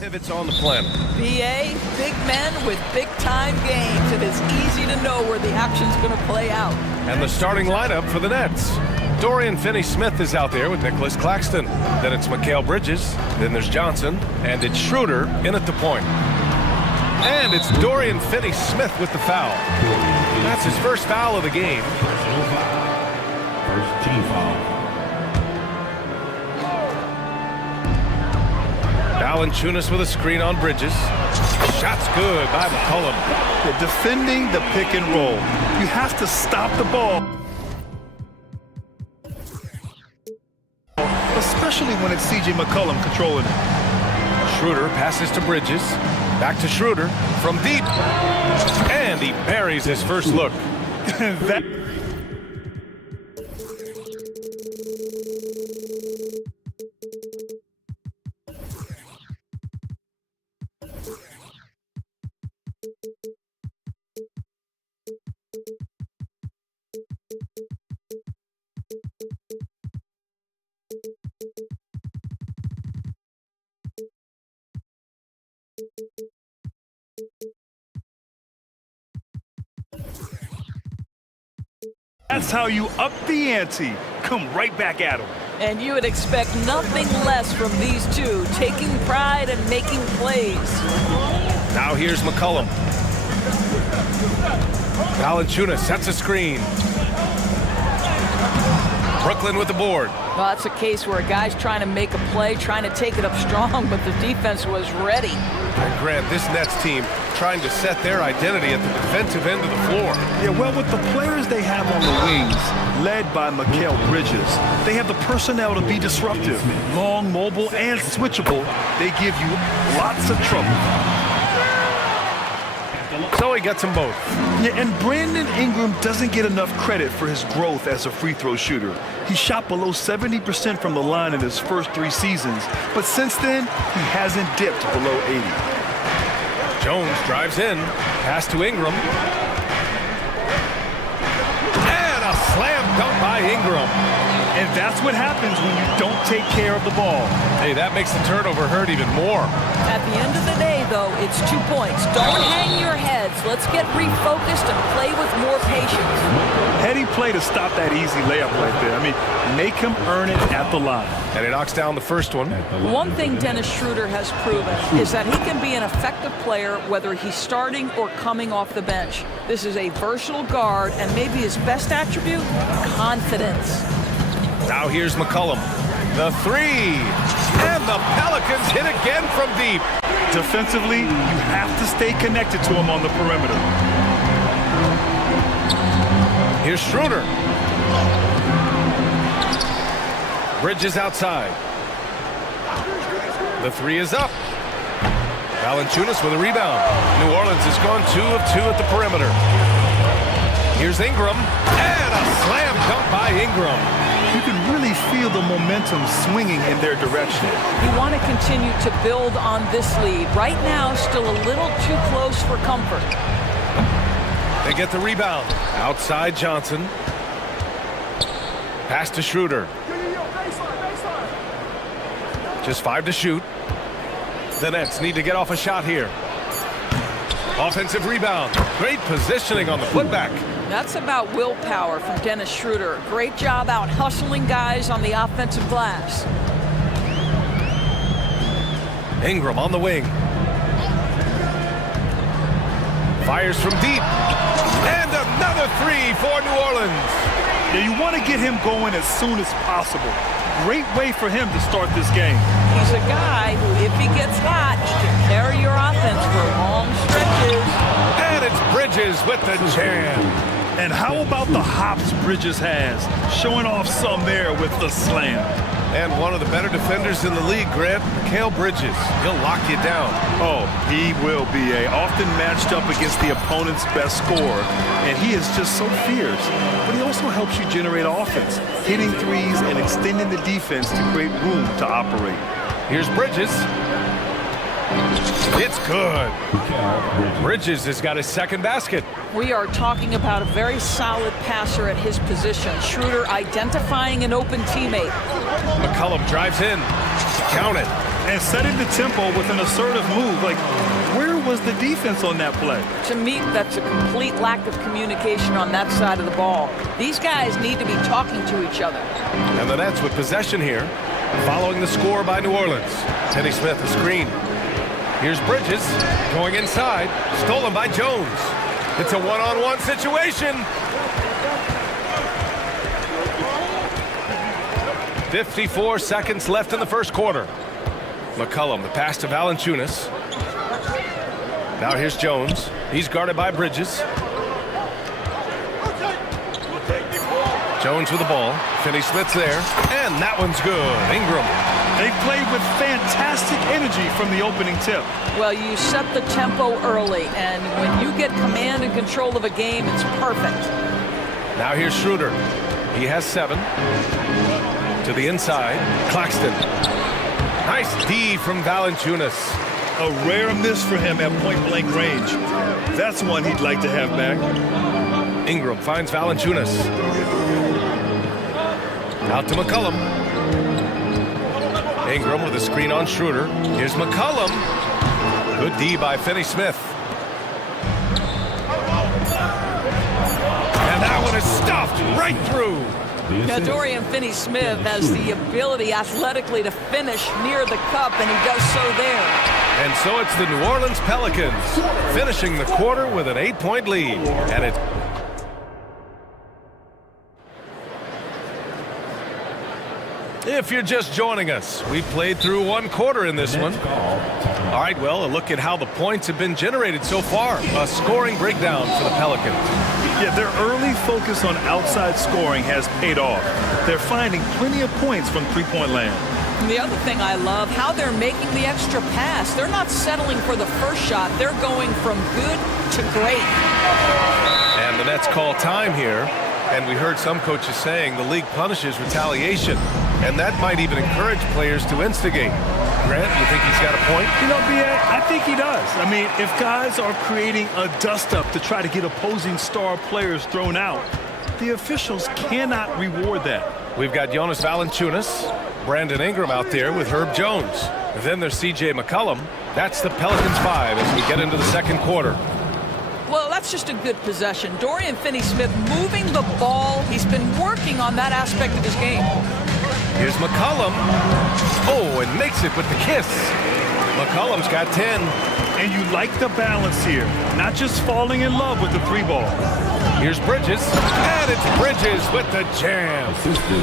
Pivots on the planet. BA, big men with big-time games. It is easy to know where the action's going to play out. And the starting lineup for the Nets. Dorian Finney-Smith is out there with Nicholas Claxton. Then it's Mikal Bridges. Then there's Johnson. And it's Schroeder in at the point. And it's Dorian Finney-Smith with the foul. That's his first foul of the game. First team foul. Valanciunas with a screen on Bridges. Shot's good by McCollum. They're defending the pick and roll. You have to stop the ball. Especially when it's C.J. McCollum controlling it. Schroeder passes to Bridges. Back to Schroeder from deep. And he buries his first look. That's how you up the ante. Come right back at him. And you would expect nothing less from these two, taking pride and making plays. Now here's McCollum. Valanciunas sets a screen. Brooklyn with the board. Well, that's a case where a guy's trying to make a play, trying to take it up strong, but the defense was ready. And Grant, this Nets team trying to set their identity at the defensive end of the floor. Yeah, well, with the players they have on the wings, led by Mikal Bridges, they have the personnel to be disruptive. Long, mobile, and switchable, they give you lots of trouble. So he gets them both. Yeah, and Brandon Ingram doesn't get enough credit for his growth as a free throw shooter. He shot below 70% from the line in his first 3 seasons, but since then, he hasn't dipped below 80. Jones drives in, pass to Ingram. And a slam dunk by Ingram. And that's what happens when you don't take care of the ball. Hey, that makes the turnover hurt even more. At the end of the day, though, it's 2 points. Don't hang your heads. Let's get refocused and play with more patience. Heady play to stop that easy layup right there. I mean, make him earn it at the line. And he knocks down the first one. One thing Dennis Schroeder has proven is that he can be an effective player whether he's starting or coming off the bench. This is a versatile guard, and maybe his best attribute, confidence. Now here's McCollum. The 3. And the Pelicans hit again from deep. Defensively, you have to stay connected to him on the perimeter. Here's Schroeder. Bridges outside. The 3 is up. Valanciunas with a rebound. New Orleans has gone 2 of 2 at the perimeter. Here's Ingram. And a slam dunk by Ingram. You can really feel the momentum swinging in their direction. You want to continue to build on this lead. Right now, still a little too close for comfort. They get the rebound. Outside Johnson. Pass to Schroeder. Just 5 to shoot. The Nets need to get off a shot here. Offensive rebound. Great positioning on the putback. That's about willpower from Dennis Schroeder. Great job out hustling guys on the offensive glass. Ingram on the wing. Fires from deep. And another 3 for New Orleans. Yeah, you want to get him going as soon as possible. Great way for him to start this game. He's a guy who, if he gets hot, he can carry your offense for long stretches. And it's Bridges with the jam. And how about the hops Bridges has? Showing off some there with the slam. And one of the better defenders in the league, Grant, Mikal Bridges. He'll lock you down. Oh, he will be often matched up against the opponent's best scorer. And he is just so fierce. But he also helps you generate offense, hitting threes and extending the defense to create room to operate. Here's Bridges. It's good. Bridges has got his second basket. We are talking about a very solid passer at his position. Schroeder identifying an open teammate. McCollum drives in. Count it. And setting the tempo with an assertive move. Like, where was the defense on that play? To me, that's a complete lack of communication on that side of the ball. These guys need to be talking to each other. And the Nets with possession here, following the score by New Orleans. Finney Smith, a screen. Here's Bridges going inside, stolen by Jones. It's a one-on-one situation. 54 seconds left in the first quarter. McCollum, the pass to Valanciunas. Now here's Jones. He's guarded by Bridges. Jones with the ball. Finney Smith's there. And that one's good. Ingram. They played with fantastic energy from the opening tip. Well, you set the tempo early, and when you get command and control of a game, it's perfect. Now here's Schroeder. He has 7. To the inside. Claxton. Nice D from Valanciunas. A rare miss for him at point-blank range. That's one he'd like to have back. Ingram finds Valanciunas. Out to McCollum. Ingram with a screen on Schroeder. Here's McCollum. Good D by Finney Smith. And that one is stuffed right through. Now, Dorian Finney-Smith has the ability athletically to finish near the cup, and he does so there. And so it's the New Orleans Pelicans finishing the quarter with an 8-point lead. And it's if you're just joining us, we've played through one quarter in this one. All right, well, a look at how the points have been generated so far. A scoring breakdown for the Pelicans. Yeah, their early focus on outside scoring has paid off. They're finding plenty of points from three-point land. And the other thing I love, how they're making the extra pass. They're not settling for the first shot. They're going from good to great. And the Nets call time here. And we heard some coaches saying the league punishes retaliation. And that might even encourage players to instigate. Grant, you think he's got a point? You know, I think he does. I mean, if guys are creating a dust-up to try to get opposing star players thrown out, the officials cannot reward that. We've got Jonas Valanciunas, Brandon Ingram out there with Herb Jones. Then there's C.J. McCollum. That's the Pelicans 5 as we get into the second quarter. Well, that's just a good possession. Dorian Finney-Smith moving the ball. He's been working on that aspect of his game. Here's McCollum. Oh, and makes it with the kiss. McCollum's got 10. And you like the balance here. Not just falling in love with the three ball. Here's Bridges. And it's Bridges with the jam.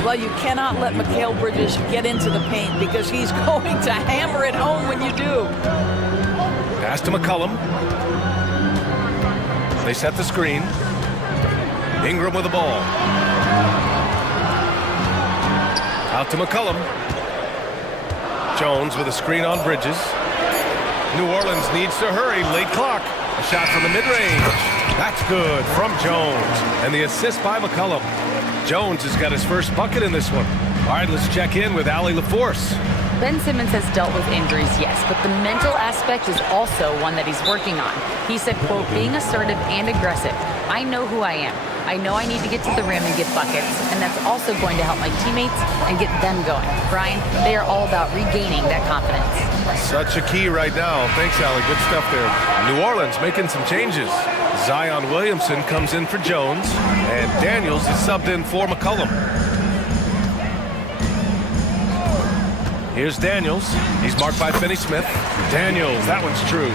Well, you cannot let Mikal Bridges get into the paint because he's going to hammer it home when you do. Pass to McCollum. They set the screen. Ingram with the ball. Out to McCollum. Jones with a screen on Bridges. New Orleans needs to hurry. Late clock. A shot from the mid-range. That's good from Jones. And the assist by McCollum. Jones has got his first bucket in this one. All right, let's check in with Allie LaForce. Ben Simmons has dealt with injuries, yes, but the mental aspect is also one that he's working on. He said, quote, being assertive and aggressive. I know who I am. I know I need to get to the rim and get buckets, and that's also going to help my teammates and get them going. Brian, they are all about regaining that confidence. Such a key right now. Thanks, Allie. Good stuff there. New Orleans making some changes. Zion Williamson comes in for Jones, and Daniels is subbed in for McCollum. Here's Daniels. He's marked by Finney Smith. Daniels, that one's true.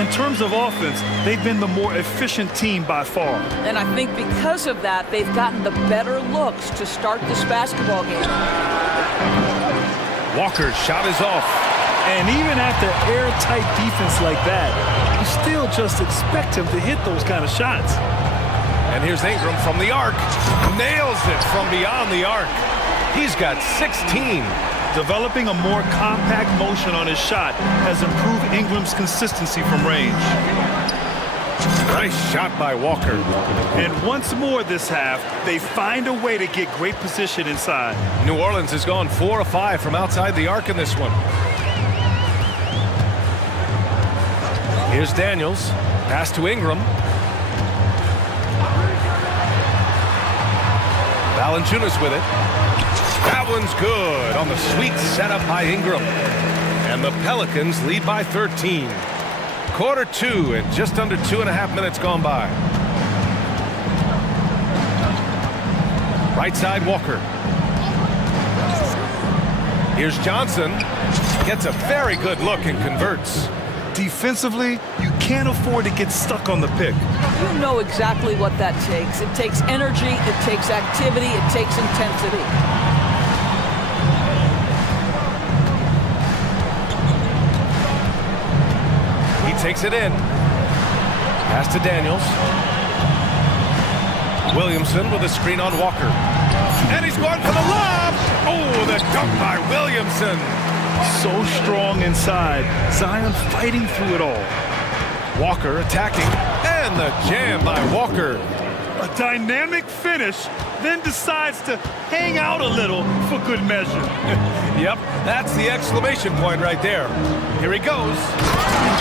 In terms of offense, they've been the more efficient team by far. And I think because of that, they've gotten the better looks to start this basketball game. Walker's shot is off. And even after airtight defense like that, you still just expect him to hit those kind of shots. And here's Ingram from the arc. Nails it from beyond the arc. He's got 16. Developing a more compact motion on his shot has improved Ingram's consistency from range. Nice shot by Walker. And once more this half, they find a way to get great position inside. New Orleans has gone 4 of 5 from outside the arc in this one. Here's Daniels. Pass to Ingram. Valanciunas with it. That one's good on the sweet setup by Ingram. And the Pelicans lead by 13. Quarter two and just under 2.5 minutes gone by. Right side, Walker. Here's Johnson. Gets a very good look and converts. Defensively, you can't afford to get stuck on the pick. You know exactly what that takes. It takes energy, it takes activity, it takes intensity. He takes it in. Pass to Daniels. Williamson with a screen on Walker. And he's going for the lob! Oh, the dunk by Williamson. So strong inside. Zion fighting through it all. Walker attacking. And the jam by Walker. A dynamic finish, then decides to hang out a little for good measure. Yep, that's the exclamation point right there. Here he goes.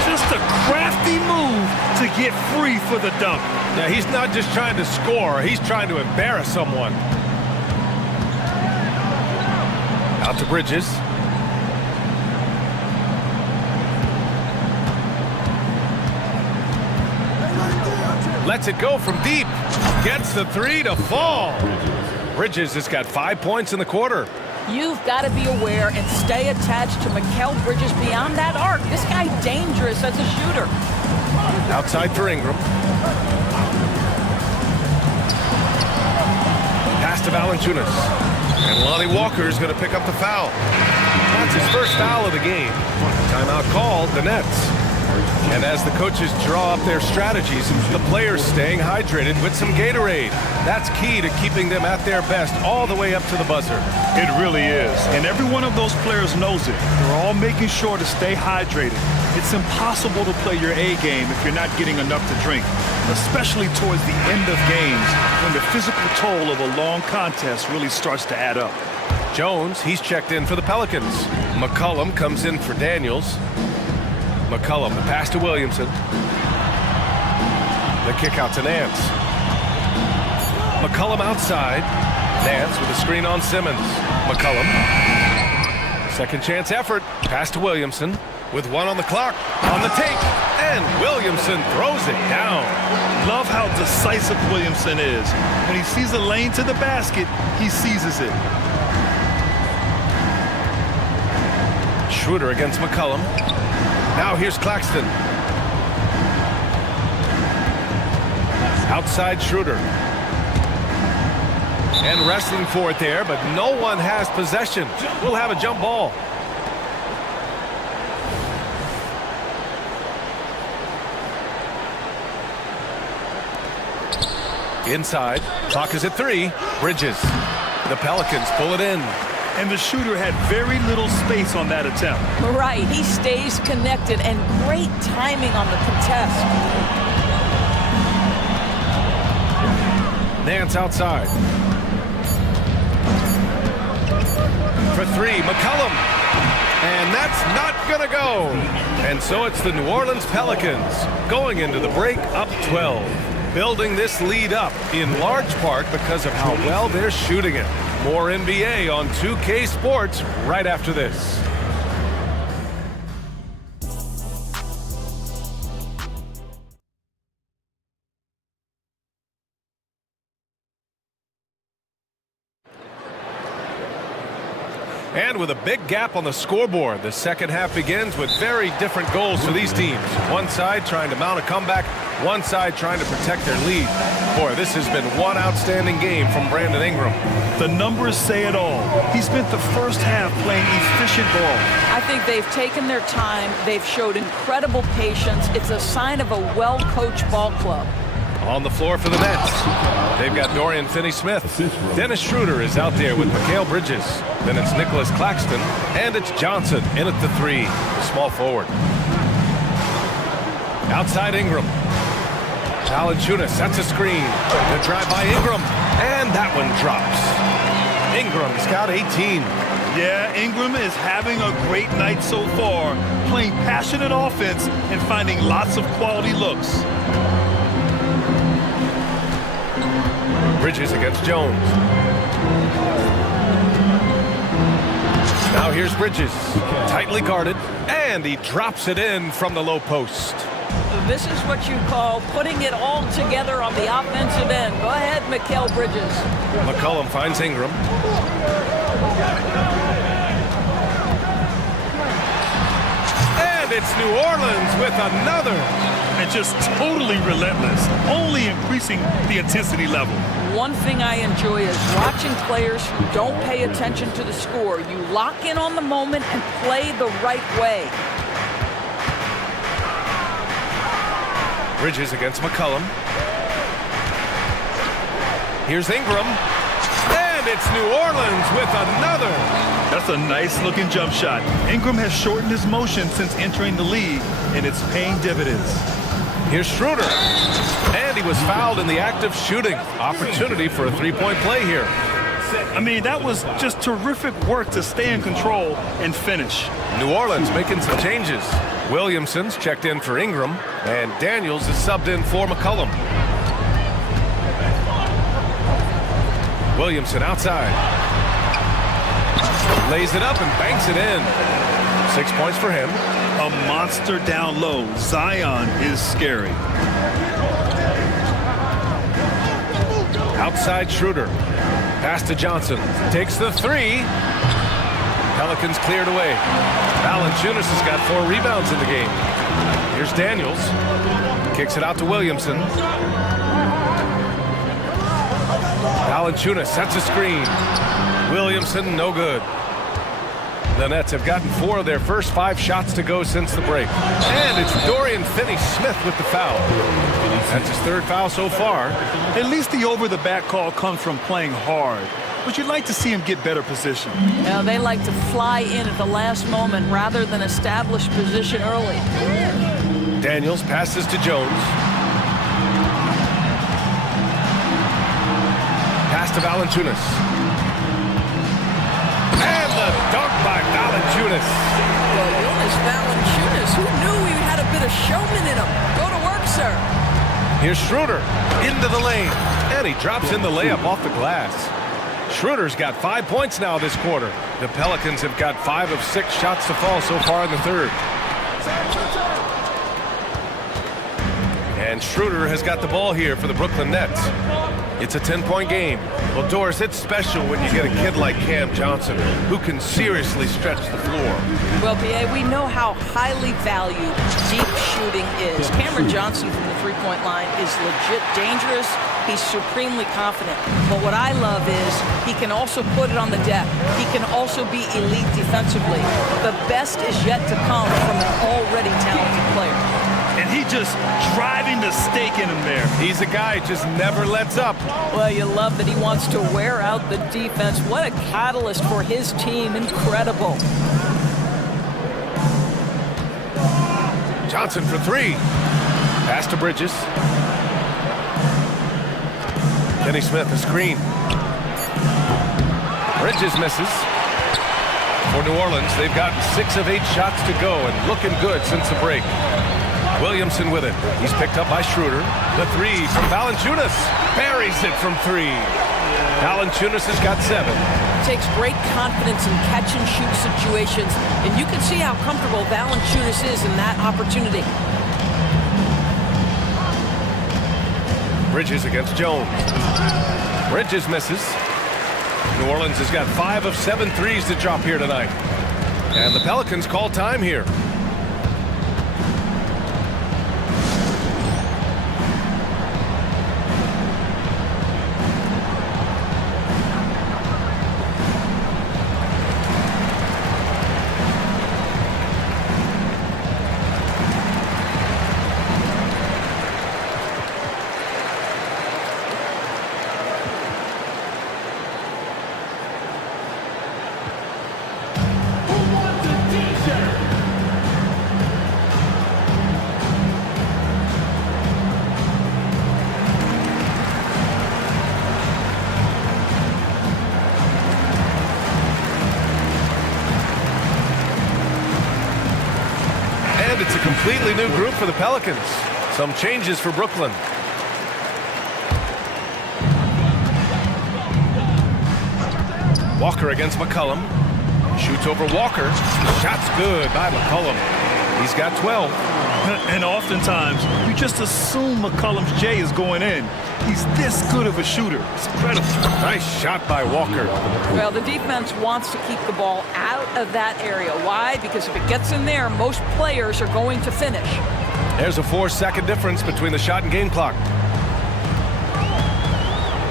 Just a crafty move to get free for the dunk. Yeah, he's not just trying to score, he's trying to embarrass someone. Out to Bridges. Lets it go from deep. Gets the three to fall. Bridges has got 5 points in the quarter. You've got to be aware and stay attached to Mikal Bridges beyond that arc. This guy dangerous as a shooter. Outside for Ingram. Pass to Valanciunas. And Lonnie Walker is going to pick up the foul. That's his first foul of the game. Timeout called, the Nets. And as the coaches draw up their strategies, the players staying hydrated with some Gatorade. That's key to keeping them at their best all the way up to the buzzer. It really is. And every one of those players knows it. They're all making sure to stay hydrated. It's impossible to play your A game if you're not getting enough to drink, especially towards the end of games when the physical toll of a long contest really starts to add up. Jones, he's checked in for the Pelicans. McCollum comes in for Daniels. McCollum, the pass to Williamson. The kick out to Nance. McCollum outside. Nance with a screen on Simmons. McCollum. Second chance effort. Pass to Williamson. With 1 on the clock. On the take. And Williamson throws it down. Love how decisive Williamson is. When he sees a lane to the basket, he seizes it. Schroeder against McCollum. Now here's Claxton. Outside Schroeder. And wrestling for it there, but no one has possession. We'll have a jump ball. Inside. Clock is at 3. Bridges. The Pelicans pull it in. And the shooter had very little space on that attempt. Right, he stays connected and great timing on the contest. Nance outside. For 3, McCollum. And that's not gonna go. And so it's the New Orleans Pelicans going into the break up 12. Building this lead up in large part because of how well they're shooting it. More NBA on 2K Sports right after this. And with a big gap on the scoreboard, the second half begins with very different goals for these teams. One side trying to mount a comeback, one side trying to protect their lead. Boy, this has been one outstanding game from Brandon Ingram. The numbers say it all. He spent the first half playing efficient ball. I think they've taken their time. They've showed incredible patience. It's a sign of a well-coached ball club. On the floor for the Nets, they've got Dorian Finney-Smith. Dennis Schroeder is out there with Mikal Bridges. Then it's Nicholas Claxton, and it's Johnson in at the 3, the small forward. Outside Ingram. Valanciunas, that's a screen. The drive by Ingram, and that one drops. Ingram's got 18. Yeah, Ingram is having a great night so far, playing passionate offense and finding lots of quality looks. Bridges against Jones. Now here's Bridges, tightly guarded, and he drops it in from the low post. This is what you call putting it all together on the offensive end. Go ahead, Mikal Bridges. McCollum finds Ingram. And it's New Orleans with another. And just totally relentless, only increasing the intensity level. One thing I enjoy is watching players who don't pay attention to the score. You lock in on the moment and play the right way. Bridges against McCollum. Here's Ingram. And it's New Orleans with another. That's a nice-looking jump shot. Ingram has shortened his motion since entering the league, and it's paying dividends. Here's Schroeder. And he was fouled in the act of shooting. Opportunity for a three-point play here. I mean, that was just terrific work to stay in control and finish. New Orleans making some changes. Williamson's checked in for Ingram, and Daniels is subbed in for McCollum. Williamson outside. Lays it up and banks it in. 6 points for him. A monster down low. Zion is scary. Outside Schroeder. Pass to Johnson. Takes the three. Pelicans cleared away. Valanciunas has got 4 rebounds in the game. Here's Daniels. Kicks it out to Williamson. Valanciunas sets a screen. Williamson, no good. The Nets have gotten 4 of their first 5 shots to go since the break. And it's Dorian Finney-Smith with the foul. That's his 3rd foul so far. At least the over-the-back call comes from playing hard. But you'd like to see him get better position. Now, they like to fly in at the last moment rather than establish position early. Daniels passes to Jones. Pass to Valanciunas. And the dunk by Valanciunas. Well, Jonas Valanciunas, who knew he had a bit of showman in him? Go to work, sir. Here's Schroeder into the lane. And he drops in the layup off the glass. Schroeder's got 5 points now this quarter. The Pelicans have got 5 of 6 shots to fall so far in the 3rd. And Schroeder has got the ball here for the Brooklyn Nets. It's a 10-point game. Well, Doris, it's special when you get a kid like Cam Johnson who can seriously stretch the floor. Well, B.A., we know how highly valued deep shooting is. Cameron Johnson from the three-point line is legit dangerous. He's supremely confident. But what I love is he can also put it on the deck. He can also be elite defensively. The best is yet to come from an already talented player. And he just driving the stake in him there. He's a guy who just never lets up. Well, you love that he wants to wear out the defense. What a catalyst for his team. Incredible. Johnson for 3. Pass to Bridges. Finney-Smith, a screen. Bridges misses. For New Orleans, they've gotten 6 of 8 shots to go and looking good since the break. Williamson with it. He's picked up by Schroeder. The 3 from Valanciunas. Buries it from 3. Valanciunas has got 7. Takes great confidence in catch-and-shoot situations, and you can see how comfortable Valanciunas is in that opportunity. Bridges against Jones. Bridges misses. New Orleans has got 5 of 7 threes to drop here tonight. And the Pelicans call time here. It's a completely new group for the Pelicans. Some changes for Brooklyn. Walker against McCollum. Shoots over Walker. Shot's good by McCollum. He's got 12. And oftentimes, you just assume McCollum's J is going in. He's this good of a shooter. It's incredible. Nice shot by Walker. Well, the defense wants to keep the ball out of that area. Why? Because if it gets in there, most players are going to finish. There's a 4-second difference between the shot and game clock.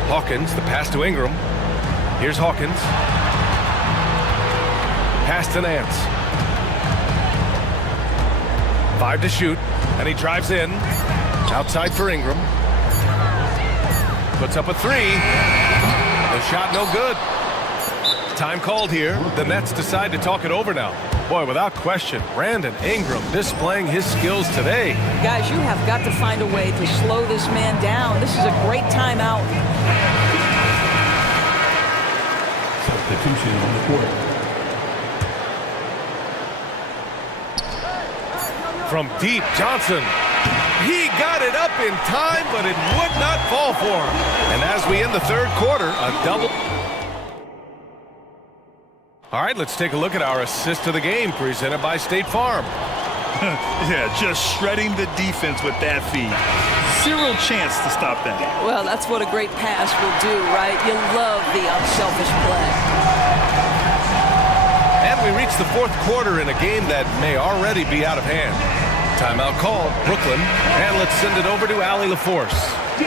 Hawkins, the pass to Ingram. Here's Hawkins. Pass to Nance. 5 to shoot, and he drives in. Outside for Ingram. Puts up a 3. The shot no good. Time called here. The Nets decide to talk it over now. Boy, without question, Brandon Ingram displaying his skills today. Guys, you have got to find a way to slow this man down. This is a great timeout. Substitution on the court. From deep, Johnson. He got it up in time, but it would not fall for him. And as we end the third quarter, a double. All right, let's take a look at our assist of the game presented by State Farm. Yeah, just shredding the defense with that feed. Zero chance to stop that. Well, that's what a great pass will do, right? You love the unselfish play. And we reach the fourth quarter in a game that may already be out of hand. Timeout called, Brooklyn, and let's send it over to Allie LaForce.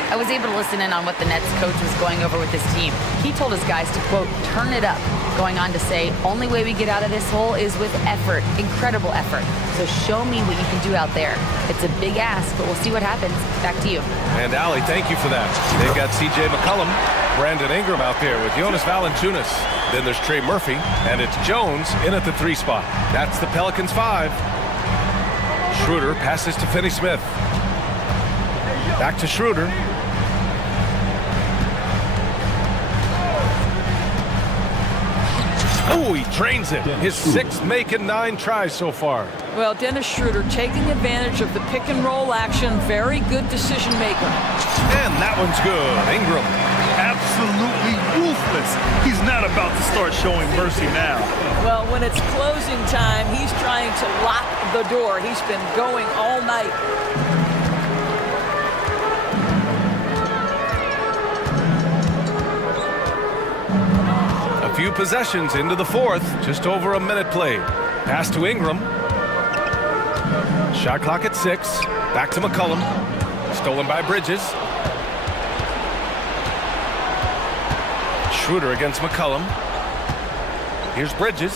I was able to listen in on what the Nets coach was going over with his team. He told his guys to, quote, turn it up, going on to say, only way we get out of this hole is with effort, incredible effort. So show me what you can do out there. It's a big ask, but we'll see what happens. Back to you. And Allie, thank you for that. They've got C.J. McCollum, Brandon Ingram out there with Jonas Valanciunas. Then there's Trey Murphy, and it's Jones in at the 3 spot. That's the Pelicans 5. Schroeder passes to Finney-Smith. Back to Schroeder. Oh, he drains it. His 6th make and 9 tries so far. Well, Dennis Schroeder taking advantage of the pick and roll action. Very good decision maker. And that one's good. Ingram. Absolutely ruthless. He's not about to start showing mercy now. Well, when it's closing time, he's trying to lock the door. He's been going all night. A few possessions into the fourth, just over a minute played. Pass to Ingram. Shot clock at 6. Back to McCollum. Stolen by Bridges. Schroeder against McCollum. Here's Bridges.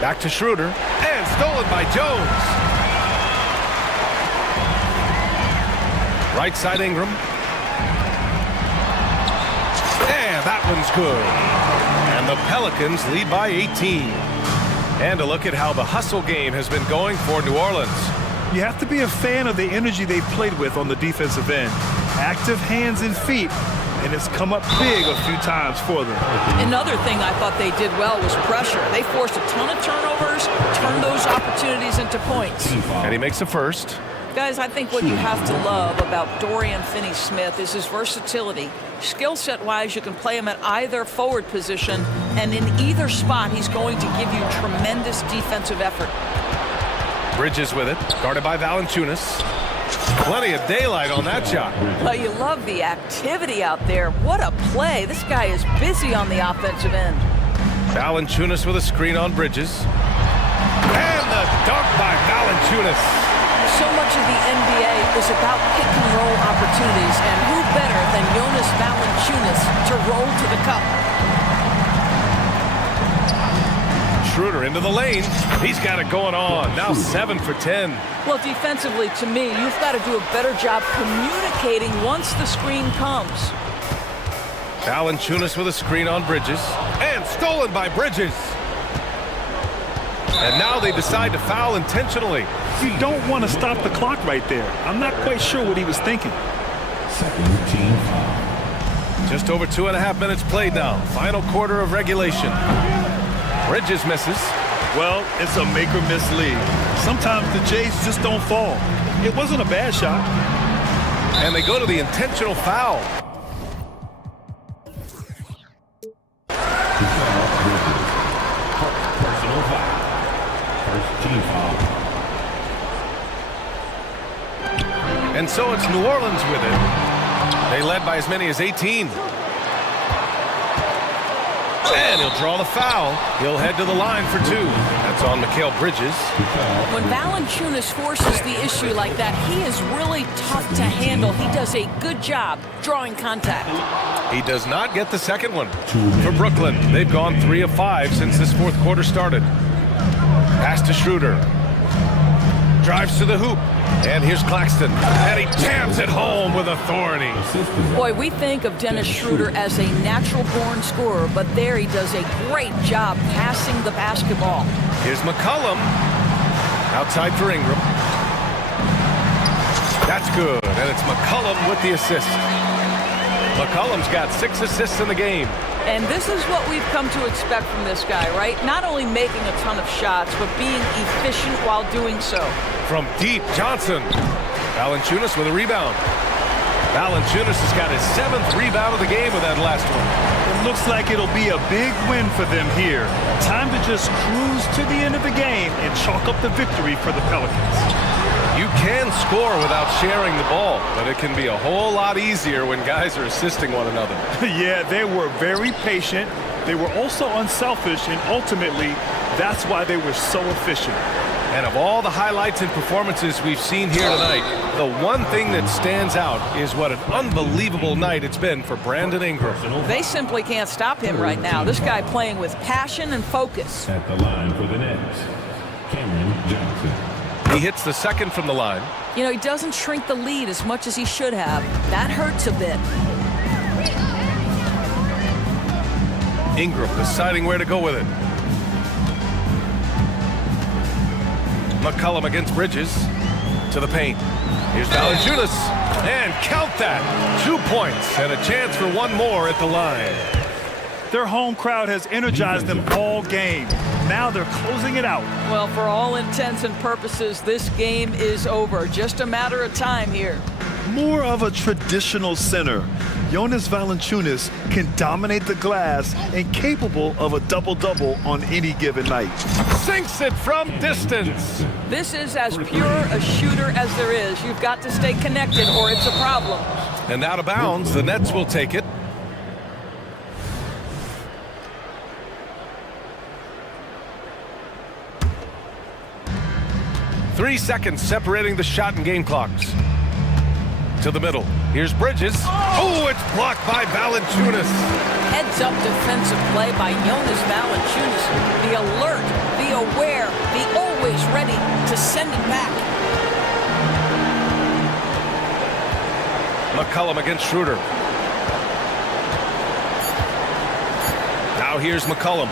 Back to Schroeder. And stolen by Jones. Right side Ingram. And that one's good. And the Pelicans lead by 18. And a look at how the hustle game has been going for New Orleans. You have to be a fan of the energy they've played with on the defensive end. Active hands and feet, and it's come up big a few times for them. Another thing I thought they did well was pressure. They forced a ton of turnovers, turned those opportunities into points. And he makes a first. Guys, I think what you have to love about Dorian Finney-Smith is his versatility. Skill set-wise, you can play him at either forward position, and in either spot, he's going to give you tremendous defensive effort. Bridges with it, guarded by Valanciunas. Plenty of daylight on that shot. Well, you love the activity out there. What a play. This guy is busy on the offensive end. Valanciunas with a screen on Bridges. And the dunk by Valanciunas. So much of the NBA is about pick and roll opportunities, and who better than Jonas Valanciunas to roll to the cup? Schroeder into the lane. He's got it going on. Now 7 for 10. Well, defensively, to me, you've got to do a better job communicating once the screen comes. Valanciunas with a screen on Bridges. And stolen by Bridges. And now they decide to foul intentionally. You don't want to stop the clock right there. I'm not quite sure what he was thinking. Second team foul. Just over 2.5 minutes played now. Final quarter of regulation. Bridges misses. Well, it's a make-or-miss league. Sometimes the Jays just don't fall. It wasn't a bad shot. And they go to the intentional foul. To start off with And so it's New Orleans with it. They led by as many as 18. And he'll draw the foul. He'll head to the line for two. That's on Mikal Bridges. When Valanciunas forces the issue like that, he is really tough to handle. He does a good job drawing contact. He does not get the second one. For Brooklyn, they've gone 3 of 5 since this fourth quarter started. Pass to Schroeder. Drives to the hoop. And here's Claxton. And he jams it home with authority. Boy, we think of Dennis Schroeder as a natural-born scorer, but there he does a great job passing the basketball. Here's McCollum. Outside for Ingram. That's good. And it's McCollum with the assist. McCollum's got 6 assists in the game. And this is what we've come to expect from this guy, right? Not only making a ton of shots, but being efficient while doing so. From deep, Johnson. Valanciunas with a rebound. Valanciunas has got his 7th rebound of the game with that last one. It looks like it'll be a big win for them here. Time to just cruise to the end of the game and chalk up the victory for the Pelicans. You can score without sharing the ball, but it can be a whole lot easier when guys are assisting one another. Yeah, they were very patient. They were also unselfish, and ultimately, that's why they were so efficient. And of all the highlights and performances we've seen here tonight, the one thing that stands out is what an unbelievable night it's been for Brandon Ingram. They simply can't stop him right now. This guy playing with passion and focus. At the line for the Nets, Cameron Johnson. He hits the second from the line. You know, he doesn't shrink the lead as much as he should have. That hurts a bit. Ingram deciding where to go with it. McCollum against Bridges. To the paint. Here's Valanciunas. And count that. 2 points and a chance for one more at the line. Their home crowd has energized them all game. Now they're closing it out. Well, for all intents and purposes, this game is over. Just a matter of time here. More of a traditional center. Jonas Valanciunas can dominate the glass and capable of a double-double on any given night. Sinks it from distance. This is as pure a shooter as there is. You've got to stay connected or it's a problem. And out of bounds, the Nets will take it. Three seconds separating the shot and game clocks. To the middle. Here's Bridges. Oh, it's blocked by Valanciunas. Heads-up defensive play by Jonas Valanciunas. The alert, the aware, the always ready to send it back. McCollum against Schroeder. Now here's McCollum.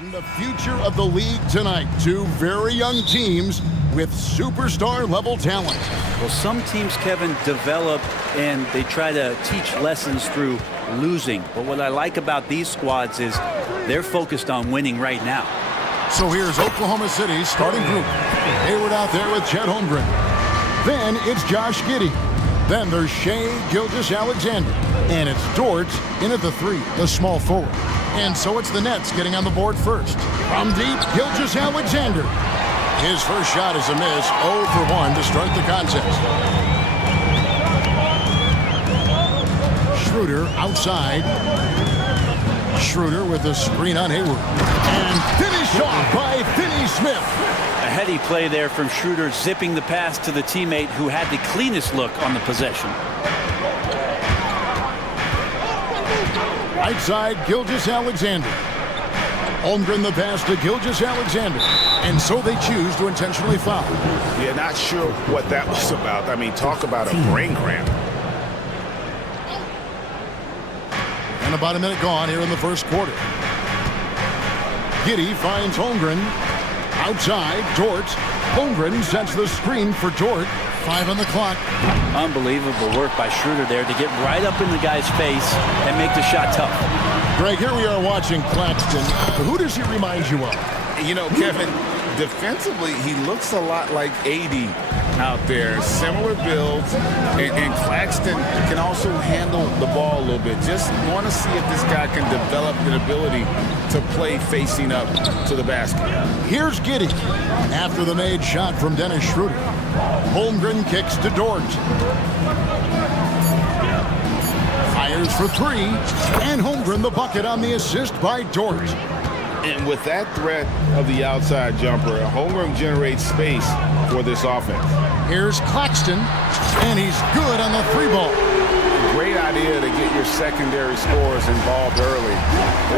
The future of the league tonight. Two very young teams with superstar-level talent. Well, some teams, Kevin, develop and they try to teach lessons through losing. But what I like about these squads is they're focused on winning right now. So here's Oklahoma City's starting group. Hayward out there with Chet Holmgren. Then it's Josh Giddey. Then there's Shea Gilgeous-Alexander. And it's Dort in at the 3, the small forward. And so it's the Nets getting on the board first. From deep, Gilgeous-Alexander. His first shot is a miss, 0 for 1 to start the contest. Schroeder outside. Schroeder with the screen on Hayward. And finished off by Finney-Smith. A heady play there from Schroeder, zipping the pass to the teammate who had the cleanest look on the possession. Right side, Gilgeous-Alexander. Holmgren the pass to Gilgeous-Alexander. And so they choose to intentionally foul. Yeah, not sure what that was about. I mean, talk about a brain cramp. And about a minute gone here in the first quarter. Giddey finds Holmgren. Outside, Dort. Holmgren sets the screen for Dort. 5 on the clock. Unbelievable work by Schroeder there to get right up in the guy's face and make the shot tough. Greg, here we are watching Claxton. Who does he remind you of? You know, Kevin, defensively, he looks a lot like AD out there. Similar builds, and Claxton can also handle the ball a little bit. Just want to see if this guy can develop an ability to play facing up to the basket. Here's Giddey. After the made shot from Dennis Schroeder. Holmgren kicks to Dort. Fires for 3. And Holmgren the bucket on the assist by Dort. And with that threat of the outside jumper, Holmgren generates space for this offense. Here's Claxton, and he's good on the 3 ball. Great idea to get your secondary scorers involved early.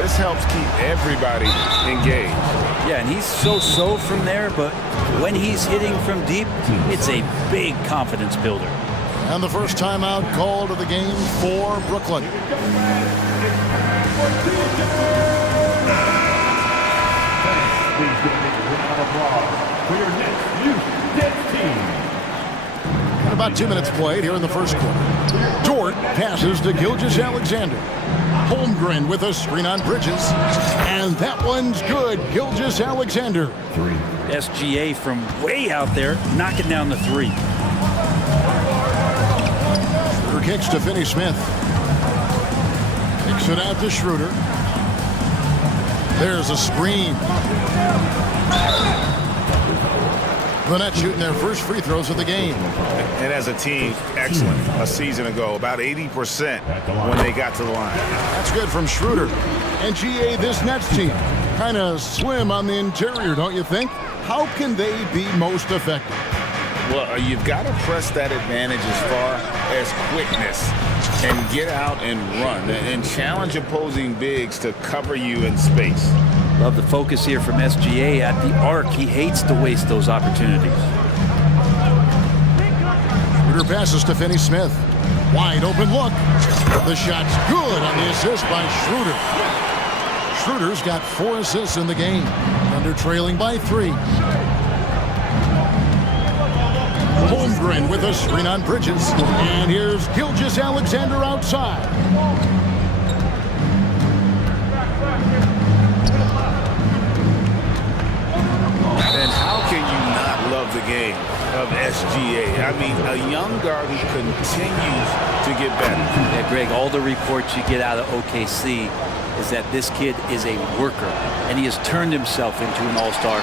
This helps keep everybody engaged. Yeah, and he's so-so from there, but when he's hitting from deep, it's a big confidence builder. And the first timeout called of the game for Brooklyn. Please give a big round of applause for your next youth Nets team. And about 2 minutes played here in the first quarter. Dort passes to Gilgeous-Alexander. Holmgren with a screen on Bridges. And that one's good. Gilgeous-Alexander. 3. SGA from way out there, knocking down the 3. Schroeder kicks to Finney-Smith. Kicks it out to Schroeder. There's a screen. The Nets shooting their first free throws of the game. And as a team, excellent. A season ago, about 80% when they got to the line. That's good from Schroeder. And GA, this Nets team, kind of slim on the interior, don't you think? How can they be most effective? Well, you've got to press that advantage as far as quickness and get out and run and challenge opposing bigs to cover you in space. Love the focus here from SGA at the arc. He hates to waste those opportunities. Schroeder passes to Finney-Smith. Wide open look. The shot's good on the assist by Schroeder. Schroeder's got 4 assists in the game. Under trailing by 3. Holmgren with a screen on Bridges. And here's Gilgeous-Alexander outside. And how can you not love the game of SGA? I mean, a young guard who continues to get better. Yeah, Greg, all the reports you get out of OKC is that this kid is a worker, and he has turned himself into an all-star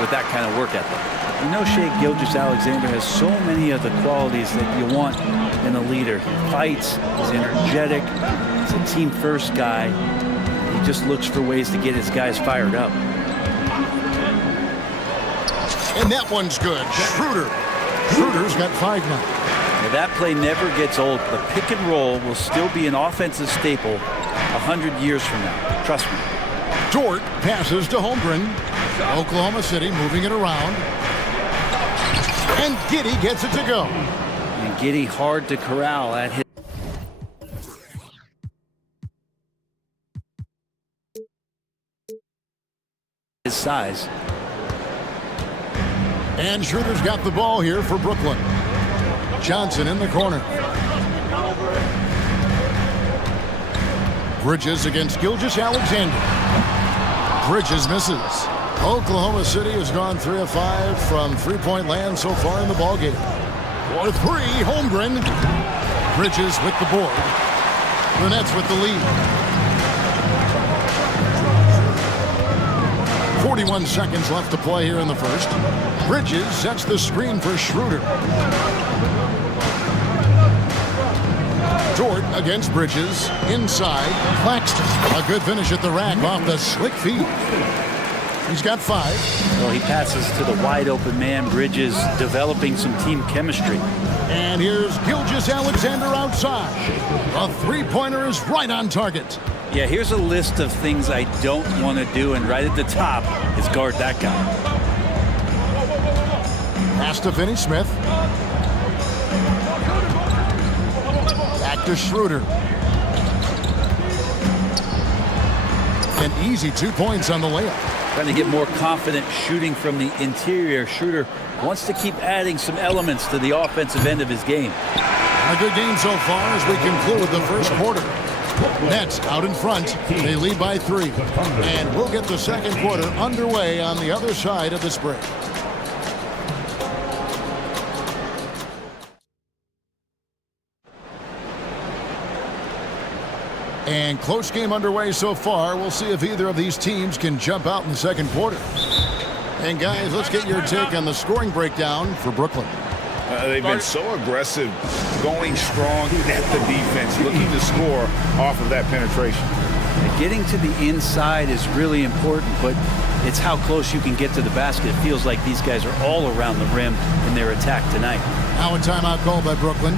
with that kind of work ethic. You know, Shea Gilgeous-Alexander has so many of the qualities that you want in a leader. He fights, he's energetic, he's a team-first guy. He just looks for ways to get his guys fired up. And that one's good. Schroeder. Schroeder's got 5 now. Now, that play never gets old. The pick and roll will still be an offensive staple 100 years from now. Trust me. Dort passes to Holmgren. Oklahoma City moving it around. And Giddey gets it to go. And Giddey hard to corral at his his size. And Schroeder's got the ball here for Brooklyn. Johnson in the corner. Bridges against Gilgeous-Alexander. Bridges misses. Oklahoma City has gone 3 of 5 from three-point land so far in the ballgame. For three, Holmgren. Bridges with the board. The Nets with the lead. 41 seconds left to play here in the first. Bridges sets the screen for Schroeder. Dort against Bridges. Inside, Claxton. A good finish at the rack off the slick feed. He's got 5. Well, he passes to the wide-open man. Bridges developing some team chemistry. And here's Gilgeous-Alexander outside. A three-pointer is right on target. Yeah, here's a list of things I don't want to do, and right at the top is guard that guy. Pass to Finney-Smith. Back to Schroeder. An easy 2 points on the layup. Trying to get more confident shooting from the interior. Schroeder wants to keep adding some elements to the offensive end of his game. A good game so far as we conclude the first quarter. Nets out in front. They lead by 3. And we'll get the second quarter underway on the other side of this break. And close game underway so far. We'll see if either of these teams can jump out in the second quarter. And guys, let's get your take on the scoring breakdown for Brooklyn. They've been so aggressive, going strong at the defense, looking to score off of that penetration. Getting to the inside is really important, but it's how close you can get to the basket. It feels like these guys are all around the rim in their attack tonight. Now a timeout called by Brooklyn.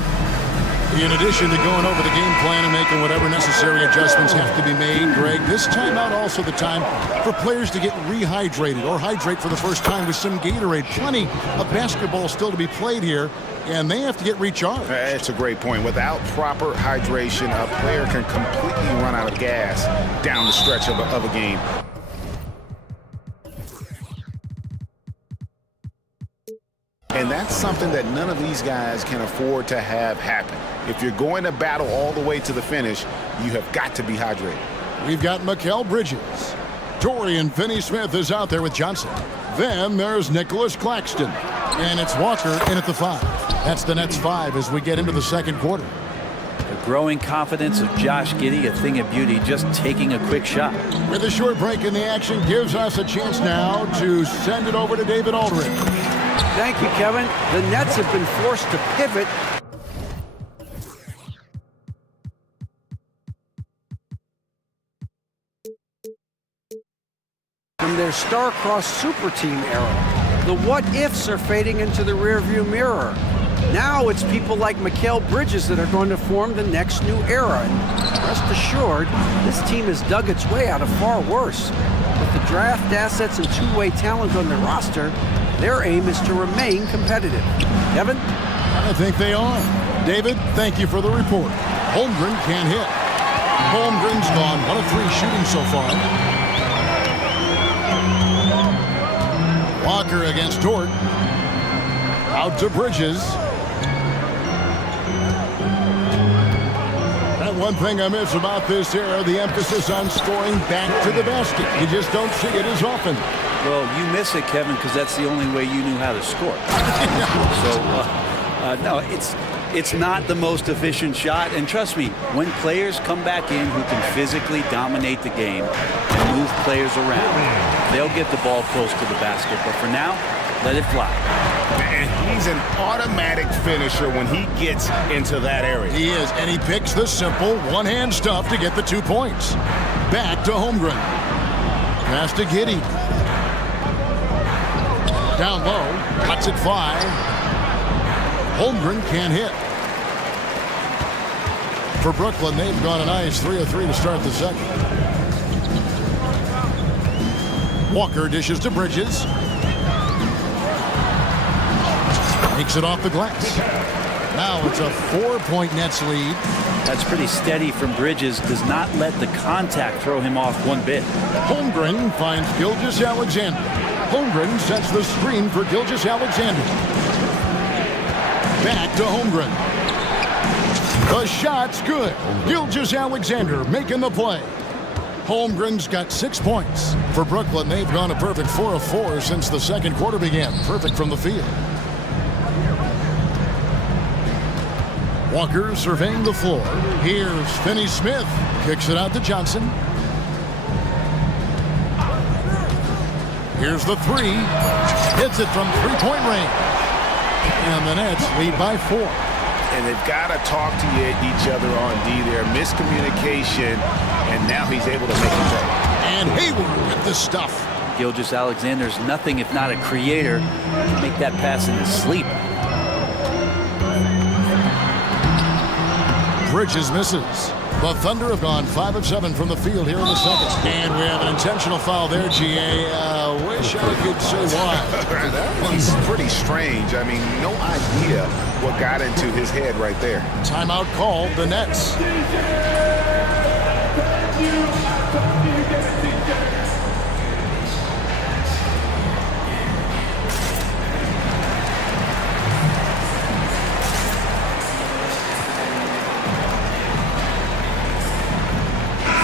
In addition to going over the game plan and making whatever necessary adjustments have to be made, Greg, this timeout also the time for players to get rehydrated or hydrate for the first time with some Gatorade. Plenty of basketball still to be played here, and they have to get recharged. That's a great point. Without proper hydration, a player can completely run out of gas down the stretch of a game. And that's something that none of these guys can afford to have happen. If you're going to battle all the way to the finish, you have got to be hydrated. We've got Mikal Bridges. Dorian Finney-Smith is out there with Johnson. Then there's Nicholas Claxton. And it's Walker in at the 5. That's the Nets 5 as we get into the second quarter. The growing confidence of Josh Giddey, a thing of beauty, just taking a quick shot. With a short break in the action, gives us a chance now to send it over to David Aldridge. Thank you, Kevin. The Nets have been forced to pivot. From their star-crossed super team era. The what-ifs are fading into the rearview mirror. Now it's people like Mikal Bridges that are going to form the next new era. And rest assured, this team has dug its way out of far worse. With the draft assets and two-way talent on their roster, their aim is to remain competitive. Kevin? I think they are. David, thank you for the report. Holmgren can't hit. Holmgren's gone 1 of 3 shooting so far. Walker against Dort. Out to Bridges. And one thing I miss about this era, the emphasis on scoring back to the basket. You just don't see it as often. Well, you miss it, Kevin, because that's the only way you knew how to score. No, it's not the most efficient shot. And trust me, when players come back in who can physically dominate the game and move players around, they'll get the ball close to the basket. But for now, let it fly. And he's an automatic finisher when he gets into that area. He is, and he picks the simple one-hand stuff to get the 2 points. Back to Holmgren. Pass to Giddey. Down low, lets it fly. Holmgren can't hit. For Brooklyn, they've gone a nice 3 of 3 to start the second. Walker dishes to Bridges. Makes it off the glass. Now it's a 4-point Nets lead. That's pretty steady from Bridges. Does not let the contact throw him off one bit. Holmgren finds Gilgeous-Alexander. Holmgren sets the screen for Gilgeous-Alexander. Back to Holmgren. The shot's good. Gilgeous-Alexander making the play. Holmgren's got 6 points. For Brooklyn, they've gone a perfect 4 of 4 since the second quarter began. Perfect from the field. Walker surveying the floor. Here's Finney Smith. Kicks it out to Johnson. Here's the three. Hits it from three-point range. And the Nets lead by 4. And they've got to talk to each other on D there. Miscommunication, and now he's able to make it play. And Hayward with the stuff. Gilgeous-Alexander's nothing if not a creator. He can make that pass in his sleep. Bridges misses. The Thunder have gone 5 of 7 from the field here in the second. And we have an intentional foul there, GA. Wish I could say why. That one's pretty strange. I mean, no idea what got into his head right there. Timeout called, the Nets.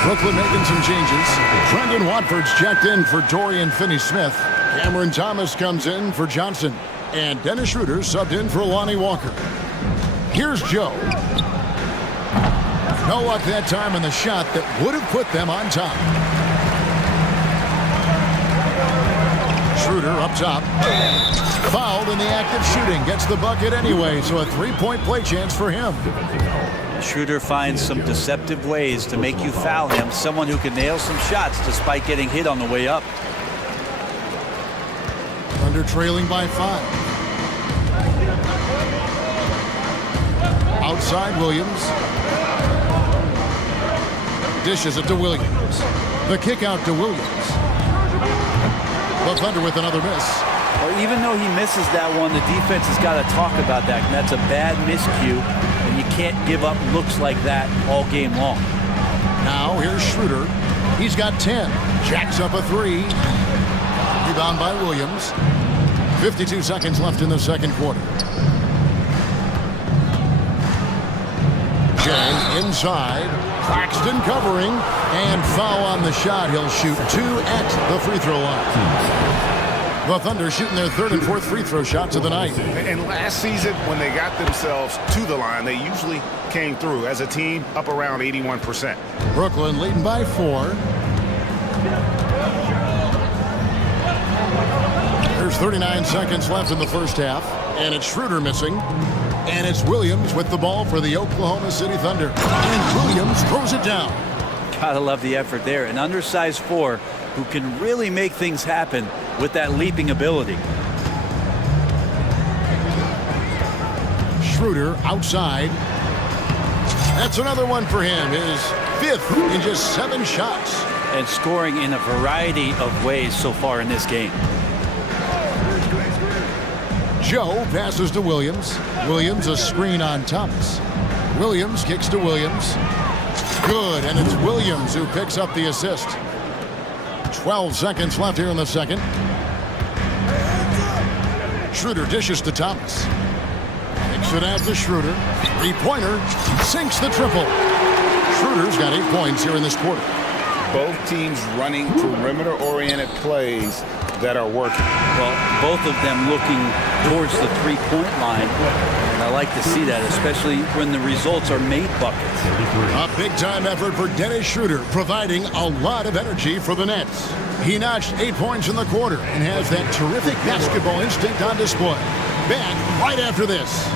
Brooklyn making some changes. Brendan Watford's checked in for Dorian Finney-Smith. Cameron Thomas comes in for Johnson. And Dennis Schroeder subbed in for Lonnie Walker. Here's Joe. No luck that time in the shot that would have put them on top. Schroeder up top. Fouled in the act of shooting. Gets the bucket anyway, so a three-point play chance for him. Schroeder finds some deceptive ways to make you foul him. Someone who can nail some shots despite getting hit on the way up. Thunder trailing by 5. Outside Williams. Dishes it to Williams. The kick out to Williams. The Thunder with another miss. Well, even though he misses that one, the defense has got to talk about that. And that's a bad miscue. And you can't give up looks like that all game long. Now here's Schroeder. He's got 10. Jacks up a 3. Rebound by Williams. 52 seconds left in the second quarter. Jay inside. Claxton covering. And foul on the shot. He'll shoot 2 at the free throw line. The Thunder shooting their third and fourth free throw shots of the night. And last season, when they got themselves to the line, they usually came through as a team up around 81%. Brooklyn leading by 4. There's 39 seconds left in the first half. And it's Schroeder missing. And it's Williams with the ball for the Oklahoma City Thunder. And Williams throws it down. Gotta love the effort there. An undersized 4 who can really make things happen with that leaping ability. Schroeder outside. That's another one for him. His 5th in just 7 shots. And scoring in a variety of ways so far in this game. Joe passes to Williams. Williams a screen on Thomas. Williams kicks to Williams. Good, and it's Williams who picks up the assist. 12 seconds left here in the second. Schroeder dishes to Thomas. Kicks it out to Schroeder. Three-pointer. Sinks the triple. Schroeder's got 8 points here in this quarter. Both teams running perimeter-oriented plays that are working. Well, both of them looking towards the three-point line. And I like to see that, especially when the results are made buckets. A big-time effort for Dennis Schroeder, providing a lot of energy for the Nets. He notched 8 points in the quarter and has that terrific basketball instinct on display. Back right after this.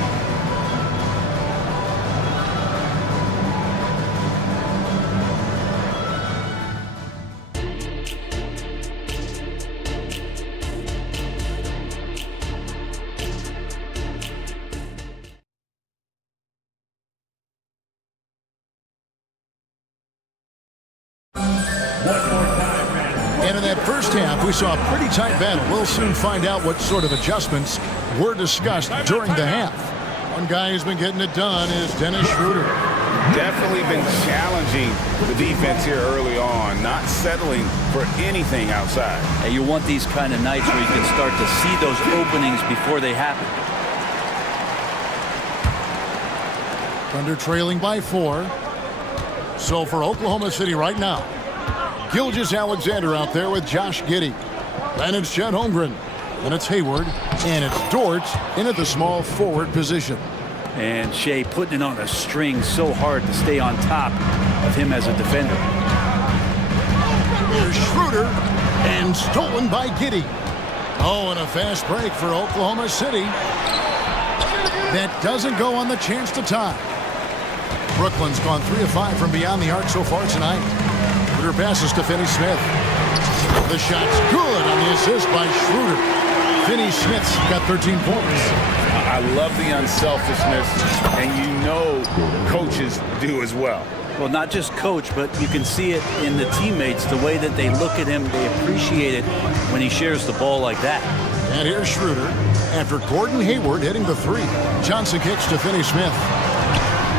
And in that first half, we saw a pretty tight battle. We'll soon find out what sort of adjustments were discussed during the half. One guy who's been getting it done is Dennis Schroeder. Definitely been challenging the defense here early on, not settling for anything outside. And you want these kind of nights where you can start to see those openings before they happen. Thunder trailing by 4. So for Oklahoma City right now, Gilgeous-Alexander out there with Josh Giddey. Then it's Chet Holmgren. Then it's Hayward. And it's Dort in at the small forward position. And Shea putting it on a string so hard to stay on top of him as a defender. Here's Schroeder. And stolen by Giddey. Oh, and a fast break for Oklahoma City. That doesn't go on the chance to tie. Brooklyn's gone 3 of 5 from beyond the arc so far tonight. Schroeder passes to Finney-Smith. The shot's good on the assist by Schroeder. Finney-Smith's got 13 points. I love the unselfishness, and you know coaches do as well. Well, not just coach, but you can see it in the teammates, the way that they look at him. They appreciate it when he shares the ball like that. And here's Schroeder after Gordon Hayward hitting the 3. Johnson kicks to Finney-Smith.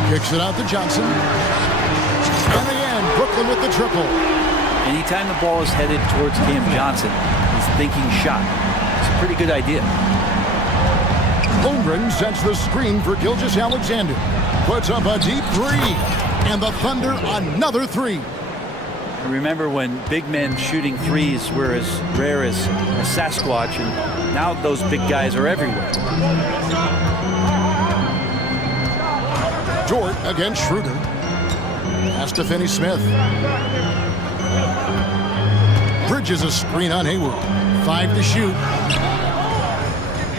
Kicks it out to Johnson. And again, Brooklyn with the triple. Anytime the ball is headed towards Cam Johnson, he's thinking shot. It's a pretty good idea. Holmgren sets the screen for Gilgeous-Alexander. Puts up a deep 3. And the Thunder another 3. And remember when big men shooting threes were as rare as a Sasquatch, and now those big guys are everywhere. Dort against Schroeder. Pass to Finney-Smith. Bridges a screen on Hayward. 5 to shoot.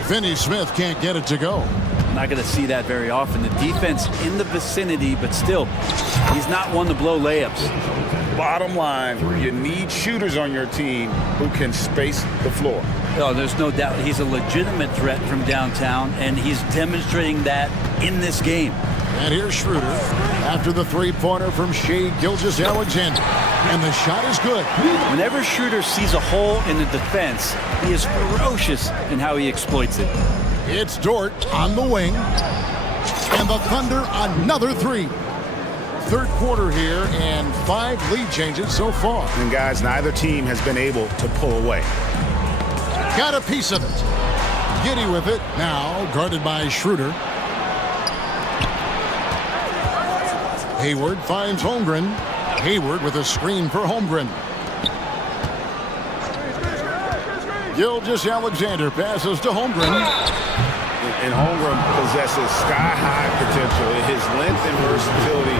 Finney-Smith can't get it to go. Not going to see that very often. The defense in the vicinity, but still, he's not one to blow layups. Bottom line, you need shooters on your team who can space the floor. Oh, there's no doubt he's a legitimate threat from downtown, and he's demonstrating that in this game. And here's Schroeder after the 3-pointer from Shea Gilgeous-Alexander. And the shot is good. Whenever Schroeder sees a hole in the defense, he is ferocious in how he exploits it. It's Dort on the wing. And the Thunder another 3. Third quarter here and 5 lead changes so far. And guys, neither team has been able to pull away. Got a piece of it. Giddey with it now, guarded by Schroeder. Hayward finds Holmgren. Hayward with a screen for Holmgren. Gilgeous-Alexander passes to Holmgren. And Holmgren possesses sky-high potential. His length and versatility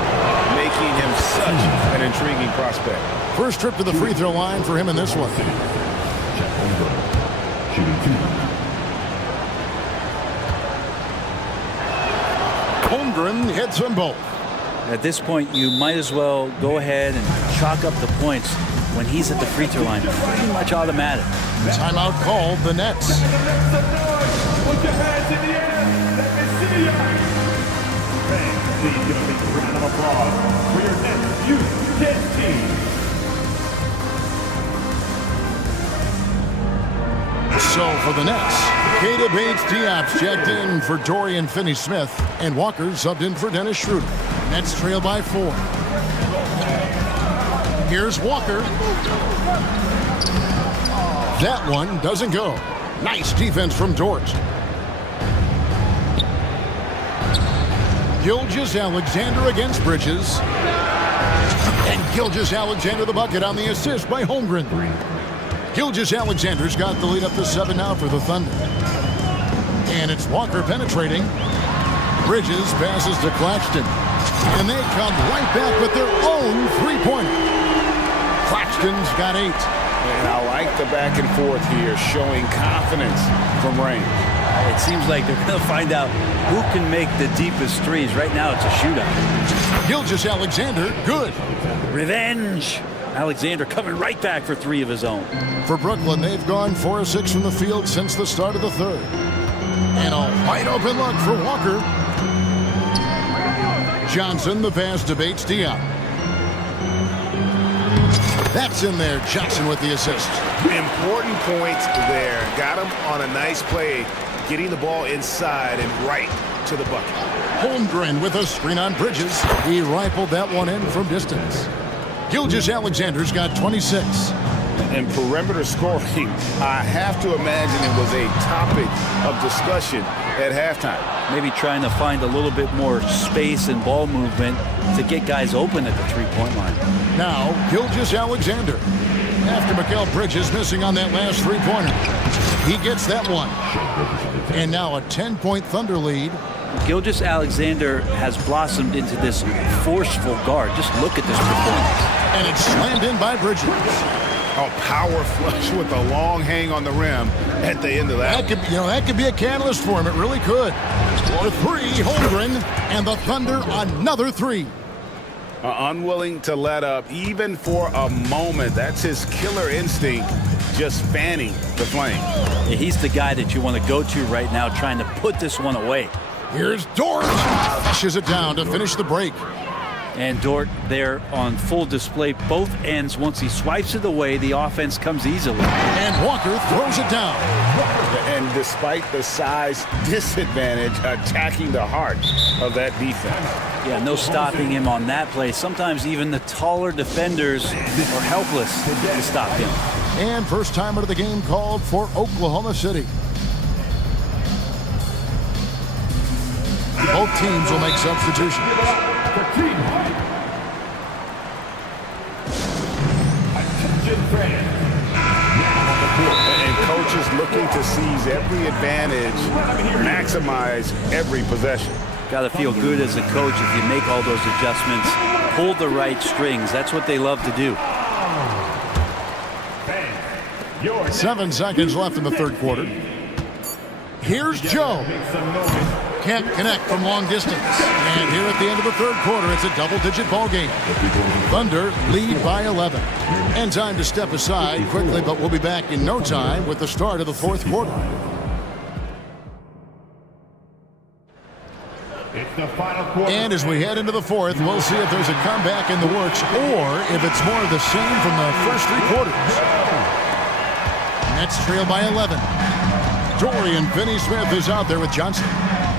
making him such an intriguing prospect. First trip to the free throw line for him in this one. Holmgren hits them both. At this point, you might as well go ahead and chalk up the points when he's at the free throw line. Pretty much automatic. Timeout called, the Nets. Put your hands in the air. Let me see ya. Fans, please give a big round of applause for your next youth kids team. So for the Nets, Keita Bates-Diop's checked in for Dorian Finney-Smith, and Walker subbed in for Dennis Schroeder. Nets trail by 4. Here's Walker. That one doesn't go. Nice defense from Dort. Gilgeous-Alexander against Bridges. And Gilgeous-Alexander the bucket on the assist by Holmgren. Gilgeous-Alexander's got the lead up to 7 now for the Thunder. And it's Walker penetrating. Bridges passes to Claxton. And they come right back with their own 3-pointer. Claxton's got 8. And I like the back and forth here, showing confidence from range. It seems like they're going to find out who can make the deepest threes. Right now, it's a shootout. Gilgeous-Alexander, good. Revenge. Alexander coming right back for 3 of his own. For Brooklyn, they've gone 4 of 6 from the field since the start of the third. And a wide open look for Walker. Johnson, the pass to Bates-Diop. That's in there. Johnson with the assist. Important points there. Got him on a nice play, getting the ball inside and right to the bucket. Holmgren with a screen on Bridges. He rifled that one in from distance. Gilgeous-Alexander's got 26. And perimeter scoring, I have to imagine it was a topic of discussion at halftime. Maybe trying to find a little bit more space and ball movement to get guys open at the three-point line. Now, Gilgeous-Alexander. After Mikal Bridges missing on that last three-pointer. He gets that one. And now a 10-point Thunder lead. Gilgeous-Alexander has blossomed into this forceful guard. Just look at this performance. And it's slammed in by Bridges. A power flush with a long hang on the rim at the end of that. That could be a catalyst for him. It really could. For three, Holmgren, and the Thunder another three. Unwilling to let up even for a moment. That's his killer instinct, just fanning the flame. Yeah, he's the guy that you want to go to right now, trying to put this one away. Here's Dort. Flushes it down to finish the break. And Dort there on full display, both ends. Once he swipes it away, the offense comes easily. And Walker throws it down. And despite the size disadvantage, attacking the heart of that defense. Yeah, no stopping him on that play. Sometimes even the taller defenders are helpless to stop him. And first timer of the game called for Oklahoma City. Both teams will make substitutions. And coaches looking to seize every advantage, maximize every possession. Got to feel good as a coach if you make all those adjustments, pull the right strings. That's what they love to do. 7 seconds left in the third quarter. Here's Joe. Can't connect from long distance. And here at the end of the third quarter, it's a double-digit ball game. Thunder lead by 11. And time to step aside quickly, but we'll be back in no time with the start of the fourth quarter. It's the final quarter. And as we head into the fourth, we'll see if there's a comeback in the works or if it's more of the same from the first three quarters. Nets trail by 11. Dorian Finney-Smith is out there with Johnson.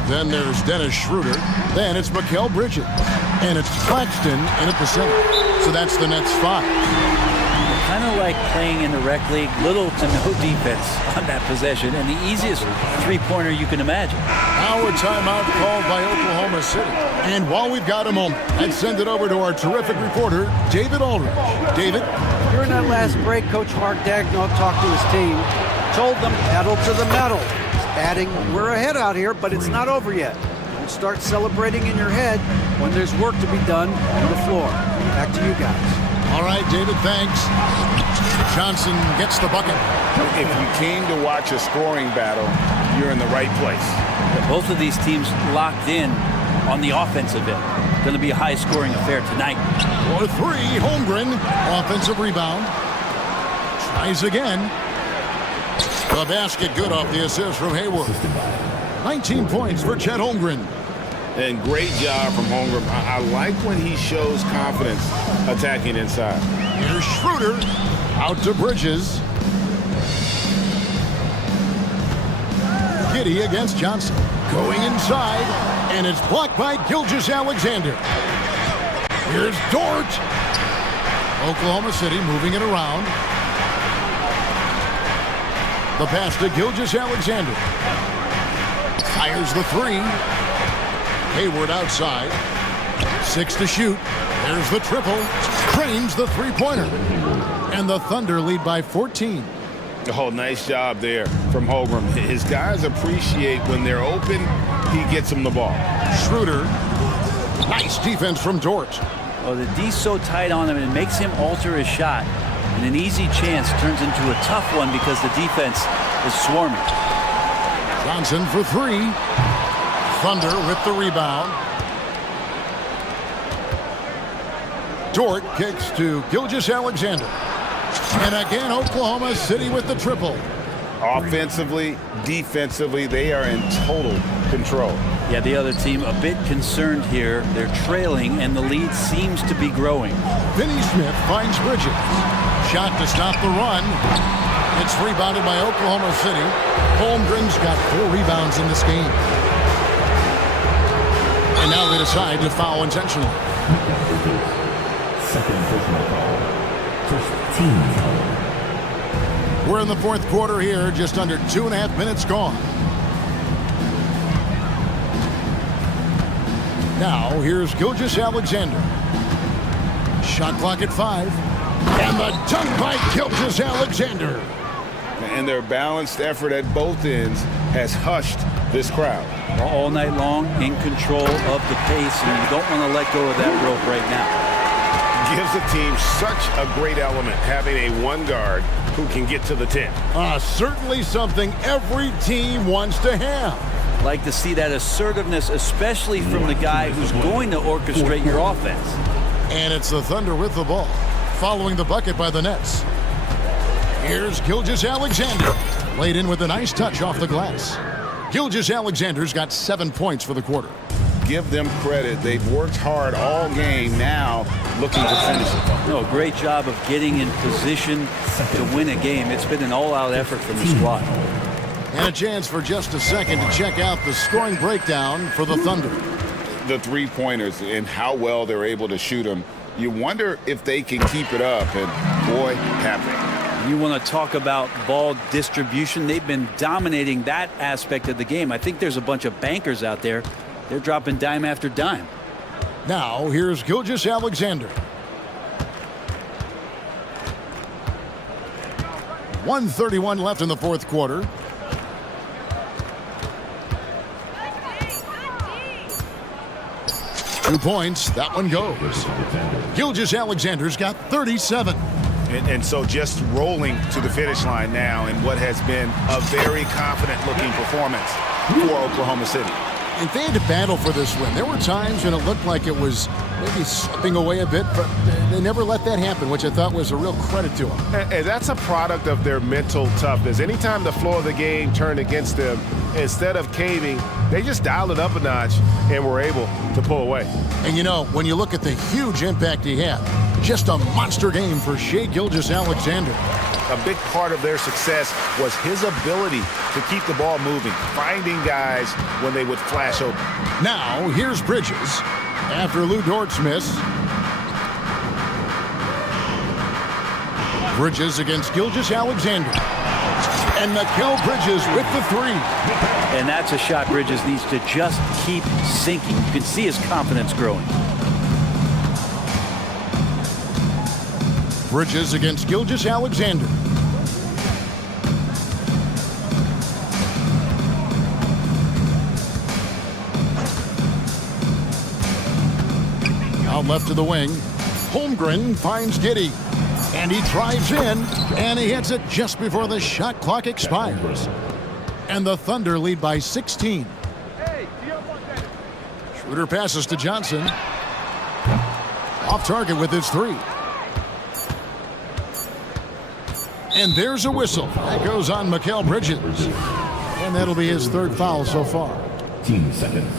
Then there's Dennis Schroeder. Then it's Mikal Bridges. And it's Claxton in at the center. So that's the Nets 5. Kind of like playing in the rec league, little to no defense on that possession, and the easiest three-pointer you can imagine. Now a timeout called by Oklahoma City. And while we've got a moment, I'd send it over to our terrific reporter, David Aldridge. David? During that last break, Coach Mark Daigneault talked to his team, told them pedal to the metal, adding, we're ahead out here, but it's not over yet. Don't start celebrating in your head when there's work to be done on the floor. Back to you guys. All right, David, thanks. Johnson gets the bucket. If you came to watch a scoring battle, you're in the right place. Both of these teams locked in on the offensive end. Going to be a high-scoring affair tonight. For three, Holmgren. Offensive rebound. Tries again. The basket good off the assist from Hayward. 19 points for Chet Holmgren. And great job from Holmgren. I like when he shows confidence attacking inside. Here's Schroeder. Out to Bridges. Giddey against Johnson. Going inside. And it's blocked by Gilgeous-Alexander. Here's Dort. Oklahoma City moving it around. The pass to Gilgeous-Alexander. Fires the three. Hayward outside. 6 to shoot. There's the triple. Frames the three-pointer. And the Thunder lead by 14. Oh, nice job there from Holmgren. His guys appreciate when they're open, he gets them the ball. Schroeder. Nice defense from Dort. Oh, the D's so tight on him, it makes him alter his shot. And an easy chance turns into a tough one because the defense is swarming. Johnson for three. Thunder with the rebound. Dort kicks to Gilgeous-Alexander. And again, Oklahoma City with the triple. Offensively, defensively, they are in total control. Yeah, the other team a bit concerned here. They're trailing, and the lead seems to be growing. Finney-Smith finds Bridges. Shot to stop the run. It's rebounded by Oklahoma City. Holmgren's got 4 rebounds in this game. And now they decide to foul intentionally. Second personal foul. First team foul. We're in the fourth quarter here, just under 2.5 minutes gone. Now, here's Gilgeous-Alexander. Shot clock at 5. And the dunk by Gilgeous-Alexander. And their balanced effort at both ends has hushed this crowd. All night long, in control of the pace, and you don't want to let go of that rope right now. Gives the team such a great element, having a one guard who can get to the 10. Certainly something every team wants to have. Like to see that assertiveness, especially from the guy who's going to orchestrate your offense. And it's the Thunder with the ball, following the bucket by the Nets. Here's Gilgeous-Alexander, laid in with a nice touch off the glass. Gilgeous-Alexander's got 7 points for the quarter. Give them credit. They've worked hard all game, now looking to finish it. No, great job of getting in position to win a game. It's been an all-out effort from the squad. And a chance for just a second to check out the scoring breakdown for the Thunder. The three-pointers and how well they're able to shoot them. You wonder if they can keep it up, and boy, have they. You want to talk about ball distribution. They've been dominating that aspect of the game. I think there's a bunch of bankers out there. They're dropping dime after dime. Now, here's Gilgeous-Alexander. 1:31 left in the fourth quarter. Two points. That one goes. Gilgeous-Alexander's got 37. And so just rolling to the finish line now in what has been a very confident-looking performance for Oklahoma City. And they had to battle for this win. There were times when it looked like it was maybe slipping away a bit, but they never let that happen, which I thought was a real credit to them. And that's a product of their mental toughness. Anytime the flow of the game turned against them, instead of caving, they just dialed it up a notch and were able to pull away. And you know, when you look at the huge impact he had, just a monster game for Shai Gilgeous-Alexander. A big part of their success was his ability to keep the ball moving, finding guys when they would flash open. Now, here's Bridges. After Lou Dort's miss. Bridges against Gilgeous-Alexander. And Mikal Bridges with the three. And that's a shot Bridges needs to just keep sinking. You can see his confidence growing. Bridges against Gilgeous-Alexander. Out left to the wing. Holmgren finds Giddey. And he drives in, and he hits it just before the shot clock expires. And the Thunder lead by 16. Schroeder passes to Johnson. Off target with his three. And there's a whistle. That goes on Mikal Bridges. And that'll be his third foul so far. Team seconds.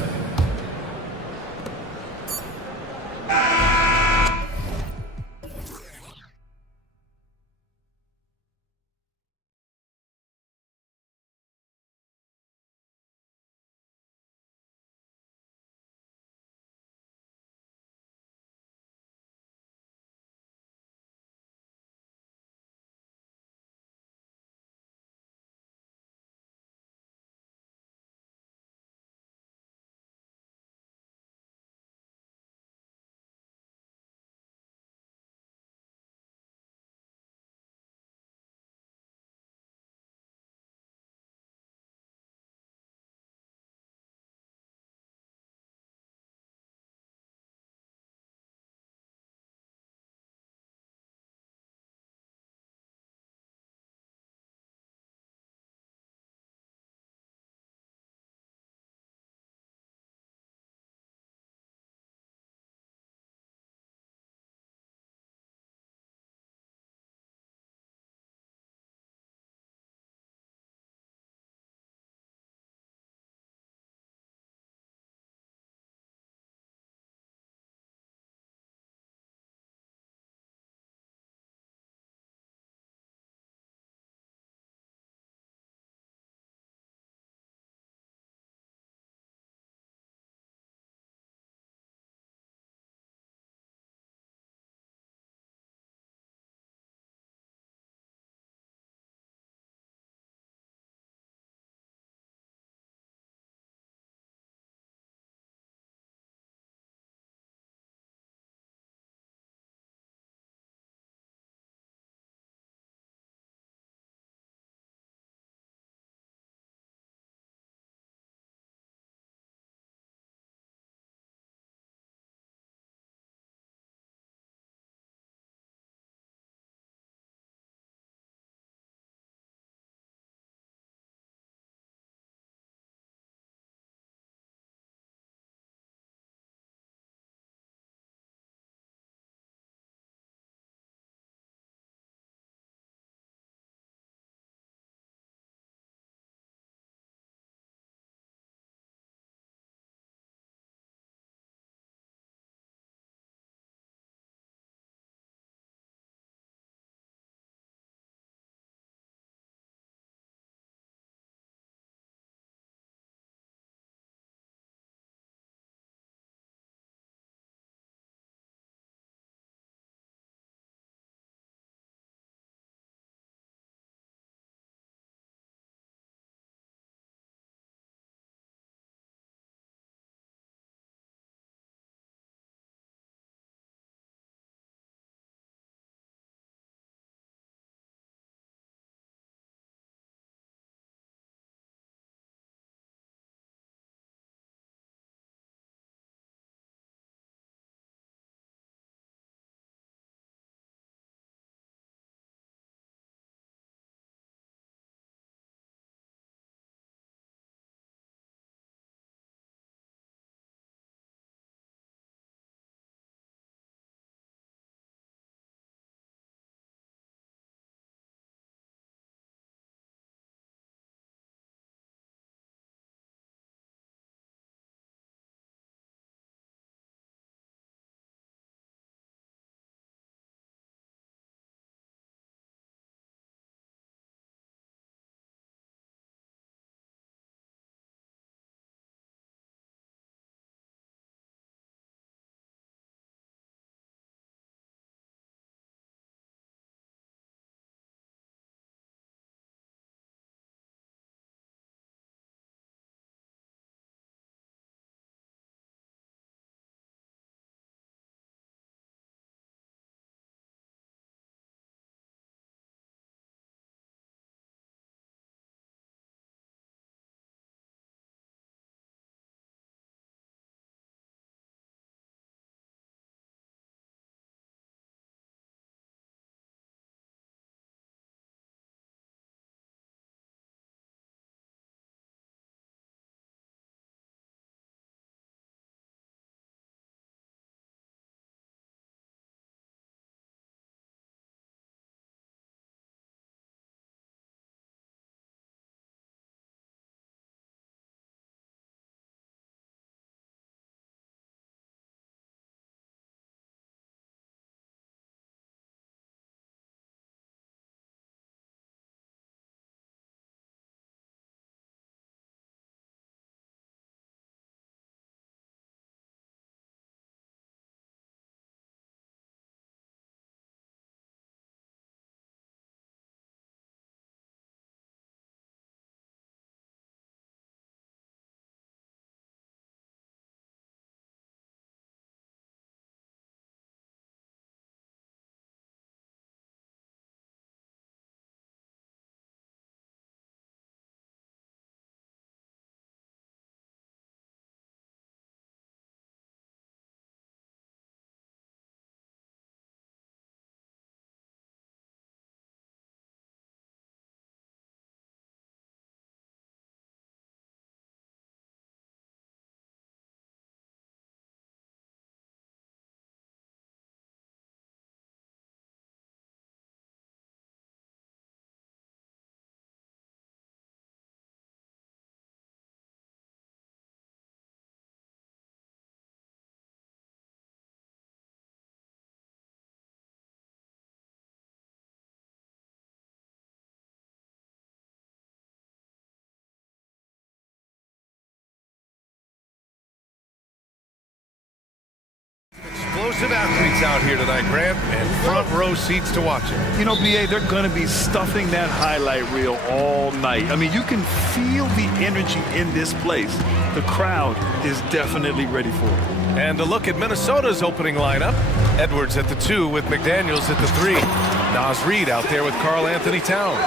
Hundreds of athletes out here tonight, Grant, and front row seats to watch it. You know, BA, they're going to be stuffing that highlight reel all night. I mean, you can feel the energy in this place. The crowd is definitely ready for it. And a look at Minnesota's opening lineup. Edwards at the 2 with McDaniels at the 3. Naz Reid out there with Karl Anthony Towns.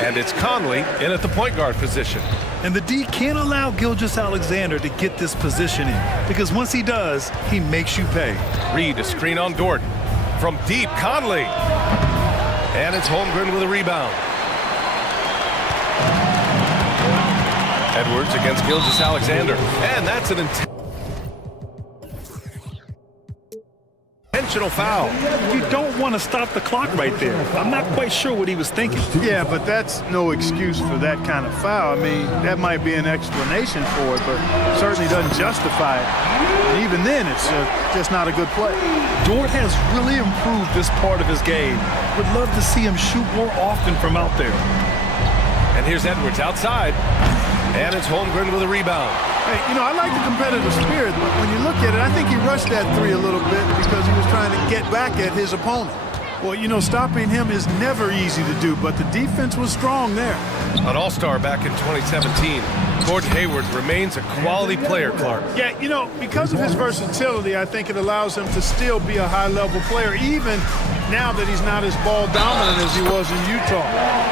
And it's Conley in at the point guard position. And the D can't allow Gilgeous-Alexander to get this positioning, because once he does, he makes you pay. Reid a screen on Dort. From deep, Conley. And it's Holmgren with a rebound. Edwards against Gilgeous-Alexander. And that's an intentional foul. You don't want to stop the clock right there. I'm not quite sure what he was thinking. Yeah, but that's no excuse for that kind of foul. I mean, that might be an explanation for it, but certainly doesn't justify it. And even then, it's just not a good play. Dort has really improved this part of his game. Would love to see him shoot more often from out there. And here's Edwards outside. And it's Holmgren with a rebound. Hey, you know, I like the competitive spirit, but when you look at it, I think he rushed that 3 a little bit because he was trying to get back at his opponent. Well, you know, stopping him is never easy to do, but the defense was strong there. An all-star back in 2017, Gordon Hayward remains a quality player, Clark. Yeah, you know, because of his versatility, I think it allows him to still be a high-level player, even now that he's not as ball-dominant as he was in Utah.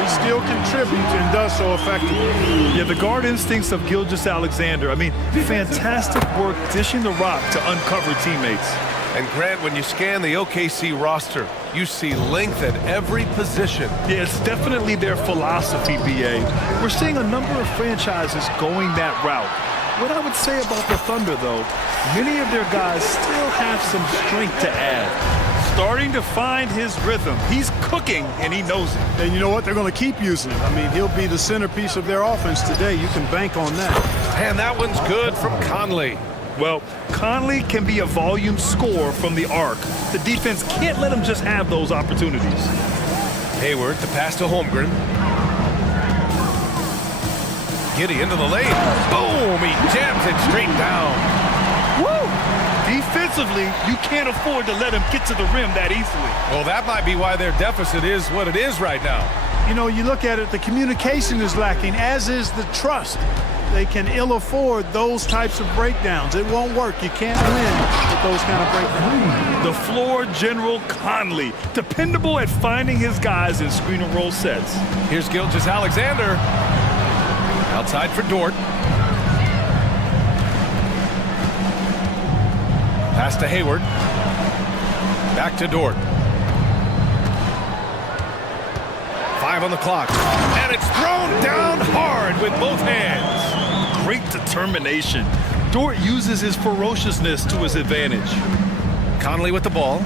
He still contributes and does so effectively. Yeah, the guard instincts of Gilgeous-Alexander. I mean, fantastic work dishing the rock to uncover teammates. And Grant, when you scan the OKC roster, you see length at every position. Yeah, it's definitely their philosophy, BA. We're seeing a number of franchises going that route. What I would say about the Thunder, though, many of their guys still have some strength to add. Starting to find his rhythm. He's cooking, and he knows it. And you know what? They're going to keep using him. I mean, he'll be the centerpiece of their offense today. You can bank on that. And that one's good from Conley. Well, Conley can be a volume scorer from the arc. The defense can't let him just have those opportunities. Hayward to pass to Holmgren. Giddey into the lane. Boom! He jams it straight down. Woo! Defensively, you can't afford to let him get to the rim that easily. Well, that might be why their deficit is what it is right now. You know, you look at it, the communication is lacking, as is the trust. They can ill afford those types of breakdowns. It won't work. You can't win with those kind of breakdowns. The floor general Conley, dependable at finding his guys in screen and roll sets. Here's Gilgeous-Alexander. Outside for Dort. Pass to Hayward. Back to Dort. 5 on the clock. And it's thrown down hard with both hands. Great determination. Dort uses his ferociousness to his advantage. Conley with the ball.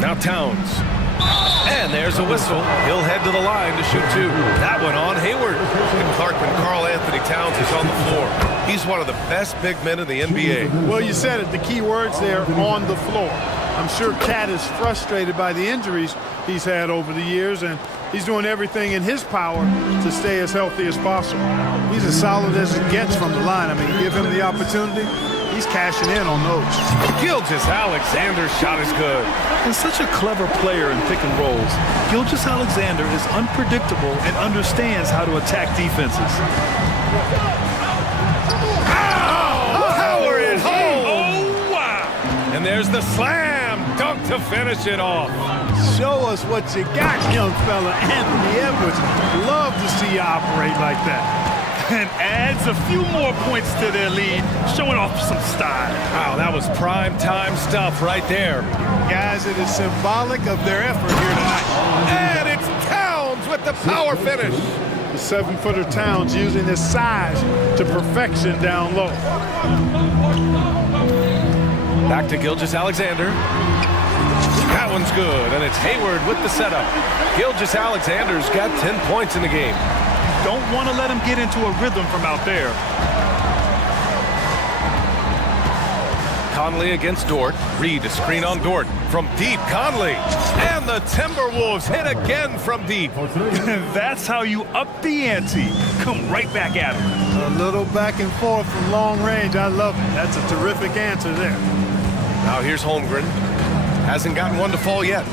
Now Towns. And there's a whistle. He'll head to the line to shoot 2. That one on Hayward. And Clark, when Karl Anthony Towns is on the floor, he's one of the best big men in the NBA. Well, you said it. The key words there, on the floor. I'm sure Cat is frustrated by the injuries he's had over the years, and he's doing everything in his power to stay as healthy as possible. He's as solid as it gets from the line. I mean, give him the opportunity, he's cashing in on those. Gilgeous-Alexander's shot is good. And such a clever player in pick and rolls, Gilgeous-Alexander is unpredictable and understands how to attack defenses. Power at home! Oh, wow! And there's the slam dunk to finish it off. Show us what you got, young fella. Anthony Edwards, love to see you operate like that. And adds a few more points to their lead, showing off some style. Wow, that was prime time stuff right there. Guys, it is symbolic of their effort here tonight. And it's Towns with the power finish. The 7-footer Towns using his size to perfection down low. Back to Gilgeous-Alexander. That one's good, and it's Hayward with the setup. Gilgeous-Alexander's got 10 points in the game. Don't want to let him get into a rhythm from out there. Conley against Dort. Reed, a screen on Dort. From deep, Conley. And the Timberwolves hit again from deep. That's how you up the ante. Come right back at him. A little back and forth from long range. I love it. That's a terrific answer there. Now here's Holmgren. Hasn't gotten one to fall yet.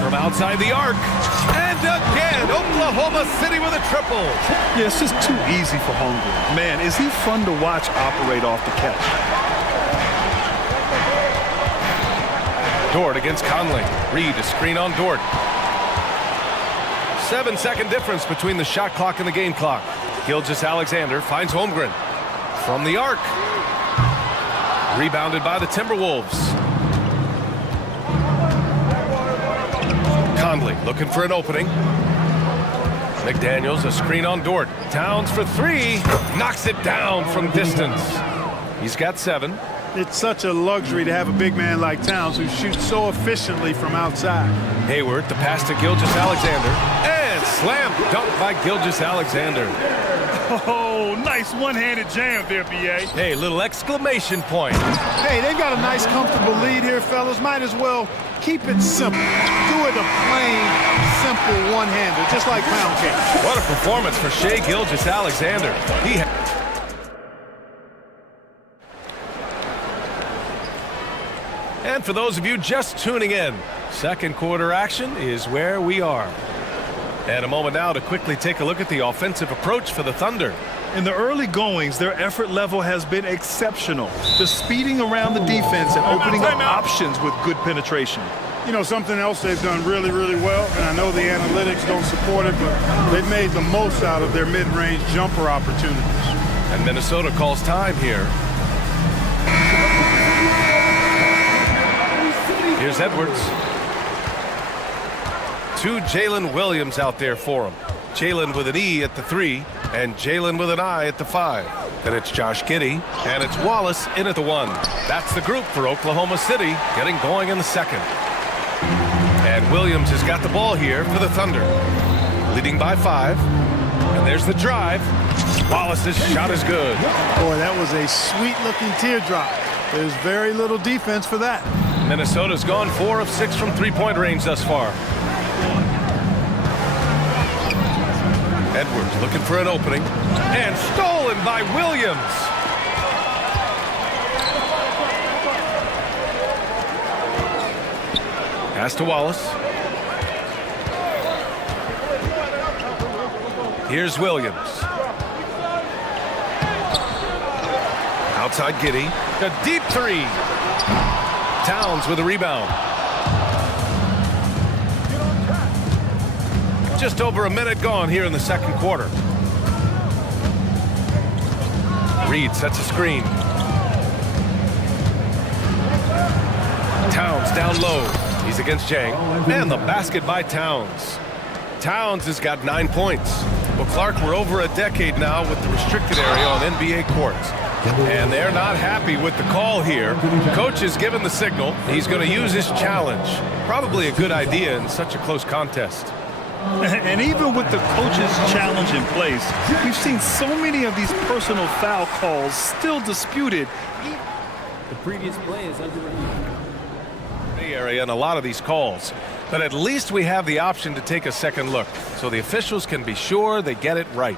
From outside the arc. And again, Oklahoma City with a triple. Yeah, it's just too easy for Holmgren. Man, is he fun to watch operate off the catch. Dort against Conley. Reed, a screen on Dort. 7-second difference between the shot clock and the game clock. Gilgeous-Alexander finds Holmgren. From the arc. Rebounded by the Timberwolves. Conley looking for an opening. McDaniels, a screen on Dort. Towns for three. Knocks it down from distance. He's got 7. It's such a luxury to have a big man like Towns who shoots so efficiently from outside. Hayward, the pass to Gilgeous-Alexander. And slam dunk by Gilgeous-Alexander. Oh, nice one-handed jam there, B.A. Hey, little exclamation point. Hey, they've got a nice, comfortable lead here, fellas. Might as well keep it simple. Do it a plain, simple one-hander, just like pound cake. What a performance for Shai Gilgeous-Alexander. And for those of you just tuning in, second quarter action is where we are. And a moment now to quickly take a look at the offensive approach for the Thunder. In the early goings, their effort level has been exceptional. Just speeding around the defense and opening up options with good penetration. You know, something else they've done really, really well, and I know the analytics don't support it, but they've made the most out of their mid-range jumper opportunities. And Minnesota calls time here. Here's Edwards. 2 Jalen Williams out there for him. Jalen with an E at the 3, and Jalen with an I at the 5. Then it's Josh Giddey, and it's Wallace in at the 1. That's the group for Oklahoma City, getting going in the second. And Williams has got the ball here for the Thunder. Leading by 5. And there's the drive. Wallace's shot is good. Boy, that was a sweet-looking teardrop. There's very little defense for that. Minnesota's gone 4 of 6 from three-point range thus far. Edwards looking for an opening. And stolen by Williams. Pass to Wallace. Here's Williams. Outside Giddey. A deep 3. Towns with a rebound. Just over a minute gone here in the second quarter. Reed sets a screen. Towns down low. He's against Jang. And the basket by Towns. Towns has got 9 points. Well, Clark, we're over a decade now with the restricted area on NBA courts. And they're not happy with the call here. Coach has given the signal. He's going to use his challenge. Probably a good idea in such a close contest. And even with the coach's challenge in place, we've seen so many of these personal foul calls still disputed. The previous play is under review. Area in a lot of these calls. But at least we have the option to take a second look, so the officials can be sure they get it right.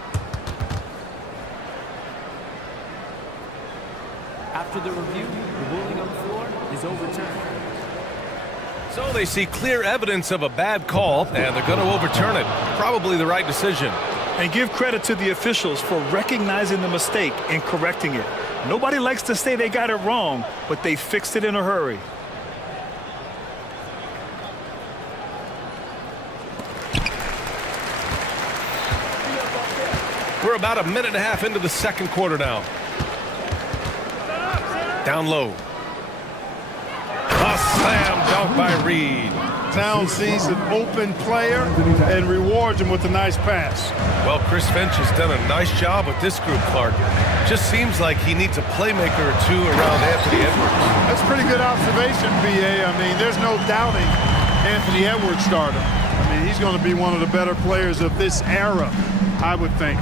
After the review, the ruling on the floor is overturned. So they see clear evidence of a bad call, and they're going to overturn it. Probably the right decision. And give credit to the officials for recognizing the mistake and correcting it. Nobody likes to say they got it wrong, but they fixed it in a hurry. We're about a minute and a half into the second quarter now. Down low. A slam dunk by Reed. Towns sees an open player and rewards him with a nice pass. Well, Chris Finch has done a nice job with this group, Clark. Just seems like he needs a playmaker or two around Anthony Edwards. That's a pretty good observation, B.A. I mean, there's no doubting Anthony Edwards' stardom. I mean, he's going to be one of the better players of this era, I would think.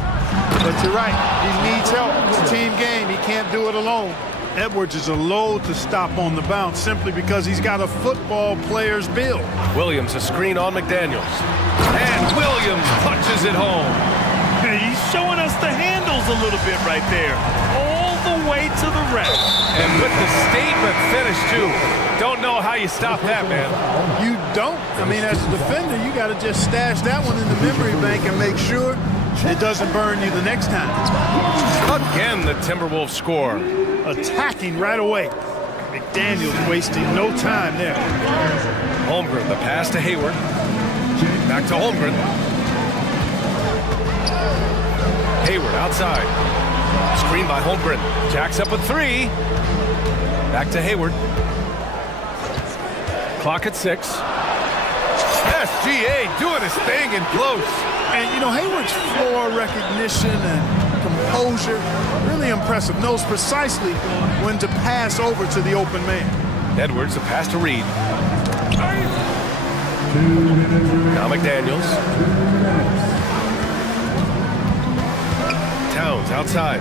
But you're right. He needs help. It's a team game. He can't do it alone. Edwards is a load to stop on the bounce simply because he's got a football player's build. Williams a screen on McDaniels. And Williams punches it home. He's showing us the handles a little bit right there. All the way to the rack. And with the statement finish, too. Don't know how you stop that, man. You don't. I mean, as a defender, you got to just stash that one in the memory bank and make sure it doesn't burn you the next time. Again, the Timberwolves score. Attacking right away. McDaniels wasting no time there. Holmgren, the pass to Hayward. Back to Holmgren. Hayward outside. Screen by Holmgren. Jacks up with 3. Back to Hayward. Clock at 6. SGA doing his thing in close. And, you know, Hayward's floor recognition and composure, really impressive. Knows precisely when to pass over to the open man. Edwards, the pass to Reed. Now McDaniels. Towns outside.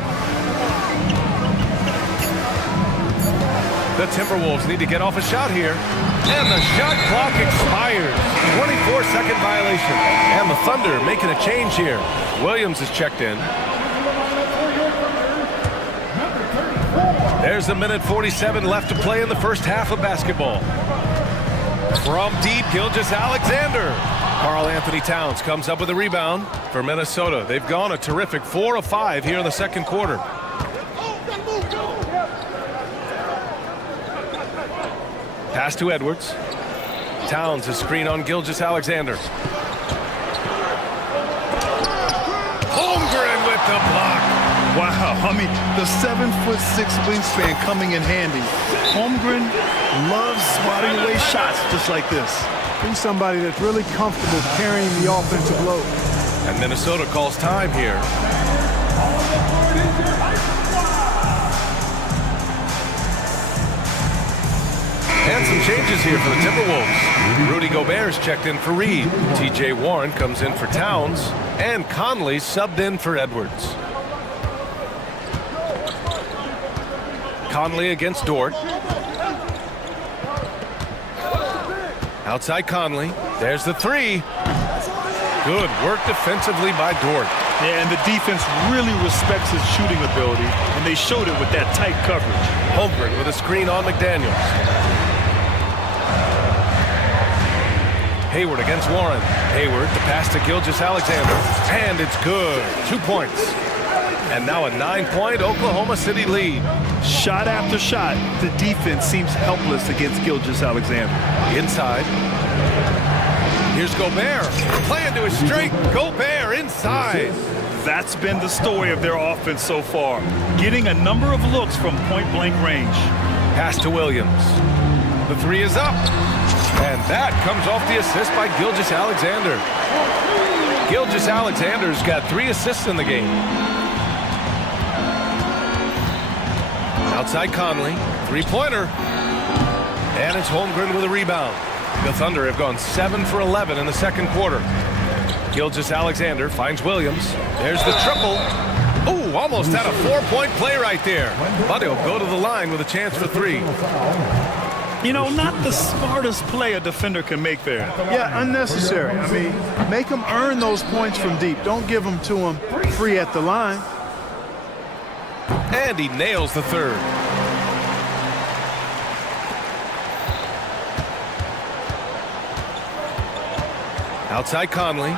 The Timberwolves need to get off a shot here. And the shot clock expires. 24-second violation. And the Thunder making a change here. Williams is checked in. There's a minute 47 left to play in the first half of basketball. From deep, Gilgeous-Alexander. Karl Anthony Towns comes up with a rebound for Minnesota. They've gone a terrific 4 of 5 here in the second quarter. Pass to Edwards. Towns a screen on Gilgeous-Alexander. Holmgren with the block. Wow, I mean, the 7'6" wingspan coming in handy. Holmgren loves swatting away shots just like this. He's somebody that's really comfortable carrying the offensive load. And Minnesota calls time here. And some changes here for the Timberwolves. Rudy Gobert's checked in for Reed. TJ Warren comes in for Towns. And Conley subbed in for Edwards. Conley against Dort. Outside Conley. There's the 3. Good work defensively by Dort. Yeah, and the defense really respects his shooting ability, and they showed it with that tight coverage. Holmgren with a screen on McDaniels. Hayward against Warren. Hayward, the pass to Gilgeous-Alexander. And it's good. 2 points. And now a 9-point Oklahoma City lead. Shot after shot, the defense seems helpless against Gilgeous-Alexander. Inside. Here's Gobert. Playing to his strength. Gobert inside. That's been the story of their offense so far. Getting a number of looks from point-blank range. Pass to Williams. The 3 is up. And that comes off the assist by Gilgeous-Alexander. Gilgeous-Alexander's got 3 assists in the game. Outside Conley. 3-pointer. And it's Holmgren with a rebound. The Thunder have gone 7 for 11 in the second quarter. Gilgeous-Alexander finds Williams. There's the triple. Ooh, almost had a 4-point play right there. But he'll go to the line with a chance for 3. You know, not the smartest play a defender can make there. Yeah, unnecessary. I mean, make them earn those points from deep. Don't give them to them free at the line. And he nails the 3rd. Outside Conley.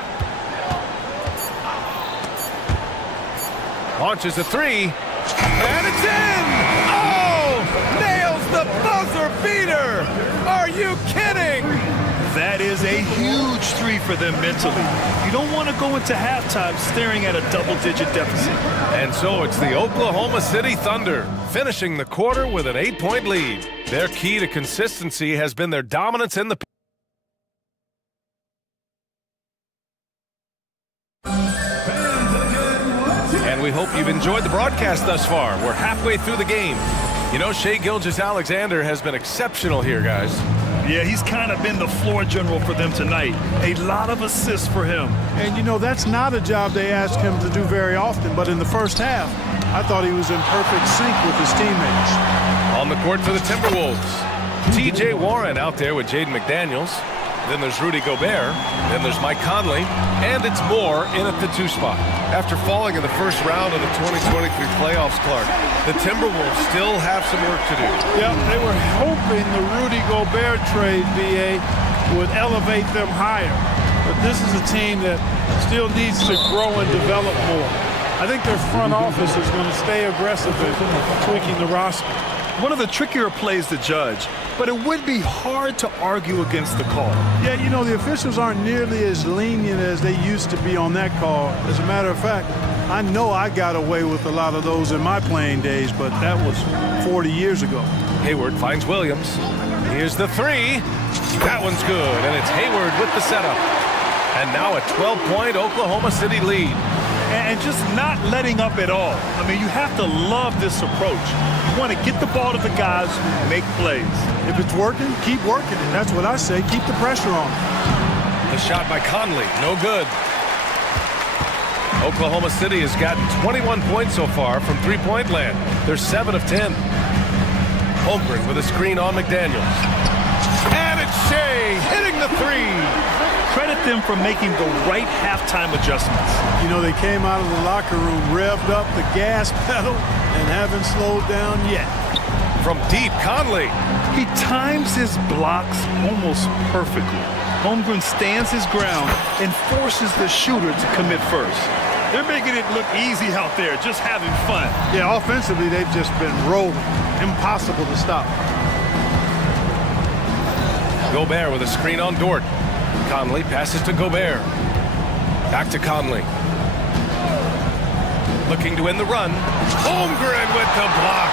Launches a 3. And it's in! Oh! Nails the buzzer beater! Are you kidding? That is a huge 3 for them mentally. You don't want to go into halftime staring at a double-digit deficit. And so it's the Oklahoma City Thunder finishing the quarter with an 8-point lead. Their key to consistency has been their dominance in the And we hope you've enjoyed the broadcast thus far. We're halfway through the game. You know, Shai Gilgeous-Alexander has been exceptional here, guys. Yeah, he's kind of been the floor general for them tonight. A lot of assists for him. And, you know, that's not a job they ask him to do very often, but in the first half, I thought he was in perfect sync with his teammates. On the court for the Timberwolves, T.J. Warren out there with Jaden McDaniels. Then there's Rudy Gobert. Then there's Mike Conley. And it's Moore in at the 2 spot. After falling in the first round of the 2023 playoffs, Clark, the Timberwolves still have some work to do. Yeah, they were hoping the Rudy Gobert trade, B.A., would elevate them higher. But this is a team that still needs to grow and develop more. I think their front office is going to stay aggressive in tweaking the roster. One of the trickier plays to judge, but it would be hard to argue against the call. Yeah, you know, the officials aren't nearly as lenient as they used to be on that call. As a matter of fact, I know I got away with a lot of those in my playing days, but that was 40 years ago. Hayward finds Williams. Here's the 3. That one's good, and it's Hayward with the setup. And now a 12-point Oklahoma City lead. And just not letting up at all. I mean, you have to love this approach. You want to get the ball to the guys who make plays. If it's working, keep working it. That's what I say. Keep the pressure on. The shot by Conley, no good. Oklahoma City has gotten 21 points so far from three-point land. They're 7 of 10. Holmgren with a screen on McDaniels. And it's Shea hitting the 3. Credit them for making the right halftime adjustments. You know, they came out of the locker room, revved up the gas pedal, and haven't slowed down yet. From deep, Conley. He times his blocks almost perfectly. Holmgren stands his ground and forces the shooter to commit first. They're making it look easy out there, just having fun. Yeah, offensively, they've just been rolling. Impossible to stop. Gobert with a screen on Dort. Conley passes to Gobert. Back to Conley. Looking to win the run. Holmgren with the block.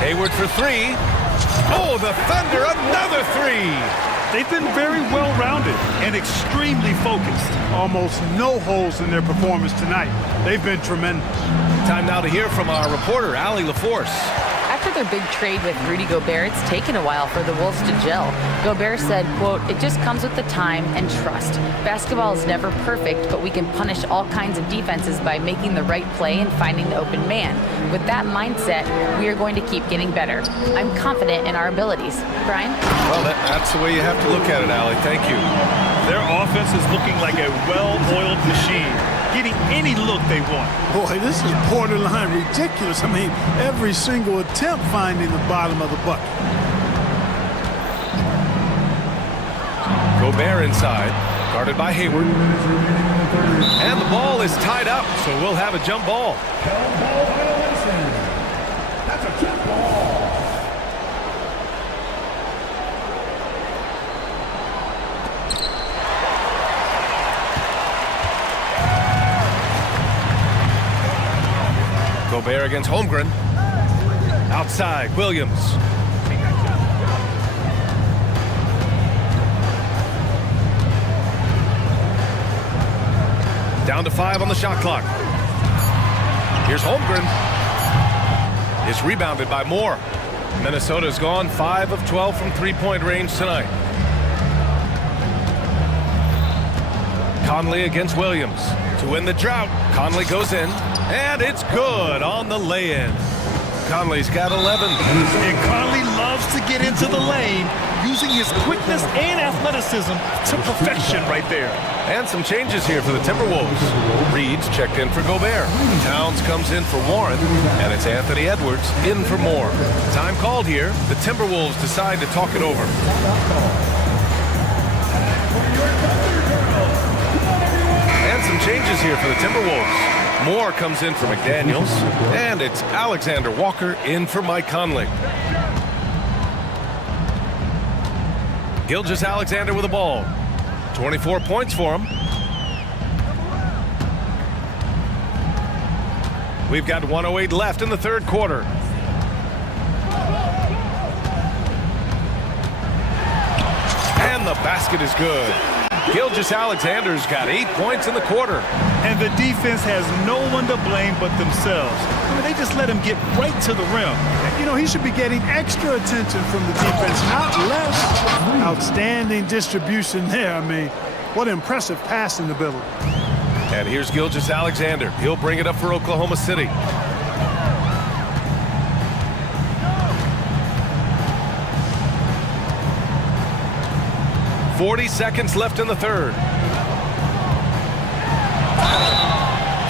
Hayward for 3. Oh, the Thunder, another 3. They've been very well-rounded and extremely focused. Almost no holes in their performance tonight. They've been tremendous. Time now to hear from our reporter, Allie LaForce. After their big trade with Rudy Gobert, it's taken a while for the Wolves to gel. Gobert said, quote, "It just comes with the time and trust. Basketball is never perfect, but we can punish all kinds of defenses by making the right play and finding the open man. With that mindset, we are going to keep getting better. I'm confident in our abilities." Brian? Well, that's the way you have to look at it, Allie. Thank you. Their offense is looking like a well-oiled machine, getting any look they want. Boy, this is borderline ridiculous. I mean, every single attempt finding the bottom of the bucket. Gobert inside, guarded by Hayward. And the ball is tied up, so we'll have a jump ball. That's a jump ball. Gobert against Holmgren. Outside, Williams. Down to 5 on the shot clock. Here's Holmgren. Is rebounded by Moore. Minnesota's gone 5 of 12 from three-point range tonight. Conley against Williams. To win the drought, Conley goes in, and it's good on the lay-in. Conley's got 11. And Conley loves to get into the lane, using his quickness and athleticism to perfection right there. And some changes here for the Timberwolves. Reed's checked in for Gobert. Towns comes in for Warren, and it's Anthony Edwards in for Moore. Time called here. The Timberwolves decide to talk it over. And some changes here for the Timberwolves. Moore comes in for McDaniels, and it's Alexander Walker in for Mike Conley. Gilgeous-Alexander with the ball. 24 points for him. We've got 1:08 left in the third quarter. And the basket is good. Gilgeous-Alexander's got 8 points in the quarter. And the defense has no one to blame but themselves. I mean, they just let him get right to the rim. You know, he should be getting extra attention from the defense, not less. Outstanding distribution there. I mean, What impressive passing ability. And here's Gilgeous Alexander. He'll bring it up for Oklahoma City. .40 left in the third.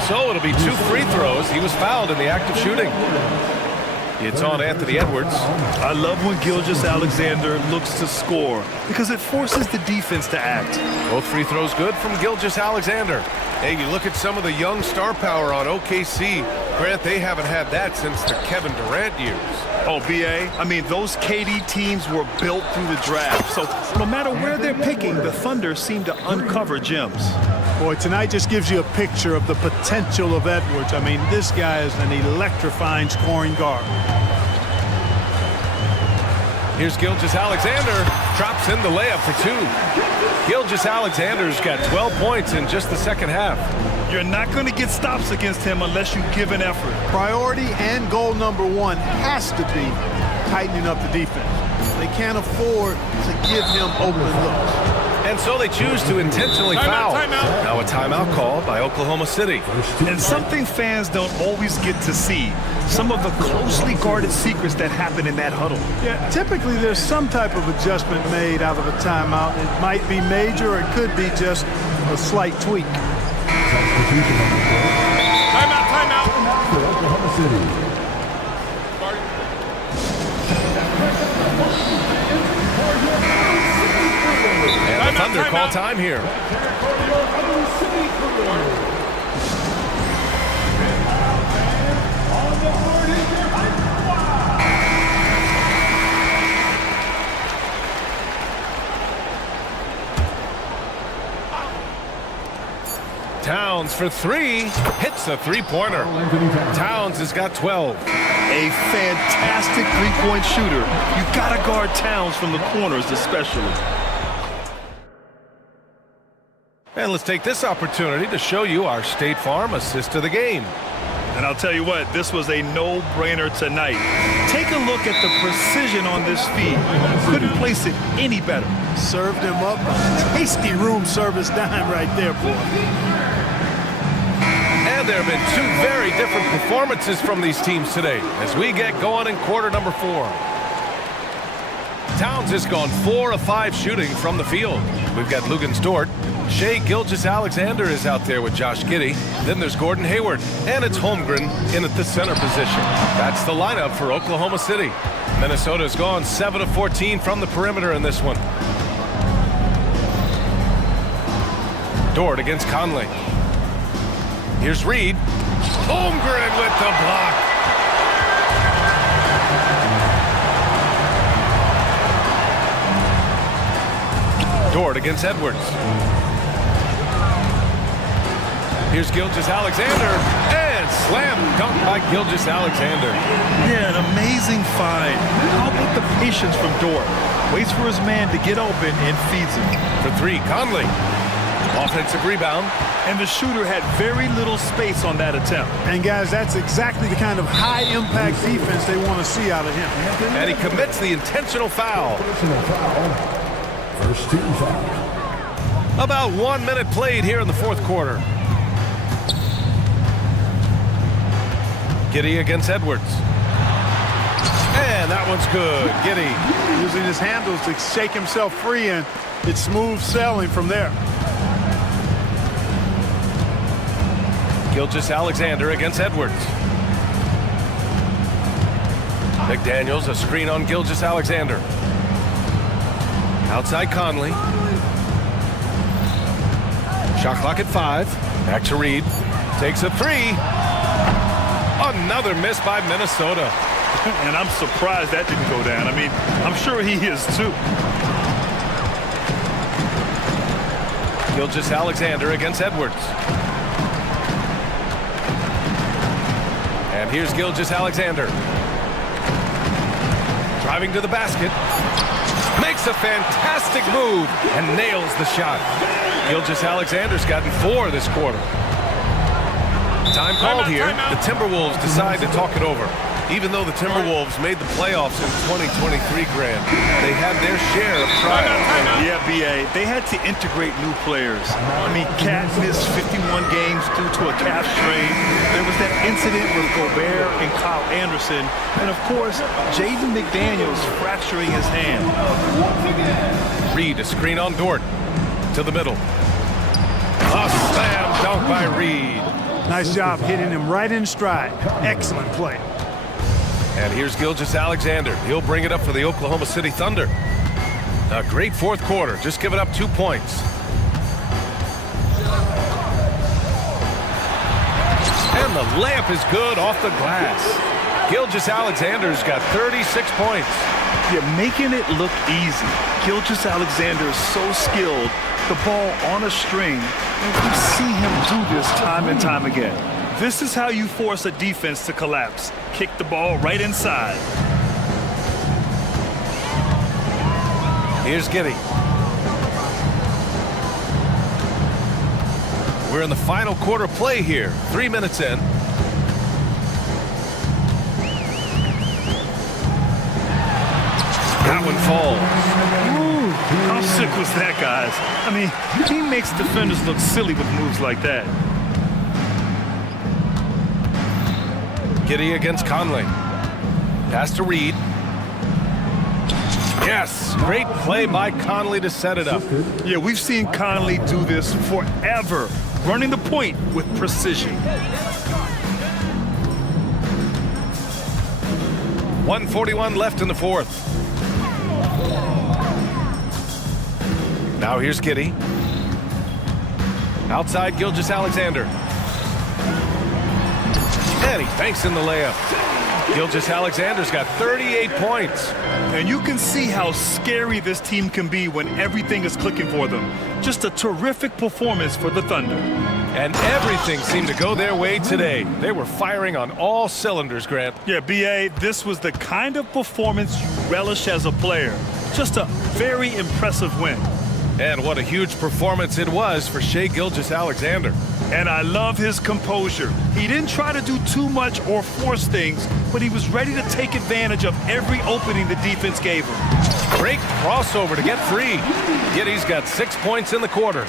So it'll be 2 free throws. He was fouled in the act of shooting. It's on Anthony Edwards. I love when Gilgeous Alexander looks to score because it forces the defense to act. Both free throws good from Gilgeous Alexander. Hey, you look at some of the young star power on OKC. Grant, they haven't had that since the Kevin Durant years. Oh, BA, I mean, those KD teams were built through the draft. So no matter where they're picking, the Thunder seem to uncover gems. Boy, tonight just gives you a picture of the potential of Edwards. I mean, this guy is an electrifying scoring guard. Here's Gilgeous Alexander. Drops in the layup for 2. Gilgeous Alexander's got 12 points in just the second half. You're not going to get stops against him unless you give an effort. Priority and goal number 1 has to be tightening up the defense. They can't afford to give him open looks. And so they choose to intentionally foul. Now a timeout called by Oklahoma City. And something fans don't always get to see, some of the closely guarded secrets that happen in that huddle. Yeah, typically there's some type of adjustment made out of a timeout. It might be major or it could be just a slight tweak. Timeout. For Oklahoma City. And the Thunder call time here. Towns for 3, hits a 3-pointer. Towns has got 12. A fantastic three-point shooter. You gotta guard Towns from the corners especially. And let's take this opportunity to show you our State Farm assist of the game. And I'll tell you what, this was a no-brainer tonight. Take a look at the precision on this feed. Couldn't place it any better. Served him up a tasty room service dime right there, boy. And there have been 2 very different performances from these teams today as we get going in quarter number 4. Towns has gone 4 of 5 shooting from the field. We've got Lugens Dort. Shea Gilgeous-Alexander is out there with Josh Giddey. Then there's Gordon Hayward. And it's Holmgren in at the center position. That's the lineup for Oklahoma City. Minnesota's gone 7 of 14 from the perimeter in this one. Dort against Conley. Here's Reed. Holmgren with the block. Dort against Edwards. Here's Gilgeous-Alexander, and slam dunk by Gilgeous-Alexander. Yeah, an amazing find. How about the patience from Dort? Waits for his man to get open and feeds him. For 3, Conley. Offensive rebound. And the shooter had very little space on that attempt. And guys, that's exactly the kind of high-impact defense they want to see out of him. And he commits the intentional foul. First team foul. About 1 minute played here in the fourth quarter. Giddey against Edwards. And that one's good. Giddey using his handles to shake himself free, and it's smooth sailing from there. Gilgeous-Alexander against Edwards. McDaniels, a screen on Gilgeous-Alexander. Outside Conley. Shot clock at 5. Back to Reed. Takes a 3. Another miss by Minnesota. And I'm surprised that didn't go down. I mean, I'm sure he is too. Gilgeous-Alexander against Edwards. And here's Gilgeous-Alexander. Driving to the basket. Makes a fantastic move and nails the shot. Gilgeous-Alexander's gotten 4 this quarter. Time called here. The Timberwolves decide to talk it over. Even though the Timberwolves made the playoffs in 2023, Grant, they had their share of trials. Yeah, BA, they had to integrate new players. I mean, Cat missed 51 games due to a calf strain. There was that incident with Gobert and Kyle Anderson. And, of course, Jaden McDaniels fracturing his hand. Reed, a screen on Dort. To the middle. A slam dunk by Reed. Nice job hitting him right in stride. Excellent play. And here's Gilgeous-Alexander. He'll bring it up for the Oklahoma City Thunder. A great fourth quarter, just giving up 2 points. And the layup is good off the glass. Gilgeous-Alexander's got 36 points. Yeah, making it look easy. Gilgeous-Alexander is so skilled. The ball on a string. And you see him do this time and time again. This is how you force a defense to collapse. Kick the ball right inside. Here's Giddey. We're in the final quarter play here. 3 minutes in. That one falls. Ooh, how sick was that, guys? I mean, he makes defenders look silly with moves like that. Giddey against Conley. Pass to Reed. Yes, great play by Conley to set it up. Yeah, we've seen Conley do this forever, running the point with precision. 1:41 left in the fourth. Now here's Giddey. Outside Gilgeous-Alexander. And he banks in the layup. Gilgeous-Alexander's got 38 points. And you can see how scary this team can be when everything is clicking for them. Just a terrific performance for the Thunder. And everything seemed to go their way today. They were firing on all cylinders, Grant. Yeah, BA, this was the kind of performance you relish as a player. Just a very impressive win. And what a huge performance it was for Shai Gilgeous-Alexander. And I love his composure. He didn't try to do too much or force things, but he was ready to take advantage of every opening the defense gave him. Great crossover to get free. Giddey's got 6 points in the quarter.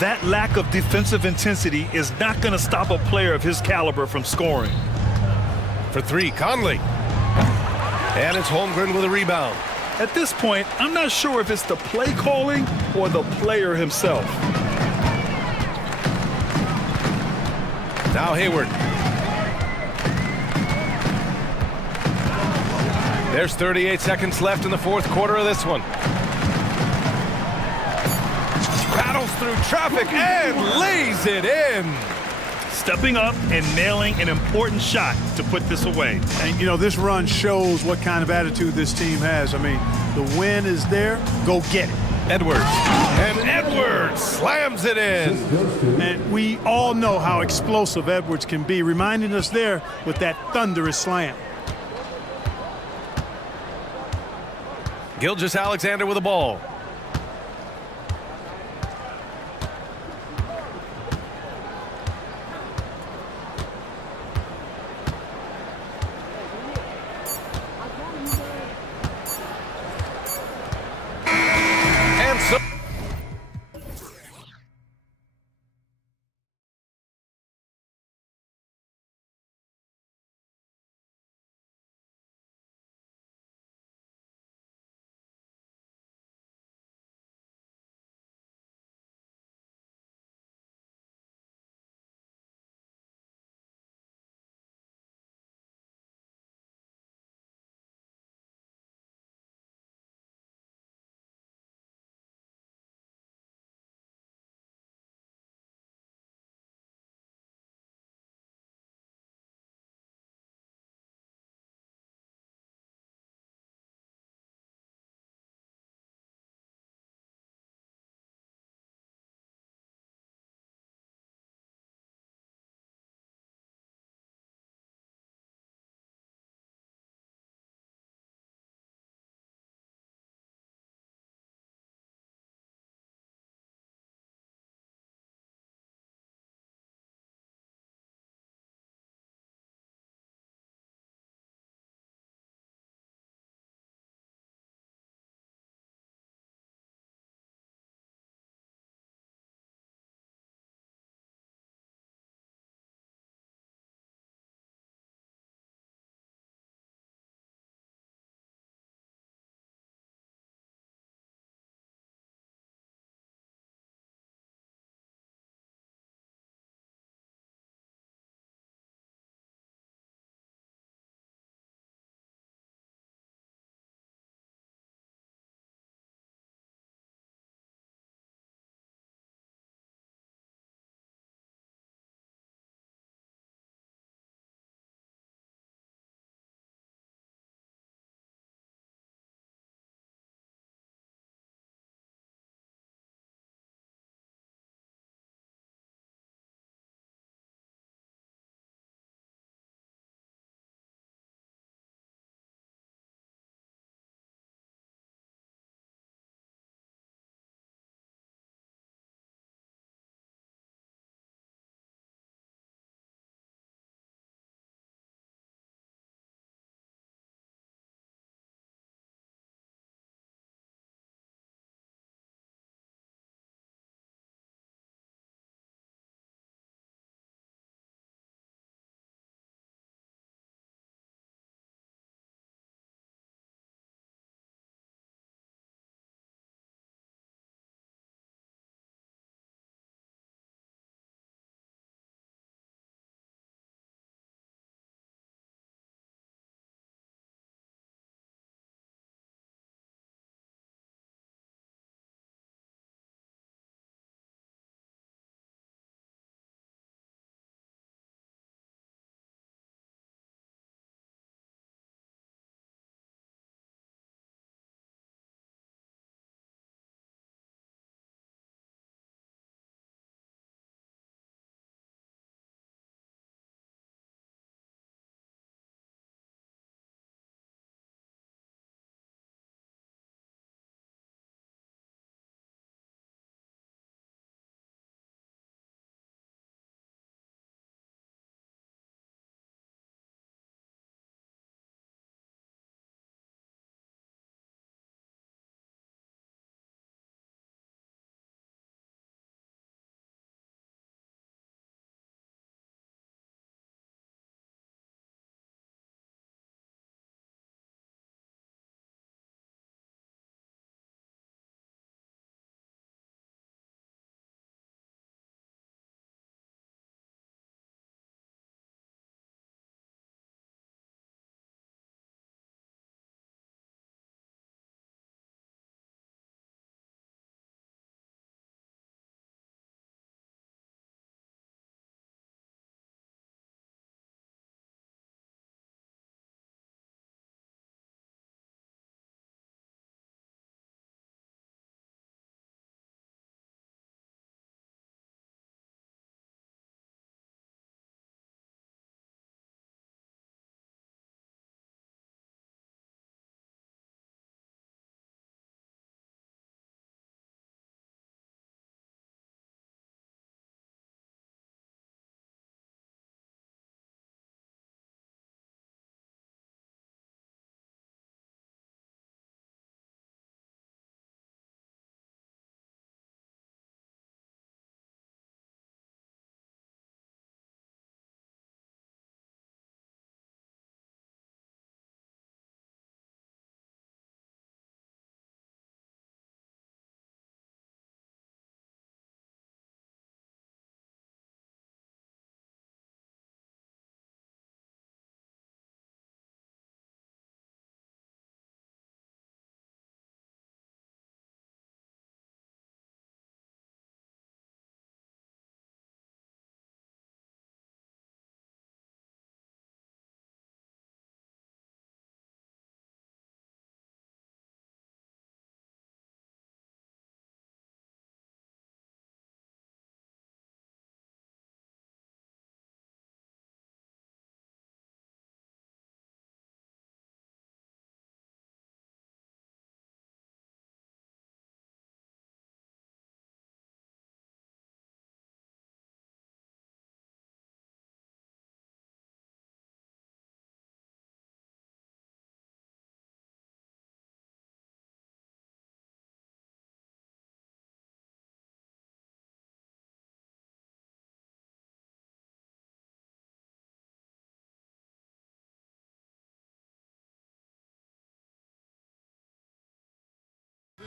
That lack of defensive intensity is not going to stop a player of his caliber from scoring. For three, Conley. And it's Holmgren with a rebound. At this point, I'm not sure if it's the play calling or the player himself. Now Hayward. There's 38 seconds left in the fourth quarter of this one. Battles through traffic and lays it in. Stepping up and nailing an important shot to put this away. And, you know, this run shows what kind of attitude this team has. I mean, the win is there. Go get it. Edwards. And Edwards slams it in. And we all know how explosive Edwards can be, reminding us there with that thunderous slam. Gilgeous-Alexander with the ball.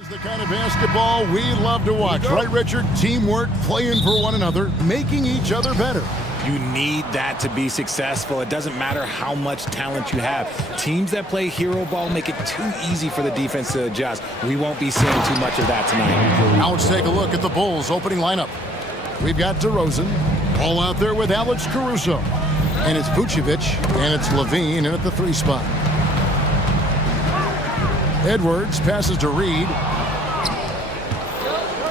This is the kind of basketball we love to watch, right, Richard? Teamwork, playing for one another, making each other better. You need that to be successful. It doesn't matter how much talent you have. Teams that play hero ball make it too easy for the defense to adjust. We won't be seeing too much of that tonight. Now let's take a look at the Bulls' opening lineup. We've got DeRozan, all out there with Alex Caruso. And it's Vucevic, and it's Levine in at the 3 spot. Edwards passes to Reed.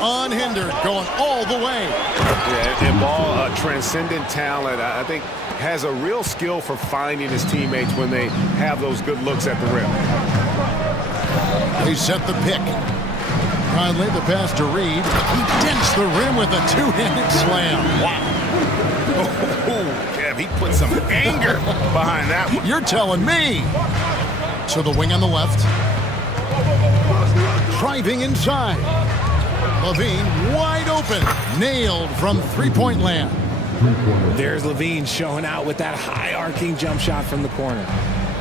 Unhindered, going all the way. Yeah, and Ball, a transcendent talent, I think, has a real skill for finding his teammates when they have those good looks at the rim. They set the pick. Conley, the pass to Reed. He dents the rim with a 2-handed slam. Wow. Oh, Kev, he put some anger behind that one. You're telling me. To the wing on the left. Driving inside. Levine wide open. Nailed from three-point land. There's Levine showing out with that high-arcing jump shot from the corner.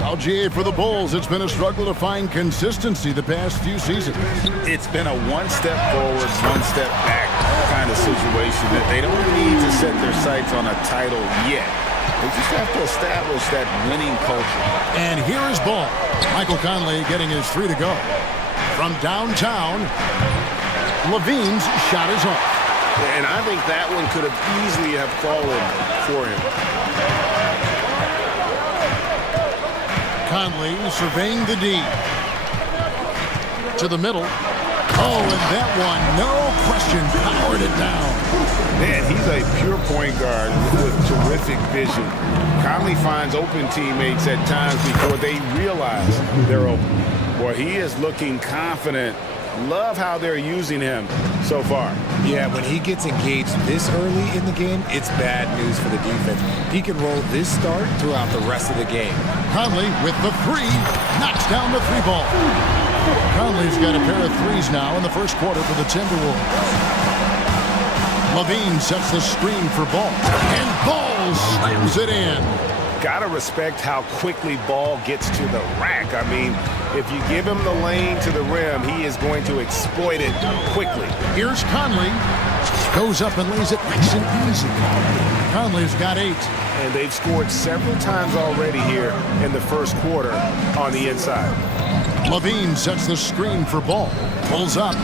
LGA for the Bulls. It's been a struggle to find consistency the past few seasons. It's been a one-step forward, one-step back kind of situation that they don't need to set their sights on a title yet. They just have to establish that winning culture. And here is Ball. Michael Conley getting his 3 to go. From downtown, Levine's shot is off. And I think that one could have easily have fallen for him. Conley surveying the D. To the middle. Oh, and that one, no question, powered it down. Man, he's a pure point guard with terrific vision. Conley finds open teammates at times before they realize they're open. Boy, he is looking confident. Love how they're using him so far. Yeah, when he gets engaged this early in the game, it's bad news for the defense. He can roll this start throughout the rest of the game. Conley with the 3, knocks down the 3 ball. Conley's got a pair of 3s now in the first quarter for the Timberwolves. Levine sets the screen for Ball. And Ball slams it in. Gotta respect how quickly Ball gets to the rack. I mean, if you give him the lane to the rim, he is going to exploit it quickly. Here's Conley. Goes up and lays it nice and easy. Conley's got 8. And they've scored several times already here in the first quarter on the inside. Levine sets the screen for Ball. Pulls up.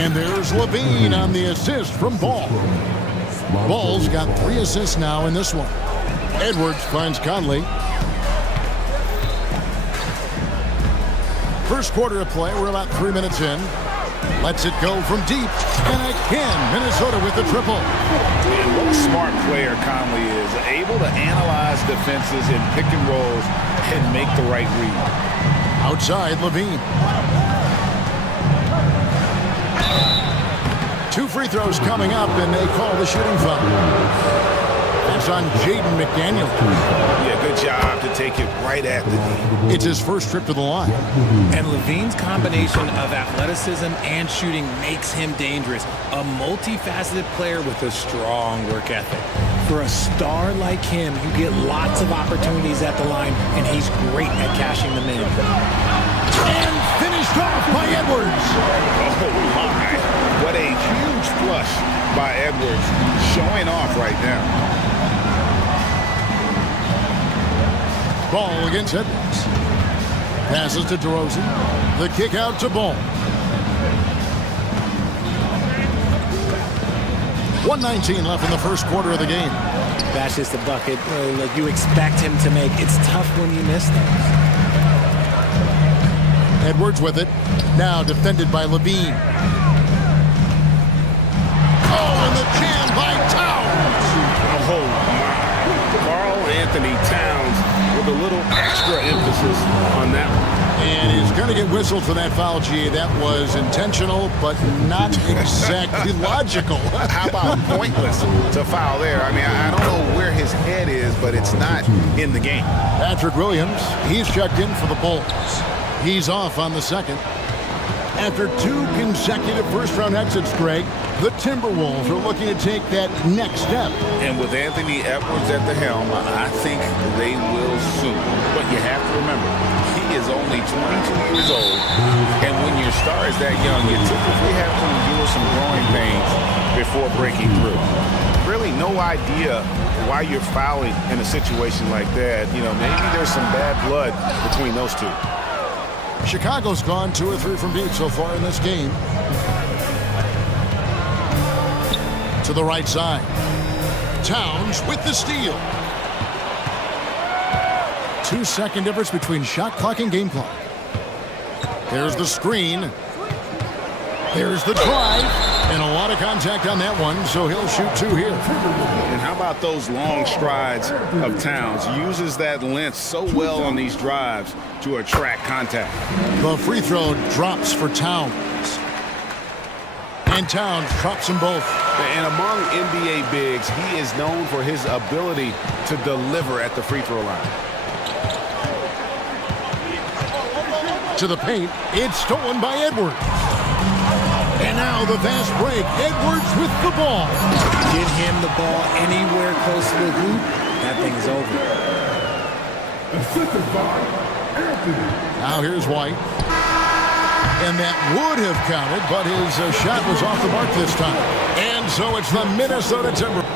And there's Levine on the assist from Ball. Ball's got 3 assists now in this one. Edwards finds Conley. First quarter of play, we're about 3 minutes in. Lets it go from deep. And again, Minnesota with the triple. And what a smart player Conley is. Able to analyze defenses in pick and rolls and make the right read. Outside, Levine. 2 free throws coming up, and they call the shooting foul. That's on Jaden McDaniel. Yeah, good job to take it right at the knee. It's his first trip to the line. And Levine's combination of athleticism and shooting makes him dangerous. A multifaceted player with a strong work ethic. For a star like him, you get lots of opportunities at the line, and he's great at cashing them in. And finished off by Edwards. Oh, my. What a huge flush by Edwards, showing off right now. Ball against Edwards. Passes to DeRozan. The kick out to Ball. 1:19 left in the first quarter of the game. That's just a bucket like you expect him to make. It's tough when you miss those. Edwards with it. Now defended by Levine. Oh, and the jam by Towns. Oh, my. Karl Anthony Towns with a little extra emphasis on that one. And he's going to get whistled for that foul, G. That was intentional, but not exactly logical. How about pointless to foul there? I mean, I don't know where his head is, but it's not in the game. Patrick Williams, he's checked in for the Bulls. He's off on the second. After 2 consecutive first-round exits, Greg, the Timberwolves are looking to take that next step. And with Anthony Edwards at the helm, I think they will soon. But you have to remember, he is only 22 years old, and when your star is that young, you typically have to endure some growing pains before breaking through. Really no idea why you're fouling in a situation like that. You know, maybe there's some bad blood between those two. Chicago's gone 2 or 3 from deep so far in this game. To the right side. Towns with the steal. 2-second difference between shot clock and game clock. There's the screen. There's the drive. And a lot of contact on that one, so he'll shoot 2 here. And how about those long strides of Towns? Uses that length so well on these drives to attract contact. The free throw drops for Towns. And Towns drops them both. And among NBA bigs, he is known for his ability to deliver at the free throw line. To the paint, it's stolen by Edwards. And now the fast break. Edwards with the ball. Get him the ball anywhere close to the hoop, that thing is over. Assisted by Anthony. Now here's White. And that would have counted, but his shot was off the mark this time. And so it's the Minnesota Timberwolves.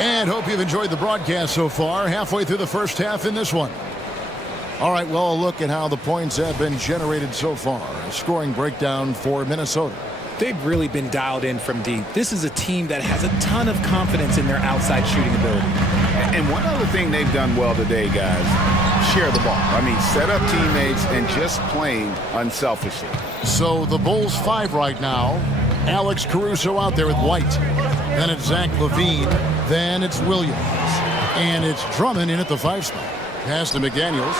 And hope you've enjoyed the broadcast so far. Halfway through the first half in this one. All right, well, a look at how the points have been generated so far. A scoring breakdown for Minnesota. They've really been dialed in from deep. This is a team that has a ton of confidence in their outside shooting ability. And one other thing they've done well today, guys, share the ball. I mean, set up teammates and just playing unselfishly. So the Bulls 5 right now. Alex Caruso out there with White. Then it's Zach LaVine. Then it's Williams. And it's Drummond in at the 5 spot. Pass to McDaniels.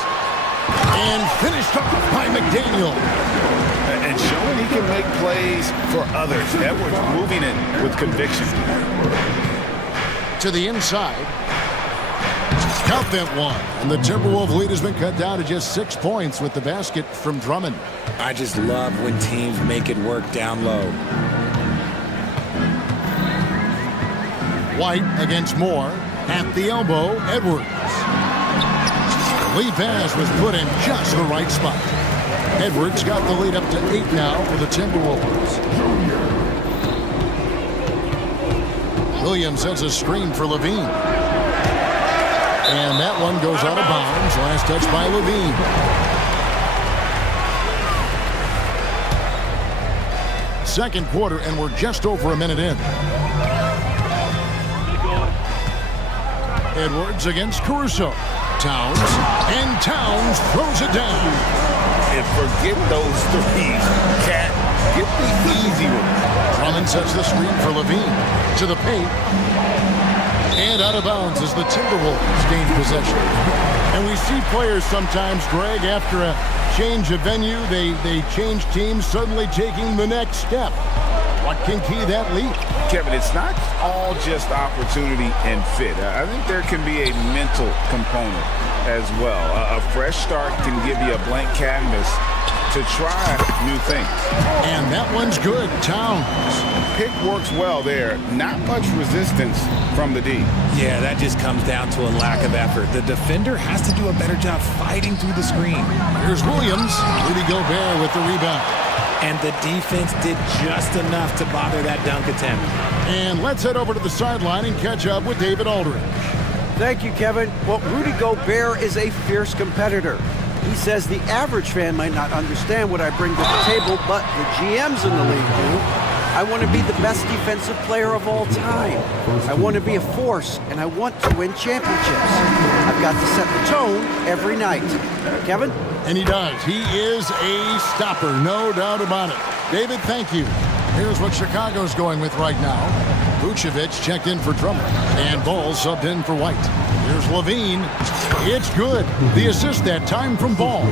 And finished off by McDaniel. And showing he can make plays for others. Edwards moving it with conviction. To the inside. Count that one. And the Timberwolves lead has been cut down to just 6 points with the basket from Drummond. I just love when teams make it work down low. White against Moore. At the elbow, Edwards. Lead pass was put in just the right spot. Edwards got the lead up to 8 now for the Timberwolves. Williams sets a screen for LaVine. And that one goes out of bounds. Last touch by LaVine. Second quarter, and we're just over a minute in. Edwards against Caruso. Towns, and Towns throws it down. And forget those threes. Cat, get the easy one. Drummond sets the screen for LaVine. To the paint. And out of bounds as the Timberwolves gain possession. And we see players sometimes, Greg, after a change of venue, they change teams, suddenly taking the next step. What can key that lead? Kevin, it's not all just opportunity and fit. I think there can be a mental component as well. A fresh start can give you a blank canvas to try new things. And that one's good. Towns. Pick works well there. Not much resistance from the D. Yeah, that just comes down to a lack of effort. The defender has to do a better job fighting through the screen. Here's Williams. Rudy Gobert with the rebound. And the defense did just enough to bother that dunk attempt. And let's head over to the sideline and catch up with David Aldridge. Thank you, Kevin. Well, Rudy Gobert is a fierce competitor. He says the average fan might not understand what I bring to the table, but the GMs in the league do. I want to be the best defensive player of all time. I want to be a force, and I want to win championships. I've got to set the tone every night. Kevin? And he does. He is a stopper, no doubt about it. David, thank you. Here's what Chicago's going with right now. Vucevic checked in for Drummond, and Ball subbed in for White. Here's LaVine. It's good. The assist that time from Ball.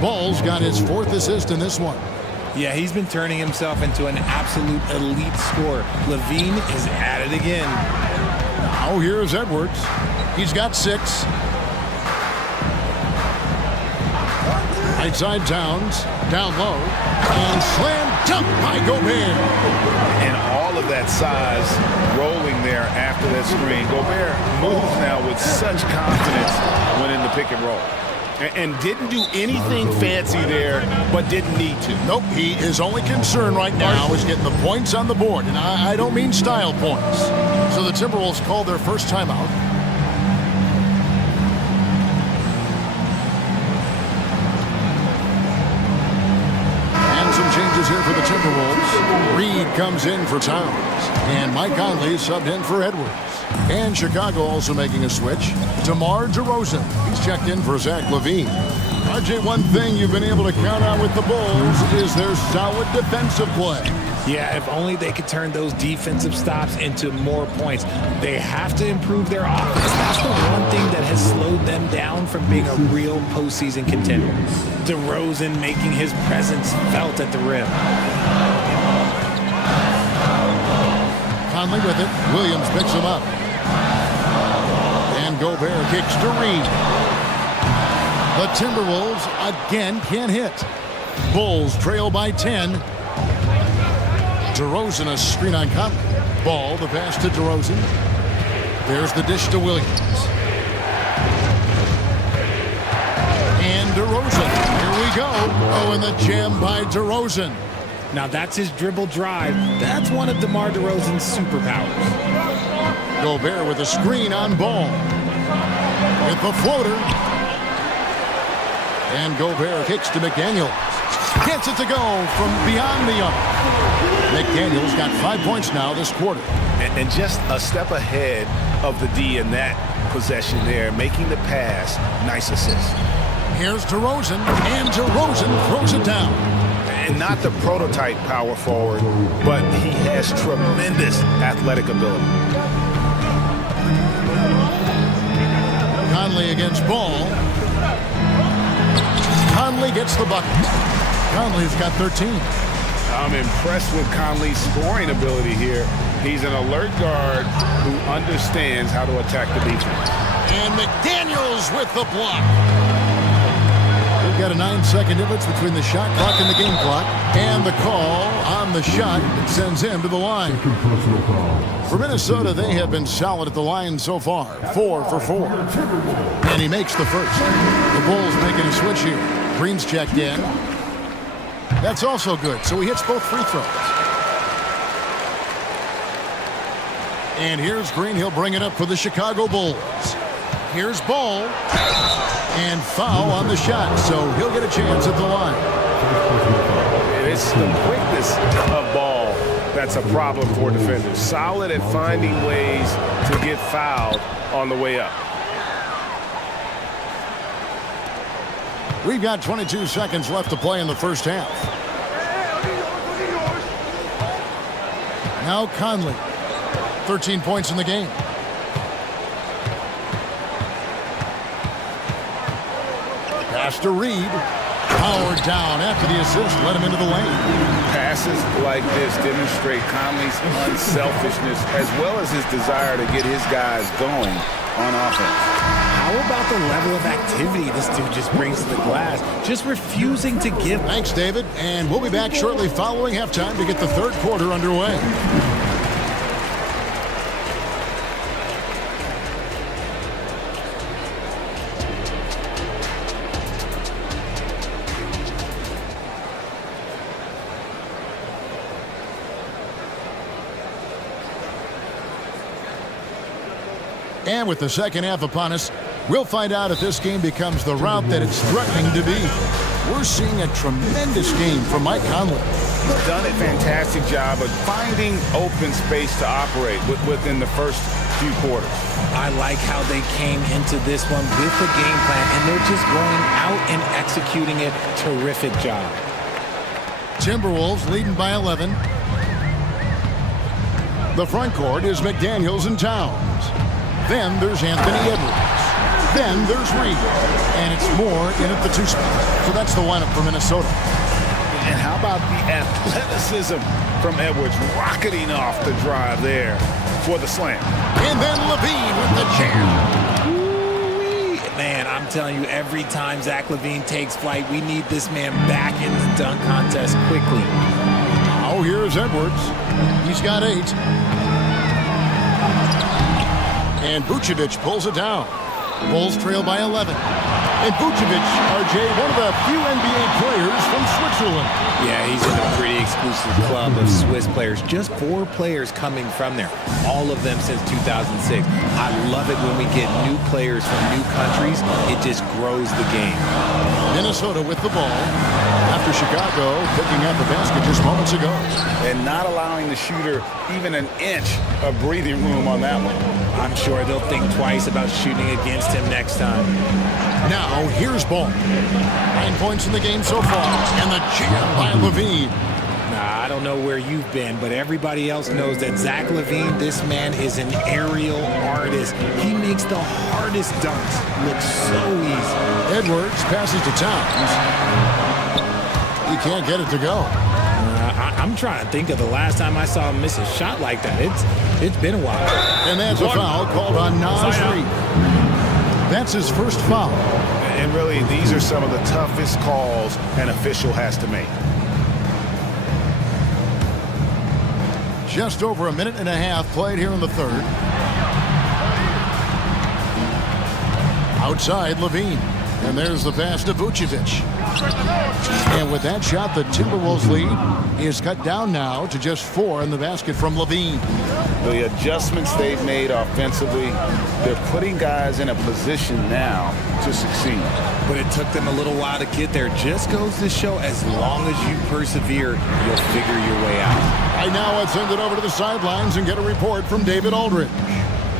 Ball's got his 4th assist in this one. Yeah, he's been turning himself into an absolute elite scorer. LaVine is at it again. Now here's Edwards. He's got 6. Right side Towns, down low, and slam dunk by Gobert. And all of that size rolling there after that screen. Gobert moves now with such confidence when in the pick and roll. And didn't do anything fancy there, but didn't need to. Nope, his only concern right now is getting the points on the board, and I don't mean style points. So the Timberwolves called their first timeout. And some changes here for the Timberwolves. Reed comes in for Towns, and Mike Conley subbed in for Edwards. And Chicago also making a switch. DeMar DeRozan, he's checked in for Zach LaVine. RJ, one thing you've been able to count on with the Bulls is their solid defensive play. Yeah, if only they could turn those defensive stops into more points. They have to improve their offense. That's the one thing that has slowed them down from being a real postseason contender. DeRozan making his presence felt at the rim. Conley with it. Williams picks him up. And Gobert kicks to Reed. The Timberwolves again can't hit. Bulls trail by 10. DeRozan a screen on Conley. Ball, the pass to DeRozan. There's the dish to Williams. And DeRozan. Here we go. Oh, and the jam by DeRozan. Now that's his dribble drive. That's one of DeMar DeRozan's superpowers. Gobert with a screen on Ball. With the floater. And Gobert kicks to McDaniels. Gets it to go from beyond the arc. McDaniels got 5 points now this quarter. And just a step ahead of the D in that possession there, making the pass. Nice assist. Here's DeRozan, and DeRozan throws it down. And not the prototype power forward, but he has tremendous athletic ability. Conley against Ball. Conley gets the bucket. Conley's got 13. I'm impressed with Conley's scoring ability here. He's an alert guard who understands how to attack the defense. And McDaniels with the block. We've got a 9-second difference between the shot clock and the game clock. And the call on the shot that sends him to the line. For Minnesota, they have been solid at the line so far. 4 for 4. And he makes the first. The Bulls making a switch here. Green's checked in. That's also good, so he hits both free throws. And here's Green. He'll bring it up for the Chicago Bulls. Here's Ball. And foul on the shot, so he'll get a chance at the line. And it's the quickness of Ball that's a problem for defenders. Solid at finding ways to get fouled on the way up. We've got 22 seconds left to play in the first half. Now Conley. 13 points in the game. Pass to Reed. Powered down after the assist. Let him into the lane. Passes like this demonstrate Conley's unselfishness as well as his desire to get his guys going on offense. How about the level of activity this dude just brings to the glass? Just refusing to give. Thanks, David. And we'll be back shortly following halftime to get the third quarter underway. And with the second half upon us, we'll find out if this game becomes the route that it's threatening to be. We're seeing a tremendous game from Mike Conley. He's done a fantastic job of finding open space to operate within the first few quarters. I like how they came into this one with a game plan, and they're just going out and executing it. Terrific job. Timberwolves leading by 11. The front court is McDaniels and Towns. Then there's Anthony Edwards. Then there's Reed. And it's more in at the 2 spot. So that's the lineup for Minnesota. And how about the athleticism from Edwards rocketing off the drive there for the slam. And then LaVine with the jam. Man, I'm telling you, every time Zach LaVine takes flight, we need this man back in the dunk contest quickly. Oh, here's Edwards. He's got 8. And Vucevic pulls it down. Bulls trail by 11. And Vucevic, RJ, one of the few NBA players from Switzerland. Yeah, he's in a pretty exclusive club of Swiss players. Just 4 players coming from there, all of them since 2006. I love it when we get new players from new countries. It just grows the game. Minnesota with the ball after Chicago picking up the basket just moments ago. And not allowing the shooter even an inch of breathing room on that one. I'm sure they'll think twice about shooting against him next time. Now, here's Ball. 9 points in the game so far, and the jam by LaVine. Nah, I don't know where you've been, but everybody else knows that Zach LaVine, this man is an aerial artist. He makes the hardest dunks look so easy. Edwards passes to Towns. He can't get it to go. I'm trying to think of the last time I saw him miss a shot like that. It's been a while. And that's a foul called on Nas Reed. That's his first foul. And really, these are some of the toughest calls an official has to make. Just over a minute and a half played here in the third. Outside, LaVine. And there's the pass to Vucevic. And with that shot, the Timberwolves lead is cut down now to just 4 in the basket from LaVine. The adjustments they've made offensively, they're putting guys in a position now to succeed. But it took them a little while to get there. Just goes to show, as long as you persevere, you'll figure your way out. Right now, let's send it over to the sidelines and get a report from David Aldridge.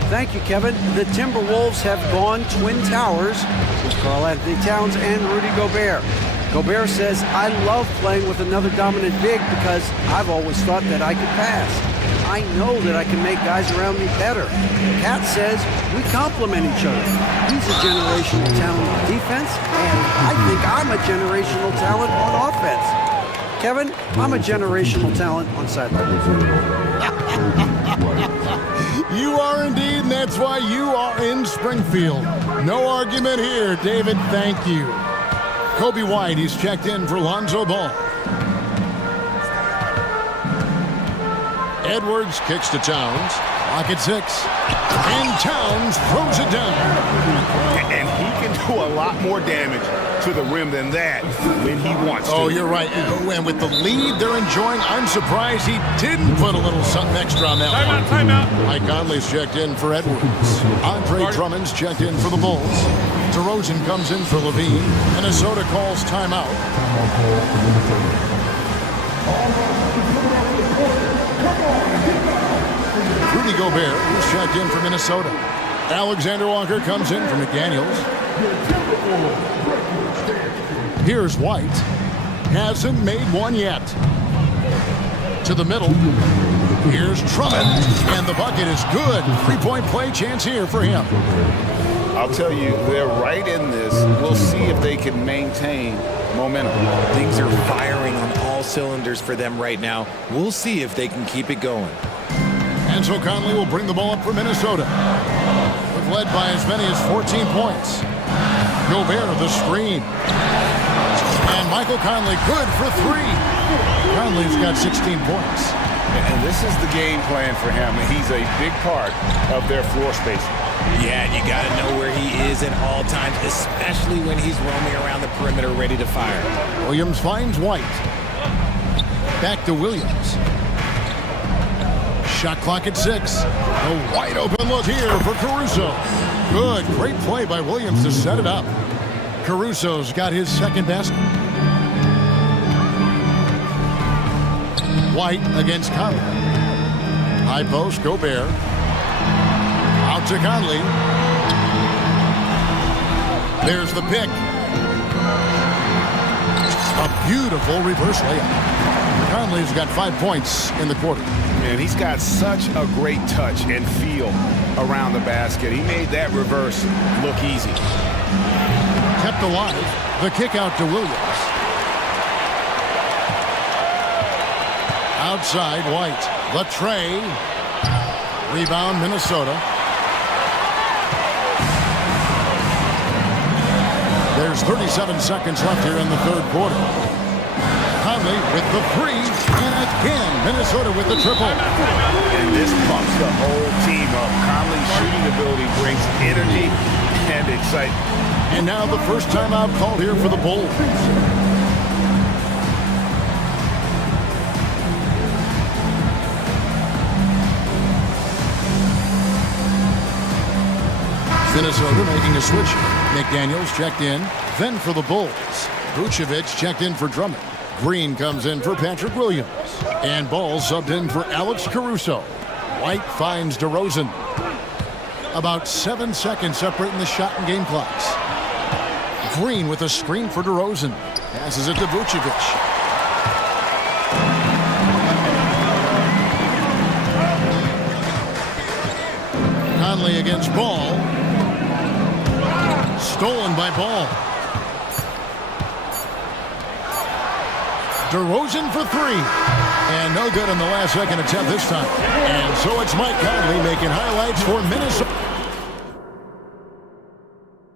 Thank you, Kevin. The Timberwolves have gone Twin Towers with Karl-Anthony Towns and Rudy Gobert. Gobert says, I love playing with another dominant big because I've always thought that I could pass. I know that I can make guys around me better. Cat says, we complement each other. He's a generational talent on defense, and I think I'm a generational talent on offense. Kevin, I'm a generational talent on sidelines. You are indeed, and that's why you are in Springfield. No argument here, David. Thank you. Kobe White, he's checked in for Lonzo Ball. Edwards kicks to Towns. Lock at 6. And Towns throws it down. And he can do a lot more damage to the rim than that when he wants to. Oh, you're right. And with the lead they're enjoying, I'm surprised he didn't put a little something extra on that one. Timeout. Mike Conley's checked in for Edwards. Andre Drummond's checked in for the Bulls. DeRozan comes in for LaVine. Minnesota calls timeout. Rudy Gobert, who's checked in for Minnesota. Alexander Walker comes in for McDaniels. Here's White. Hasn't made one yet. To the middle. Here's Drummond. And the bucket is good. 3-point play chance here for him. I'll tell you, they're right in this. We'll see if they can maintain momentum. Things are firing on all cylinders for them right now. We'll see if they can keep it going. And so Conley will bring the ball up for Minnesota. They've led by as many as 14 points. Gobert the screen. And Michael Conley good for 3. Conley's got 16 points. And this is the game plan for him. He's a big part of their floor spacing. Yeah, you got to know where he is at all times, especially when he's roaming around the perimeter ready to fire. Williams finds White. Back to Williams. Shot clock at 6. A wide open look here for Caruso. Good, great play by Williams to set it up. Caruso's got his second basket. White against Conley. High post, Gobert. Out to Conley. There's the pick. A beautiful reverse layup. Conley's got 5 points in the quarter. And he's got such a great touch and feel around the basket. He made that reverse look easy. Kept alive. The kick out to Williams. Outside, White. The tray. Rebound, Minnesota. There's 37 seconds left here in the third quarter. Conley with the three, and again, Minnesota with the triple. And this pumps the whole team up. Conley's shooting ability brings energy and excitement. And now the first timeout called here for the Bulls. Minnesota making a switch. McDaniels checked in, then for the Bulls. Vucevic checked in for Drummond. Green comes in for Patrick Williams. And Ball subbed in for Alex Caruso. White finds DeRozan. About 7 seconds separating the shot and game clocks. Green with a screen for DeRozan. Passes it to Vucevic. Conley against Ball. Stolen by Ball. DeRozan for three. And no good on the last second attempt this time. And so it's Mike Conley making highlights for Minnesota.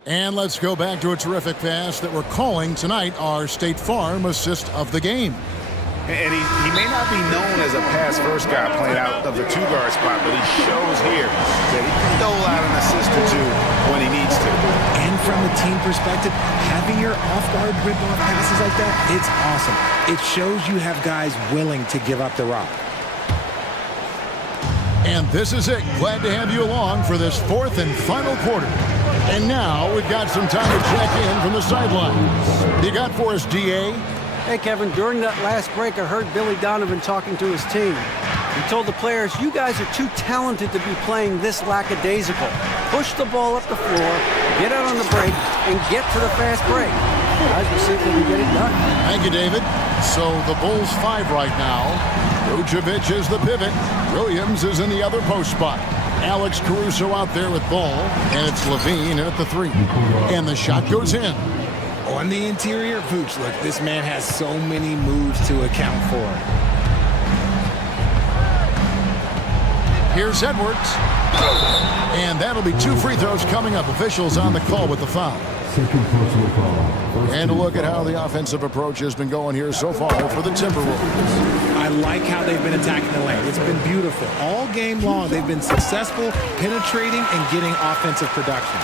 And let's go back to a terrific pass that we're calling tonight our State Farm assist of the game. And he may not be known as a pass-first guy playing out of the two-guard spot, but he shows here that he can dole out an assist or two when he needs to. And from a team perspective, having your off-guard rip-off passes like that, it's awesome. It shows you have guys willing to give up the rock. And this is it. Glad to have you along for this fourth and final quarter. And now we've got some time to check in from the sidelines. You got for us, DA? Hey, Kevin, during that last break, I heard Billy Donovan talking to his team. He told the players, you guys are too talented to be playing this lackadaisical. Push the ball up the floor, get out on the break, and get to the fast break. Guys, we'll see if they can get it done. Thank you, David. So the Bulls 5 right now. Vucevic is the pivot. Williams is in the other post spot. Alex Caruso out there with Ball, and it's Levine at the 3. And the shot goes in. On the interior, Vooch, look, this man has so many moves to account for. Here's Edwards. And that'll be 2 free throws coming up. Officials on the call with the foul. And a look at how the offensive approach has been going here so far for the Timberwolves. I like how they've been attacking the lane. It's been beautiful. All game long, they've been successful penetrating and getting offensive production.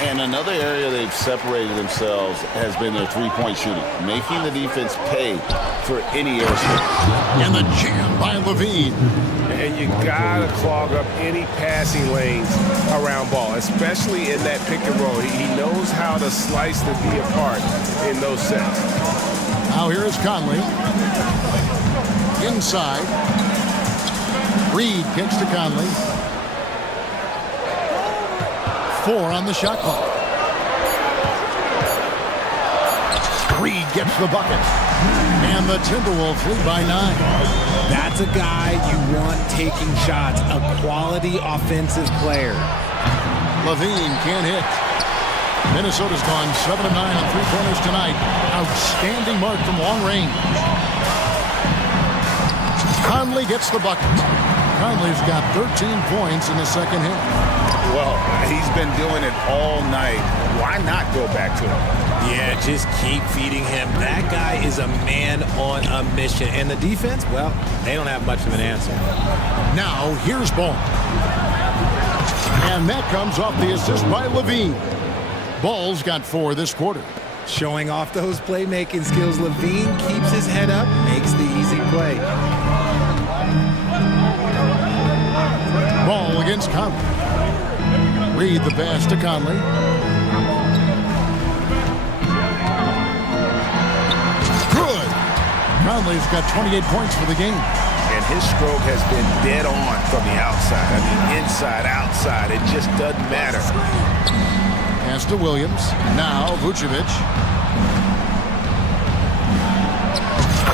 And another area they've separated themselves has been their three-point shooting, making the defense pay for any airspace. And the jam by Levine. And you gotta clog up any passing lanes around Ball, especially in that pick and roll. He knows how to slice the D apart in those sets. Now here is Conley. Inside. Reed kicks to Conley. 4 on the shot clock. Reed gets the bucket. And the Timberwolves lead by 9. That's a guy you want taking shots, a quality offensive player. Levine can't hit. Minnesota's gone 7 of 9 on three-pointers tonight. Outstanding mark from long range. Conley gets the bucket. Conley's got 13 points in the second half. Well, he's been doing it all night. Why not go back to him? Yeah, just keep feeding him. That guy is a man on a mission. And the defense, well, they don't have much of an answer. Now, here's Ball. And that comes off the assist by Levine. Ball's got 4 this quarter. Showing off those playmaking skills, Levine keeps his head up, makes the easy play. Ball against Conley. Reed the pass to Conley. Good. Conley's got 28 points for the game. And his stroke has been dead on from the outside. I mean, inside, outside, it just doesn't matter. Pass to Williams. Now Vucevic.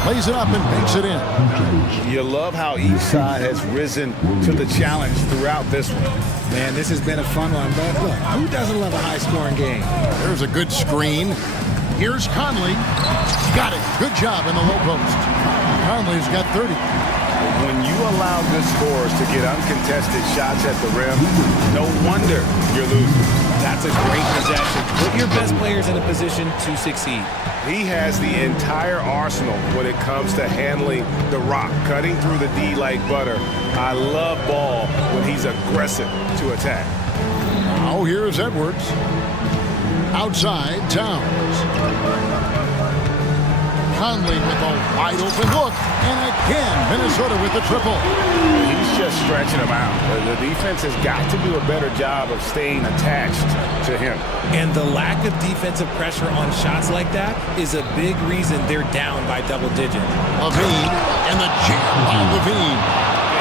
Lays it up and banks it in. You love how each side has risen to the challenge throughout this one. Man, this has been a fun one, but look, who doesn't love a high-scoring game? There's a good screen. Here's Conley. Got it. Good job in the low post. Conley's got 30. When you allow good scorers to get uncontested shots at the rim, no wonder you're losing. That's a great possession. Put your best players in a position to succeed. He has the entire arsenal when it comes to handling the rock, cutting through the D like butter. I love Ball when he's aggressive to attack. Now here's Edwards. Outside, Towns. Conley with a wide open look. And again, Minnesota with the triple. He's just stretching him out. The defense has got to do a better job of staying attached to him. And the lack of defensive pressure on shots like that is a big reason they're down by double digits. Levine and the jam by Levine.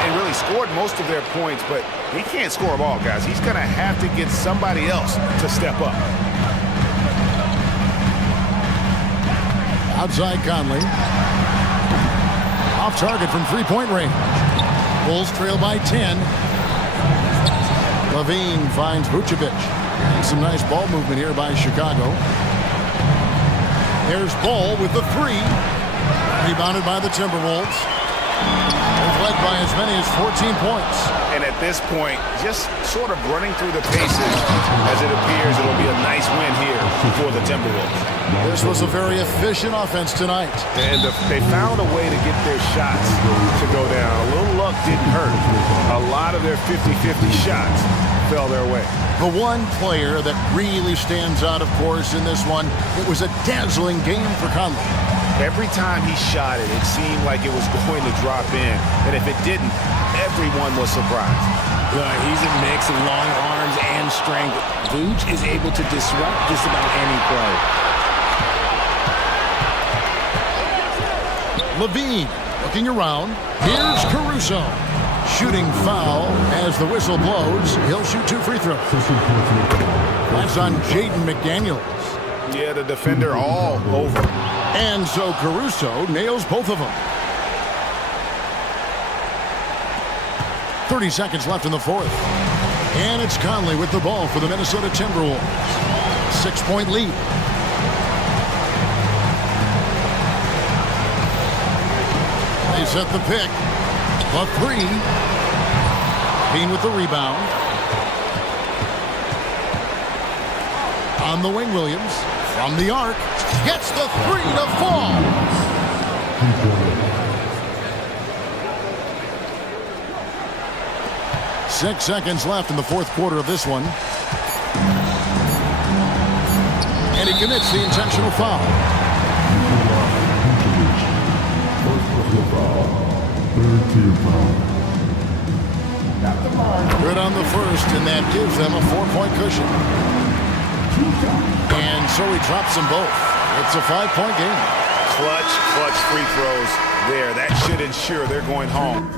And really scored most of their points, but he can't score them all, guys. He's going to have to get somebody else to step up. Outside Conley. Off target from three-point range. Bulls trail by 10. Levine finds Vucevic. And some nice ball movement here by Chicago. There's Ball with the three. Rebounded by the Timberwolves. They've led by as many as 14 points. And at this point, just sort of running through the paces as it appears it'll be a nice win here for the Timberwolves. This was a very efficient offense tonight. And they found a way to get their shots to go down. A little luck didn't hurt. A lot of their 50-50 shots fell their way. The one player that really stands out, of course, in this one, it was a dazzling game for Conley. Every time he shot it, it seemed like it was going to drop in. And if it didn't, everyone was surprised. He's a mix of long arms and strength. Vooch is able to disrupt just about any play. Levine looking around. Here's Caruso. Shooting foul as the whistle blows. He'll shoot 2 free throws. That's on Jaden McDaniels. Yeah, the defender all over. And so Caruso nails both of them. 30 seconds left in the fourth. And it's Conley with the ball for the Minnesota Timberwolves. 6-point lead. They set the pick. The three. Bean with the rebound. On the wing, Williams. From the arc. Gets the three to fall. 6 seconds left in the fourth quarter of this one. And he commits the intentional foul. Good on the first, and that gives them a 4-point cushion. And so he drops them both. It's a 5-point game. Clutch free throws there. That should ensure they're going home.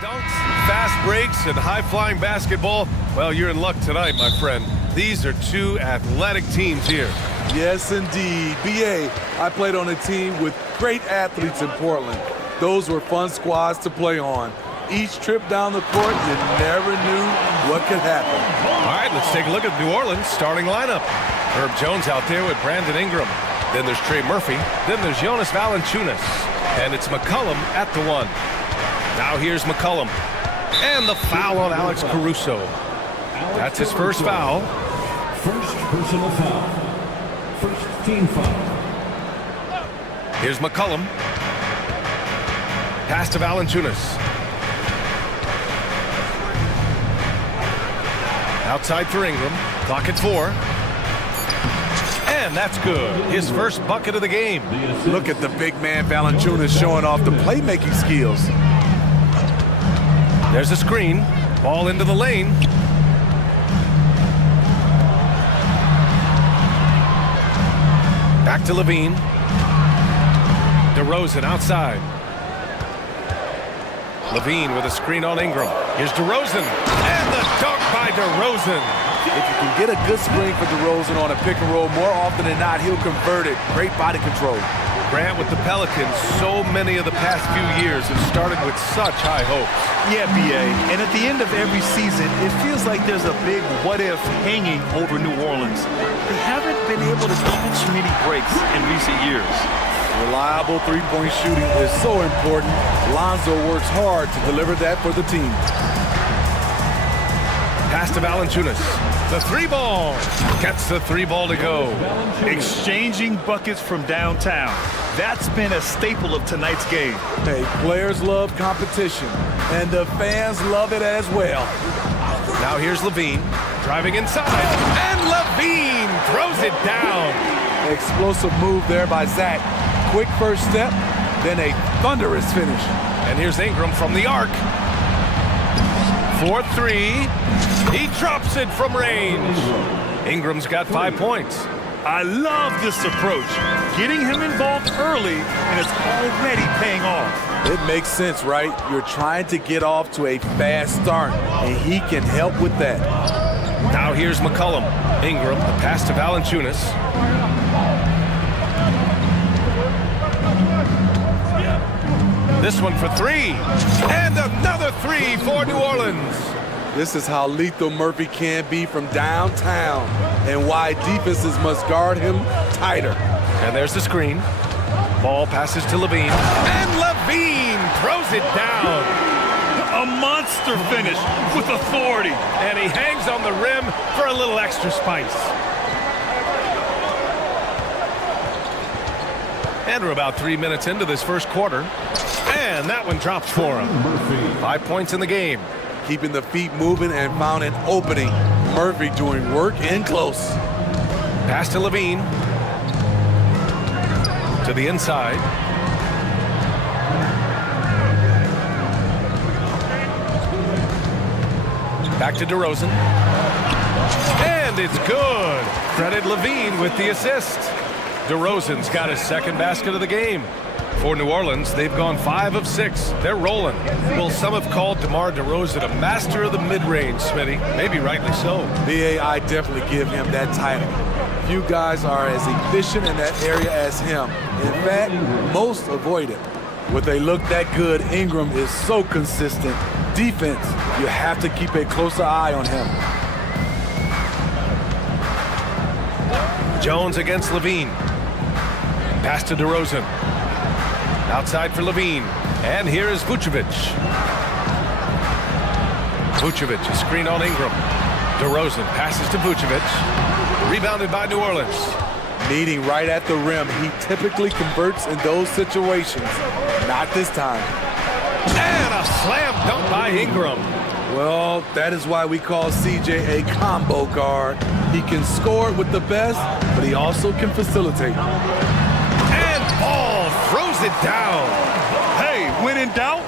dunks, fast breaks, and high-flying basketball. Well, you're in luck tonight, my friend. These are two athletic teams here. Yes, indeed. BA, I played on a team with great athletes in Portland. Those were fun squads to play on. Each trip down the court, you never knew what could happen. All right, let's take a look at New Orleans' starting lineup. Herb Jones out there with Brandon Ingram. Then there's Trey Murphy. Then there's Jonas Valanciunas. And it's McCollum at the one. Now here's McCollum. And the foul on Alex Caruso. That's his first foul. First personal foul. First team foul. Here's McCollum. Pass to Valanciunas. Outside for Ingram. Clock at 4. And that's good. His first bucket of the game. Look at the big man Valanciunas showing off the playmaking skills. There's a screen. Ball into the lane. Back to Levine. DeRozan outside. Levine with a screen on Ingram. Here's DeRozan. And the dunk by DeRozan. If you can get a good screen for DeRozan on a pick and roll, more often than not, he'll convert it. Great body control. Grant, with the Pelicans, so many of the past few years have started with such high hopes. Yeah, BA. And at the end of every season, it feels like there's a big what-if hanging over New Orleans. They haven't been able to catch many breaks in recent years. Reliable three-point shooting is so important. Lonzo works hard to deliver that for the team. Pass to Valanciunas. The three ball. Gets the three ball to go. Exchanging buckets from downtown. That's been a staple of tonight's game. Hey, players love competition, and the fans love it as well. Now here's Levine. Driving inside. And Levine throws it down. Explosive move there by Zach. Quick first step, then a thunderous finish. And here's Ingram from the arc. 4-3. He drops it from range. Ingram's got 5 points. I love this approach. Getting him involved early, and it's already paying off. It makes sense, right? You're trying to get off to a fast start, and he can help with that. Now here's McCollum. Ingram, the pass to Valanciunas. This one for 3. And another 3 for New Orleans. This is how lethal Murphy can be from downtown and why defenses must guard him tighter. And there's the screen. Ball passes to Levine. And Levine throws it down. A monster finish with authority. And he hangs on the rim for a little extra spice. And we're about 3 minutes into this first quarter. And that one drops for him. 5 points in the game. Keeping the feet moving and found an opening. Murphy doing work in close. Pass to Levine. To the inside. Back to DeRozan. And it's good. Credit Levine with the assist. DeRozan's got his second basket of the game. For New Orleans, they've gone 5 of 6. They're rolling. Well, some have called DeMar DeRozan a master of the mid-range, Smitty. Maybe rightly so. BA, I definitely give him that title. Few guys are as efficient in that area as him. In fact, most avoid it. When they look that good, Ingram is so consistent. Defense, you have to keep a closer eye on him. Jones against Levine. Pass to DeRozan. Outside for Levine. And here is Vucevic. Vucevic, a screen on Ingram. DeRozan passes to Vucevic. Rebounded by New Orleans. Meeting right at the rim. He typically converts in those situations. Not this time. And a slam dunk by Ingram. Well, that is why we call CJ a combo guard. He can score with the best, but he also can facilitate. And Ball throws it down. Hey, when in doubt,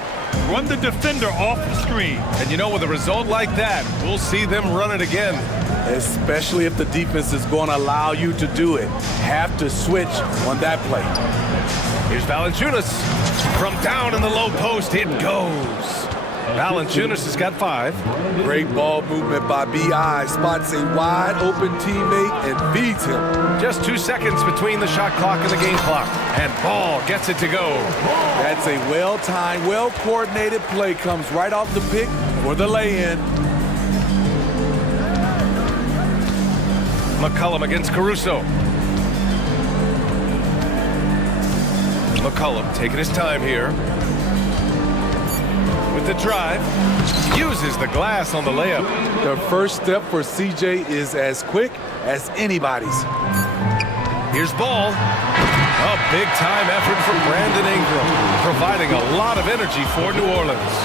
run the defender off the screen. And you know, with a result like that, we'll see them run it again. Especially if the defense is going to allow you to do it. Have to switch on that play. Here's Valanciunas. From down in the low post, it goes. Valanciunas has got 5. Great ball movement by B.I. Spots a wide open teammate and feeds him. Just 2 seconds between the shot clock and the game clock. And Ball gets it to go. That's a well-timed, well-coordinated play. Comes right off the pick for the lay-in. McCollum against Caruso. McCollum taking his time here. With the drive. Uses the glass on the layup. The first step for CJ is as quick as anybody's. Here's Ball. A big-time effort from Brandon Ingram, providing a lot of energy for New Orleans.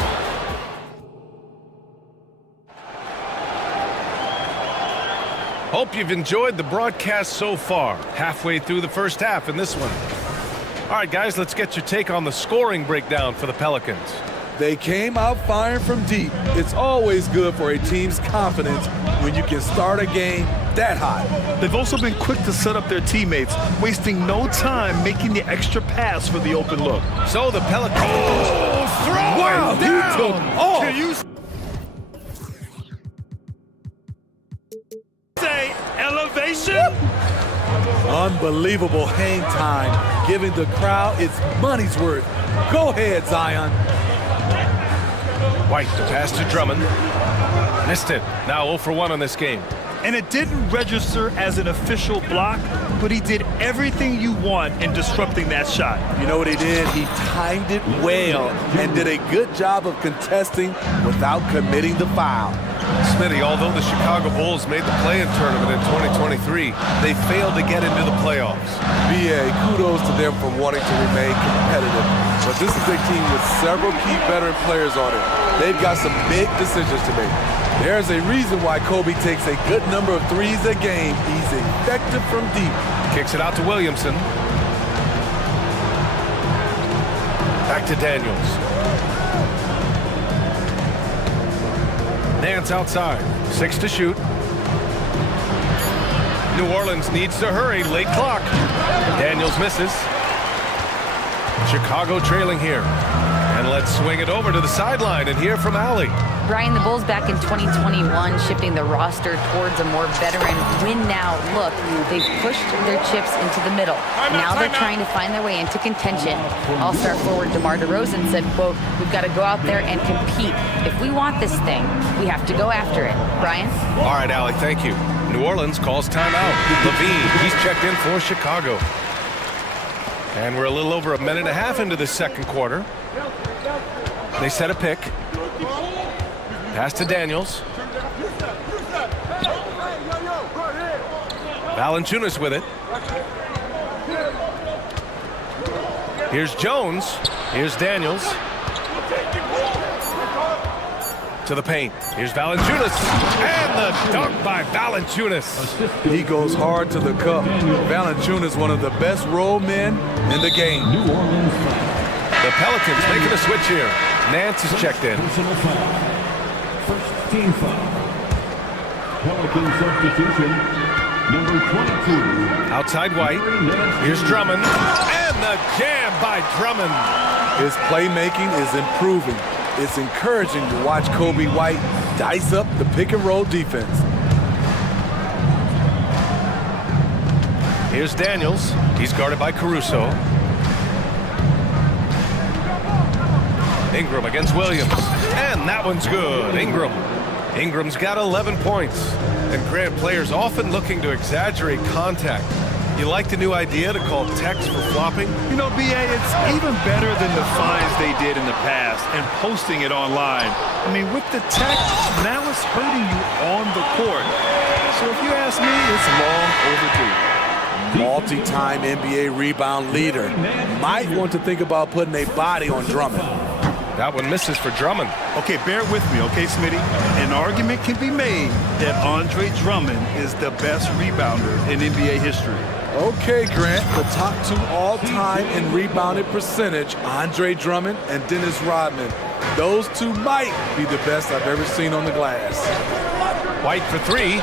Hope you've enjoyed the broadcast so far. Halfway through the first half in this one. All right, guys, let's get your take on the scoring breakdown for the Pelicans. They came out firing from deep. It's always good for a team's confidence when you can start a game that hot. They've also been quick to set up their teammates, wasting no time making the extra pass for the open look. So the Pelicans... Oh, throw wow, it down! He took off. Can you say elevation? Unbelievable hang time, giving the crowd its money's worth. Go ahead, Zion. White, the pass to Drummond. Missed it. Now 0 for 1 on this game. And it didn't register as an official block, but he did everything you want in disrupting that shot. You know what he did? He timed it well and did a good job of contesting without committing the foul. Smitty, although the Chicago Bulls made the play-in tournament in 2023, they failed to get into the playoffs. BA, kudos to them for wanting to remain competitive. But this is a team with several key veteran players on it. They've got some big decisions to make. There's a reason why Kobe takes a good number of threes a game. He's effective from deep. Kicks it out to Williamson. Back to Daniels. Nance outside. 6 to shoot. New Orleans needs to hurry. Late clock. Daniels misses. Chicago trailing here. And let's swing it over to the sideline and hear from Allie. Brian, the Bulls back in 2021 shifting the roster towards a more veteran win-now look. They've pushed their chips into the middle. Now they're trying to find their way into contention. All-star forward DeMar DeRozan said, quote, "We've got to go out there and compete. If we want this thing, we have to go after it." Brian? All right, Allie, thank you. New Orleans calls timeout. Levine, he's checked in for Chicago. And we're a little over a minute and a half into the second quarter. They set a pick. Pass to Daniels. Valanciunas with it. Here's Jones. Here's Daniels. To the paint. Here's Valanciunas. And the dunk by Valanciunas. He goes hard to the cup. Valanciunas, one of the best roll men in the game. The Pelicans making a switch here. Nance is checked in. First team foul. Pelican substitution, number 22. Outside White. Here's Drummond. And the jam by Drummond. His playmaking is improving. It's encouraging to watch Kobe White dice up the pick-and-roll defense. Here's Daniels. He's guarded by Caruso. Ingram against Williams. And that one's good. Ingram's got 11 points. And Grant, players often looking to exaggerate contact. You like the new idea to call text for flopping? You know, BA, it's even better than the fines they did in the past and posting it online. I mean, with the text, now it's hurting you on the court. So if you ask me, it's long overdue. Multi-time NBA rebound leader. Might want to think about putting a body on Drummond. That one misses for Drummond. Okay, bear with me, okay, Smitty? An argument can be made that Andre Drummond is the best rebounder in NBA history. Okay, Grant, the top two all-time in rebounded percentage, Andre Drummond and Dennis Rodman. Those two might be the best I've ever seen on the glass. White for 3.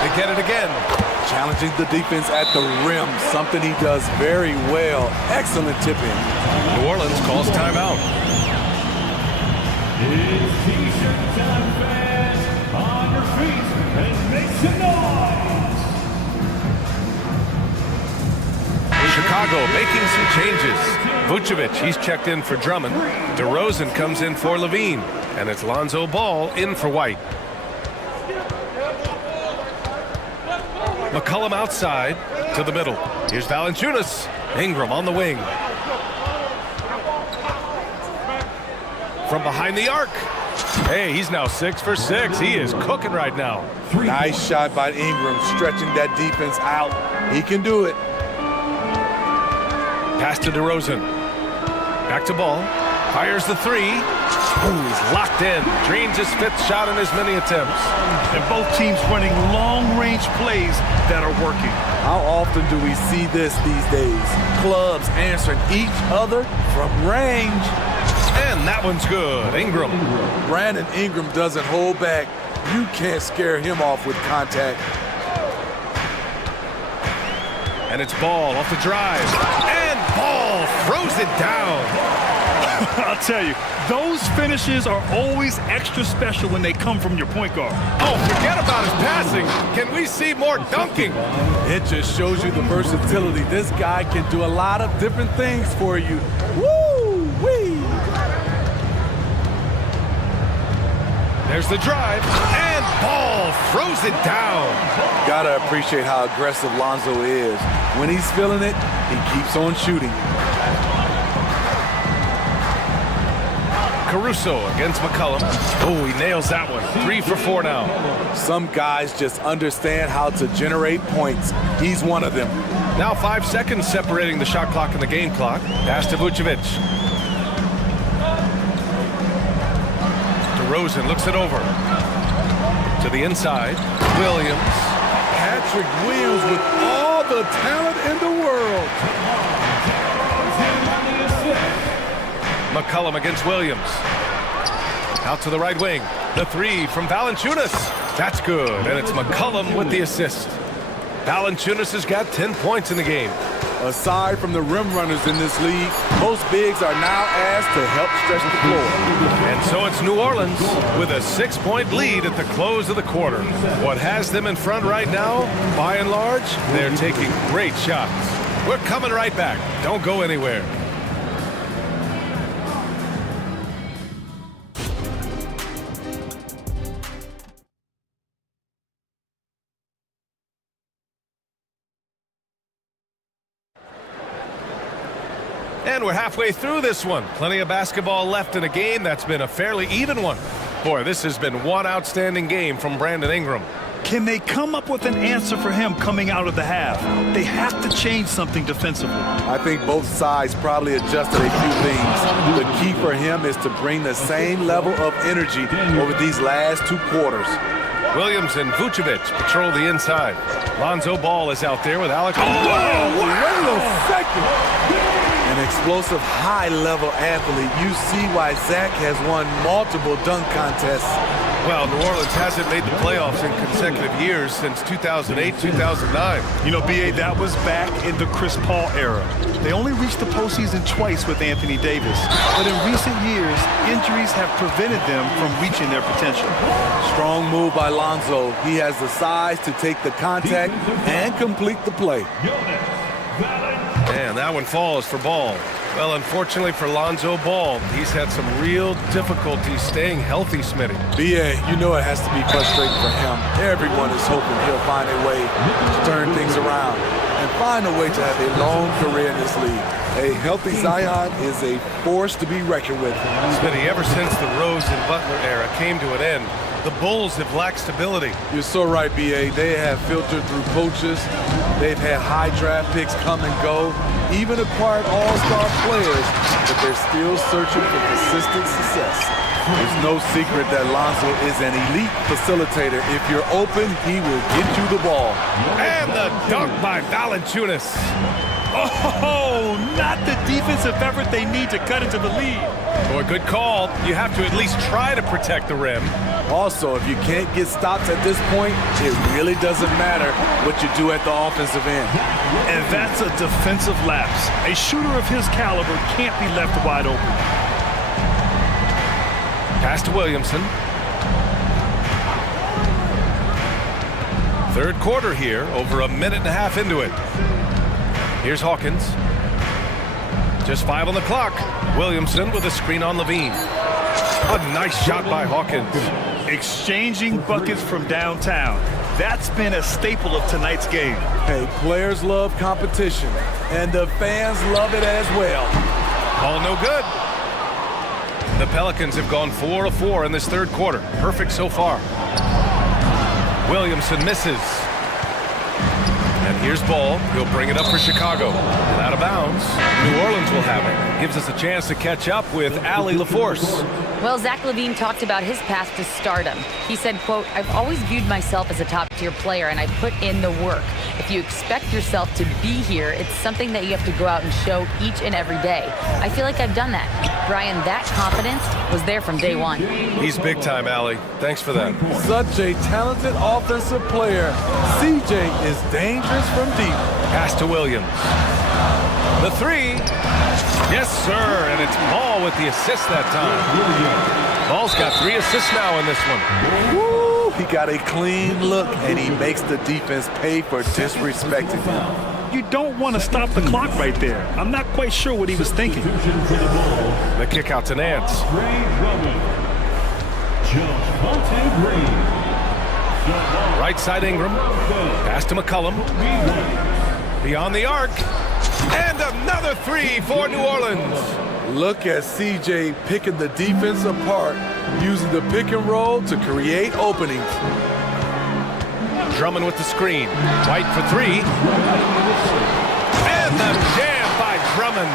They get it again. Challenging the defense at the rim, something he does very well. Excellent tip-in. New Orleans calls timeout. It's t-shirt time, fans. On your feet and make some noise. Chicago making some changes. Vucevic, he's checked in for Drummond. DeRozan comes in for Levine. And it's Lonzo Ball in for White. McCollum outside to the middle. Here's Valanciunas. Ingram on the wing. From behind the arc. Hey, he's now 6 for 6. He is cooking right now. Nice shot by Ingram, stretching that defense out. He can do it. Pass to DeRozan. Back to Ball. Fires the three. Ooh, he's locked in. Dreams his 5th shot in as many attempts. And both teams running long-range plays that are working. How often do we see this these days? Clubs answering each other from range. And that one's good. Ingram. Brandon Ingram doesn't hold back. You can't scare him off with contact. And it's Ball off the drive. And Ball throws it down. I'll tell you, those finishes are always extra special when they come from your point guard. Oh, forget about his passing. Can we see more dunking? It just shows you the versatility. This guy can do a lot of different things for you. Woo-wee! There's the drive, and Ball throws it down. Gotta appreciate how aggressive Lonzo is. When he's feeling it, he keeps on shooting. Caruso against McCollum. Oh, he nails that one. 3 for 4 now. Some guys just understand how to generate points. He's one of them. Now 5 seconds separating the shot clock and the game clock. Pass to Vucevic. DeRozan looks it over. To the inside. Williams. Patrick Williams with all the talent in the world. McCollum against Williams. Out to the right wing. The 3 from Valanciunas. That's good, and it's McCollum with the assist. Valanciunas has got 10 points in the game. Aside from the rim runners in this league, most bigs are now asked to help stretch the floor. And so it's New Orleans with a 6-point lead at the close of the quarter. What has them in front right now, by and large, they're taking great shots. We're coming right back. Don't go anywhere. And we're halfway through this one. Plenty of basketball left in a game that's been a fairly even one. Boy, this has been one outstanding game from Brandon Ingram. Can they come up with an answer for him coming out of the half? They have to change something defensively. I think both sides probably adjusted a few things. The key for him is to bring the same level of energy over these last 2 quarters. Williams and Vucevic patrol the inside. Lonzo Ball is out there with Alex. Oh, wait a second. An explosive, high-level athlete. You see why Zach has won multiple dunk contests. Well, New Orleans hasn't made the playoffs in consecutive years since 2008, 2009. You know, B.A., that was back in the Chris Paul era. They only reached the postseason twice with Anthony Davis. But in recent years, injuries have prevented them from reaching their potential. Strong move by Lonzo. He has the size to take the contact and complete the play. And that one falls for Ball. Well, unfortunately for Lonzo Ball, he's had some real difficulty staying healthy, Smitty. B.A., you know it has to be frustrating for him. Everyone is hoping he'll find a way to turn things around and find a way to have a long career in this league. A healthy Zion is a force to be reckoned with. Smitty, ever since the Rose and Butler era came to an end, the Bulls have lacked stability. You're so right, B.A. They have filtered through coaches. They've had high draft picks come and go, even acquired all-star players, but they're still searching for consistent success. There's no secret that Lonzo is an elite facilitator. If you're open, he will get you the ball. And the dunk by Valanciunas. Oh, not the defensive effort they need to cut into the lead. Boy, good call. You have to at least try to protect the rim. Also, if you can't get stops at this point, it really doesn't matter what you do at the offensive end. And that's a defensive lapse. A shooter of his caliber can't be left wide open. Pass to Williamson. Third quarter here, over a minute and a half into it. Here's Hawkins. Just 5 on the clock. Williamson with a screen on Levine. A nice shot by Hawkins. Exchanging buckets from downtown. That's been a staple of tonight's game. Hey, players love competition, and the fans love it as well. All no good. The Pelicans have gone 4 of 4 in this third quarter. Perfect so far. Williamson misses. And here's Ball. He'll bring it up for Chicago. And out of bounds. New Orleans will have it. Gives us a chance to catch up with Allie LaForce. Well, Zach LaVine talked about his path to stardom. He said, quote, "I've always viewed myself as a top-tier player, and I put in the work. If you expect yourself to be here, it's something that you have to go out and show each and every day. I feel like I've done that." Brian, that confidence was there from day one. He's big time, Allie. Thanks for that. Such a talented offensive player. CJ is dangerous from deep. Pass to Williams. The three. Yes, sir. And it's Ball with the assist that time. Ball's got 3 assists now in this one. Woo! He got a clean look, and he makes the defense pay for disrespecting him. You don't want to stop the clock right there. I'm not quite sure what he was thinking. The kick out to Nance. Right side Ingram. Pass to McCollum. Beyond the arc. And another 3 for New Orleans. Look at CJ picking the defense apart, using the pick and roll to create openings. Drummond with the screen. White for 3. And the jam by Drummond.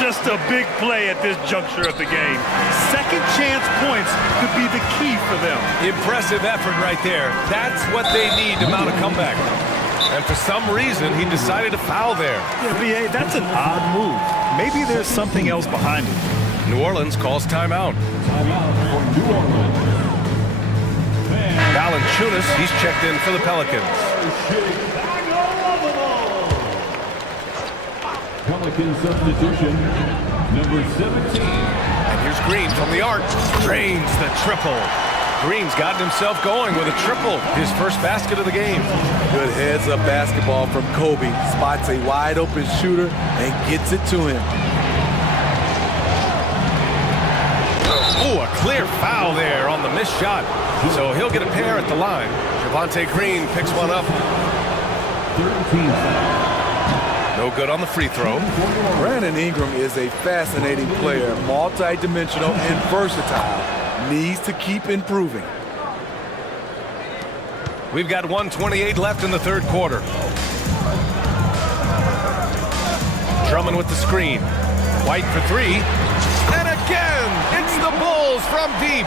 Just a big play at this juncture of the game. Second chance points could be the key for them. Impressive effort right there. That's what they need to mount a comeback. And for some reason, he decided to foul there. Yeah, B.A., that's an odd move. Maybe there's something else behind it. New Orleans calls timeout. Valanciunas, he's checked in for the Pelicans. Pelican substitution, number 17. And here's Green from the arc. Drains the triple. Green's gotten himself going with a triple, his first basket of the game. Good heads-up basketball from Kobe. Spots a wide-open shooter and gets it to him. Oh, a clear foul there on the missed shot. So he'll get a pair at the line. Javonte Green picks one up. 13 foul. No good on the free throw. Brandon Ingram is a fascinating player, multi-dimensional and versatile. Needs to keep improving. We've got 1:28 left in the third quarter. Drummond with the screen. White for 3. And again, it's the Bulls from deep.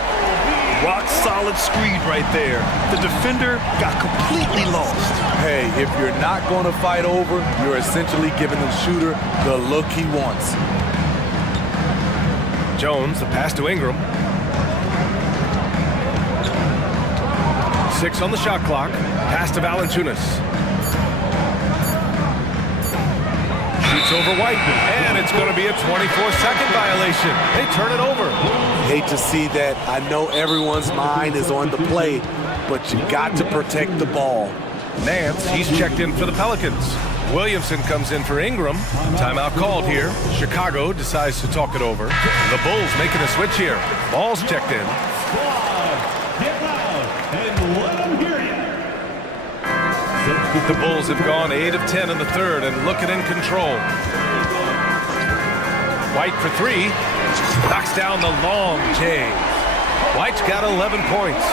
Rock solid screen right there. The defender got completely lost. Hey, if you're not going to fight over, you're essentially giving the shooter the look he wants. Jones, the pass to Ingram. 6 on the shot clock. Pass to Valanciunas. Shoots over White, and it's going to be a 24-second violation. They turn it over. Hate to see that. I know everyone's mind is on the play, but you got to protect the ball. Nance, he's checked in for the Pelicans. Williamson comes in for Ingram. Timeout called here. Chicago decides to talk it over. The Bulls making a switch here. Ball's checked in. The Bulls have gone 8 of 10 in the third and looking in control. White for 3. Knocks down the long J. White's got 11 points.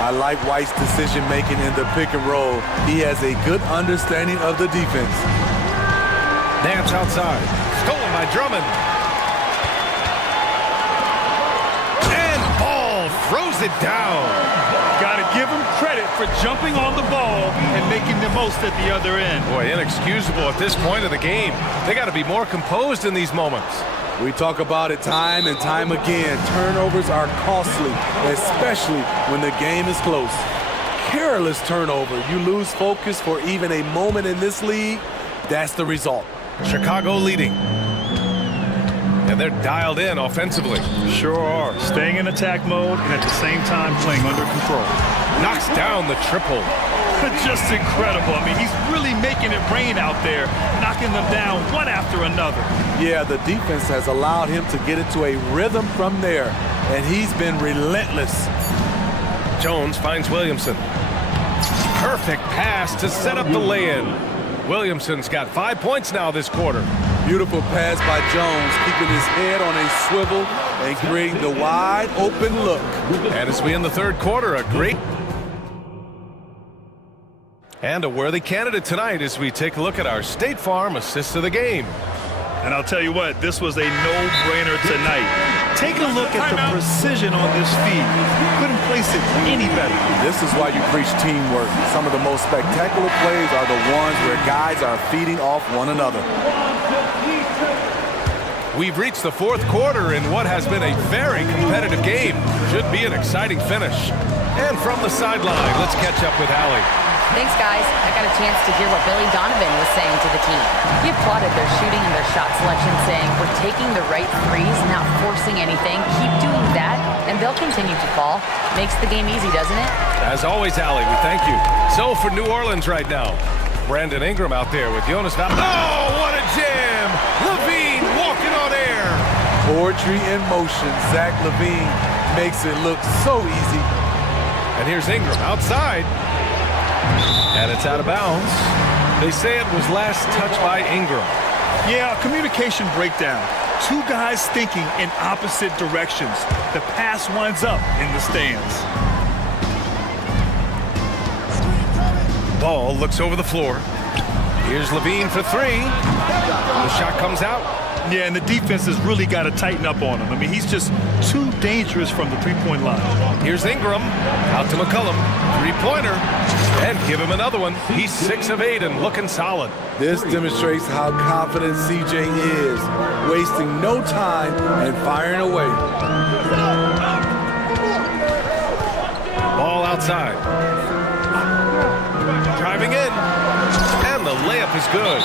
I like White's decision-making in the pick and roll. He has a good understanding of the defense. Nance outside. Stolen by Drummond. And Ball throws it down. Got to give him credit for jumping on the ball and making the most at the other end. Boy, inexcusable at this point of the game. They got to be more composed in these moments. We talk about it time and time again. Turnovers are costly, especially when the game is close. Careless turnover. You lose focus for even a moment in this league. That's the result. Chicago leading. And they're dialed in offensively. Sure are. Staying in attack mode and at the same time playing under control. Knocks down the triple. Just incredible. I mean, he's really making it rain out there, knocking them down one after another. Yeah, the defense has allowed him to get into a rhythm from there, and he's been relentless. Jones finds Williamson. Perfect pass to set up the lay-in. Williamson's got 5 points now this quarter. Beautiful pass by Jones, keeping his head on a swivel and creating the wide open look. And as we end the third quarter, a great and a worthy candidate tonight as we take a look at our State Farm assist of the game. And I'll tell you what, this was a no-brainer tonight. Take a look at the precision on this feed. Couldn't place it any better. This is why you preach teamwork. Some of the most spectacular plays are the ones where guys are feeding off one another. We've reached the fourth quarter in what has been a very competitive game. Should be an exciting finish. And from the sideline, let's catch up with Allie. Thanks, guys. I got a chance to hear what Billy Donovan was saying to the team. He applauded their shooting and their shot selection, saying, we're taking the right threes, not forcing anything. Keep doing that, and they'll continue to fall. Makes the game easy, doesn't it? As always, Allie, we thank you. So for New Orleans right now, Brandon Ingram out there with Jonas Val. Oh, what a jam! Levine walking on air. Poetry in motion. Zach Levine makes it look so easy. And here's Ingram outside. And it's out of bounds. They say it was last touched by Ingram. Yeah, communication breakdown. Two guys thinking in opposite directions. The pass winds up in the stands. Ball looks over the floor. Here's Levine for three. The shot comes out. Yeah, and the defense has really got to tighten up on him. I mean, he's just too dangerous from the three-point line. Here's Ingram. Out to McCollum. Three-pointer. And give him another one. He's 6 of 8 and looking solid. This demonstrates how confident CJ is, wasting no time and firing away. Ball outside. Driving in. And the layup is good.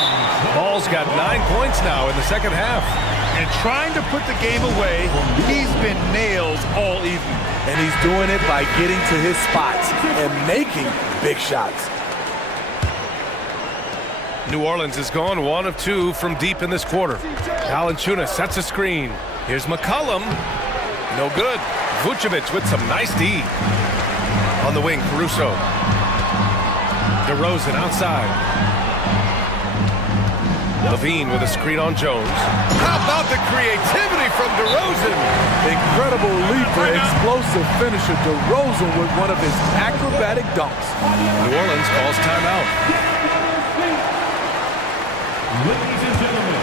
Ball's got 9 points now in the second half. And trying to put the game away, he's been nailed all evening. And he's doing it by getting to his spots and making big shots. New Orleans has gone 1 of 2 from deep in this quarter. Valanciunas sets a screen. Here's McCollum. No good. Vucevic with some nice D. On the wing, Caruso. DeRozan outside. Levine with a screen on Jones. How about the creativity from DeRozan? Incredible leaper, explosive finisher. DeRozan with one of his acrobatic dunks. New Orleans calls timeout. Ladies and gentlemen,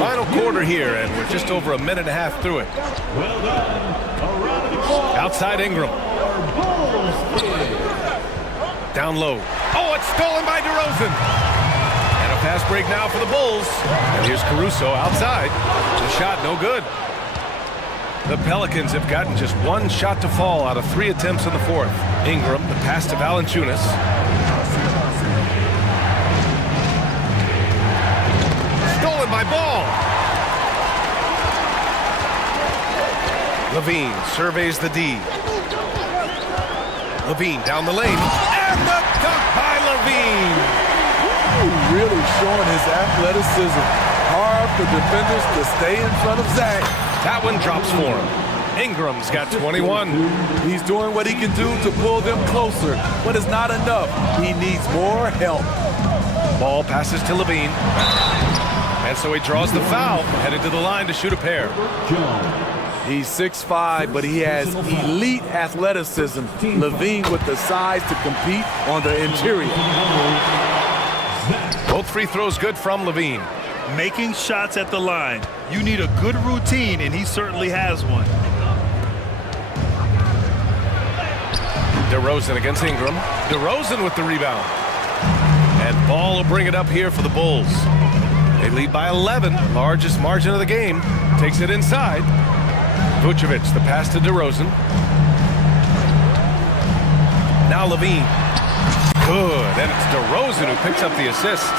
Final quarter here, and we're just over a minute and a half through it. well done. Outside Ingram. Down low. Oh, it's stolen by DeRozan. Fast break now for the Bulls. And here's Caruso outside. The shot no good. The Pelicans have gotten just 1 shot to fall out of 3 attempts in the fourth. Ingram, the pass to Valanciunas. Stolen by Ball. Levine surveys the D. Levine down the lane. And the dunk by Levine. Really showing his athleticism. Hard for defenders to stay in front of Zach. That one drops for him. Ingram's got 21. He's doing what he can do to pull them closer, but it's not enough. He needs more help. Ball passes to Levine. And so he draws the foul, headed to the line to shoot a pair. He's 6'5", but he has elite athleticism. Levine with the size to compete on the interior. Both free throws good from Levine. Making shots at the line. You need a good routine, and he certainly has one. DeRozan against Ingram. DeRozan with the rebound. And Ball will bring it up here for the Bulls. They lead by 11, largest margin of the game. Takes it inside. Vucevic, the pass to DeRozan. Now Levine. Good, and it's DeRozan who picks up the assist.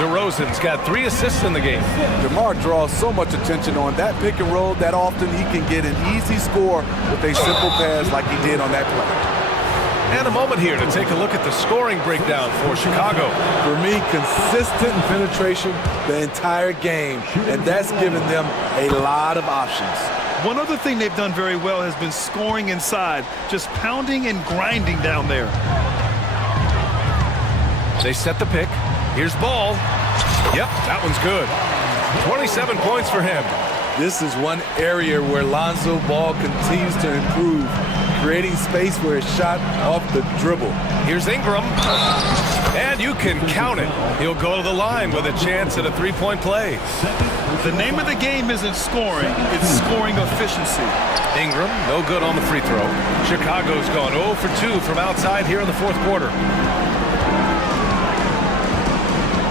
DeRozan's got 3 assists in the game. DeMar draws so much attention on that pick and roll that often he can get an easy score with a simple pass like he did on that play. And a moment here to take a look at the scoring breakdown for Chicago. For me, consistent penetration the entire game, and that's given them a lot of options. One other thing they've done very well has been scoring inside, just pounding and grinding down there. They set the pick. Here's Ball. Yep, that one's good. 27 points for him. This is one area where Lonzo Ball continues to improve, creating space for a shot off the dribble. Here's Ingram. And you can count it. He'll go to the line with a chance at a 3-point play. The name of the game isn't scoring, it's scoring efficiency. Ingram, no good on the free throw. Chicago's gone 0 for 2 from outside here in the fourth quarter.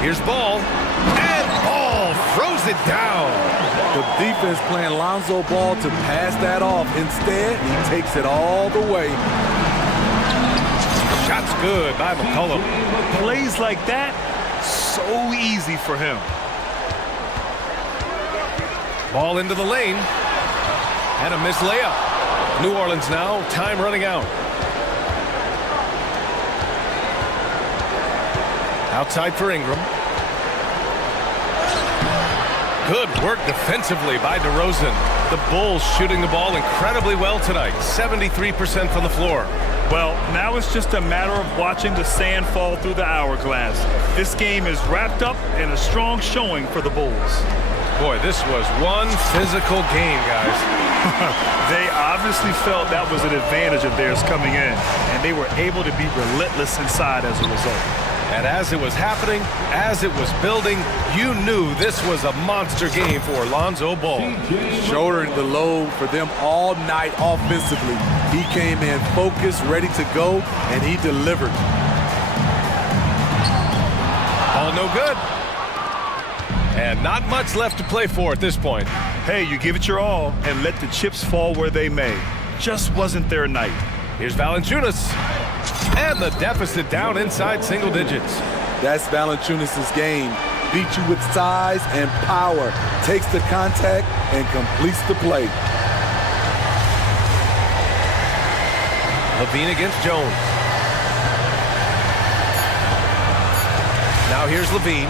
Here's Ball. And Ball throws it down. The defense playing Lonzo Ball to pass that off. Instead, he takes it all the way. Shot's good by McCollum. Plays like that, so easy for him. Ball into the lane. And a missed layup. New Orleans now, time running out. Outside for Ingram. Good work defensively by DeRozan. The Bulls shooting the ball incredibly well tonight. 73% from the floor. Well, now it's just a matter of watching the sand fall through the hourglass. This game is wrapped up in a strong showing for the Bulls. Boy, this was one physical game, guys. They obviously felt that was an advantage of theirs coming in, and they were able to be relentless inside as a result. And as it was happening, as it was building, you knew this was a monster game for Lonzo Ball. Shouldering the load for them all night offensively. He came in focused, ready to go, and he delivered. All no good. And not much left to play for at this point. Hey, you give it your all and let the chips fall where they may. Just wasn't their night. Here's Valanciunas. And the deficit down inside single digits. That's Valanciunas' game. Beat you with size and power. Takes the contact and completes the play. Levine against Jones. Now here's Levine.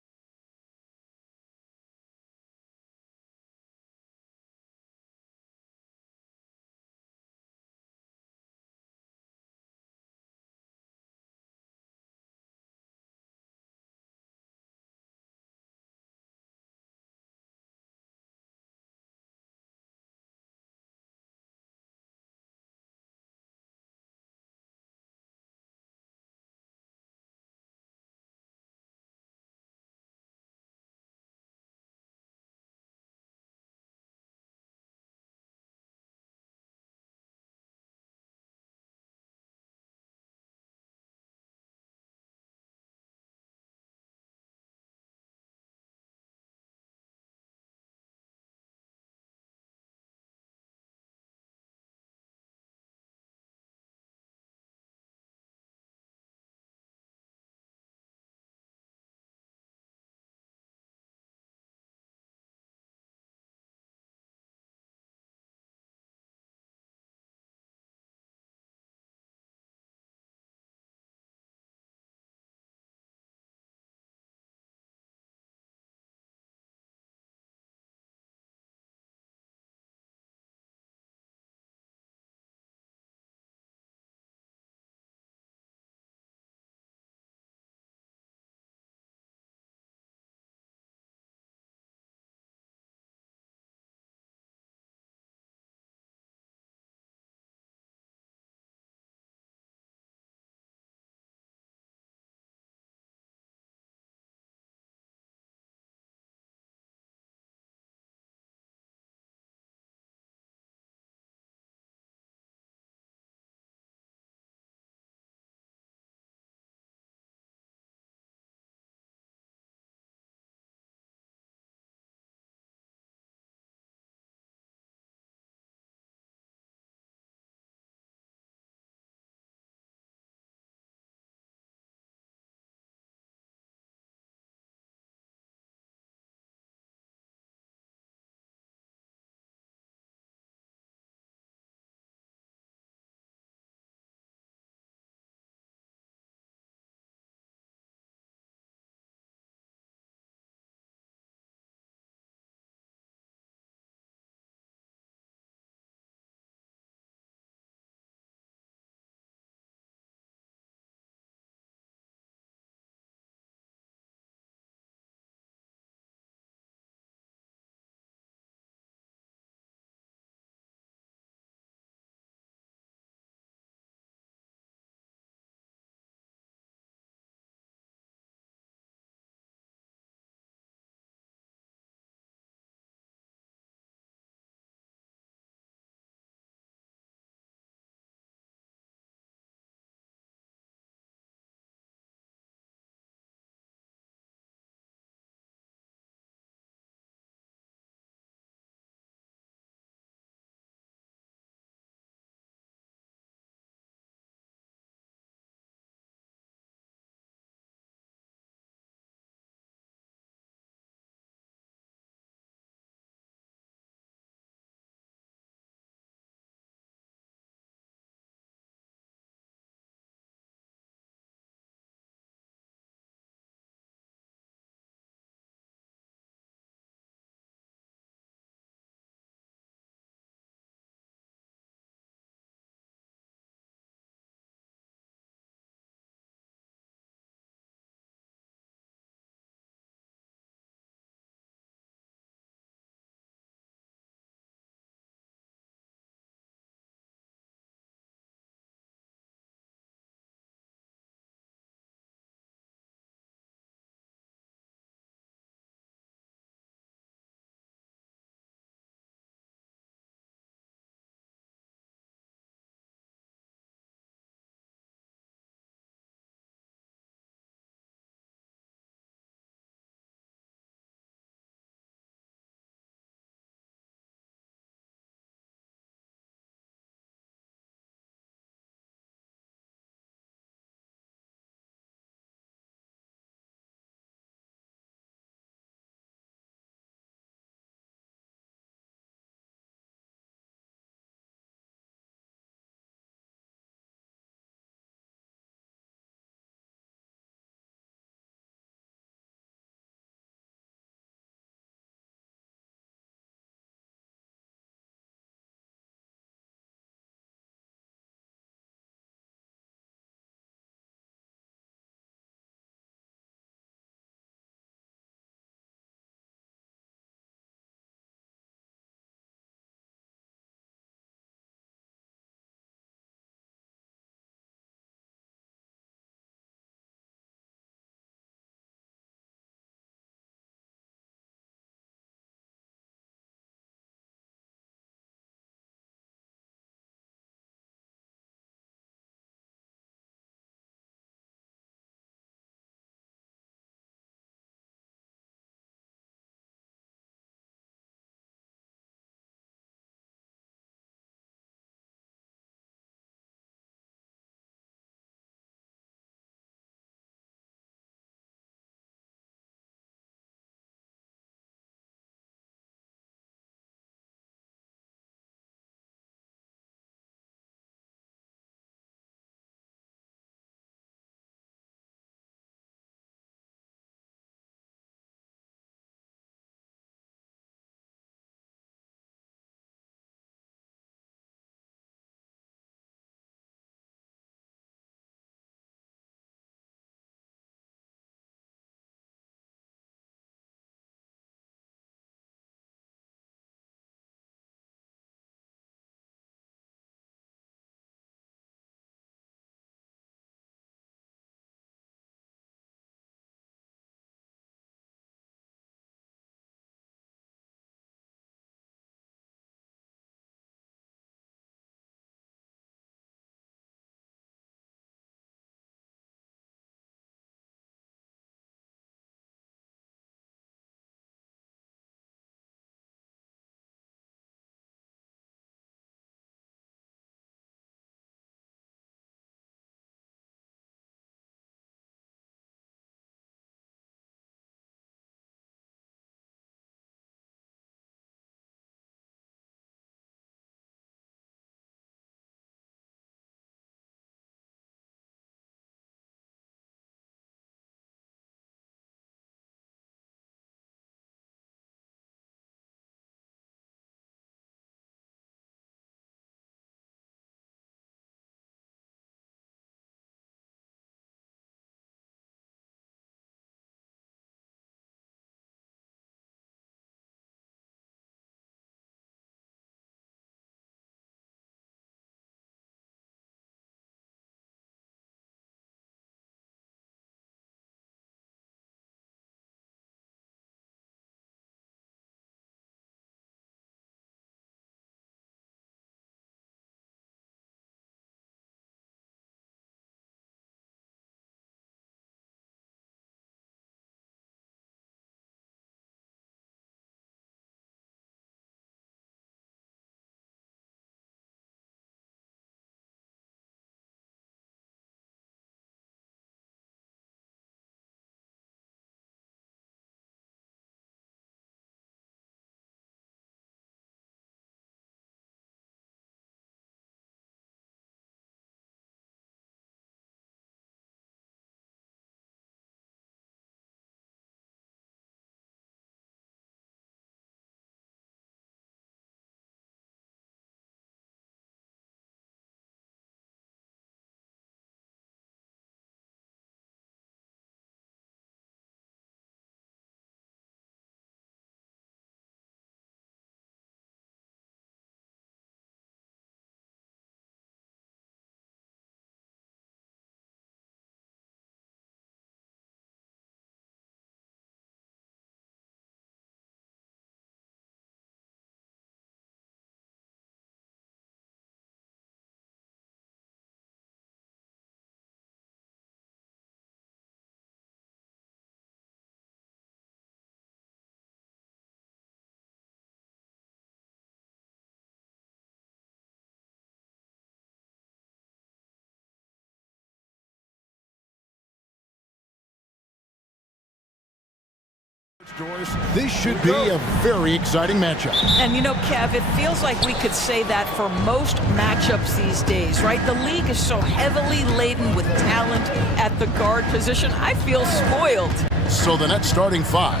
Doris, this should be a very exciting matchup. And you know, Kev, it feels like we could say that for most matchups these days, right? The league is so heavily laden with talent at the guard position. I feel spoiled. So the net starting five.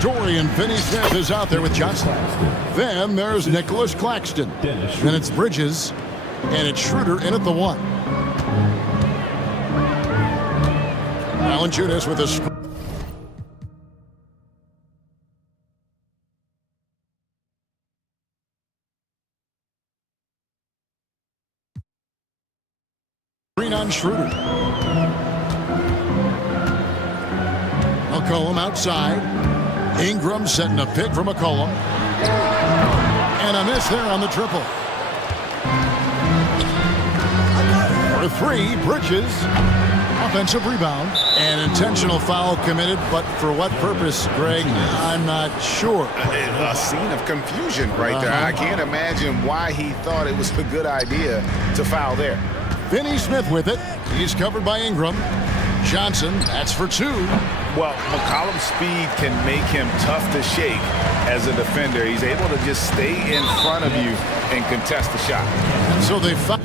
Dorian Finney-Smith is out there with Johnson. Then there's Nicholas Claxton. Then it's Bridges. And it's Schroeder in at the one. Valanciunas with a screen. On Schroeder. McCollum outside. Ingram setting a pick for McCollum. And a miss there on the triple. For three, Bridges. Offensive rebound. An intentional foul committed, but for what purpose, Greg? I'm not sure. A scene of confusion right there. I can't imagine why he thought it was a good idea to foul there. Finney-Smith with it. He's covered by Ingram. Johnson, that's for two. Well, McCollum's speed can make him tough to shake as a defender. He's able to just stay in front of you and contest the shot. So they foul.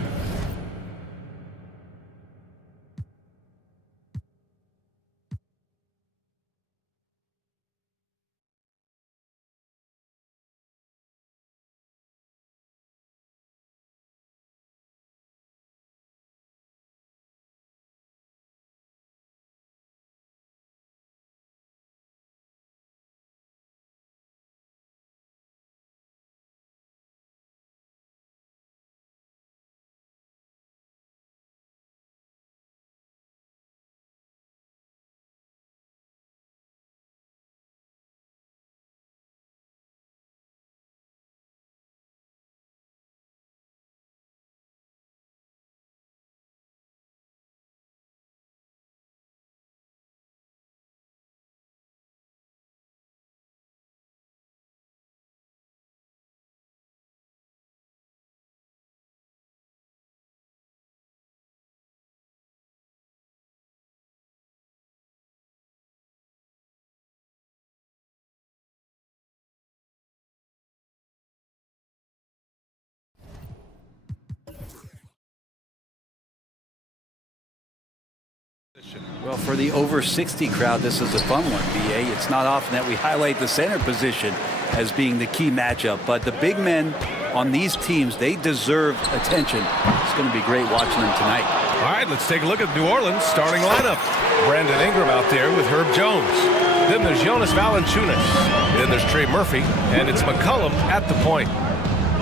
Well, for the over 60 crowd, this is a fun one, BA. It's not often that we highlight the center position as being the key matchup, but the big men on these teams, they deserve attention. It's going to be great watching them tonight. All right, let's take a look at New Orleans' starting lineup. Brandon Ingram out there with Herb Jones. Then there's Jonas Valanciunas. Then there's Trey Murphy, and it's McCollum at the point.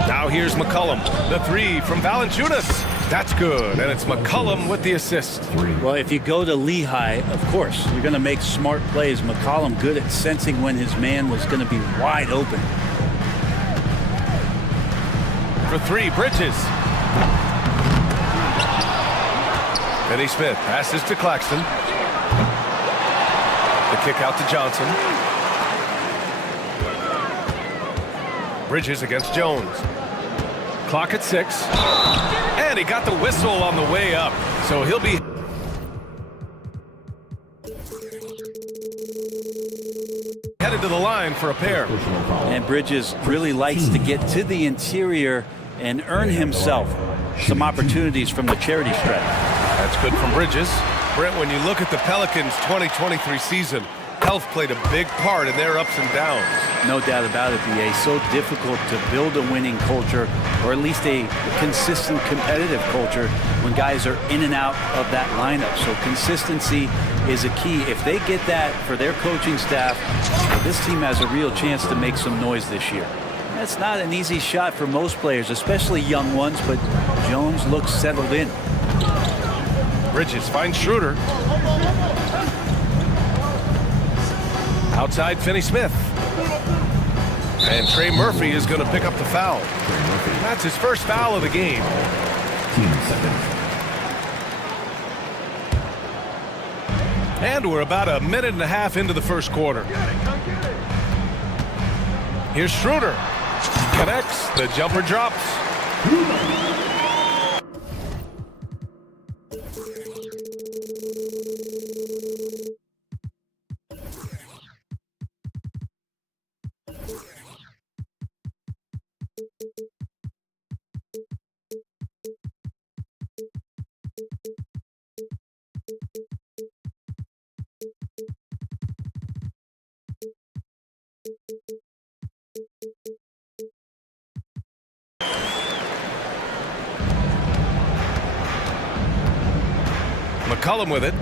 Now here's McCollum. The three from Valanciunas. That's good, and it's McCollum with the assist. Well, if you go to Lehigh, of course, you're going to make smart plays. McCollum good at sensing when his man was going to be wide open. For three, Bridges. Finney-Smith passes to Claxton. The kick out to Johnson. Bridges against Jones. Clock at 6. And he got the whistle on the way up. So he'll be... headed to the line for a pair. And Bridges really likes to get to the interior and earn himself some opportunities from the charity stripe. That's good from Bridges. Brent, when you look at the Pelicans' 2023 season, health played a big part in their ups and downs. No doubt about it, BA. So difficult to build a winning culture, or at least a consistent competitive culture, when guys are in and out of that lineup. So consistency is a key. If they get that for their coaching staff, this team has a real chance to make some noise this year. That's not an easy shot for most players, especially young ones, but Jones looks settled in. Bridges finds Schroeder. Outside Finney-Smith. And Trey Murphy is going to pick up the foul. That's his first foul of the game. 10 seconds. And we're about a minute and a half into the first quarter. Here's Schroeder. Connects. The jumper drops. McCollum with it.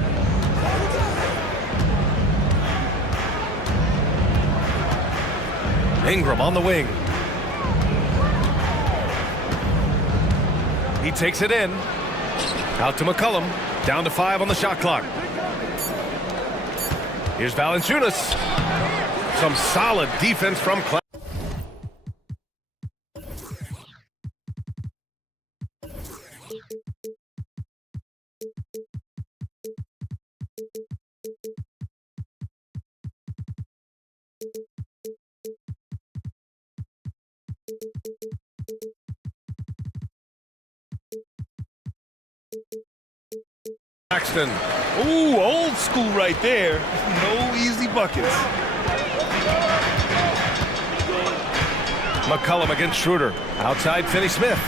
Ingram on the wing. He takes it in. Out to McCollum. Down to 5 on the shot clock. Here's Valanciunas. Some solid defense from Claxton. Ooh, old school right there. No easy buckets. McCollum against Schroeder. Outside Finney-Smith.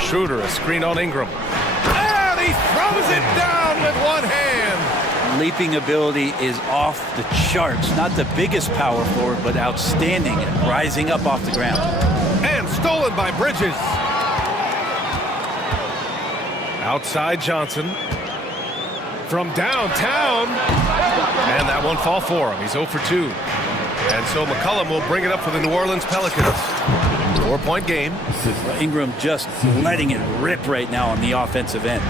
Schroeder, a screen on Ingram. And he throws it down with one hand. Leaping ability is off the charts. Not the biggest power forward, but outstanding at rising up off the ground. And stolen by Bridges. Outside Johnson. From downtown. And that won't fall for him. He's 0 for 2. And so McCollum will bring it up for the New Orleans Pelicans. 4-point game. Ingram just letting it rip right now on the offensive end.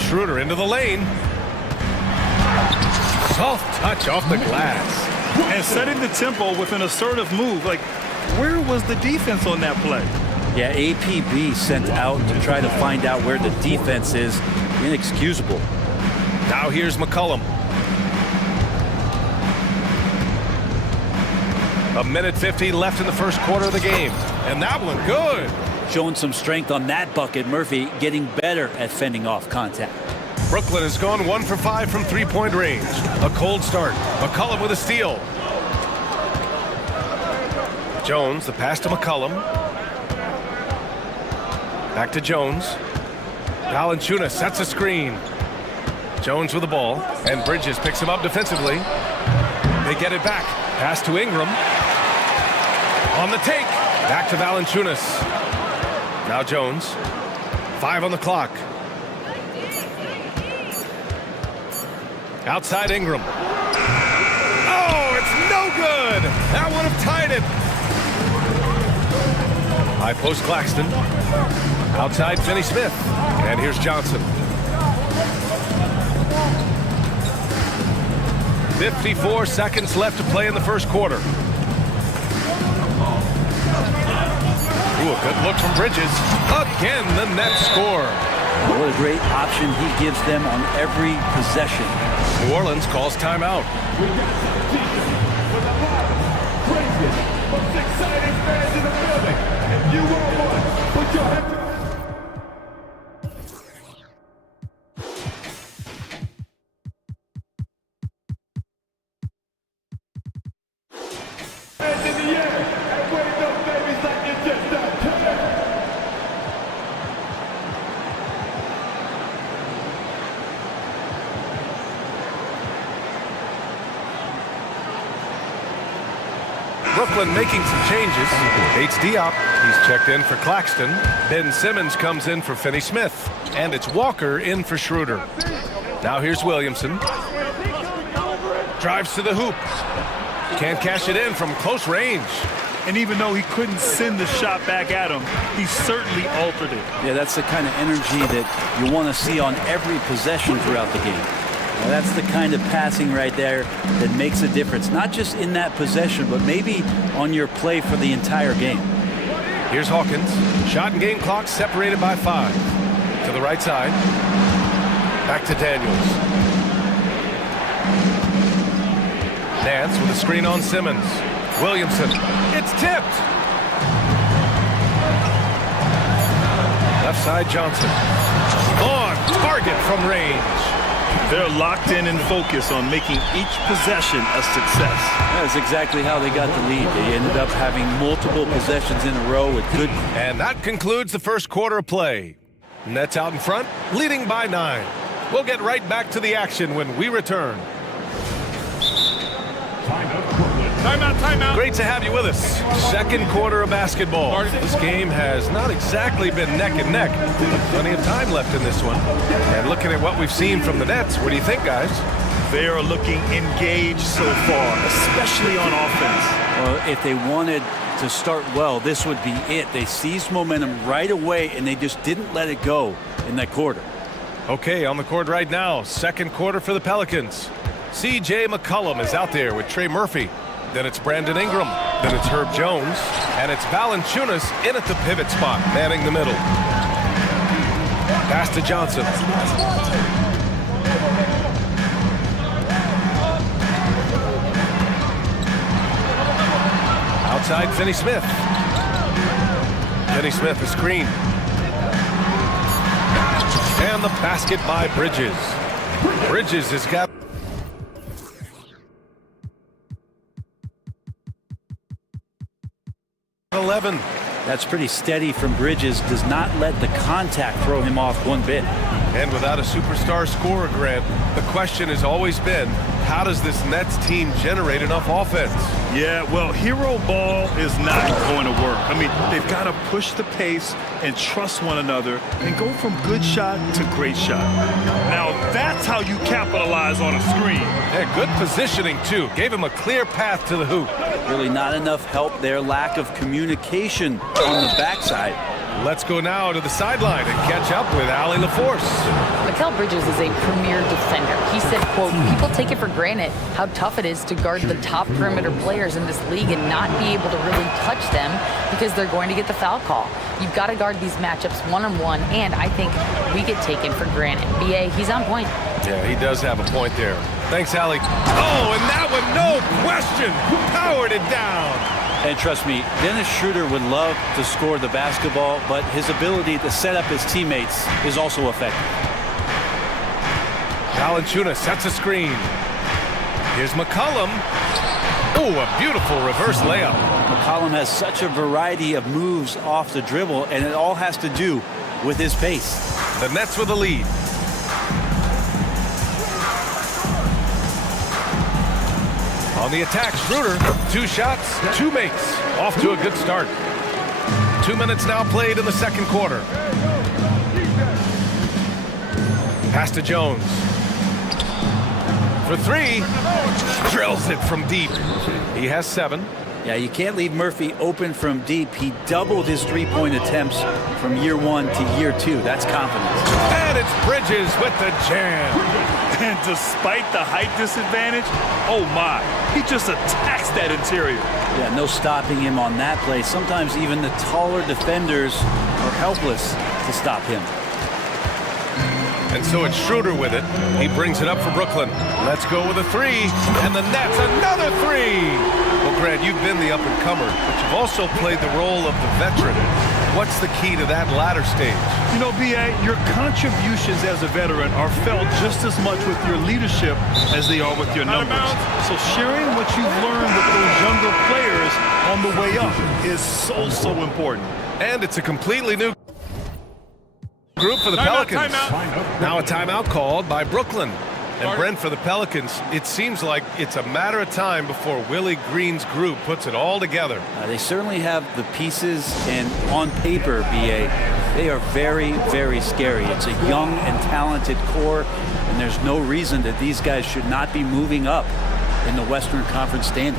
Schroeder into the lane. Soft touch off the glass. And setting the tempo with an assertive move. Like, where was the defense on that play? Yeah, APB sent out to try to find out where the defense is. Inexcusable. Now here's McCollum. 1:50 left in the first quarter of the game. And that one good. Showing some strength on that bucket. Murphy getting better at fending off contact. Brooklyn has gone 1 for 5 from three-point range. A cold start. McCollum with a steal. Jones, the pass to McCollum. Back to Jones. Valanciunas sets a screen. Jones with the ball. And Bridges picks him up defensively. They get it back. Pass to Ingram. On the take. Back to Valanciunas. Now Jones. 5 on the clock. Outside Ingram. Oh, it's no good. That would have tied it. High post Claxton. Outside Finney-Smith. And here's Johnson. 54 seconds left to play in the first quarter. Ooh, a good look from Bridges. Again, the net score. What a great option he gives them on every possession. New Orleans calls timeout. We got some teachers with a lot of crazy, most exciting fans in the building. If you are one, put your hands together. Hands in the air and wave those babies like you just done. Brooklyn making some changes. Bates Diop, he's checked in for Claxton. Ben Simmons comes in for Finney-Smith. And it's Walker in for Schroeder. Now here's Williamson. Drives to the hoop. Can't cash it in from close range. And even though he couldn't send the shot back at him, he certainly altered it. Yeah, that's the kind of energy that you want to see on every possession throughout the game. Now, that's the kind of passing right there that makes a difference, not just in that possession, but maybe on your play for the entire game. Here's Hawkins. Shot and game clock separated by 5. To the right side. Back to Daniels. Nance with a screen on Simmons. Williamson. It's tipped. Left side Johnson. On target from range. They're locked in and focused on making each possession a success. That's exactly how they got the lead. They ended up having multiple possessions in a row with good. And that concludes the first quarter of play. Nets out in front, leading by 9. We'll get right back to the action when we return. Timeout. Great to have you with us. Second quarter of basketball. This game has not exactly been neck and neck, but plenty of time left in this one. And looking at what we've seen from the Nets, what do you think, guys? They are looking engaged so far, especially on offense. Well, if they wanted to start well, this would be it. They seized momentum right away, and they just didn't let it go in that quarter. Okay, on the court right now, second quarter for the Pelicans. C.J. McCollum is out there with Trey Murphy. Then it's Brandon Ingram. Then it's Herb Jones. And it's Valanciunas in at the pivot spot, manning the middle. Pass to Johnson. Outside, Finney Smith. Finney Smith, a screen. And the basket by Bridges. Bridges has got... That's pretty steady from Bridges. Does not let the contact throw him off one bit. And without a superstar scorer, Grant, the question has always been, how does this Nets team generate enough offense? Yeah, well, hero ball is not going to work. I mean, they've got to push the pace and trust one another and go from good shot to great shot. Now, that's how you capitalize on a screen. Yeah, good positioning, too. Gave him a clear path to the hoop. Really not enough help there. Lack of communication on the backside. Let's go now to the sideline and catch up with Allie LaForce. Mikal Bridges is a premier defender. He said, quote, people take it for granted how tough it is to guard the top perimeter players in this league and not be able to really touch them because they're going to get the foul call. You've got to guard these matchups one-on-one, and I think we get taken for granted. B.A., he's on point. Yeah, he does have a point there. Thanks, Allie. Oh, and that one, no question, powered it down. And trust me, Dennis Schroeder would love to score the basketball, but his ability to set up his teammates is also effective. Valanciunas sets a screen. Here's McCollum. Oh, a beautiful reverse layup. McCollum has such a variety of moves off the dribble, and it all has to do with his pace. The Nets with the lead. On the attack, Schroeder, 2 shots, 2 makes. Off to a good start. 2 minutes now played in the second quarter. Pass to Jones. For 3. Drills it from deep. He has 7. Yeah, you can't leave Murphy open from deep. He doubled his three-point attempts from year 1 to year 2. That's confidence. And it's Bridges with the jam. And despite the height disadvantage, oh my, he just attacks that interior. Yeah, no stopping him on that play. Sometimes even the taller defenders are helpless to stop him. And so it's Schroeder with it. He brings it up for Brooklyn. Let's go with a 3. And the Nets, another 3. Well, Grant, you've been the up-and-comer, but you've also played the role of the veteran. What's the key to that latter stage? You know, B.A., your contributions as a veteran are felt just as much with your leadership as they are with your numbers. So sharing what you've learned with those younger players on the way up is so important. And it's a completely new group for the Pelicans. Now a timeout called by Brooklyn. And Brent, for the Pelicans, it seems like it's a matter of time before Willie Green's group puts it all together. They certainly have the pieces, and on paper, B.A., they are very, very scary. It's a young and talented core, and there's no reason that these guys should not be moving up in the Western Conference standings.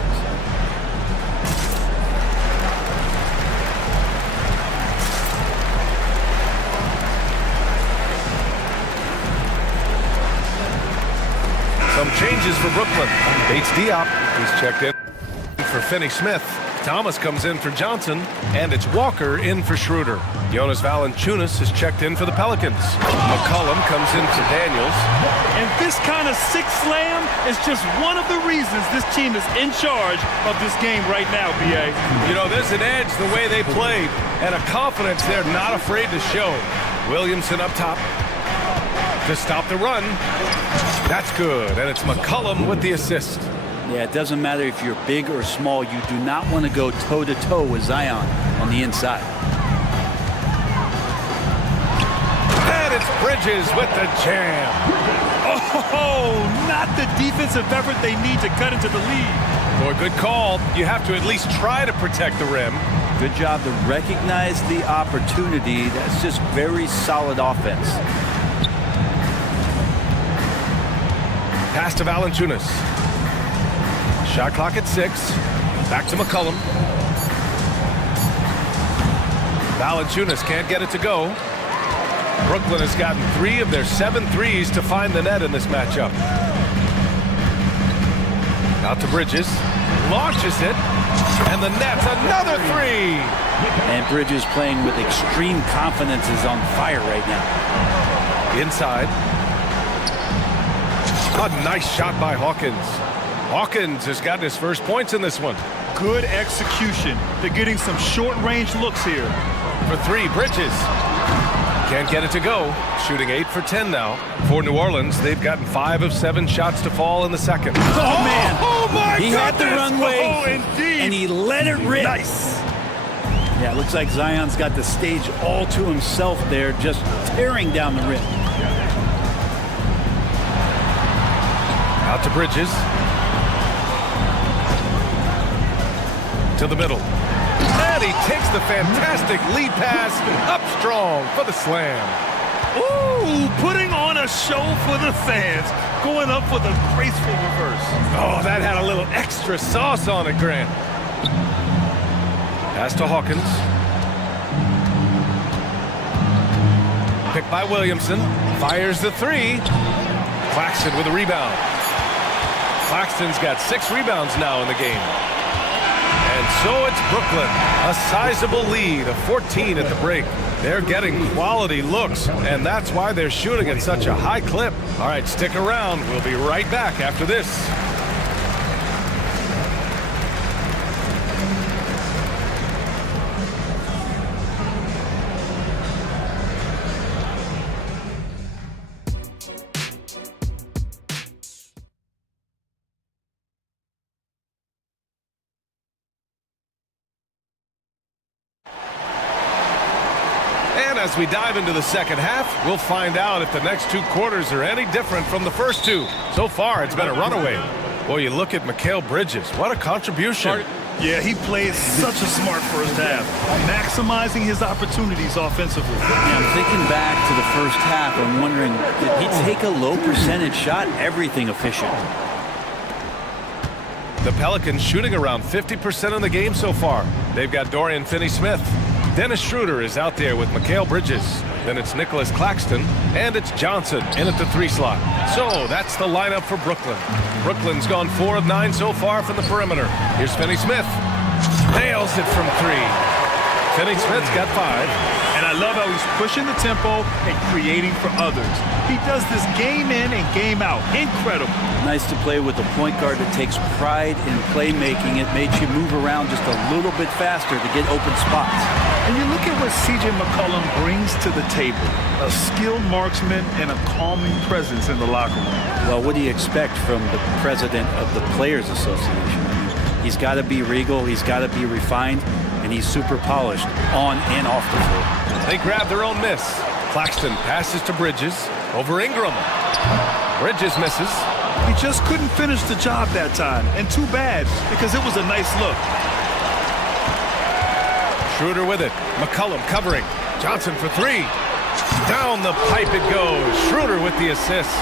Some changes for Brooklyn. Bates Diop, he's checked in for Finney Smith. Thomas comes in for Johnson, and it's Walker in for Schroeder. Jonas Valanciunas is checked in for the Pelicans. McCollum comes in for Daniels. And this kind of six slam is just one of the reasons this team is in charge of this game right now, B.A. You know, there's an edge the way they played, and a confidence they're not afraid to show. Williamson up top to stop the run. That's good, and it's McCollum with the assist. Yeah, it doesn't matter if you're big or small. You do not want to go toe-to-toe with Zion on the inside. And it's Bridges with the jam. Oh, not the defensive effort they need to cut into the lead. Boy, good call. You have to at least try to protect the rim. Good job to recognize the opportunity. That's just very solid offense. Pass to Valanciunas. Shot clock at 6. Back to McCollum. Valanciunas can't get it to go. Brooklyn has gotten 3 of their 7 threes to find the net in this matchup. Out to Bridges. Launches it. And the net's another 3. And Bridges playing with extreme confidence is on fire right now. Inside. A nice shot by Hawkins. Hawkins has gotten his first points in this one. Good execution. They're getting some short-range looks here. For 3, Bridges. Can't get it to go. Shooting 8 for 10 now. For New Orleans, they've gotten 5 of 7 shots to fall in the second. Oh, man. Oh, my He goodness. had the runway. Oh, indeed. And he let it rip. Nice. Yeah, it looks like Zion's got the stage all to himself there, just tearing down the rim. Out to Bridges. To the middle. And he takes the fantastic lead pass up strong for the slam. Ooh, putting on a show for the fans. Going up with a graceful reverse. Oh, that had a little extra sauce on it, Grant. Pass to Hawkins. Picked by Williamson. Fires the 3. Claxton with a rebound. Claxton's got 6 rebounds now in the game. And so it's Brooklyn, a sizable lead of 14 at the break. They're getting quality looks, and that's why they're shooting at such a high clip. All right, stick around. We'll be right back after this. As we dive into the second half, we'll find out if the next 2 quarters are any different from the first 2. So far, it's been a runaway. Boy, you look at Mikal Bridges. What a contribution. Yeah, he played such a smart first half, maximizing his opportunities offensively. Yeah, I'm thinking back to the first half. I'm wondering, did he take a low percentage shot? Everything efficient. The Pelicans shooting around 50% in the game so far. They've got Dorian Finney-Smith. Dennis Schroeder is out there with Mikal Bridges. Then it's Nicholas Claxton, and it's Johnson in at the 3 slot. So that's the lineup for Brooklyn. Brooklyn's gone 4 of 9 so far from the perimeter. Here's Finney-Smith. Nails it from 3. Finney-Smith's got 5. And I love how he's pushing the tempo and creating for others. He does this game in and game out. Incredible. Nice to play with a point guard that takes pride in playmaking. It made you move around just a little bit faster to get open spots. And you look at what C.J. McCollum brings to the table. A skilled marksman and a calming presence in the locker room. Well, what do you expect from the president of the Players Association? He's got to be regal. He's got to be refined. And he's super polished on and off the floor. They grab their own miss. Claxton passes to Bridges over Ingram. Bridges misses. He just couldn't finish the job that time. And too bad, because it was a nice look. Schroeder with it. McCollum covering. Johnson for 3. Down the pipe it goes. Schroeder with the assist.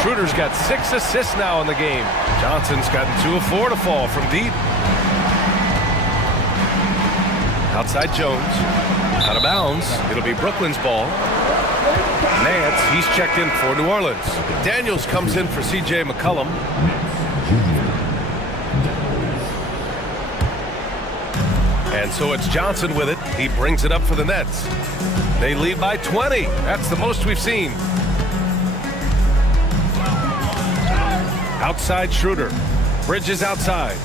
Schroeder's got 6 assists now in the game. Johnson's gotten 2 of 4 to fall from deep. Outside Jones. Out of bounds. It'll be Brooklyn's ball. Nance, he's checked in for New Orleans. Daniels comes in for C.J. McCollum. And so it's Johnson with it. He brings it up for the Nets. They lead by 20. That's the most we've seen. Outside Schroeder. Bridges outside.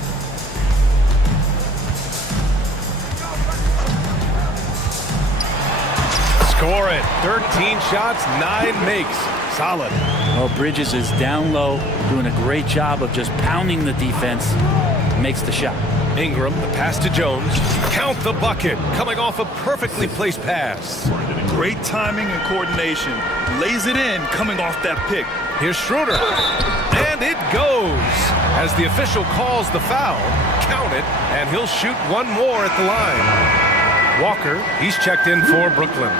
Score it. 13 shots, 9 makes. Solid. Well, Bridges is down low, doing a great job of just pounding the defense. Makes the shot. Ingram, the pass to Jones. Count the bucket, coming off a perfectly placed pass. Great timing and coordination. Lays it in, coming off that pick. Here's Schroeder, and it goes. As the official calls the foul, count it, and he'll shoot one more at the line. Walker, he's checked in for Brooklyn.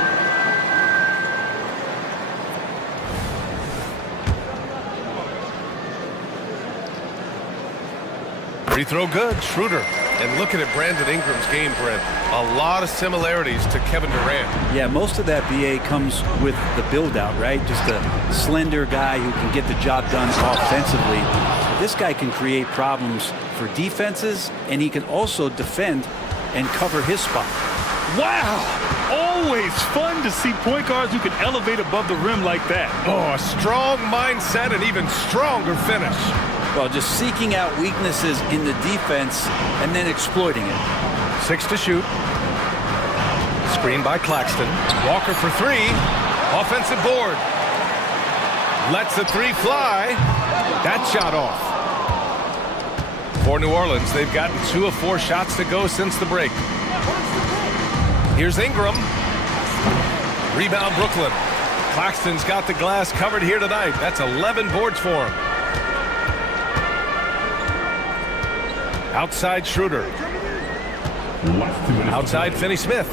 Free throw good, Schroeder. And looking at Brandon Ingram's game, Brent, a lot of similarities to Kevin Durant. Yeah, most of that BA comes with the build-out, right? Just a slender guy who can get the job done offensively. This guy can create problems for defenses, and he can also defend and cover his spot. Wow! Always fun to see point guards who can elevate above the rim like that. Oh, a strong mindset and even stronger finish. Well, just seeking out weaknesses in the defense and then exploiting it. 6 to shoot. Screen by Claxton. Walker for 3. Offensive board. Lets the 3 fly. That shot off. For New Orleans, they've gotten 2 of 4 shots to go since the break. Here's Ingram. Rebound Brooklyn. Claxton's got the glass covered here tonight. That's 11 boards for him. Outside Schroeder. Outside Finney-Smith.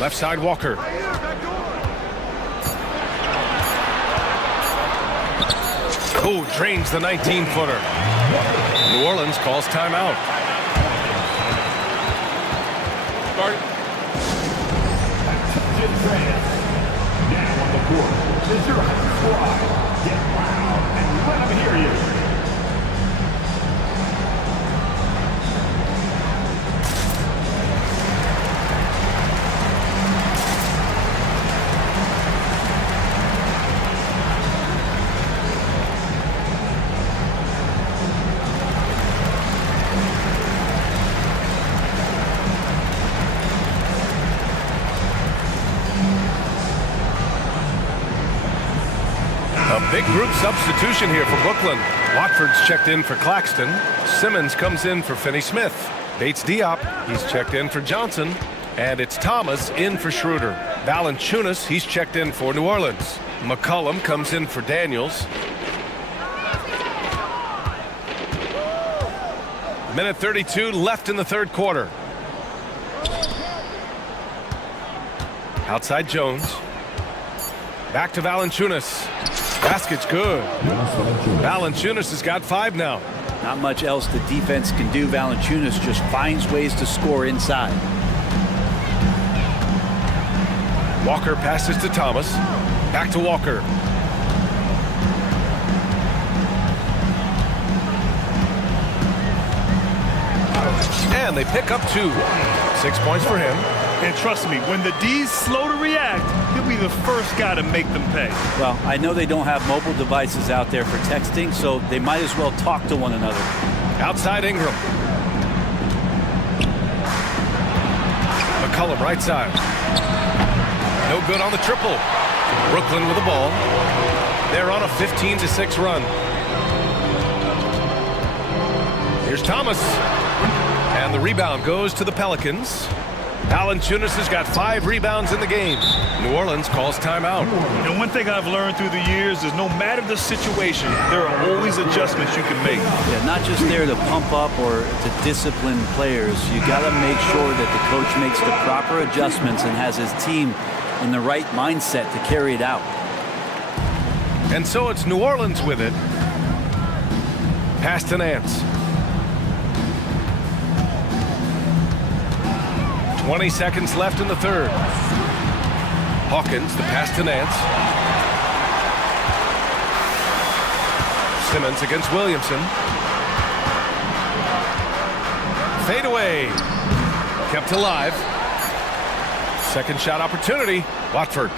Left side Walker. Oh, drains the 19-footer. New Orleans calls timeout. Start. Now on the court is your squad. Get loud and let them hear you. Big group substitution here for Brooklyn. Watford's checked in for Claxton. Simmons comes in for Finney-Smith. Bates Diop, he's checked in for Johnson. And it's Thomas in for Schroeder. Valanciunas, he's checked in for New Orleans. McCollum comes in for Daniels. Minute 32 left in the third quarter. Outside Jones. Back to Valanciunas. Basket's good. Valanciunas has got 5 now. Not much else the defense can do. Valanciunas just finds ways to score inside. Walker passes to Thomas. Back to Walker. And they pick up 2. 6 points for him. And trust me, when the D's slow to react, he'll be the first guy to make them pay. Well, I know they don't have mobile devices out there for texting, so they might as well talk to one another. Outside Ingram. McCollum right side. No good on the triple. Brooklyn with the ball. They're on a 15-6 run. Here's Thomas. And the rebound goes to the Pelicans. Valanciunas has got 5 rebounds in the game. New Orleans calls timeout. And one thing I've learned through the years is no matter the situation, there are always adjustments you can make. Yeah, not just there to pump up or to discipline players. You got to make sure that the coach makes the proper adjustments and has his team in the right mindset to carry it out. And so it's New Orleans with it. Pass to Nance. 20 seconds left in the third. Hawkins, the pass to Nance. Simmons against Williamson. Fade away. Kept alive. Second shot opportunity. Watford.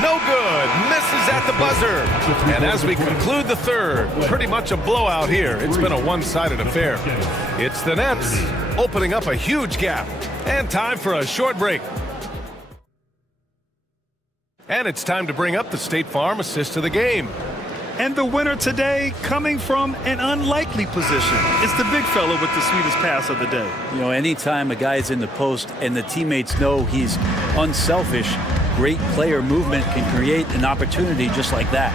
No good. Misses at the buzzer. And as we conclude the third, pretty much a blowout here. It's been a one-sided affair. It's the Nets opening up a huge gap. And time for a short break. And it's time to bring up the State Farm assist of the game. And the winner today coming from an unlikely position. It's the big fella with the sweetest pass of the day. You know, anytime a guy's in the post and the teammates know he's unselfish, great player movement can create an opportunity just like that.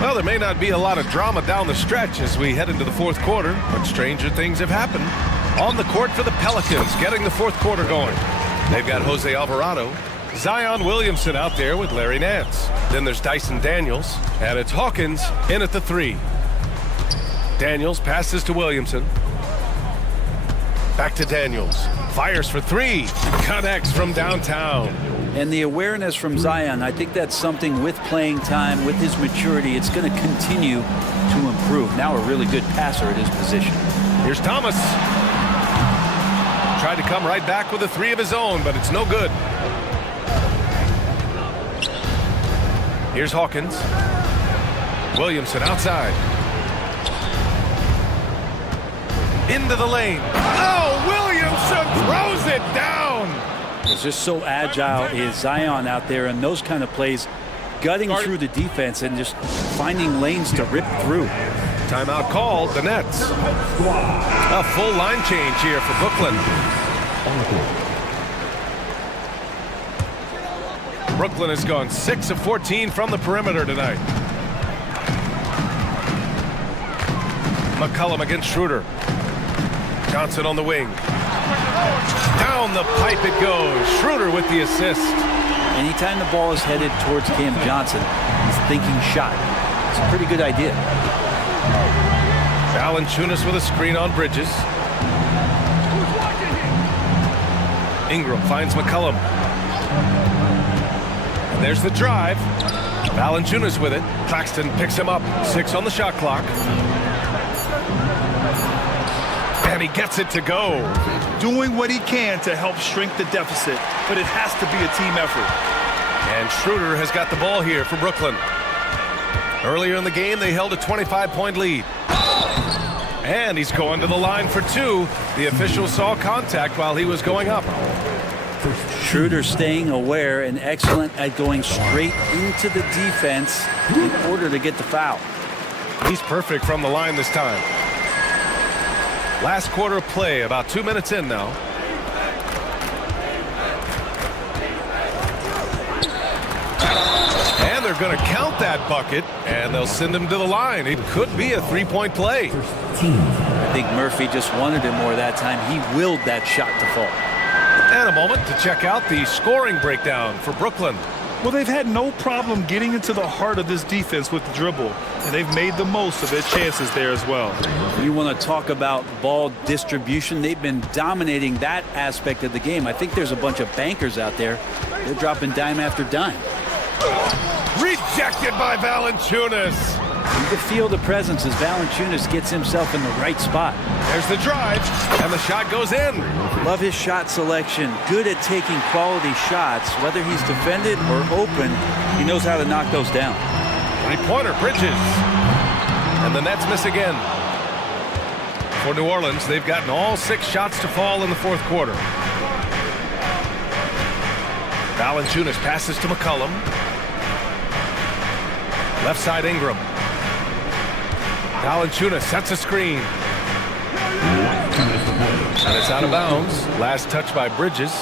Well, there may not be a lot of drama down the stretch as we head into the fourth quarter, but stranger things have happened. On the court for the Pelicans, getting the fourth quarter going. They've got Jose Alvarado, Zion Williamson out there with Larry Nance. Then there's Dyson Daniels, and it's Hawkins in at the 3. Daniels passes to Williamson. Back to Daniels. Fires for 3. Connects from downtown. And the awareness from Zion, I think that's something with playing time, with his maturity, it's going to continue to improve. Now a really good passer at his position. Here's Thomas. Tried to come right back with a 3 of his own, but it's no good. Here's Hawkins. Williamson outside. Into the lane. Oh, Williamson throws it down. It's just so agile is Zion out there, and those kind of plays, gutting through the defense and just finding lanes to rip through. Timeout called, the Nets. A full line change here for Brooklyn. Brooklyn has gone 6 of 14 from the perimeter tonight. McCollum against Schroeder. Johnson on the wing. Down the pipe it goes. Schroeder with the assist. Anytime the ball is headed towards Cam Johnson, he's thinking shot. It's a pretty good idea. Valanciunas with a screen on Bridges. Ingram finds McCollum. And there's the drive. Valanciunas with it. Claxton picks him up. 6 on the shot clock. And he gets it to go. Doing what he can to help shrink the deficit, but it has to be a team effort. And Schroeder has got the ball here for Brooklyn. Earlier in the game, they held a 25-point lead. And he's going to the line for 2. The official saw contact while he was going up. Schroeder staying aware and excellent at going straight into the defense in order to get the foul. He's perfect from the line this time. Last quarter of play, about 2 minutes in now. And they're going to count that bucket, and they'll send him to the line. It could be a 3-point play. I think Murphy just wanted it more that time. He willed that shot to fall. And a moment to check out the scoring breakdown for Brooklyn. Well, they've had no problem getting into the heart of this defense with the dribble, and they've made the most of their chances there as well. You want to talk about ball distribution. They've been dominating that aspect of the game. I think there's a bunch of bankers out there. They're dropping dime after dime. Rejected by Valanciunas. You can feel the presence as Valanciunas gets himself in the right spot. There's the drive, and the shot goes in. Love his shot selection. Good at taking quality shots. Whether he's defended or open, he knows how to knock those down. 3-pointer, Bridges. And the Nets miss again. For New Orleans, they've gotten all 6 shots to fall in the fourth quarter. Valanciunas passes to McCollum. Left side Ingram. Valanciunas sets a screen. And it's out of bounds. Last touch by Bridges.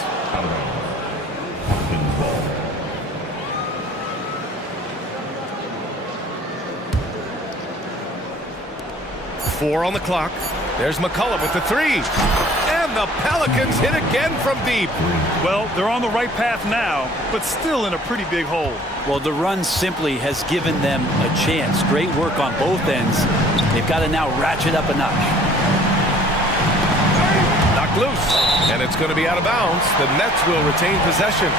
Four on the clock. There's McCollum with the 3. And the Pelicans hit again from deep. Well, they're on the right path now, but still in a pretty big hole. Well, the run simply has given them a chance. Great work on both ends. They've got to now ratchet up a notch. Knocked loose, and it's going to be out of bounds. The Nets will retain possession.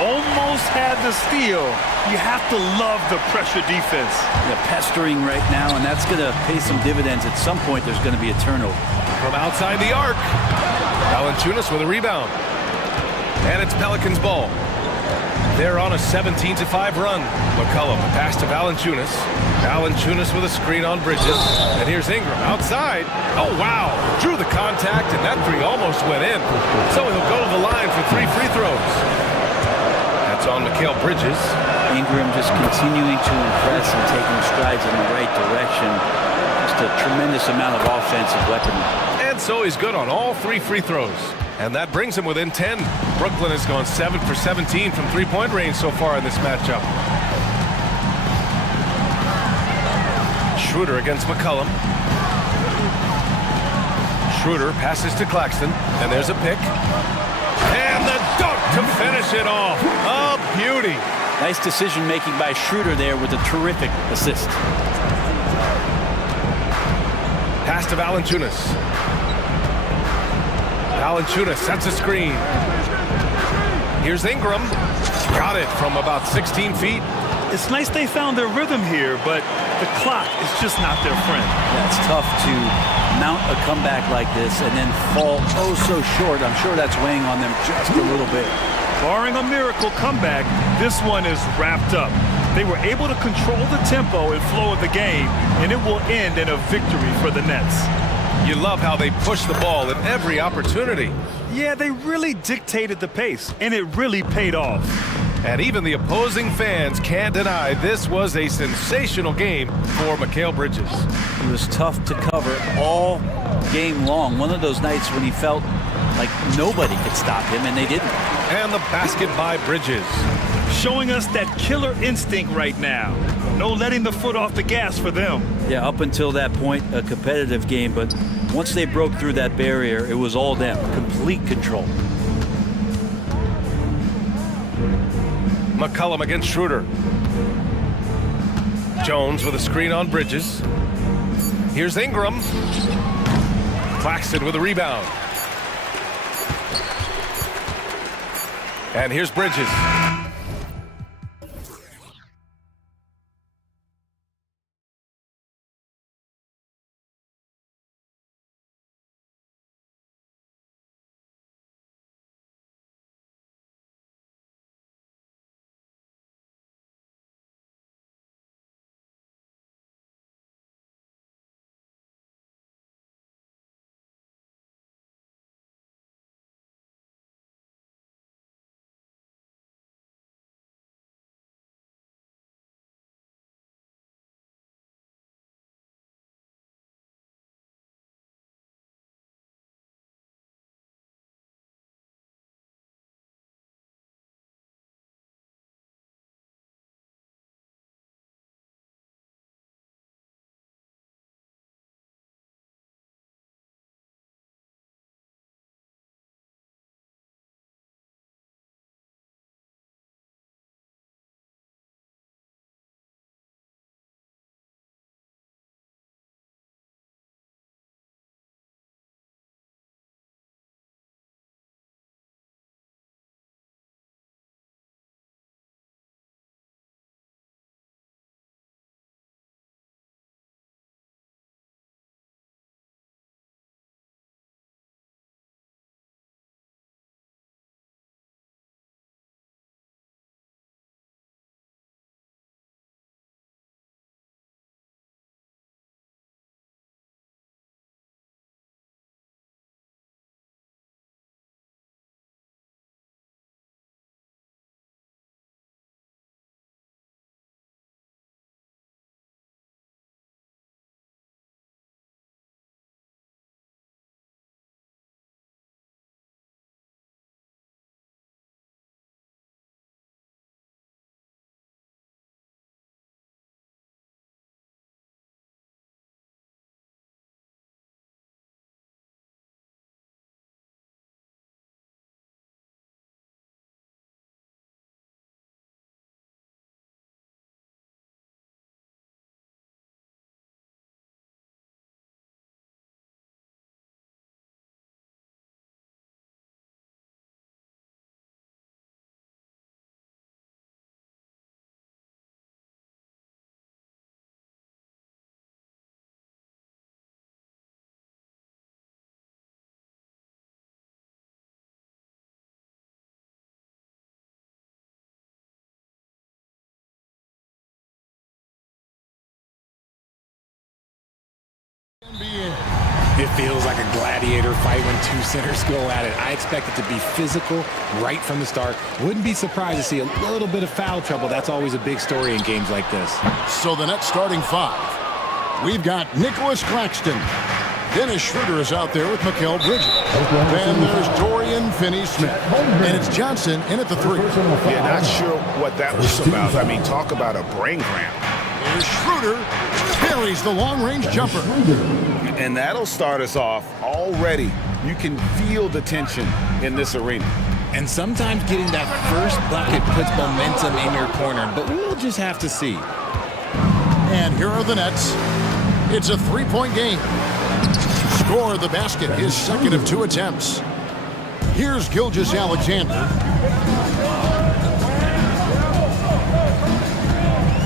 Almost had the steal. You have to love the pressure defense. They're pestering right now, and that's going to pay some dividends. At some point, there's going to be a turnover. From outside the arc, Valanciunas with a rebound. And it's Pelicans ball. They're on a 17-5 run. McCollum, a pass to Valanciunas. Valanciunas with a screen on Bridges. And here's Ingram outside. Oh, wow. Drew the contact, and that 3 almost went in. So he'll go to the line for 3 free throws. That's on Mikal Bridges. Ingram just continuing to impress and taking strides in the right direction. Just a tremendous amount of offensive weaponry. And so he's good on all 3 free throws. And that brings him within 10. Brooklyn has gone 7 for 17 from three-point range so far in this matchup. Schroeder against McCollum. Schroeder passes to Claxton, and there's a pick. And the dunk to finish it off. A beauty. Nice decision-making by Schroeder there with a terrific assist. Pass to Valanciunas. Valanciunas sets a screen. Here's Ingram. Got it from about 16 feet. It's nice they found their rhythm here, but the clock is just not their friend. Yeah, it's tough to mount a comeback like this and then fall oh so short. I'm sure that's weighing on them just a little bit. Barring a miracle comeback, this one is wrapped up. They were able to control the tempo and flow of the game, and it will end in a victory for the Nets. You love how they push the ball at every opportunity. Yeah, they really dictated the pace, and it really paid off. And even the opposing fans can't deny this was a sensational game for Mikal Bridges. It was tough to cover all game long. One of those nights when he felt like nobody could stop him, and they didn't. And the basket by Bridges. Showing us that killer instinct right now. No letting the foot off the gas for them. Yeah, up until that point, a competitive game, but once they broke through that barrier, it was all them. Complete control. McCollum against Schroeder. Jones with a screen on Bridges. Here's Ingram. Claxton with a rebound. And here's Bridges. It feels like a gladiator fight when two centers go at it. I expect it to be physical right from the start. Wouldn't be surprised to see a little bit of foul trouble. That's always a big story in games like this. So the Nets starting five. We've got Nicholas Claxton. Dennis Schroeder is out there with Mikal Bridges. Then there's Dorian Finney-Smith. And it's Johnson in at the three. Yeah, not sure what that was about. I mean, talk about a brain cramp. Here's Schroeder. Buries the long-range jumper. And that'll start us off already. You can feel the tension in this arena. And sometimes getting that first bucket puts momentum in your corner, but we'll just have to see. And here are the Nets. It's a three-point game. Score the basket, his second of two attempts. Here's Gilgeous-Alexander.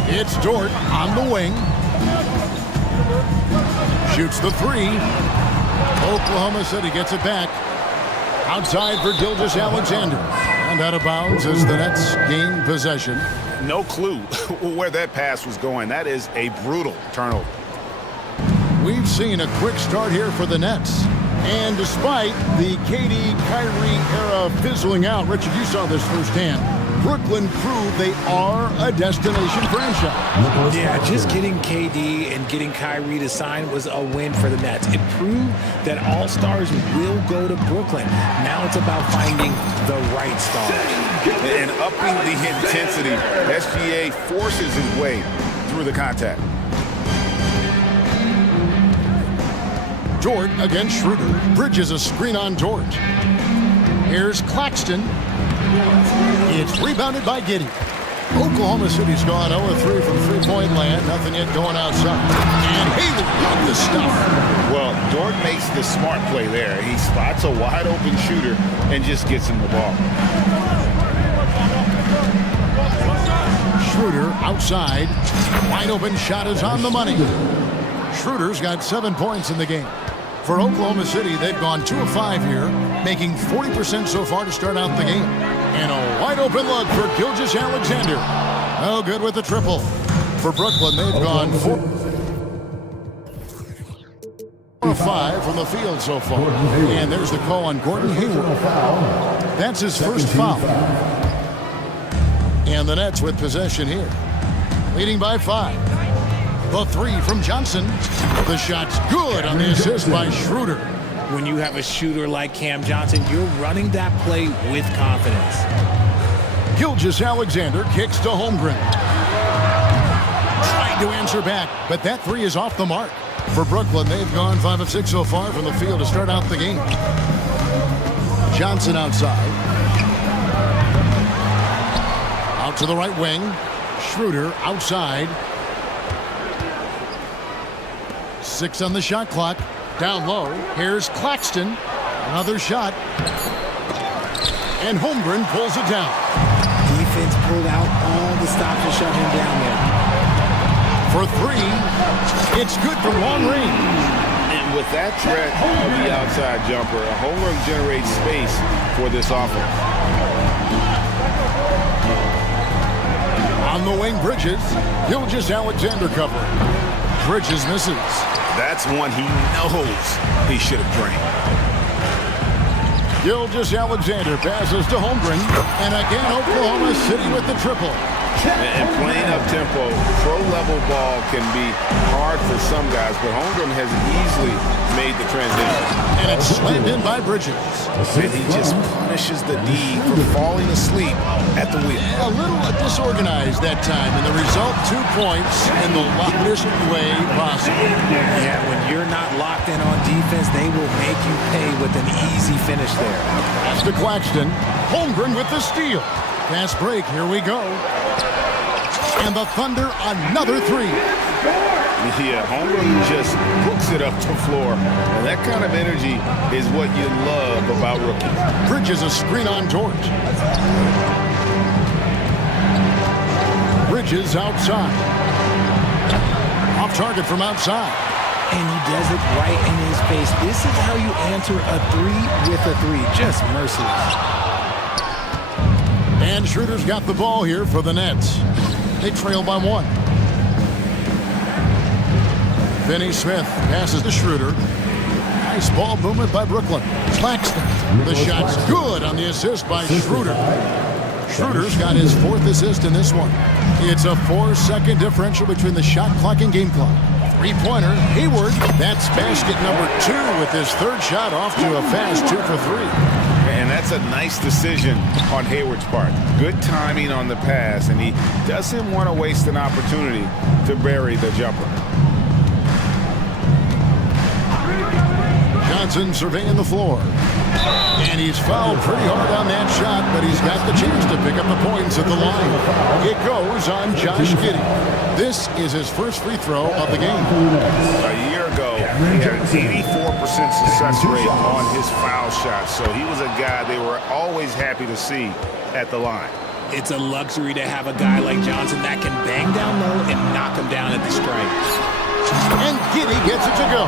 It's Dort on the wing. Shoots the three. Oklahoma City gets it back. Outside for Gilgeous-Alexander. And out of bounds as the Nets gain possession. No clue where that pass was going. That is a brutal turnover. We've seen a quick start here for the Nets. And despite the KD-Kyrie era fizzling out, Richard, you saw this firsthand. Brooklyn proved they are a destination franchise. Yeah, just getting KD and getting Kyrie to sign was a win for the Nets. It proved that all-stars will go to Brooklyn. Now it's about finding the right stars. And upping the intensity, SGA forces his way through the contact. Dort against Schroeder. Bridges a screen on Dort. Here's Claxton. It's rebounded by Giddey. Oklahoma City's gone 0-3 from three-point land. Nothing yet going outside. And Haley on the stuff. Well, Dort makes the smart play there. He spots a wide-open shooter and just gets him the ball. Schroeder outside. Wide-open shot is on the money. Schroeder's got 7 points in the game. For Oklahoma City, they've gone 2 of 5 here, making 40% so far to start out the game. And a wide-open look for Gilgeous-Alexander. No good with the triple. For Brooklyn, they've gone 4 of 5 from the field so far. And there's the call on Gordon Hayward. That's his first foul. And the Nets with possession here, leading by 5. The three from Johnson. The shot's good on the assist by Schroeder. When you have a shooter like Cam Johnson, you're running that play with confidence. Gilgeous-Alexander kicks to Holmgren. Trying to answer back, but that three is off the mark. For Brooklyn, they've gone 5 of 6 so far from the field to start out the game. Johnson outside. Out to the right wing. Schroeder outside. 6 on the shot clock. Down low. Here's Claxton. Another shot. And Holmgren pulls it down. Defense pulled out all the stops to shut him down there. For 3, it's good from long range. And with that threat of the outside jumper, a Holmgren generates space for this offense. On the wing, Bridges. Gilgeous-Alexander covering. Bridges misses. That's one he knows he should have drained. Gilgeous-Alexander passes to Holmgren. And again, Oklahoma City with the triple. And playing up-tempo, pro-level ball can be hard for some guys, but Holmgren has easily made the transition. And it's slammed in by Bridges. And he just punishes the D for falling asleep at the wheel. A little disorganized that time, and the result, 2 points in the loudest way possible. Yeah, when you're not locked in on defense, they will make you pay with an easy finish there. Pass to Claxton. Holmgren with the steal. Fast break, here we go. And the Thunder, another 3. Yeah, Holmgren just hooks it up to floor. And that kind of energy is what you love about rookies. Bridges a screen on Dort. Bridges outside. Off target from outside. And he does it right in his face. This is how you answer a 3 with a 3. Just merciless. And Schroeder's got the ball here for the Nets. They trail by 1. Finney-Smith passes to Schroeder. Nice ball movement by Brooklyn. Claxton. The shot's good on the assist by Schroeder. Schroeder's got his 4th assist in this one. It's a 4-second differential between the shot clock and game clock. Three-pointer, Hayward. That's basket number 2 with his 3rd shot off to a fast 2 for 3. And that's a nice decision on Hayward's part. Good timing on the pass, and he doesn't want to waste an opportunity to bury the jumper. Johnson surveying the floor. And he's fouled pretty hard on that shot, but he's got the chance to pick up the points at the line. It goes on Josh Giddey. This is his first free throw of the game. A year ago, he had an 84% success rate on his foul shots, so he was a guy they were always happy to see at the line. It's a luxury to have a guy like Johnson that can bang down low and knock him down at the stripe. And Giddey gets it to go.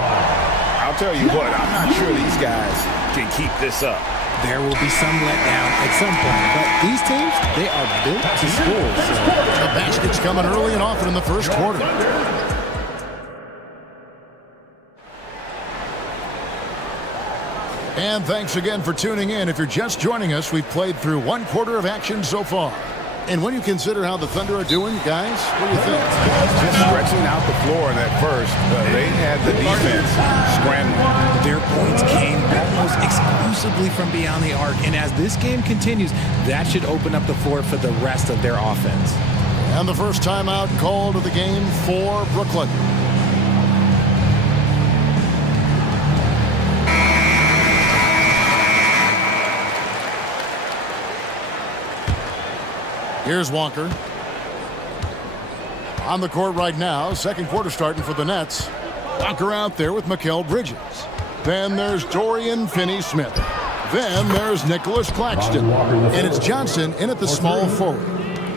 I'll tell you what, I'm not sure these guys can keep this up. There will be some letdown at some point, but these teams, they are built to score. So. The basket's coming early and often in the first quarter. And thanks again for tuning in. If you're just joining us, we've played through 1 quarter of action so far. And when you consider how the Thunder are doing, guys, what do you think? Just stretching out the floor in that first, they had the defense scrambling. Their points came almost exclusively from beyond the arc, and as this game continues, that should open up the floor for the rest of their offense. And the first timeout called of the game for Brooklyn. Here's Walker. On the court right now, second quarter starting for the Nets. Walker out there with Mikal Bridges. Then there's Dorian Finney-Smith. Then there's Nicholas Claxton. And it's Johnson in at the small forward.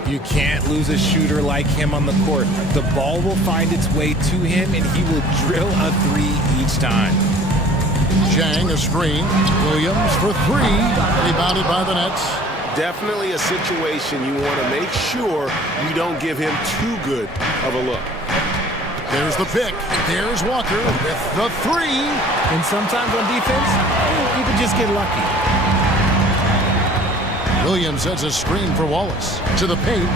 You can't lose a shooter like him on the court. The ball will find its way to him, and he will drill a 3 each time. Zhang a screen. Williams for 3. Rebounded by the Nets. Definitely a situation you want to make sure you don't give him too good of a look. There's the pick. There's Walker with the 3. And sometimes on defense, you can just get lucky. Williams sets a screen for Wallace. To the paint.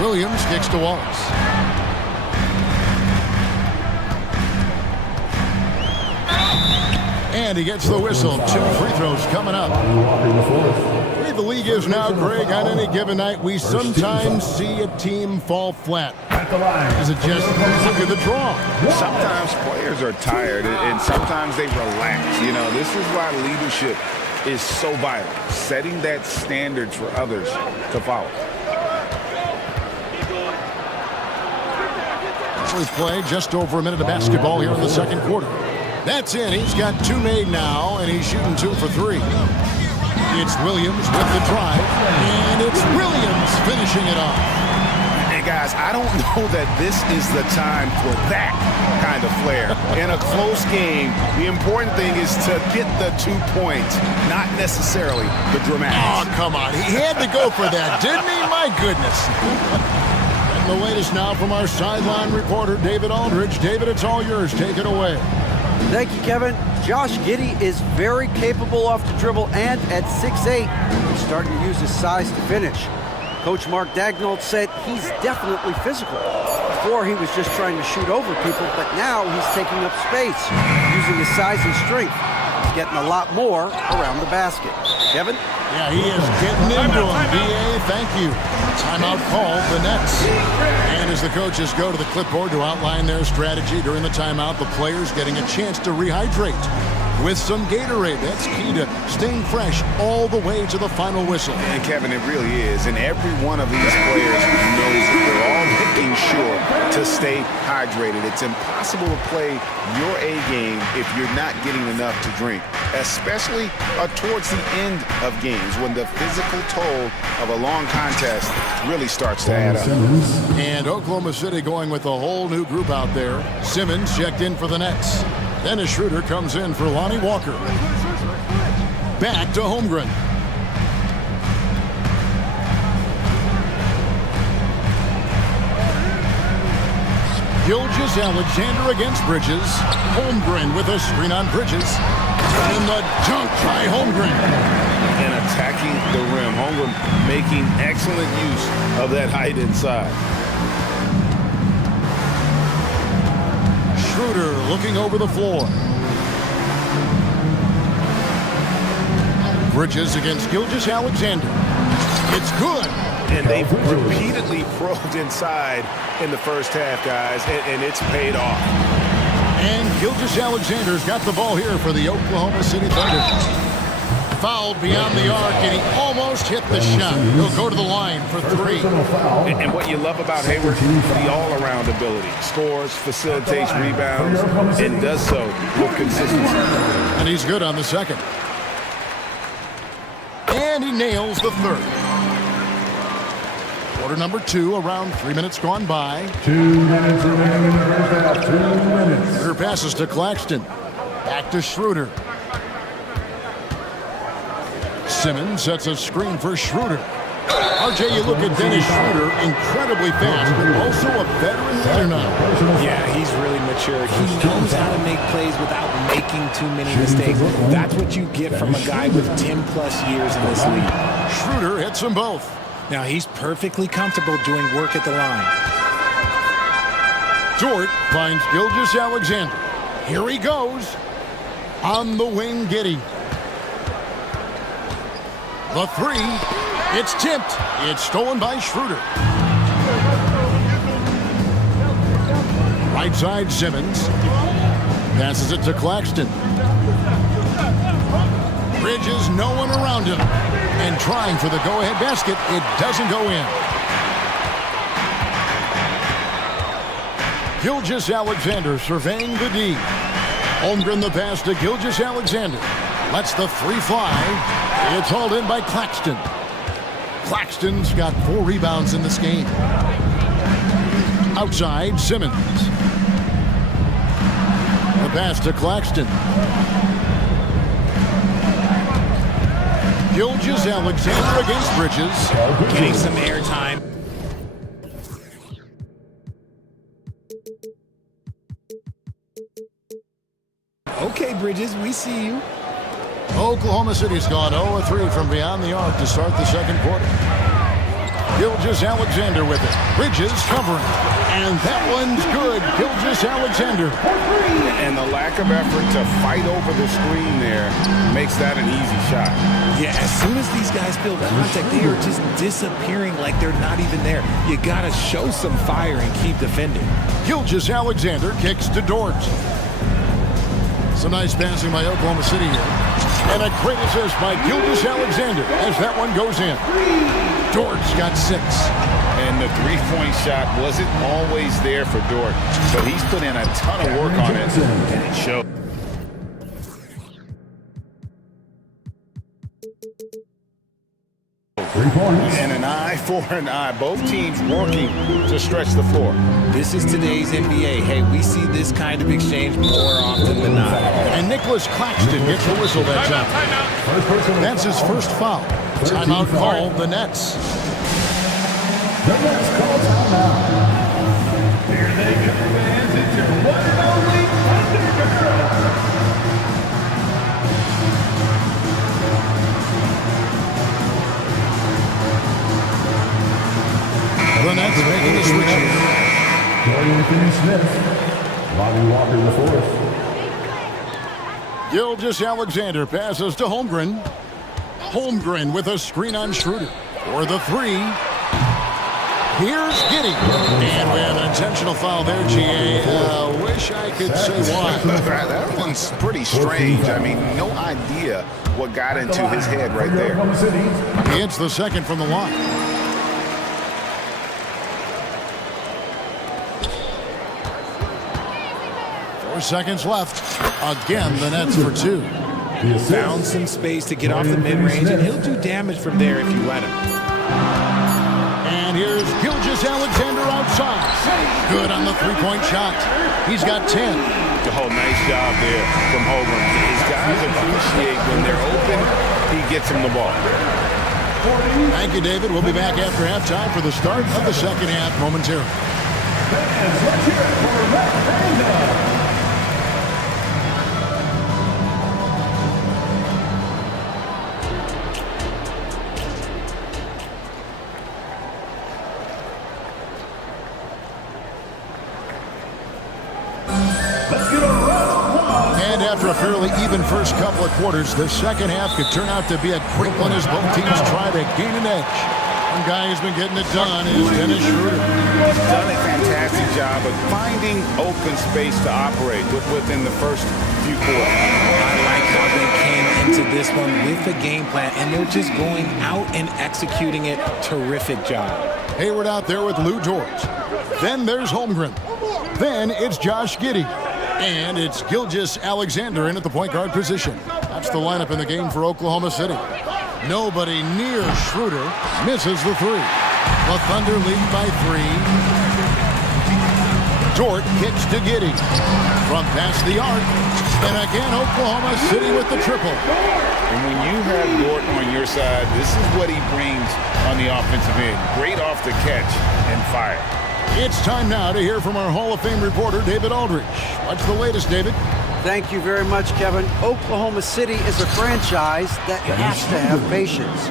Williams kicks to Wallace. And he gets the whistle. 2 free throws coming up. The way the league is now, Greg, on any given night, we sometimes see a team fall flat. Is it just look at the draw? Sometimes players are tired, and sometimes they relax. You know, this is why leadership is so vital, setting that standard for others to follow. We've played just over a minute of basketball here in the second quarter. That's in. He's got 2 made now, and he's shooting 2 for 3. It's Williams with the drive, and it's Williams finishing it off. Hey, guys, I don't know that this is the time for that kind of flair. In a close game, the important thing is to get the 2 points, not necessarily the dramatics. Oh, come on. He had to go for that, didn't he? My goodness. And the latest now from our sideline reporter, David Aldridge. David, it's all yours. Take it away. Thank you, Kevin. Josh Giddey is very capable off the dribble, and at 6'8", he's starting to use his size to finish. Coach Mark Daigneault said he's definitely physical. Before, he was just trying to shoot over people, but now he's taking up space, using his size and strength. He's getting a lot more around the basket. Kevin? Yeah, he is getting into him. BA, thank you. Timeout called the Nets. And as the coaches go to the clipboard to outline their strategy during the timeout, the players getting a chance to rehydrate with some Gatorade. That's key to staying fresh all the way to the final whistle. And Kevin, it really is. And every one of these players knows that they're all making sure to stay hydrated. It's impossible to play your A game if you're not getting enough to drink, especially towards the end of games when the physical toll of a long contest really starts to add up. And Oklahoma City going with a whole new group out there. Simmons checked in for the Nets. Dennis Schroeder comes in for Lonnie Walker. Back to Holmgren. Gilgeous Alexander against Bridges. Holmgren with a screen on Bridges. And the dunk by Holmgren. And attacking the rim. Holmgren making excellent use of that height inside. Schroeder looking over the floor. Bridges against Gilgeous Alexander. It's good. And they've repeatedly probed inside in the first half, guys, and it's paid off. And Gilgeous Alexander's got the ball here for the Oklahoma City Thunder. Fouled beyond the arc, and he almost hit the shot. He'll go to the line for 3. And what you love about Hayward, the all-around ability. Scores, facilitates, rebounds, and does so with consistency. And he's good on the second. And he nails the third. Quarter number 2, around 3 minutes gone by. 2 minutes remaining in the first half. 2 minutes. Schroeder passes to Claxton. Back to Schroeder. Simmons sets a screen for Schroeder. RJ, you look at Dennis Schroeder, incredibly fast, but also a veteran leader now. Yeah, he's really mature. He knows how to make plays without making too many mistakes. That's what you get from a guy with 10-plus years in this league. Schroeder hits them both. Now, he's perfectly comfortable doing work at the line. Dort finds Gilgeous Alexander. Here he goes. On the wing, Giddey. The 3. It's tipped. It's stolen by Schroeder. Right side, Simmons. Passes it to Claxton. Bridges, no one around him. And trying for the go-ahead basket. It doesn't go in. Gilgeous Alexander surveying the D. Holmgren the pass to Gilgeous Alexander. Lets the 3 fly. It's hauled in by Claxton. Claxton's got 4 rebounds in this game. Outside, Simmons. The pass to Claxton. Gilgeous Alexander against Bridges. Getting some airtime. Okay, Bridges, we see you. Oklahoma City's gone 0-3 from beyond the arc to start the second quarter. Gilgeous Alexander with it. Bridges covering. And that one's good. Gilgeous Alexander. And the lack of effort to fight over the screen there makes that an easy shot. Yeah, as soon as these guys feel contact, they are just disappearing like they're not even there. You gotta show some fire and keep defending. Gilgeous Alexander kicks to Dort. Some nice passing by Oklahoma City here. And a great assist by Gilgeous Alexander as that one goes in. Dort's got 6. And the three-point shot wasn't always there for Dort, but he's put in a ton of work on it, and it showed. And an eye for an eye. Both teams working to stretch the floor. This is today's NBA. Hey, we see this kind of exchange more often than not. And Nicholas Claxton gets a whistle that time. That's his first foul. Timeout called the Nets. The Nets call timeout. Here they come, fans. It's your one and only Thunder. The Nets making the switch here. Dorian Finney-Smith. Bobby Walker the fourth. Gilgeous Alexander passes to Holmgren. Holmgren with a screen on Schroeder. For the 3. Here's Giddey. And we have an intentional foul there, GA. Wish I could say why. That one's pretty strange. I mean, no idea what got into his head right there. He hits the second from the line. 4 seconds left. Again, the Nets for 2. Found some space to get off the mid-range, and he'll do damage from there if you let him. And here's Gilgeous Alexander outside. Good on the 3-point shot. He's got 10. Oh, nice job there from Holmgren. His guys appreciate when they're open, he gets them the ball. Thank you, David. We'll be back after halftime for the start of the second half momentarily. Fans, let's hear it for Red Panda. And after a fairly even first couple of quarters, the second half could turn out to be a quick one as both teams try to gain an edge. One guy who's been getting it done is Dennis Schroeder. He's done a fantastic job of finding open space to operate within the first few quarters. I like how they came into this one with a game plan, and they're just going out and executing it. Terrific job. Hayward out there with Lou Dort. Then there's Holmgren. Then it's Josh Giddey. And it's Gilgeous Alexander in at the point guard position. That's the lineup in the game for Oklahoma City. Nobody near Schroeder. Misses the three. The Thunder lead by 3. Dort kicks to Giddey. From past the arc. And again, Oklahoma City with the triple. And when you have Dort on your side, this is what he brings on the offensive end. Great off the catch and fire. It's time now to hear from our Hall of Fame reporter, David Aldridge. What's the latest, David? Thank you very much, Kevin. Oklahoma City is a franchise that has to have patience.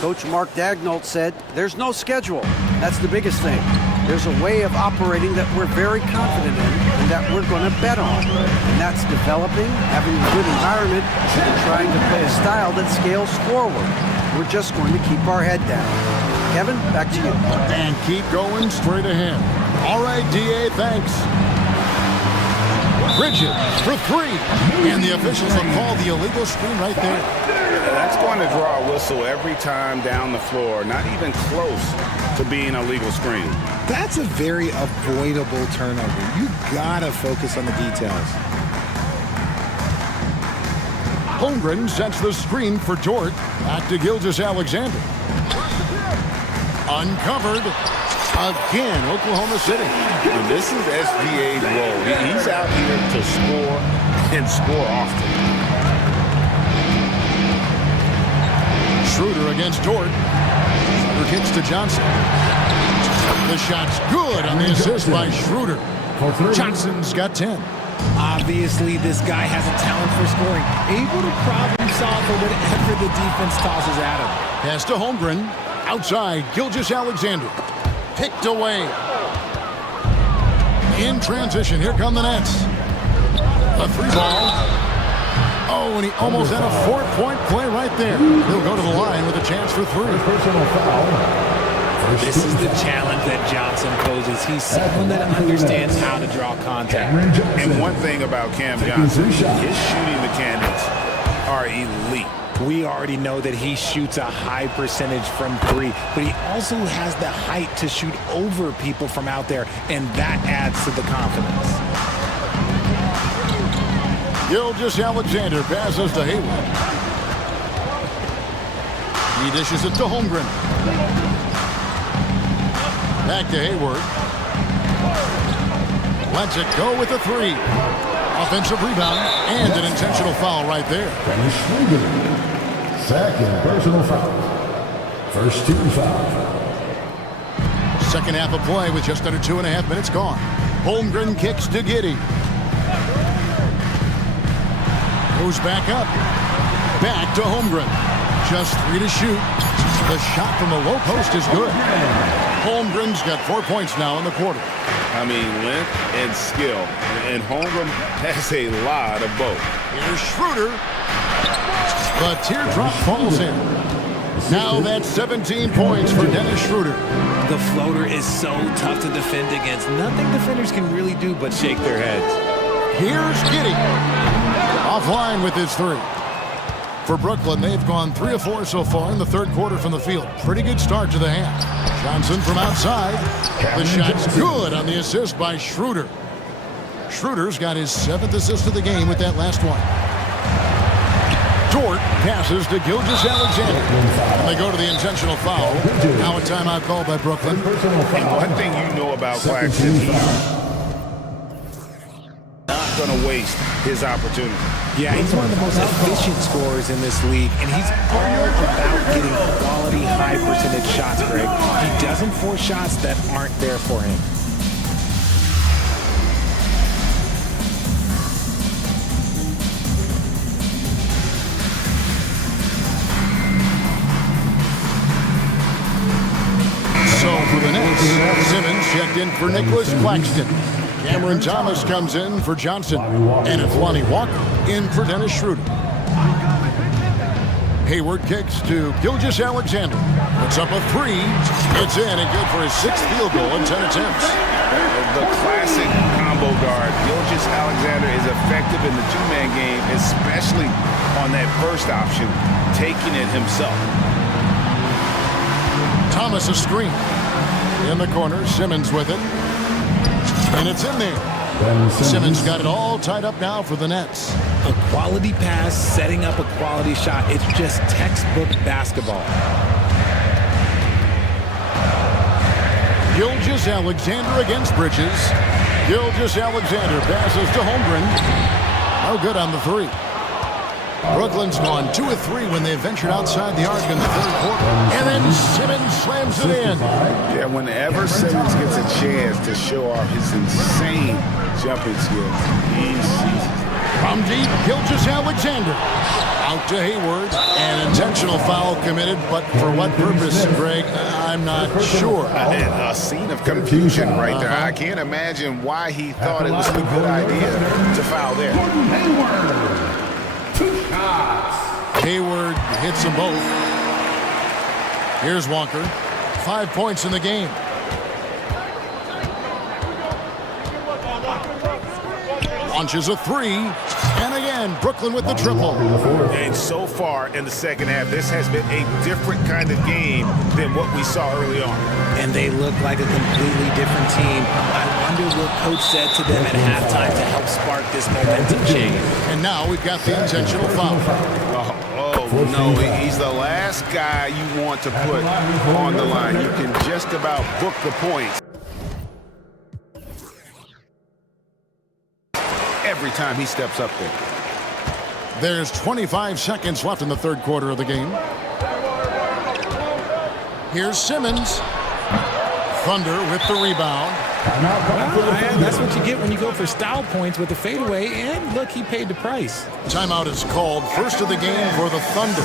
Coach Mark Daigneault said, there's no schedule. That's the biggest thing. There's a way of operating that we're very confident in and that we're going to bet on. And that's developing, having a good environment, and trying to play a style that scales forward. We're just going to keep our head down. Kevin, back to you. And keep going straight ahead. All right, DA, thanks. Bridges for 3. And the officials will call the illegal screen right there. That's going to draw a whistle every time down the floor. Not even close to being a legal screen. That's a very avoidable turnover. You gotta focus on the details. Holmgren sets the screen for Dort. Back to Gilgeous Alexander. Uncovered. Again, Oklahoma City. And this is SGA's role. He's out here to score and score often. Schroeder against Dort. Schroeder kicks to Johnson. The shot's good on the assist by Schroeder. Johnson's got 10. Obviously, this guy has a talent for scoring. Able to problem solve for whatever the defense tosses at him. Pass to Holmgren. Outside, Gilgeous Alexander. Picked away. In transition, here come the Nets. A 3-ball. Oh, and he almost had a 4-point play right there. He'll go to the line with a chance for 3. Personal foul. This is the challenge that Johnson poses. He's someone that understands how to draw contact. And one thing about Cam Johnson, his shooting mechanics are elite. We already know that he shoots a high percentage from 3, but he also has the height to shoot over people from out there, and that adds to the confidence. Gilgeous Alexander passes to Hayward. He dishes it to Holmgren. Back to Hayward. Lets it go with a 3. Offensive rebound and an intentional foul right there. Second personal foul. First team foul. Second half of play with just under 2.5 minutes gone. Holmgren kicks to Giddey. Goes back up. Back to Holmgren. Just 3 to shoot. The shot from the low post is good. Holmgren's got 4 points now in the quarter. I mean, length and skill. And Holmgren has a lot of both. Here's Schroeder. The teardrop falls in. Now that's 17 points for Dennis Schroeder. The floater is so tough to defend against. Nothing defenders can really do but shake their heads. Here's Giddey. Offline with his 3. For Brooklyn, they've gone 3 of 4 so far in the third quarter from the field. Pretty good start to the half. Johnson from outside. The shot's good on the assist by Schroeder. Schroeder's got his 7th assist of the game with that last one. Dort passes to Gilgeous Alexander. And they go to the intentional foul. Now a timeout called by Brooklyn. And one thing you know about Claxton, going to waste his opportunity. Yeah, he's one of the most efficient scorers in this league, and he's all about getting quality, high-percentage shots, Greg. He doesn't force shots that aren't there for him. So for the Nets, Simmons checked in for Nicholas Claxton. Cameron Thomas comes in for Johnson. And it's Lonnie Walker in for Dennis Schroeder. Hayward kicks to Gilgeous-Alexander. It's up a three. It's in and good for his 6th field goal in 10 attempts. The classic combo guard. Gilgeous-Alexander is effective in the two-man game, especially on that first option, taking it himself. Thomas a screen. In the corner, Simmons with it. And it's in there. Simmons got it all tied up now for the Nets. A quality pass, setting up a quality shot. It's just textbook basketball. Gilgeous-Alexander against Bridges. Gilgeous-Alexander passes to Holmgren. No good on the three. Brooklyn's gone 2 of 3 when they ventured outside the arc in the third quarter. And then Simmons slams it in. Yeah, whenever Simmons gets a chance to show off his insane jumping skills, he seizes. From deep, Gilgeous-Alexander. Out to Hayward. An intentional foul committed, but for what purpose, Greg? I'm not sure. A scene of confusion right there. I can't imagine why he thought it was a good idea to foul there. Hayward hits them both. Here's Walker. 5 points in the game. Launches a three. And again, Brooklyn with the triple. And so far in the second half, this has been a different kind of game than what we saw early on. And they look like a completely different team. I wonder what coach said to them at halftime to help spark this momentum change. And now we've got the intentional foul. Oh, no, he's the last guy you want to put on the line. You can just about book the points every time he steps up there. There's 25 seconds left in the third quarter of the game. Here's Simmons. Thunder with the rebound. Well, that's what you get when you go for style points with the fadeaway, and look, he paid the price. Timeout is called. First of the game for the Thunder.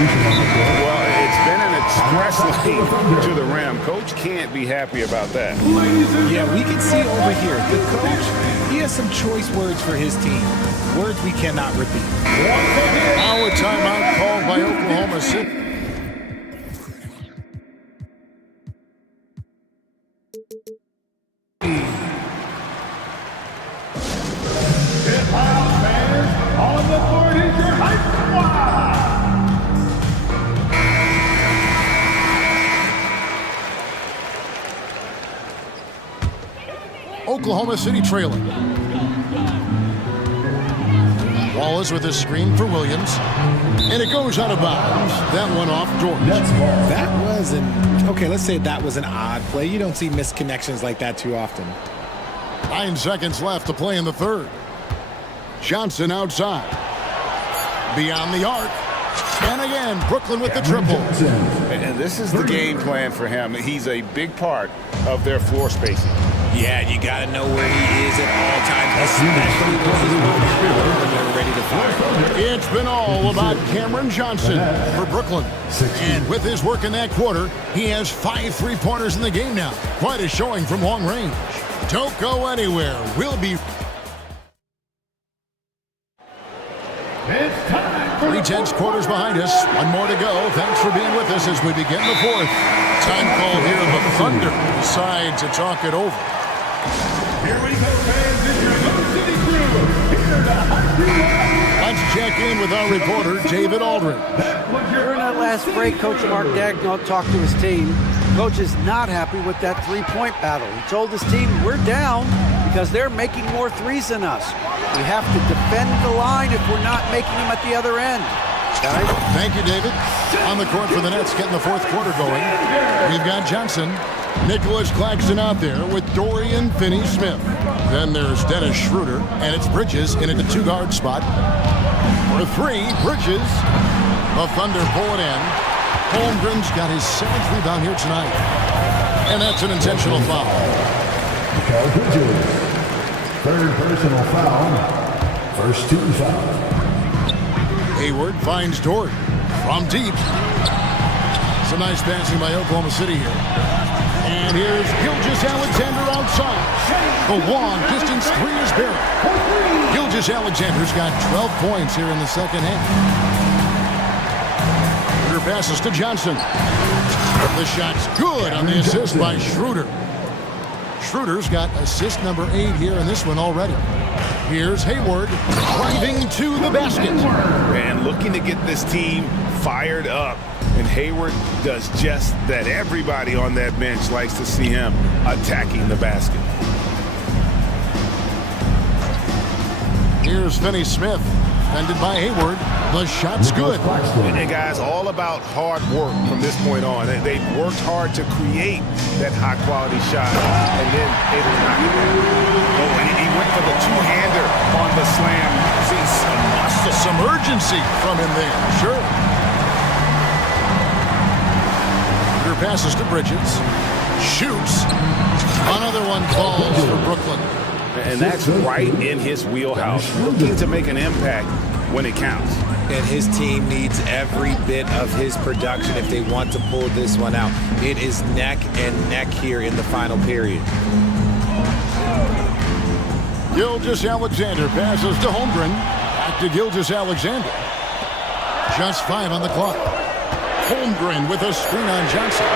Well, it's been an express lane to the rim. Coach can't be happy about that. Yeah, we can see over here, the coach, he has some choice words for his team. Words we cannot repeat. Now a timeout called by Oklahoma City. On the board is your hype squad. Oklahoma City trailing. Wallace with a screen for Williams. And it goes out of bounds. That one off George. That was okay, let's say that was an odd play. You don't see misconnections like that too often. 9 seconds left to play in the third. Johnson outside. Beyond the arc. And again, Brooklyn with the triple. And this is the game plan for him. He's a big part of their floor spacing. Yeah, you got to know where he is at all times, especially when they're ready to fire. It's been all about Cameron Johnson for Brooklyn. And with his work in that quarter, he has 5 three-pointers in the game now. Quite a showing from long range. Don't go anywhere. We'll be... 3/10 quarters behind us. One more to go. Thanks for being with us as we begin the fourth. Time call here. The Thunder decide to talk it over. Here we go, fans. It's your Oklahoma City crew. Here to hype you up. Let's check in with our reporter, David Aldridge. During that last break, Coach Mark Daigneault talked to his team. Coach is not happy with that three-point battle. He told his team, we're down. because they're making more threes than us. We have to defend the line if we're not making them at the other end. Guys, thank you, David. On the court for the Nets, getting the fourth quarter going. We've got Johnson, Nicholas Claxton out there with Dorian Finney-Smith. Then there's Dennis Schroeder, and it's Bridges in at the two-guard spot. For three, Bridges. The Thunder pull it in. Holmgren's got his 7th rebound here tonight. And that's an intentional foul. Bridges. Third personal foul. First team foul. Hayward finds Dort from deep. Some nice passing by Oklahoma City here. And here's Gilgeous-Alexander outside. The long-distance three is buried. Gilgeous-Alexander's got 12 points here in the second half. Schroeder passes to Johnson. The shot's good on the assist by Schroeder. Schroeder's got assist number 8 here in this one already. Here's Hayward driving to the basket. And looking to get this team fired up. And Hayward does just that. Everybody on that bench likes to see him attacking the basket. Here's Finney-Smith, defended by Hayward. The shot's good. And guys, all about hard work from this point on. They've worked hard to create that high-quality shot, and then able to knock it down. Oh, and he went for the two-hander on the slam. See some urgency from him there. Sure. Your passes to Bridges. Shoots. Another one falls for Brooklyn. And that's right in his wheelhouse. Looking to make an impact when it counts. And his team needs every bit of his production if they want to pull this one out. It is neck and neck here in the final period. Gilgeous-Alexander passes to Holmgren. Back to Gilgeous-Alexander. Just 5 on the clock. Holmgren with a screen on Johnson.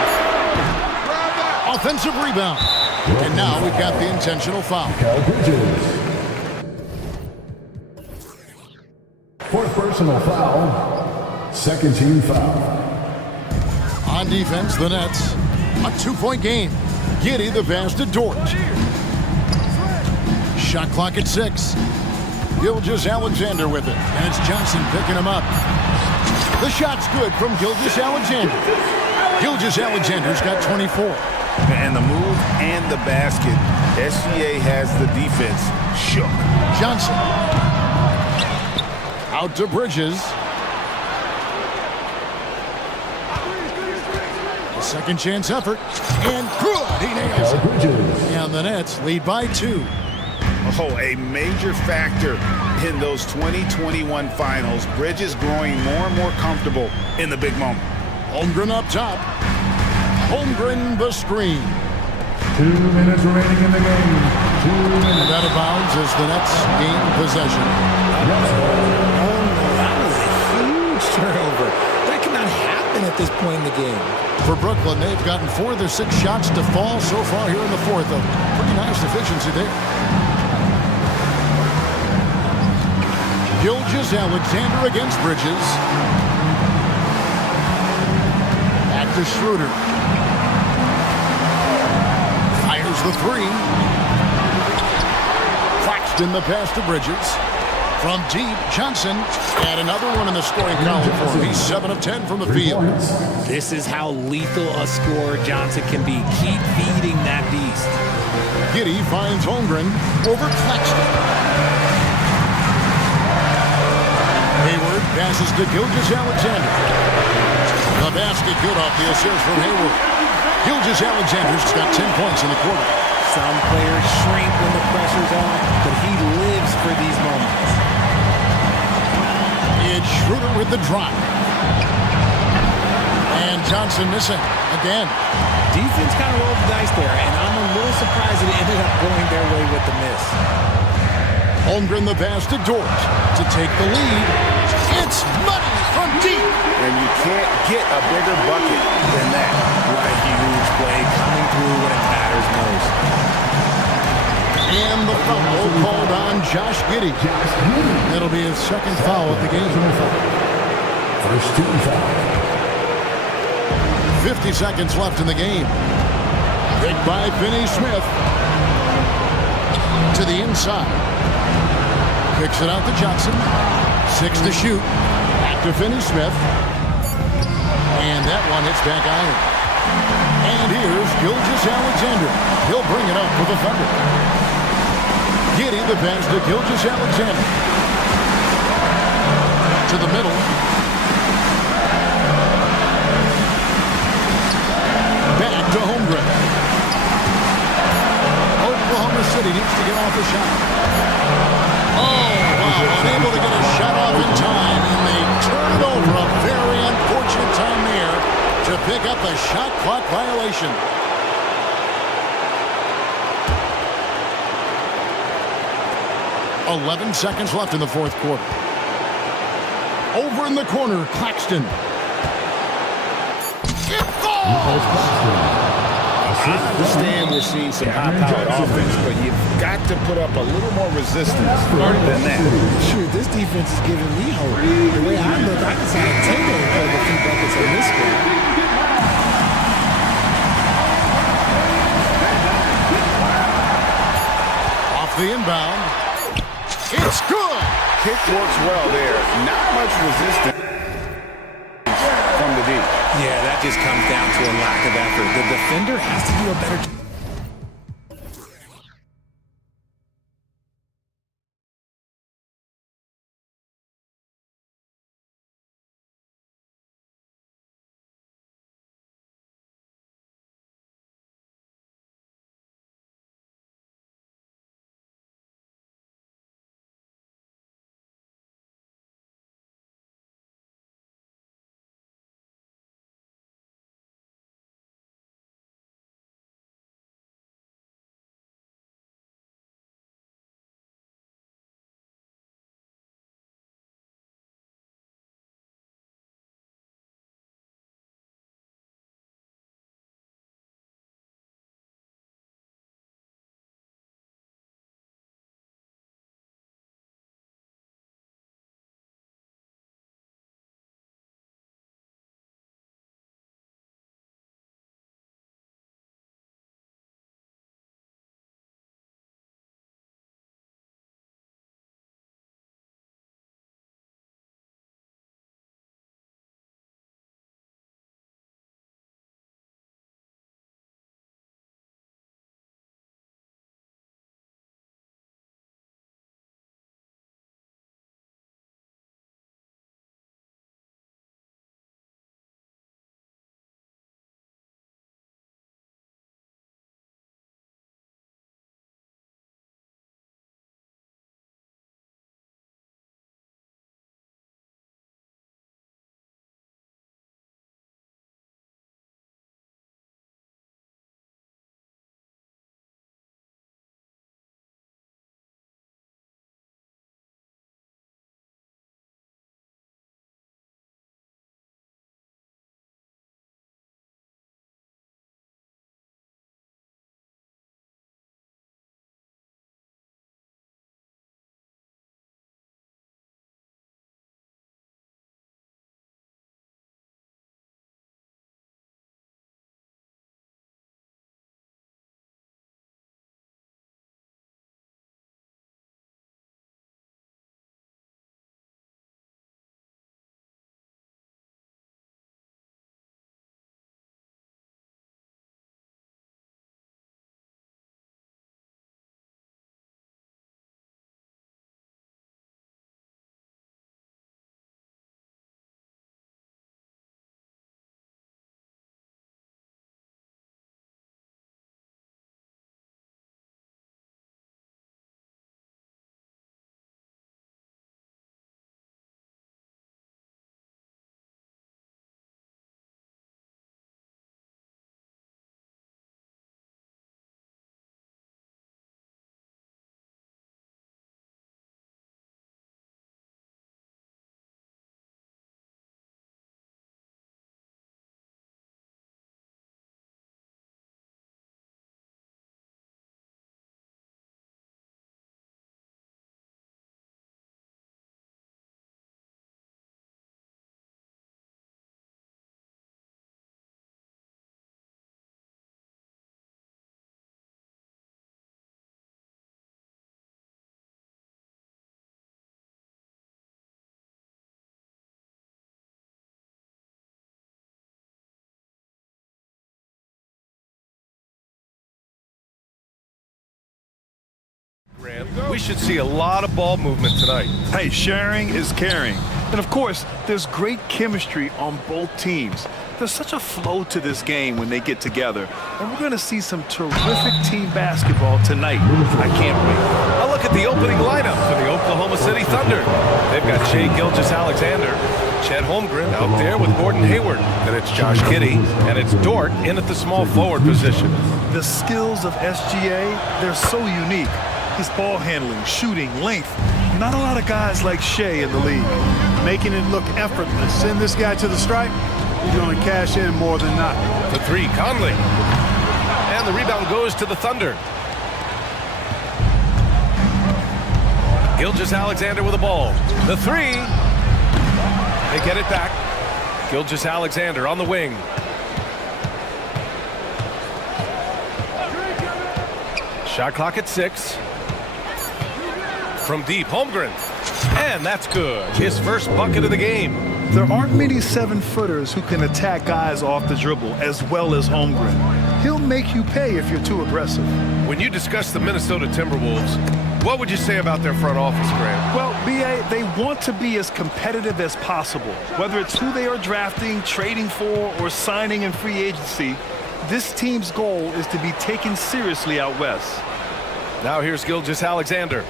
Offensive rebound. And now we've got the intentional foul. Fourth personal foul. Second team foul. On defense, the Nets. A 2-point game. Giddey the pass to Dort. Shot clock at 6. Gilgeous-Alexander with it. And it's Johnson picking him up. The shot's good from Gilgeous-Alexander. Gilgeous-Alexander's got 24. And the move and the basket. SGA has the defense shook. Johnson. Out to Bridges. A second chance effort. And good. He nails it. And the Nets lead by 2. Oh, a major factor in those 2021 finals. Bridges growing more and more comfortable in the big moment. Holmgren up top. Holmgren the screen. 2 minutes remaining in the game. 2 minutes. And out of bounds as the Nets gain possession. That was a huge turnover. That cannot happen at this point in the game. For Brooklyn, they've gotten 4 of their 6 shots to fall so far here in the fourth. A pretty nice efficiency there. Gilgeous-Alexander against Bridges. Back to Schroeder. Fires the 3. Claxton the pass to Bridges. From deep, Johnson. And another one in the scoring column for him. He's 7 of 10 from the field. This is how lethal a scorer Johnson can be. Keep feeding that beast. Giddey finds Holmgren over Claxton. Hayward passes to Gilgeous-Alexander. The basket good off the assist from Hayward. Gilgeous-Alexander's got 10 points in the quarter. Some players shrink when the pressure's on, but he lives for these moments. It's Schroeder with the drive. And Johnson missing again. Defense kind of rolled the dice there, and I'm a little surprised that it ended up going their way with the miss. Holmgren the pass to Dort to take the lead. It's money from deep. And you can't get a bigger bucket than that. What a huge play coming through when it matters most. And the foul called on Josh Giddey. That'll be his second foul of the game. First team foul. 50 seconds left in the game. Picked by Finney-Smith. To the inside. Kicks it out to Johnson. 6 to shoot. Back to Finney-Smith. And that one hits back iron. And here's Gilgeous-Alexander. He'll bring it up for the Thunder. Giddy the pass to Gilgeous-Alexander. To the middle. Back to Holmgren. Oklahoma City needs to get off a shot. Oh, wow. Unable to get a shot off in time, and they turn it over. A very unfortunate time there to pick up a shot clock violation. .11 left in the fourth quarter. Over in the corner, Claxton. It falls! I understand we're seeing some high-powered offense, but you've got to put up a little more resistance than that. Shoot, this defense is giving me hope. The way I look, I can sign a table and play a few buckets on this squad. Off the inbound. It's good! Kick works well there. Not much resistance from the D. Yeah, that just comes down to a lack of effort. The defender has to do a better job. We should see a lot of ball movement tonight. Hey, sharing is caring. And of course, there's great chemistry on both teams. There's such a flow to this game when they get together. And we're going to see some terrific team basketball tonight. I can't wait. A look at the opening lineup for the Oklahoma City Thunder. They've got Shai Gilgeous-Alexander, Chet Holmgren out there with Gordon Hayward. Then it's Josh Giddey, and it's Dort in at the small forward position. The skills of SGA, they're so unique. His ball handling, shooting, length. Not a lot of guys like Shai in the league. Making it look effortless. Send this guy to the stripe, he's going to cash in more than not. The three, Conley. And the rebound goes to the Thunder. Gilgeous-Alexander with the ball. The three. They get it back. Gilgeous-Alexander on the wing. Shot clock at 6. From deep, Holmgren. And that's good. His first bucket of the game. There aren't many 7-footers who can attack guys off the dribble as well as Holmgren. He'll make you pay if you're too aggressive. When you discuss the Minnesota Timberwolves, what would you say about their front office, Grant? Well, B.A., they want to be as competitive as possible. Whether it's who they are drafting, trading for, or signing in free agency, this team's goal is to be taken seriously out west. Now here's Gilgeous-Alexander.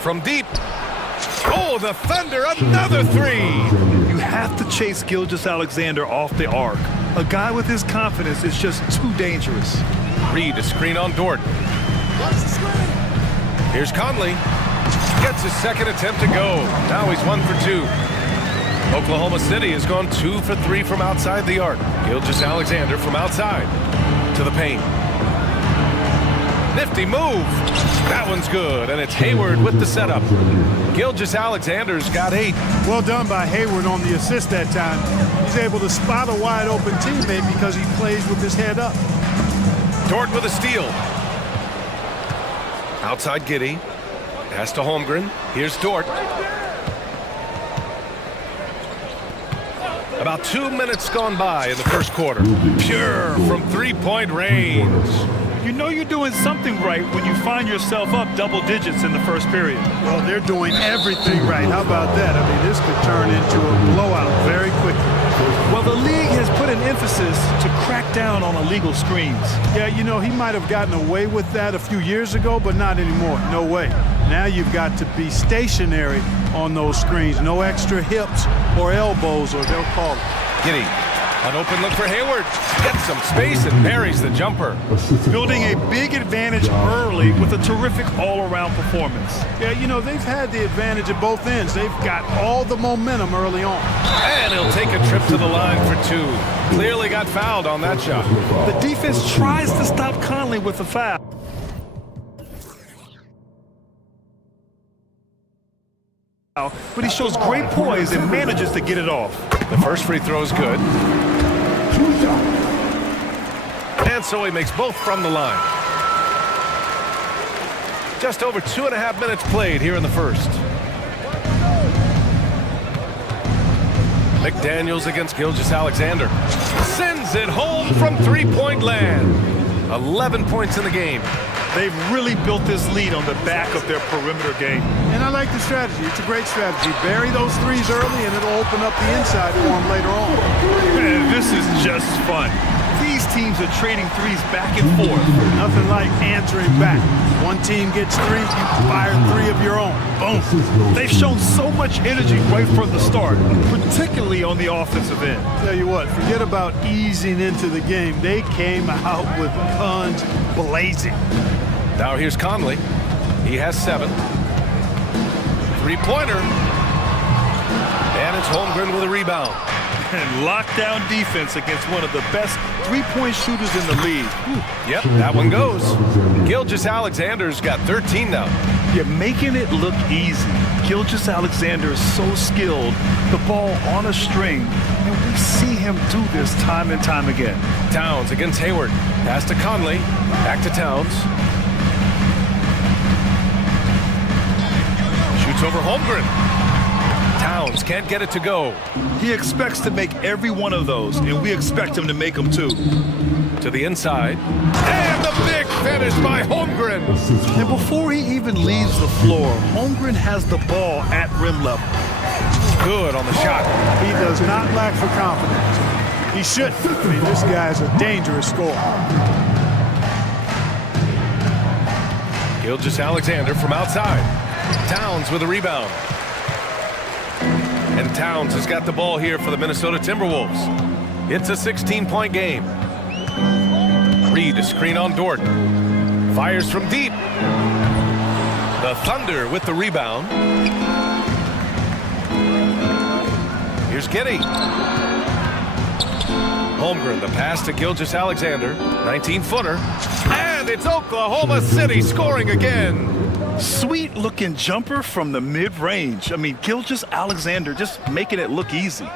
From deep. Oh, the Thunder, another three. You have to chase Gilgeous-Alexander off the arc. A guy with his confidence is just too dangerous. Reed, a screen on Dort. Here's Conley. Gets his second attempt to go. Now he's 1 for 2. Oklahoma City has gone 2 for 3 from outside the arc. Gilgeous-Alexander from outside to the paint. Nifty move. That one's good, and it's Hayward with the setup. Gilgeous-Alexander's got 8. Well done by Hayward on the assist that time. He's able to spot a wide open teammate because he plays with his head up. Dort with a steal. Outside Giddey. Pass to Holmgren. Here's Dort. About 2 minutes gone by in the first quarter. Pure from three-point range. You know you're doing something right when you find yourself up double digits in the first period. Well, they're doing everything right. How about that? I mean, this could turn into a blowout very quickly. Well, the league has put an emphasis to crack down on illegal screens. Yeah, you know, he might have gotten away with that a few years ago, but not anymore. No way. Now you've got to be stationary on those screens. No extra hips or elbows, or they'll call it. Giddey. An open look for Hayward. Gets some space and buries the jumper. Building a big advantage early with a terrific all-around performance. Yeah, you know, they've had the advantage at both ends. They've got all the momentum early on. And he'll take a trip to the line for 2. Clearly got fouled on that shot. The defense tries to stop Conley with a foul. But he shows great poise and manages to get it off. The first free throw is good. And so he makes both from the line. Just over 2.5 minutes played here in the first. McDaniels against Gilgeous-Alexander. Sends it home from three-point land. 11 points in the game. They've really built this lead on the back of their perimeter game. And I like the strategy. It's a great strategy. Bury those threes early, and it'll open up the inside for them later on. Man, this is just fun. These teams are trading threes back and forth. Nothing like answering back. One team gets 3, you fire 3 of your own. Boom. They've shown so much energy right from the start, particularly on the offensive end. Tell you what, forget about easing into the game. They came out with guns blazing. Now here's Conley. He has 7. Three-pointer. And it's Holmgren with a rebound. And lockdown defense against one of the best three-point shooters in the league. Yep, that one goes. Gilgeous-Alexander's got 13 now. You're making it look easy. Gilgeous-Alexander is so skilled. The ball on a string. And we see him do this time and time again. Towns against Hayward. Pass to Conley. Back to Towns. Shoots over Holmgren. Towns can't get it to go. He expects to make every one of those, and we expect him to make them too. To the inside. And the big finish by Holmgren. And before he even leaves the floor, Holmgren has the ball at rim level. Good on the shot. He does not lack for confidence. He shouldn't. I mean, this guy's a dangerous scorer. Gilgeous-Alexander from outside. Towns with a rebound. And Towns has got the ball here for the Minnesota Timberwolves. It's a 16-point game. Reed, a screen on Dort. Fires from deep. The Thunder with the rebound. Here's Giddey. Holmgren, the pass to Gilgeous-Alexander. 19-footer. And it's Oklahoma City scoring again. Sweet looking jumper from the mid-range. I mean, Gilgeous-Alexander just making it look easy.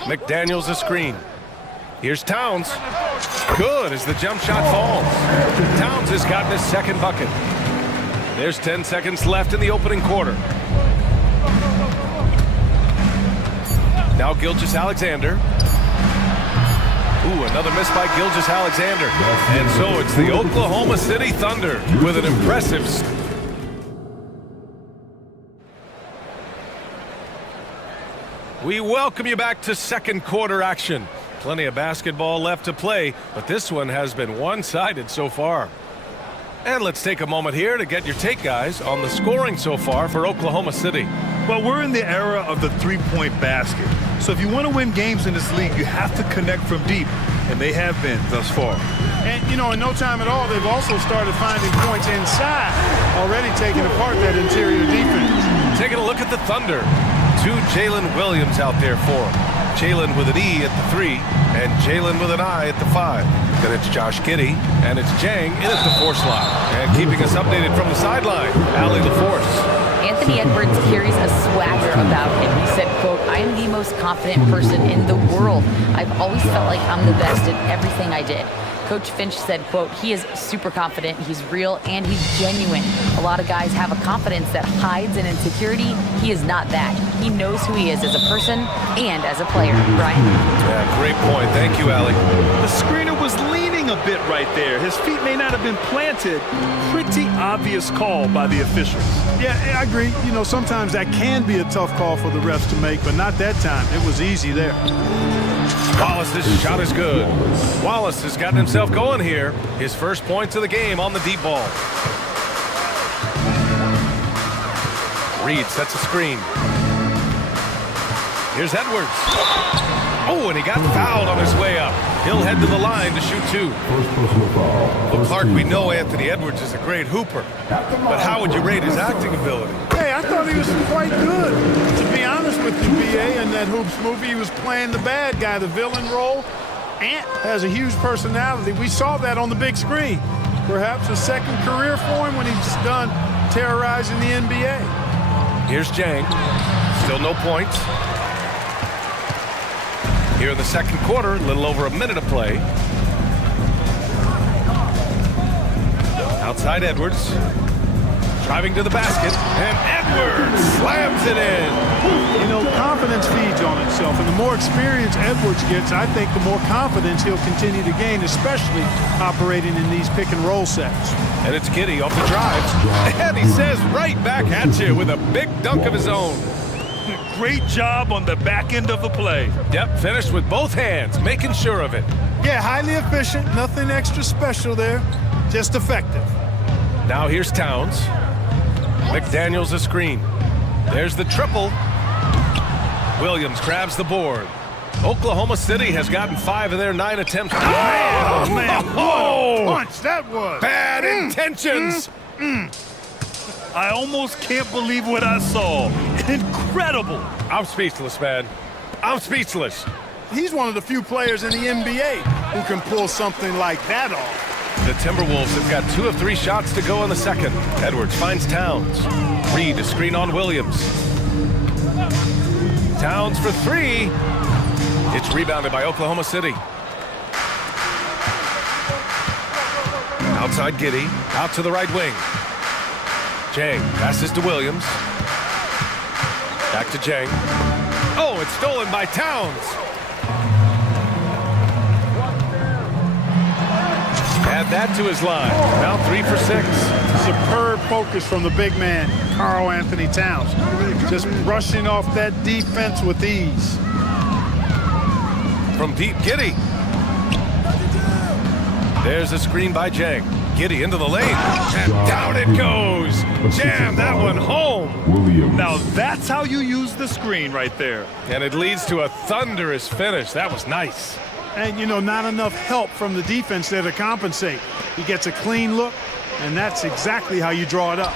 McDaniels a screen. Here's Towns. Good as the jump shot falls. Towns has gotten his second bucket. There's 10 seconds left in the opening quarter. Now Gilgeous-Alexander. Ooh, another miss by Gilgeous-Alexander. And so it's the Oklahoma City Thunder with an impressive... We welcome you back to second quarter action. Plenty of basketball left to play, but this one has been one-sided so far. And let's take a moment here to get your take, guys, on the scoring so far for Oklahoma City. Well, we're in the era of the three-point basket. So if you want to win games in this league, you have to connect from deep, and they have been thus far. And, you know, in no time at all, they've also started finding points inside, already taking apart that interior defense. Taking a look at the Thunder. Two Jalen Williams out there for him. Jalen with an E at the 3, and Jalen with an I at the 5. Then it's Josh Giddey, and it's Jang in at the 4 slot. And keeping us updated from the sideline, Allie LaForce. Anthony Edwards carries a swagger about him. He said, quote, "I am the most confident person in the world. I've always felt like I'm the best at everything I did." Coach Finch said, quote, "He is super confident, he's real, and he's genuine. A lot of guys have a confidence that hides an insecurity. He is not that. He knows who he is as a person and as a player." Brian? Yeah, great point. Thank you, Allie. The screener was leaning a bit right there. His feet may not have been planted. Pretty obvious call by the officials. Yeah, I agree. You know, sometimes that can be a tough call for the refs to make, but not that time. It was easy there. Wallace's shot is good. Wallace has gotten himself going here. His first points of the game on the deep ball. Reed sets a screen. Here's Edwards. Oh, and he got fouled on his way up. He'll head to the line to shoot 2. Well, Clark, we know Anthony Edwards is a great hooper, but how would you rate his acting ability? Hey, I thought he was quite good. To be honest with you, BA, in that Hoops movie, he was playing the bad guy, the villain role. Ant has a huge personality. We saw that on the big screen. Perhaps a second career for him when he's done terrorizing the NBA. Here's Jang. Still no points. Here in the second quarter, a little over a minute of play. Outside Edwards. Driving to the basket. And Edwards slams it in. You know, confidence feeds on itself. And the more experience Edwards gets, I think the more confidence he'll continue to gain, especially operating in these pick-and-roll sets. And it's Giddey off the drive. And he says right back at you with a big dunk of his own. Great job on the back end of the play. Yep, finished with both hands, making sure of it. Yeah, highly efficient, nothing extra special there, just effective. Now here's Towns. McDaniels a screen. There's the triple. Williams grabs the board. Oklahoma City has gotten 5 of their 9 attempts. Oh, man, what a punch that was. Bad intentions. I almost can't believe what I saw. Incredible. I'm speechless, man. I'm speechless. He's one of the few players in the NBA who can pull something like that off. The Timberwolves have got 2 of 3 shots to go in the second. Edwards finds Towns. Reed a screen on Williams. Towns for 3. It's rebounded by Oklahoma City. Outside Giddey, out to the right wing. Jang passes to Williams. Back to Jang. Oh, it's stolen by Towns. add that to his line. Now 3 for 6. Superb focus from the big man, Karl Anthony Towns. Just brushing off that defense with ease. From deep, Giddey. There's a screen by Jang. Giddey into the lane, and down it goes. Jam that one home. Now that's how you use the screen right there. And it leads to a thunderous finish. That was nice. And, you know, not enough help from the defense there to compensate. He gets a clean look, and that's exactly how you draw it up.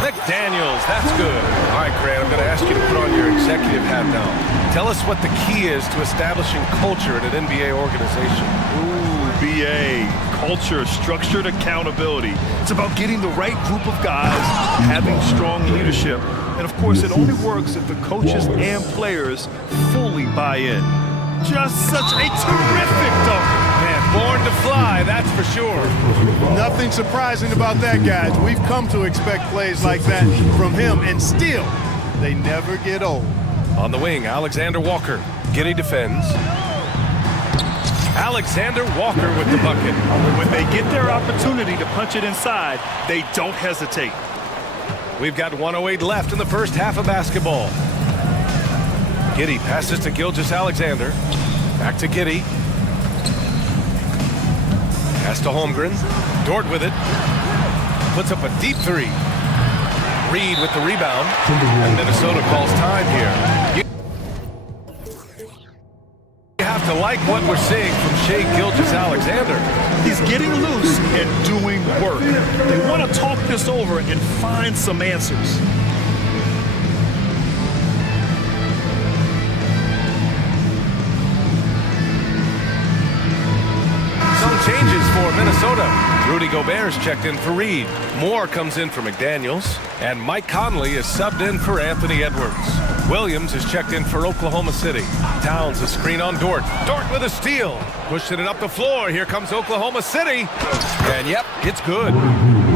McDaniels, that's good. All right, Grant, I'm going to ask you to put on your executive hat now. Tell us what the key is to establishing culture in an NBA organization. Ooh, BA. Culture, structured accountability. It's about getting the right group of guys, having strong leadership. And of course, it only works if the coaches and players fully buy in. Just such a terrific dunk. Man, born to fly, that's for sure. Nothing surprising about that, guys. We've come to expect plays like that from him, and still, they never get old. On the wing, Alexander Walker. Giddey defends. Alexander Walker with the bucket. When they get their opportunity to punch it inside, they don't hesitate. We've got 1:08 left in the first half of basketball. Giddey passes to Gilgeous-Alexander. Back to Giddey. Pass to Holmgren. Dort with it. Puts up a deep three. Reed with the rebound. And Minnesota calls time here. You have to like what we're seeing from Shai Gilgeous-Alexander. He's getting loose and doing work. They want to talk this over and find some answers. Some changes for Minnesota. Rudy Gobert's checked in for Reed. Moore comes in for McDaniels. And Mike Conley is subbed in for Anthony Edwards. Williams is checked in for Oklahoma City. Towns a screen on Dort. Dort with a steal. Pushing it up the floor. Here comes Oklahoma City. And yep, it's good.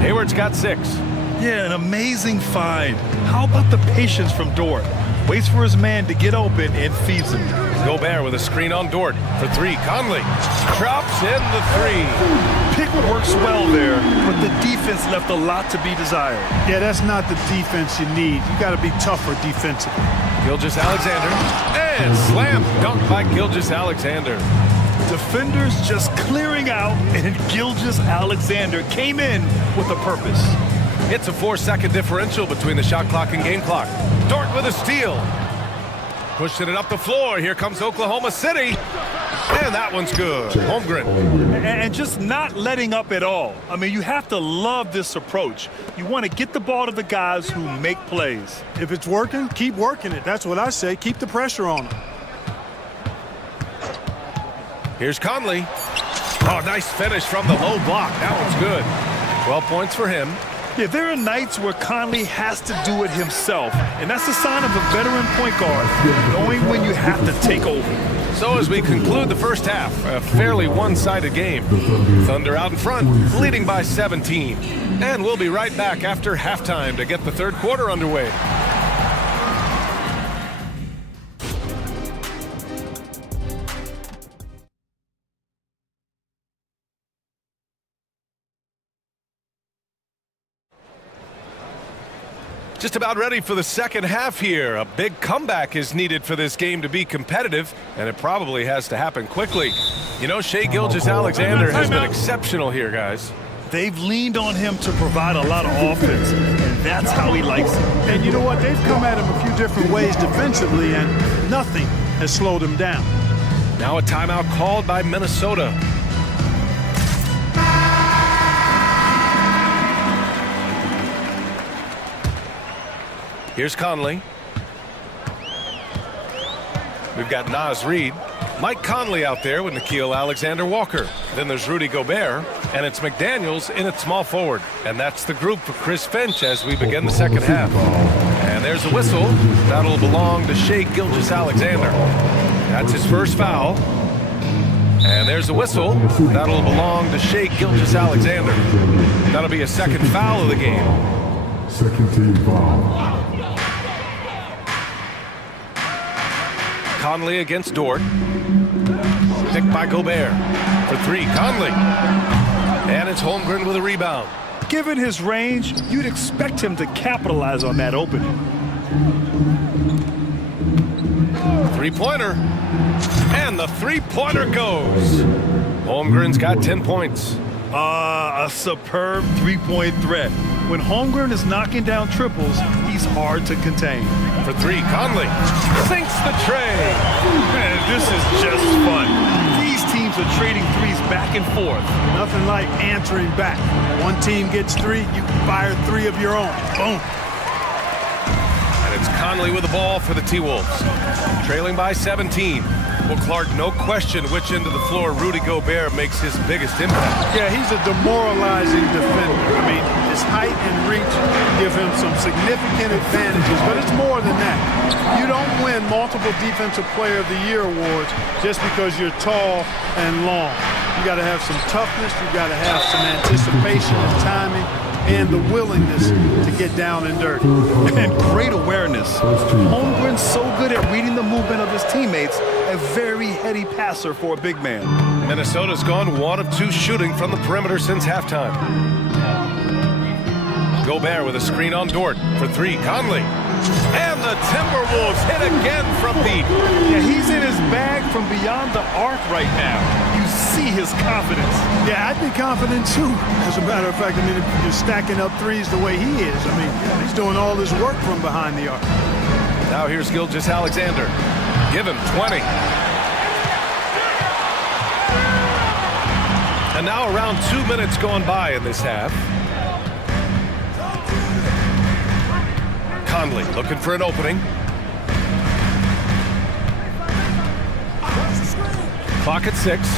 Hayward's got 6. Yeah, an amazing find. How about the patience from Dort? Waits for his man to get open and feeds him. Gobert with a screen on Dort for 3. Conley drops in the 3. Pick works well there, but the defense left a lot to be desired. Yeah, that's not the defense you need. You got to be tougher defensively. Gilgeous-Alexander, and slam dunk by Gilgeous-Alexander. Defenders just clearing out, and Gilgeous-Alexander came in with a purpose. It's a 4-second differential between the shot clock and game clock. Dort with a steal. Pushing it up the floor. Here comes Oklahoma City. And that one's good. Holmgren. And just not letting up at all. I mean, you have to love this approach. You want to get the ball to the guys who make plays. If it's working, keep working it. That's what I say. Keep the pressure on them. Here's Conley. Oh, nice finish from the low block. That one's good. 12 points for him. Yeah, there are nights where Conley has to do it himself, and that's a sign of a veteran point guard, knowing when you have to take over. So as we conclude the first half, a fairly one-sided game. Thunder out in front, leading by 17. And we'll be right back after halftime to get the third quarter underway. Just about ready for the second half here. A big comeback is needed for this game to be competitive, and it probably has to happen quickly. You know, Shai Gilgeous-Alexander has been exceptional here, guys. They've leaned on him to provide a lot of offense, and that's how he likes it. And you know what? They've come at him a few different ways defensively, and nothing has slowed him down. Now a timeout called by Minnesota. Here's Conley. We've got Naz Reid. Mike Conley out there with Nickeil Alexander-Walker. Then there's Rudy Gobert, and it's McDaniels in at small forward. And that's the group for Chris Finch as we begin the second half. And there's a whistle. That'll belong to Shai Gilgeous-Alexander. That's his first foul. And there's a whistle. That'll belong to Shai Gilgeous-Alexander. That'll be a second foul of the game. Second team foul. Conley against Dort. Picked by Gobert. For 3, Conley. And it's Holmgren with a rebound. Given his range, you'd expect him to capitalize on that opening. Three-pointer. And the three-pointer goes. Holmgren's got 10 points. A superb three-point threat. When Holmgren is knocking down triples, he's hard to contain. For three, Conley sinks the tray. Man, this is just fun. These teams are trading threes back and forth. Nothing like answering back. One team gets three, you fire three of your own. Boom. And it's Conley with the ball for the T-Wolves. Trailing by 17. Well, Clark, no question which end of the floor Rudy Gobert makes his biggest impact. Yeah, he's a demoralizing defender. I mean, his height and reach give him some significant advantages, but it's more than that. You don't win multiple Defensive Player of the Year awards just because you're tall and long. You got to have some toughness, you got to have some anticipation and timing, and the willingness to get down and dirty. And great awareness. Holmgren's so good at reading the movement of his teammates, a very heady passer for a big man. Minnesota's gone 1 of 2 shooting from the perimeter since halftime. Gobert with a screen on Dort for three. Conley. And the Timberwolves hit again from deep. Yeah, he's in his bag from beyond the arc right now. You see his confidence. Yeah, I'd be confident too. As a matter of fact, I mean, if you're stacking up threes the way he is, I mean, he's doing all this work from behind the arc. Now here's Gilgeous-Alexander. Give him 20. And now around 2 minutes gone by in this half. Conley looking for an opening. Clock at 6.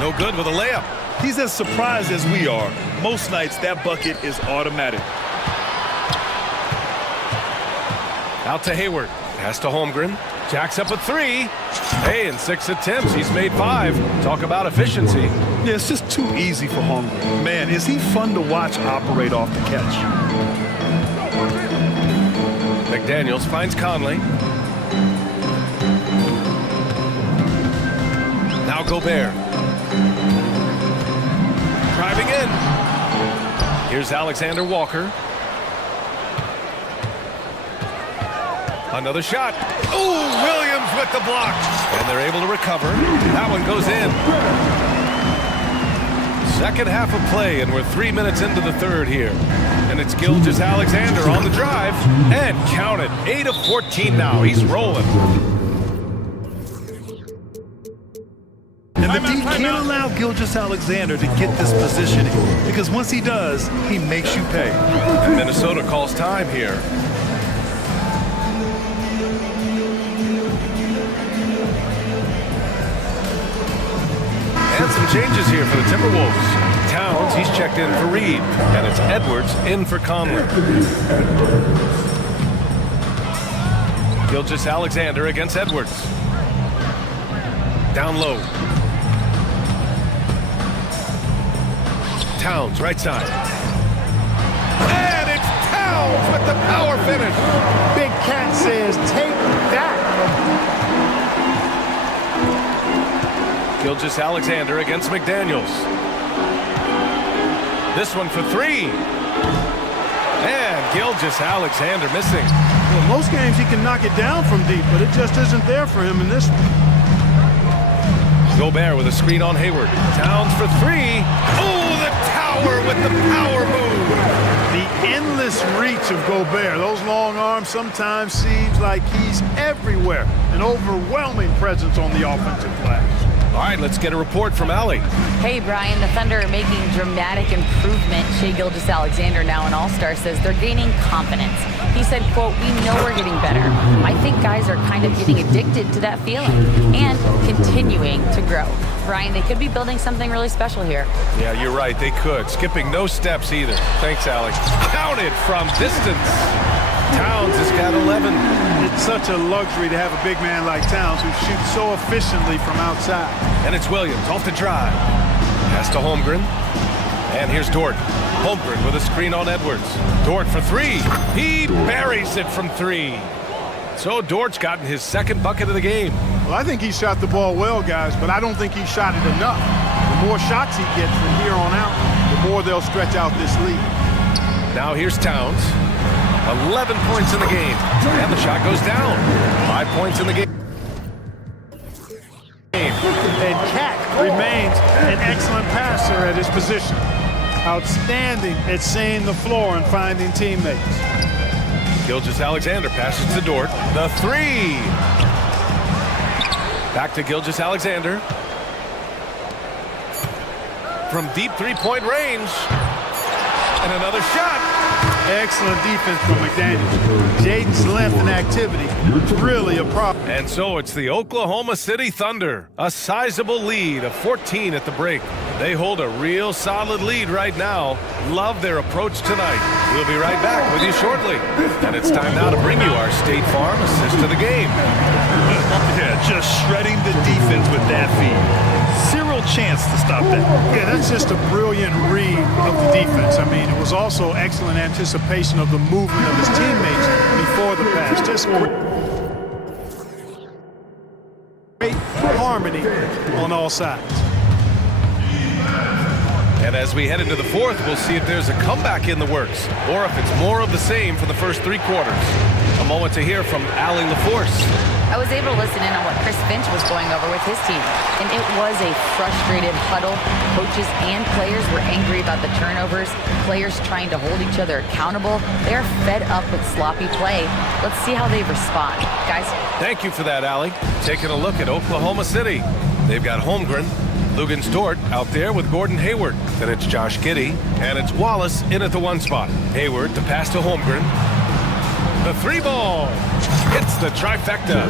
No good with a layup. He's as surprised as we are. Most nights that bucket is automatic. Out to Hayward. Pass to Holmgren. Jacks up a three. Hey, in 6 attempts, he's made 5. Talk about efficiency. Yeah, it's just too easy for Holmgren. Man, is he fun to watch operate off the catch. McDaniels finds Conley. Now Gobert. Driving in. Here's Alexander Walker. Another shot. Ooh, Williams with the block. And they're able to recover. That one goes in. Second half of play, and we're 3 minutes into the third here. And it's Gilgeous-Alexander on the drive. And count it. 8 of 14 now. He's rolling. And the D can't allow Gilgeous-Alexander to get this positioning, because once he does, he makes you pay. And Minnesota calls time here. And some changes here for the Timberwolves. Towns, he's checked in for Reed. And it's Edwards in for Conley. Gilgeous-Alexander against Edwards. Down low. Towns, right side. And it's Towns with the power finish. Big Cat says, take that. Gilgeous-Alexander against McDaniels. This one for three. And Gilgeous-Alexander missing. Well, most games he can knock it down from deep, but it just isn't there for him in this one. Gobert with a screen on Hayward. Towns for three. Oh, the tower with the power move. The endless reach of Gobert. Those long arms sometimes seems like he's everywhere. An overwhelming presence on the offensive glass. All right, let's get a report from Allie. Hey, Brian, the Thunder are making dramatic improvement. Shai Gilgeous-Alexander, now an All-Star, says they're gaining confidence. He said, quote, we know we're getting better. I think guys are kind of getting addicted to that feeling and continuing to grow. Brian, they could be building something really special here. Yeah, you're right, they could. Skipping no steps either. Thanks, Allie. Counted from distance. Towns has got 11. It's such a luxury to have a big man like Towns who shoots so efficiently from outside. And it's Williams off the drive. Pass to Holmgren. And here's Dort. Holmgren with a screen on Edwards. Dort for three. He buries it from three. So Dort's gotten his second bucket of the game. Well, I think he shot the ball well, guys, but I don't think he shot it enough. The more shots he gets from here on out, the more they'll stretch out this lead. Now here's Towns. 11 points in the game. And the shot goes down. 5 points in the game. And Cat remains an excellent passer at his position. Outstanding at seeing the floor and finding teammates. Gilgeous-Alexander passes to Dort. The three. Back to Gilgeous-Alexander. From deep three-point range. And another shot. Excellent defense from McDaniels. Jaden's length and activity, really a problem. And so it's the Oklahoma City Thunder. A sizable lead of 14 at the break. They hold a real solid lead right now. Love their approach tonight. We'll be right back with you shortly. And it's time now to bring you our State Farm assist to the game. Yeah, just shredding the defense with that feed. Zero chance to stop that. Yeah, that's just a brilliant read of the defense. I mean, it was also excellent anticipation of the movement of his teammates before the pass. Just great harmony on all sides. And as we head into the fourth, we'll see if there's a comeback in the works or if it's more of the same for the first three quarters. A moment to hear from Allie LaForce. I was able to listen in on what Chris Finch was going over with his team, and it was a frustrated huddle. Coaches and players were angry about the turnovers, players trying to hold each other accountable. They're fed up with sloppy play. Let's see how they respond. Guys? Thank you for that, Allie. Taking a look at Oklahoma City. They've got Holmgren, Lugans Dort out there with Gordon Hayward. Then it's Josh Giddey, and it's Wallace in at the one spot. Hayward, the pass to Holmgren. The three ball hits the trifecta.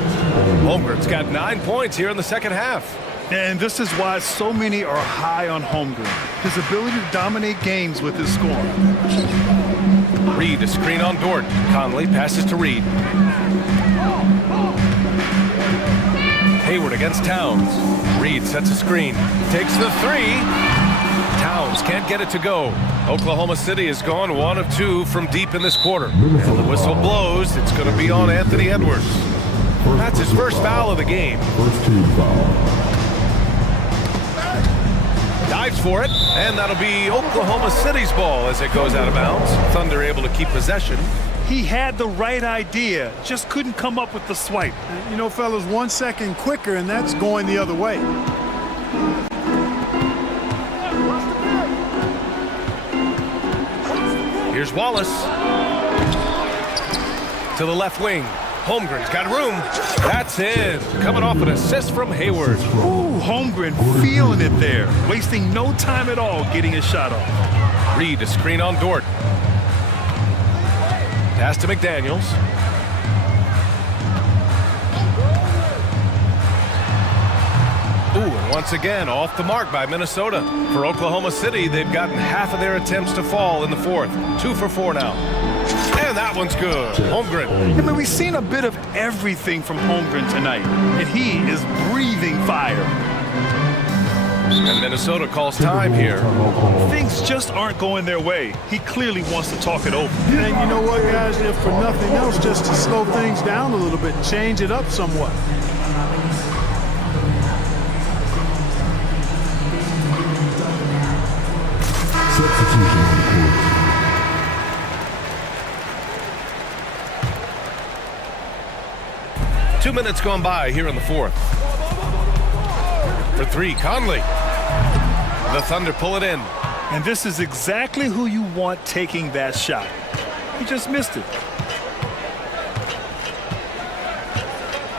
Holmgren's got 9 points here in the second half. And this is why so many are high on Holmgren. His ability to dominate games with his scoring. Reed, a screen on Dort. Conley passes to Reed. Hayward against Towns. Reed sets a screen. Takes the three. Towns can't get it to go. Oklahoma City has gone 1 of 2 from deep in this quarter. And the whistle blows. It's going to be on Anthony Edwards. That's his first foul of the game. First team foul. Dives for it, and that'll be Oklahoma City's ball as it goes out of bounds. Thunder able to keep possession. He had the right idea, just couldn't come up with the swipe. You know, fellas, 1 second quicker, and that's going the other way. Here's Wallace. To the left wing. Holmgren's got room. That's in. Coming off an assist from Hayward. Ooh, Holmgren feeling it there. Wasting no time at all getting his shot off. Reed, a screen on Dort. Pass to McDaniels. Ooh, and once again, off the mark by Minnesota. For Oklahoma City, they've gotten half of their attempts to fall in the fourth. 2 for 4 now. And that one's good. Holmgren. I mean, we've seen a bit of everything from Holmgren tonight, and he is breathing fire. And Minnesota calls time here. Things just aren't going their way. He clearly wants to talk it over. And you know what, guys? If for nothing else, just to slow things down a little bit, change it up somewhat. Substitution on the court. Two minutes gone by here in the fourth. For three, Conley. The Thunder pull it in. And this is exactly who you want taking that shot. He just missed it.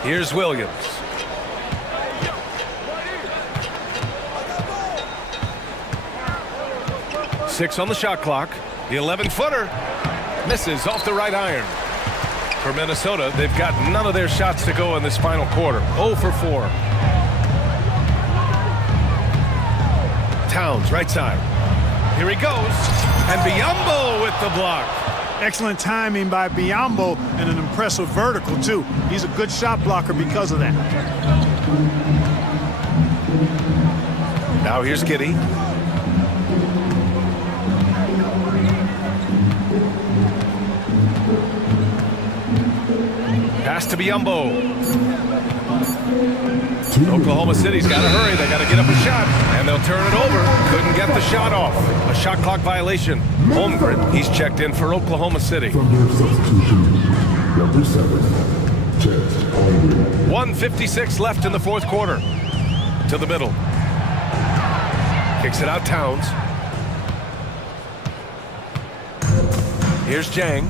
Here's Williams. Six on the shot clock. The 11-footer misses off the right iron. For Minnesota, they've got none of their shots to go in this final quarter. 0 for 4. Towns, right side. Here he goes. And Biyombo with the block. Excellent timing by Biyombo and an impressive vertical, too. He's a good shot blocker because of that. Now here's Giddey. Pass to Biyombo. Oklahoma City's got to hurry. They got to get up a shot. And they'll turn it over. Couldn't get the shot off. A shot clock violation. Holmgren, he's checked in for Oklahoma City. Thunder substitution. Number 7. Chet Holmgren. 1:56 left in the fourth quarter. To the middle. Kicks it out Towns. Here's Jang.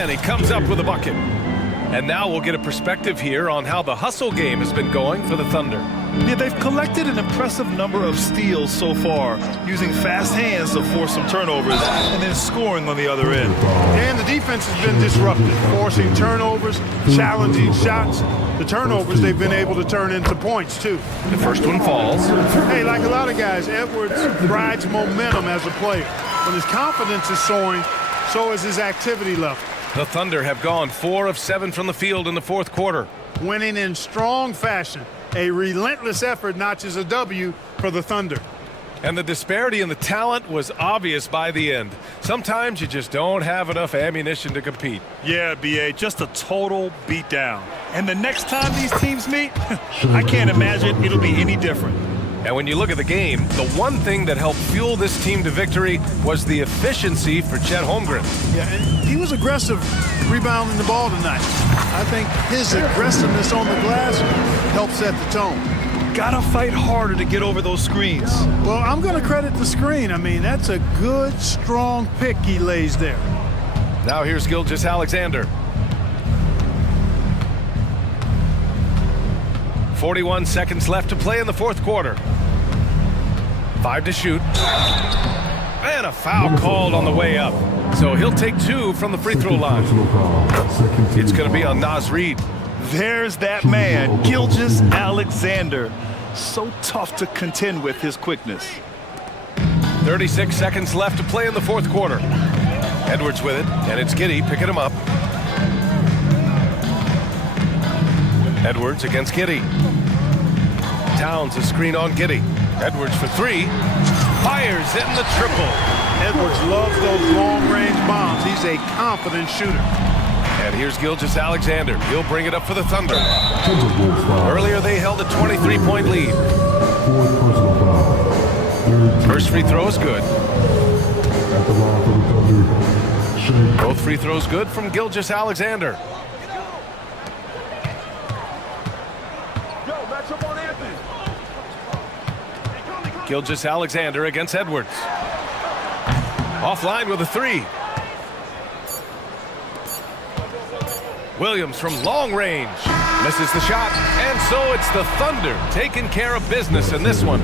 And he comes up with a bucket. And now we'll get a perspective here on how the hustle game has been going for the Thunder. Yeah, they've collected an impressive number of steals so far, using fast hands to force some turnovers and then scoring on the other end. And the defense has been disrupted, forcing turnovers, challenging shots. The turnovers they've been able to turn into points, too. The first one falls. Hey, like a lot of guys, Edwards rides momentum as a player. When his confidence is soaring, so is his activity level. The Thunder have gone 4 of 7 from the field in the fourth quarter. Winning in strong fashion. A relentless effort notches a W for the Thunder. And the disparity in the talent was obvious by the end. Sometimes you just don't have enough ammunition to compete. Yeah, BA, just a total beatdown. And the next time these teams meet, I can't imagine it'll be any different. And when you look at the game, the one thing that helped fuel this team to victory was the efficiency for Chet Holmgren. Yeah, and he was aggressive rebounding the ball tonight. I think his aggressiveness on the glass helped set the tone. Gotta fight harder to get over those screens. Well, I'm going to credit the screen. I mean, that's a good, strong pick he lays there. Now here's Gilgeous-Alexander. 41 seconds left to play in the fourth quarter. 5 to shoot. And a foul called on the way up. So he'll take 2 from the free throw line. It's going to be on Naz Reid. There's that man, Gilgeous-Alexander. So tough to contend with his quickness. 36 seconds left to play in the fourth quarter. Edwards with it, and it's Giddey picking him up. Edwards against Giddey. Towns a screen on Giddey. Edwards for 3. Fires in the triple. Edwards loves those long-range bombs. He's a confident shooter. And here's Gilgeous-Alexander. He'll bring it up for the Thunder. Earlier they held a 23-point lead. First free throw is good. Both free throws good from Gilgeous-Alexander. Gilgeous-Alexander against Edwards. Offline with a 3. Williams from long range. Misses the shot. And so it's the Thunder taking care of business in this one.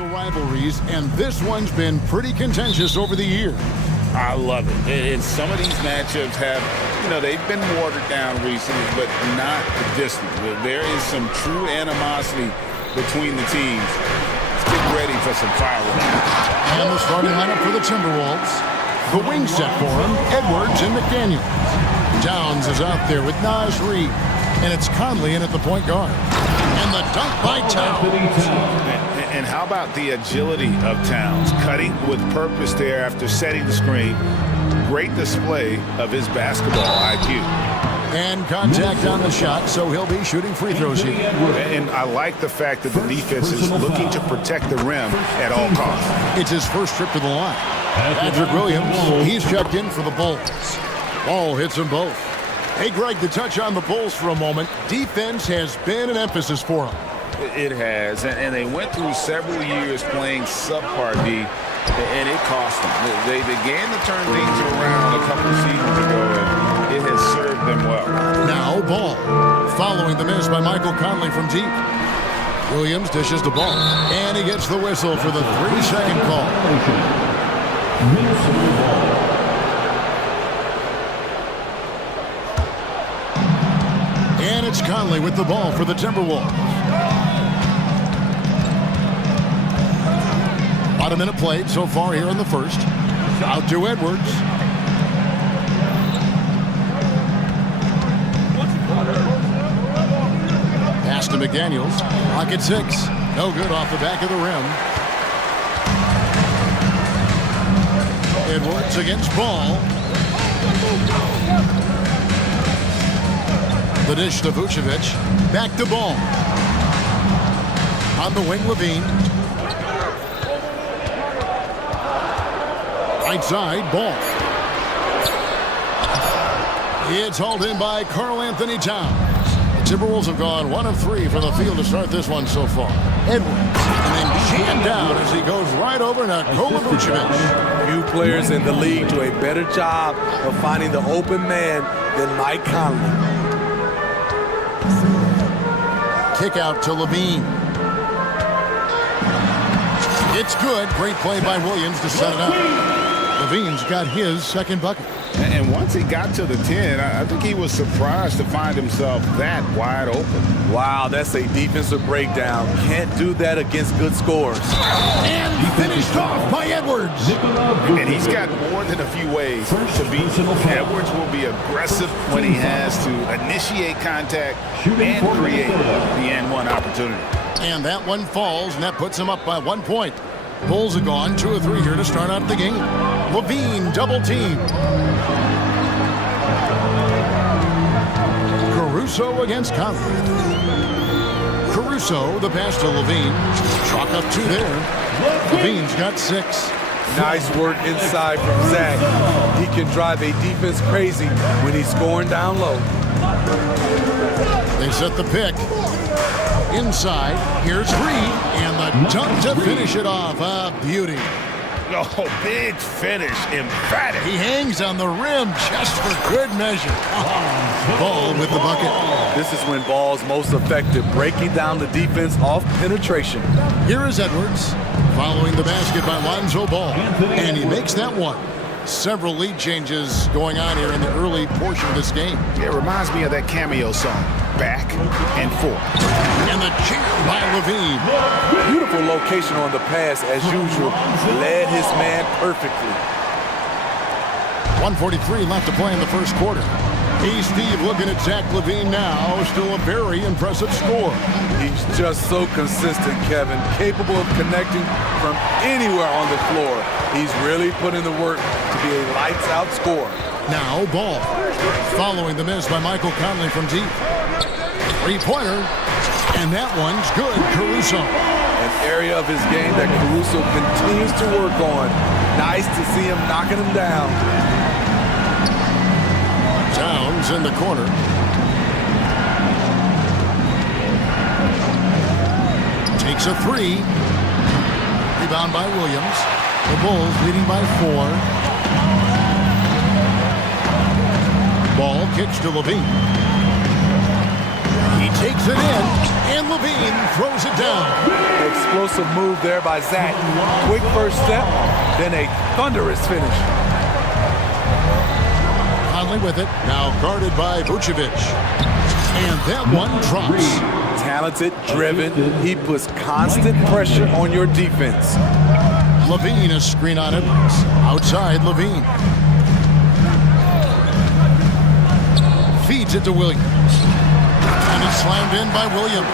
local rivalries, and this one's been pretty contentious over the years. I love it. And some of these matchups have, they've been watered down recently, but not this one. There is some true animosity between the teams. Let's get ready for some fireworks. And the starting lineup for the Timberwolves. The wing set for him, Edwards and McDaniel. Downs is out there with Naz Reid. And it's Conley in at the point guard. And the dunk by Towns. And how about the agility of Towns, cutting with purpose there after setting the screen. Great display of his basketball IQ. And contact on the shot, so he'll be shooting free throws here. And I like the fact that the defense is looking to protect the rim at all costs. It's his first trip to the line. Patrick Williams, he's checked in for the Bulls. Ball hits them both. Hey, Greg, to touch on the Bulls for a moment, defense has been an emphasis for them. It has, and they went through several years playing subpar D, and it cost them. They began to turn things around a couple seasons ago, and it has served them well. Now Ball, following the miss by Michael Conley from deep. Williams dishes the ball, and he gets the whistle for the 3-second call. And it's Conley with the ball for the Timberwolves. About a minute played so far here in the first. Out to Edwards. Pass to McDaniels. Pocket 6. No good off the back of the rim. Edwards against Ball. The dish to Vucevic. Back to Ball. On the wing, Levine. Right side, Ball. It's hauled in by Karl Anthony Towns. The Timberwolves have gone 1 of 3 from the field to start this one so far. Edwards, and then jammed down as he goes right over Nikola Vucevic. Few players in the league do a better job of finding the open man than Mike Conley. Kick out to Levine. It's good. Great play by Williams to set it up. Levine's got his second bucket. And once he got to the 10, I think he was surprised to find himself that wide open. Wow, that's a defensive breakdown. Can't do that against good scores. And finished off by Edwards. And he's got more than a few ways to beat. Edwards will be aggressive when he has to initiate contact and create the and-one opportunity. And that one falls, and that puts him up by 1 point. Bulls are gone 2 of 3 here to start out the game. Levine double team. Caruso against Conley. Caruso, the pass to Levine. Chalk up 2 there. Levine's got 6. Nice work inside from Zach. He can drive a defense crazy when he's scoring down low. They set the pick. Inside, here's Reid, and the dunk to finish it off. A beauty. Oh, big finish, emphatic. He hangs on the rim just for good measure. Ball with the bucket. This is when Ball's most effective, breaking down the defense off penetration. Here is Edwards, following the basket by Lonzo Ball, and he makes that one. Several lead changes going on here in the early portion of this game. It reminds me of that cameo song, Back and Forth. And the jam by Levine. Beautiful location on the pass, as usual. Led his man perfectly. 1:43 left to play in the first quarter. Hey, Steve, looking at Zach Levine now. Still a very impressive score. He's just so consistent, Kevin. Capable of connecting from anywhere on the floor. He's really put in the work to be a lights-out scorer. Now, Ball. Following the miss by Michael Conley from deep. 3-pointer. And that one's good. Caruso. An area of his game that Caruso continues to work on. Nice to see him knocking him down. Towns in the corner. Takes a 3. Rebound by Williams. The Bulls leading by 4. Ball kicks to Levine. He takes it in, and Levine throws it down. explosive move there by Zach. Quick first step, then a thunderous finish. Conley with it, now guarded by Vucevic. And that one drops. Talented, driven, he puts constant pressure on your defense. Levine, a screen on it. Outside, Levine. Feeds it to Williams. And it's slammed in by Williams.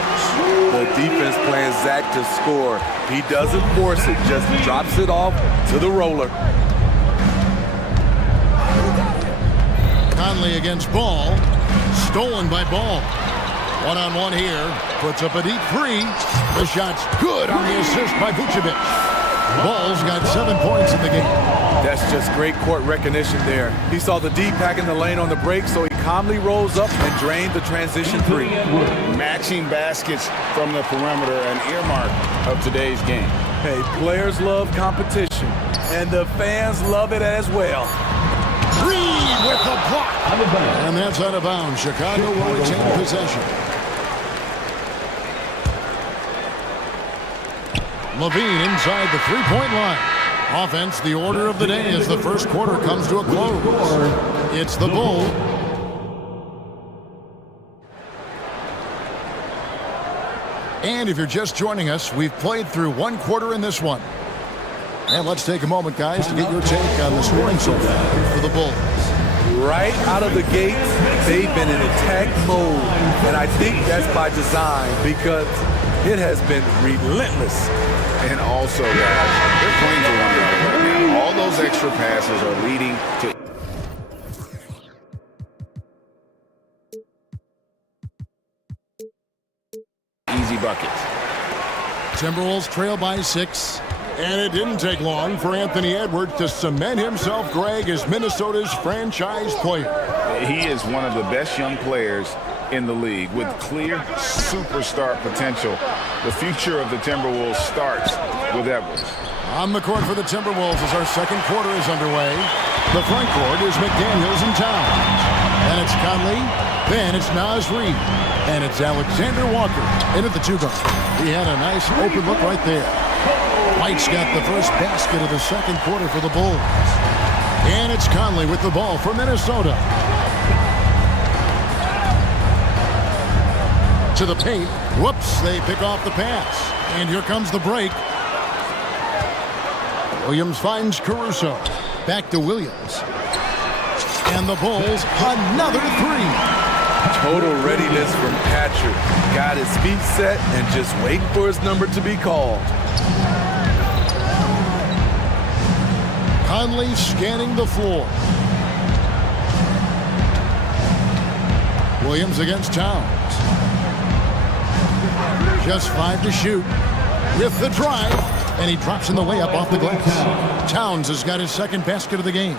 The defense playing Zach to score. He doesn't force it, just drops it off to the roller. Conley against Ball. Stolen by Ball. One-on-one here. Puts up a deep three. The shot's good on the assist by Vucevic. Ball's got 7 points in the game. That's just great court recognition there. He saw the D pack in the lane on the break, so he calmly rolls up and drained the transition three. Matching baskets from the perimeter, an earmark of today's game. Hey, players love competition, and the fans love it as well. Reed with the block. And that's out of bounds. Chicago will retain possession. Levine inside the three-point line. Offense, the order of the day as the first quarter comes to a close. It's the Bull. And if you're just joining us, we've played through one quarter in this one. And let's take a moment, guys, to get your take on the scoring so far for the Bulls. Right out of the gates, they've been in attack mode. And I think that's by design because it has been relentless. And also, guys, they're playing for one another right now. All those extra passes are leading to easy buckets. Timberwolves trail by 6. And it didn't take long for Anthony Edwards to cement himself, Greg, as Minnesota's franchise player. He is one of the best young players in the league with clear superstar potential. The future of the Timberwolves starts with Edwards. On the court for the Timberwolves as our second quarter is underway. The front court is McDaniels and Towns. And it's Conley. Then it's Naz Reid. And it's Alexander Walker in at the two-guard. He had a nice open look right there. White's got the first basket of the second quarter for the Bulls. And it's Conley with the ball for Minnesota. To the paint. Whoops, they pick off the pass. And here comes the break. Williams finds Caruso. Back to Williams. And the Bulls, another three. Total readiness from Patrick. Got his feet set and just waiting for his number to be called. Conley scanning the floor. Williams against Towns. Just 5 to shoot. With the drive. And he drops in the layup off the glass. Towns has got his second basket of the game.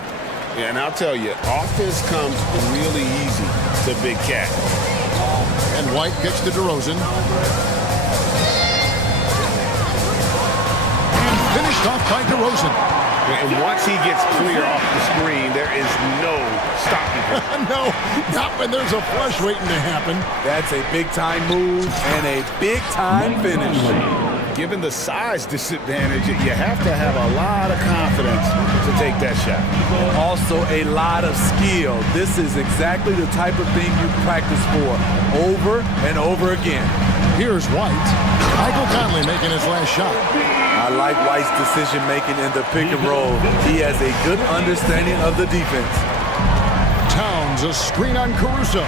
Yeah, and I'll tell you, offense comes really easy to Big Cat. And White gets to DeRozan. And finished off by DeRozan. And once he gets clear off the screen, there is no stopping him. No, not when there's a flush waiting to happen. That's a big-time move and a big-time finish. Given the size disadvantage, you have to have a lot of confidence to take that shot. Also a lot of skill. This is exactly the type of thing you practice for over and over again. Here's White. Michael Conley making his last shot. I like White's decision-making in the pick and roll. He has a good understanding of the defense. Towns, a screen on Caruso.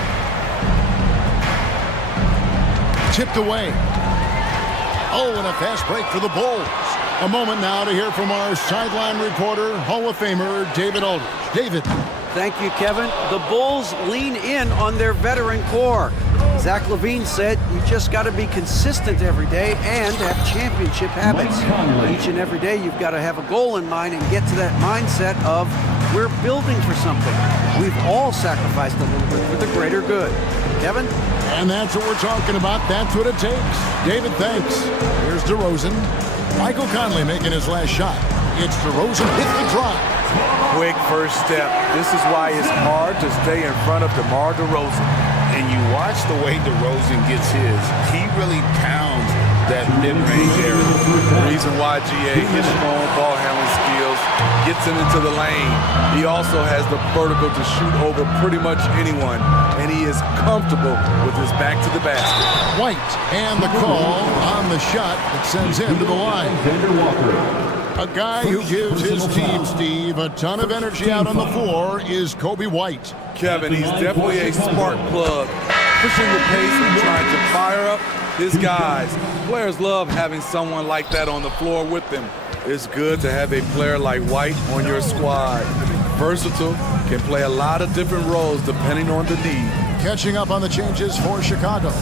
Tipped away. Oh, and a fast break for the Bulls. A moment now to hear from our sideline reporter, Hall of Famer David Aldridge. David. Thank you, Kevin. The Bulls lean in on their veteran core. Zach LaVine said, you just got to be consistent every day and have championship habits. Each and every day, you've got to have a goal in mind and get to that mindset of, we're building for something. We've all sacrificed a little bit for the greater good. Kevin? And that's what we're talking about. That's what it takes. David, thanks. Here's DeRozan. Michael Conley making his last shot. It's DeRozan hit the drive. Quick first step. This is why it's hard to stay in front of DeMar DeRozan. And you watch the way DeRozan gets his. He really pounds that mid-range area. The reason why GA, his strong ball handling skills, gets him into the lane. He also has the vertical to shoot over pretty much anyone, and he is comfortable with his back to the basket. White, and the call on the shot that sends him to the line. A guy who gives his team, Steve, a ton of energy out on the floor is Kobe White. Kevin, he's definitely a spark plug, pushing the pace and trying to fire up his guys. Players love having someone like that on the floor with them. It's good to have a player like White on your squad. Versatile, can play a lot of different roles depending on the need. Catching up on the changes for Chicago.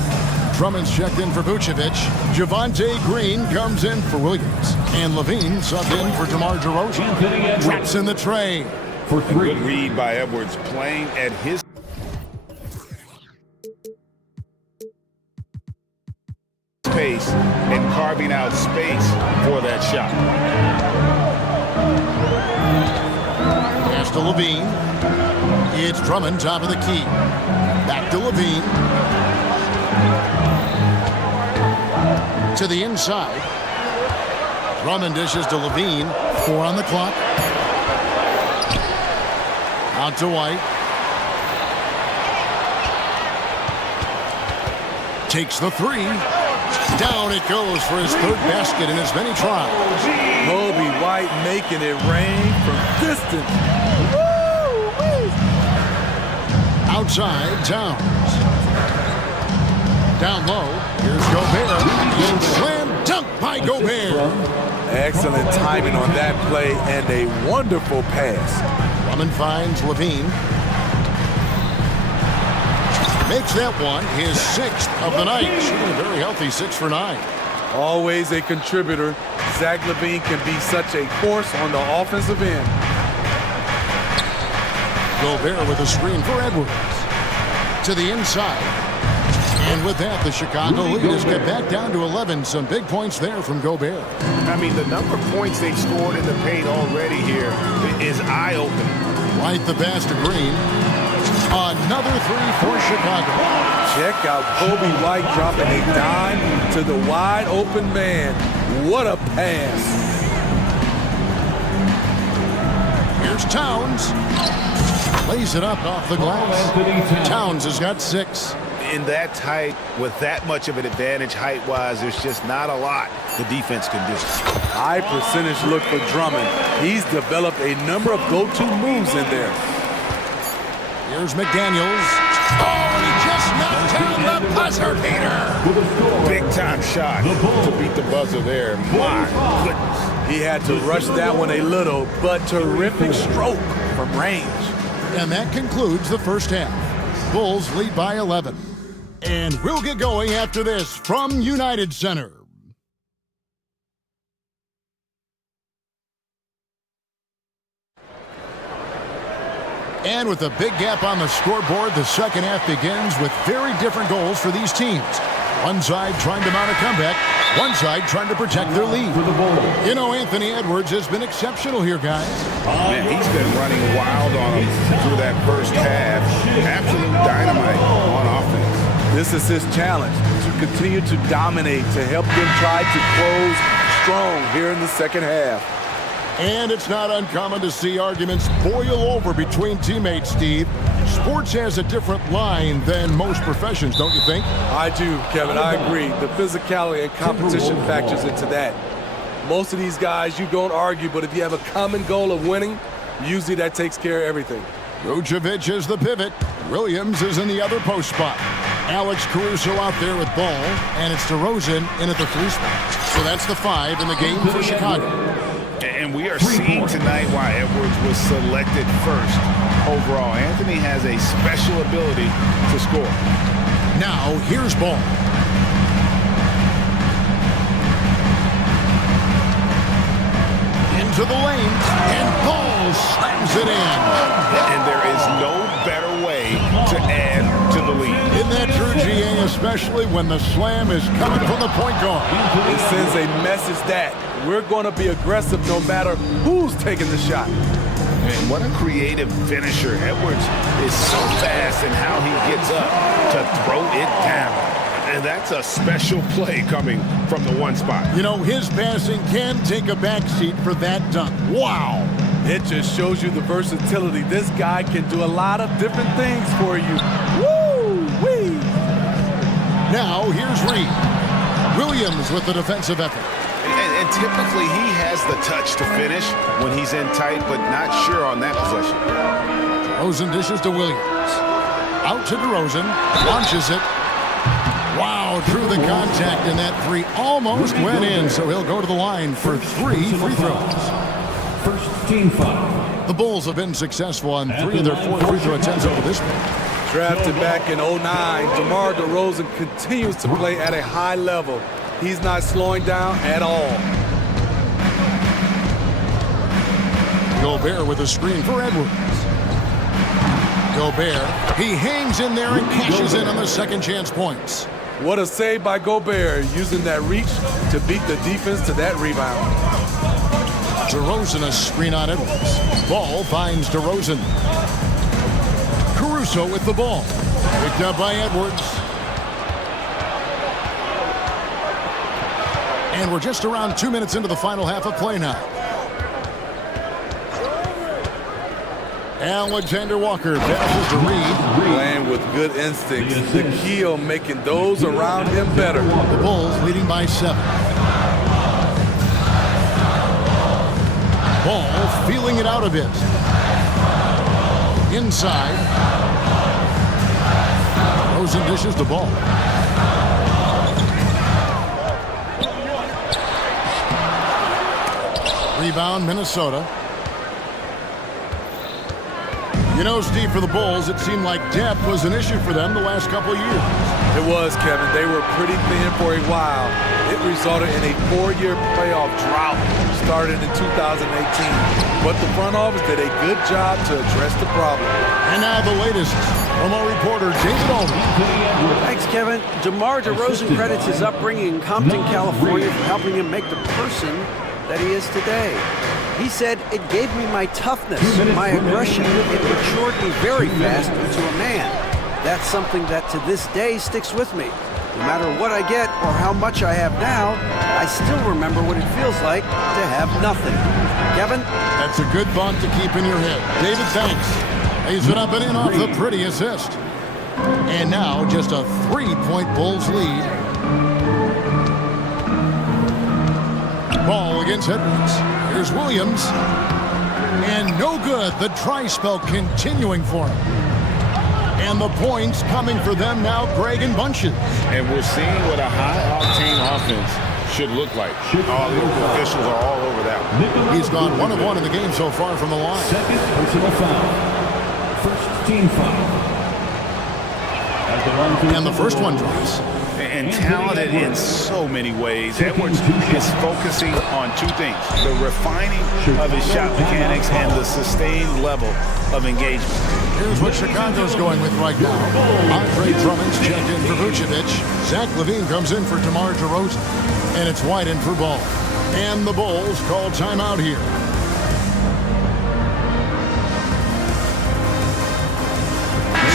Drummond's checked in for Vucevic. Javonte Green comes in for Williams. And Levine subbed in for DeMar DeRozan. Drops in the tray. A good read by Edwards, playing at his pace and carving out space for that shot. Pass to Levine. It's Drummond, top of the key. Back to Levine. To the inside. Drummond dishes to Levine. 4 on the clock. Out to White. Takes the 3. Down it goes for his 3rd basket in as many tries. Kobe White making it rain from distance. Outside, Towns. Down low, here's Gobert. And slam dunk by Gobert. Excellent timing on that play and a wonderful pass. Drummond finds Levine. Makes that one his 6th of the night. Shooting a very healthy 6 for 9. Always a contributor. Zach LaVine can be such a force on the offensive end. Gobert with a screen for Edwards. To the inside. And with that, the Chicago lead is get back down to 11. Some big points there from Gobert. I mean, the number of points they've scored in the paint already here is eye-opening. White the pass to Green. Another 3 for Chicago. Check out Kobe White dropping a dime to the wide open man. What a pass. Here's Towns. Lays it up off the glass. Towns has got 6. In that tight, with that much of an advantage height-wise, there's just not a lot the defense can do. High percentage look for Drummond. He's developed a number of go-to moves in there. Here's McDaniels. Oh, he just knocked down the buzzer beater. Big-time shot to beat the buzzer there. My goodness. He had to rush that one a little, but terrific stroke from range. And that concludes the first half. Bulls lead by 11. And we'll get going after this from United Center. And with a big gap on the scoreboard, the second half begins with very different goals for these teams. One side trying to mount a comeback, one side trying to protect their lead. You know, Anthony Edwards has been exceptional here, guys. Man, he's been running wild on them through that first half. Absolute dynamite on offense. This is his challenge, to continue to dominate, to help them try to close strong here in the second half. And it's not uncommon to see arguments boil over between teammates, Steve. Sports has a different line than most professions, don't you think? I do, Kevin. I agree. The physicality and competition factors into that. Most of these guys, you don't argue, but if you have a common goal of winning, usually that takes care of everything. Vucevic is the pivot. Williams is in the other post spot. Alex Caruso out there with ball, and it's DeRozan in at the 3 spot. So that's the 5 in the game for Chicago. And we are seeing tonight why Edwards was selected first overall. Anthony has a special ability to score. Now, here's Ball. Into the lane, and Ball slams it in. And there is no better way to add to the lead. Isn't that true, GA, especially when the slam is coming from the point guard? It sends a message that we're going to be aggressive no matter who's taking the shot. And what a creative finisher. Edwards is so fast in how he gets up to throw it down. And that's a special play coming from the one spot. You know, his passing can take a backseat for that dunk. Wow. It just shows you the versatility. This guy can do a lot of different things for you. Woo-wee! Now, here's Reed. Williams with the defensive effort. And typically he has the touch to finish when he's in tight, but not sure on that possession. DeRozan dishes to Williams. Out to DeRozan. Launches it. Wow, through the contact, and that three almost went in, so he'll go to the line for 3 free throws. First team foul. The Bulls have been successful on 3 of their 4 free throw attempts over this one. Drafted back in 09, DeMar DeRozan continues to play at a high level. He's not slowing down at all. Gobert with a screen for Edwards. Gobert, he hangs in there and cashes in on the second chance points. What a save by Gobert, using that reach to beat the defense to that rebound. DeRozan a screen on Edwards. Ball finds DeRozan. Caruso with the ball. Picked up by Edwards. And we're just around 2 minutes into the final half of play now. Alexander Walker passes to Reed. Playing with good instincts. The key on making those around him better. The Bulls leading by 7. Ball feeling it out a bit. Inside. DeRozan dishes the ball. Rebound, Minnesota. You know, Steve, for the Bulls, it seemed like depth was an issue for them the last couple of years. It was, Kevin. They were pretty thin for a while. It resulted in a 4-year playoff drought started in 2018. But the front office did a good job to address the problem. And now the latest from our reporter, David Aldridge. Thanks, Kevin. DeMar DeRozan credits his upbringing in Compton, California for helping him make the person that he is today. He said, "It gave me my toughness, my aggression. It matured me very fast into a man. That's something that to this day sticks with me. No matter what I get or how much I have now, I still remember what it feels like to have nothing." Kevin? That's a good thought to keep in your head. David, thanks. He's been up and in off the pretty assist. And now just a 3-point Bulls lead. Ball against Edwards. Here's Williams. And no good. The try spell continuing for him. And the points coming for them now, Greg and Bunches. And we're seeing what a high-octane offense should look like. All the officials are all over that one. He's gone 1 of 1 in the game so far from the line. Second personal foul. First team foul. And the first one drops. And talented in so many ways. Edwards is focusing on 2 things: the refining of his shot mechanics and the sustained level of engagement. Here's what Chicago's going with right now. Andre Drummond's checked in for Vucevic. Zach LaVine comes in for DeMar DeRozan. And it's White in for Ball. And the Bulls call timeout here.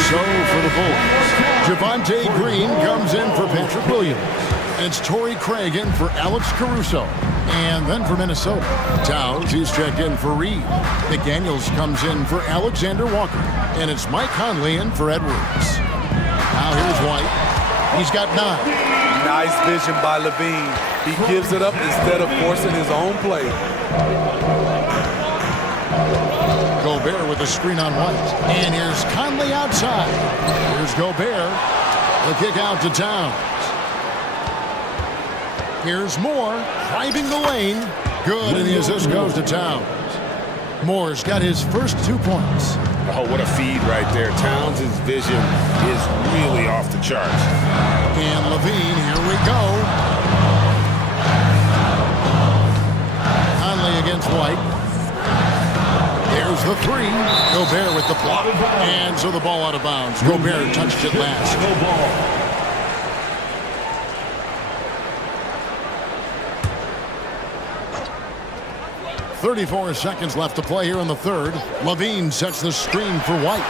So for the Bulls, Javonte Green comes in for Patrick Williams. And it's Torrey Craig in for Alex Caruso. And then for Minnesota, Towns, he's checked in for Reed. McDaniels comes in for Alexander Walker. And it's Mike Conley in for Edwards. Now here's White. He's got 9. Nice vision by LaVine. He gives it up instead of forcing his own play. Gobert with a screen on White. And here's Conley outside. Here's Gobert. The kick out to Towns. Here's Moore driving the lane. Good, and the assist goes to Towns. Moore's got his first 2 points. Oh, what a feed right there. Towns' vision is really off the charts. And LaVine, here we go. Conley against White. There's the 3. Gobert with the block. And so the ball out of bounds. Gobert touched it last. 34 seconds left to play here in the third. LaVine sets the screen for White.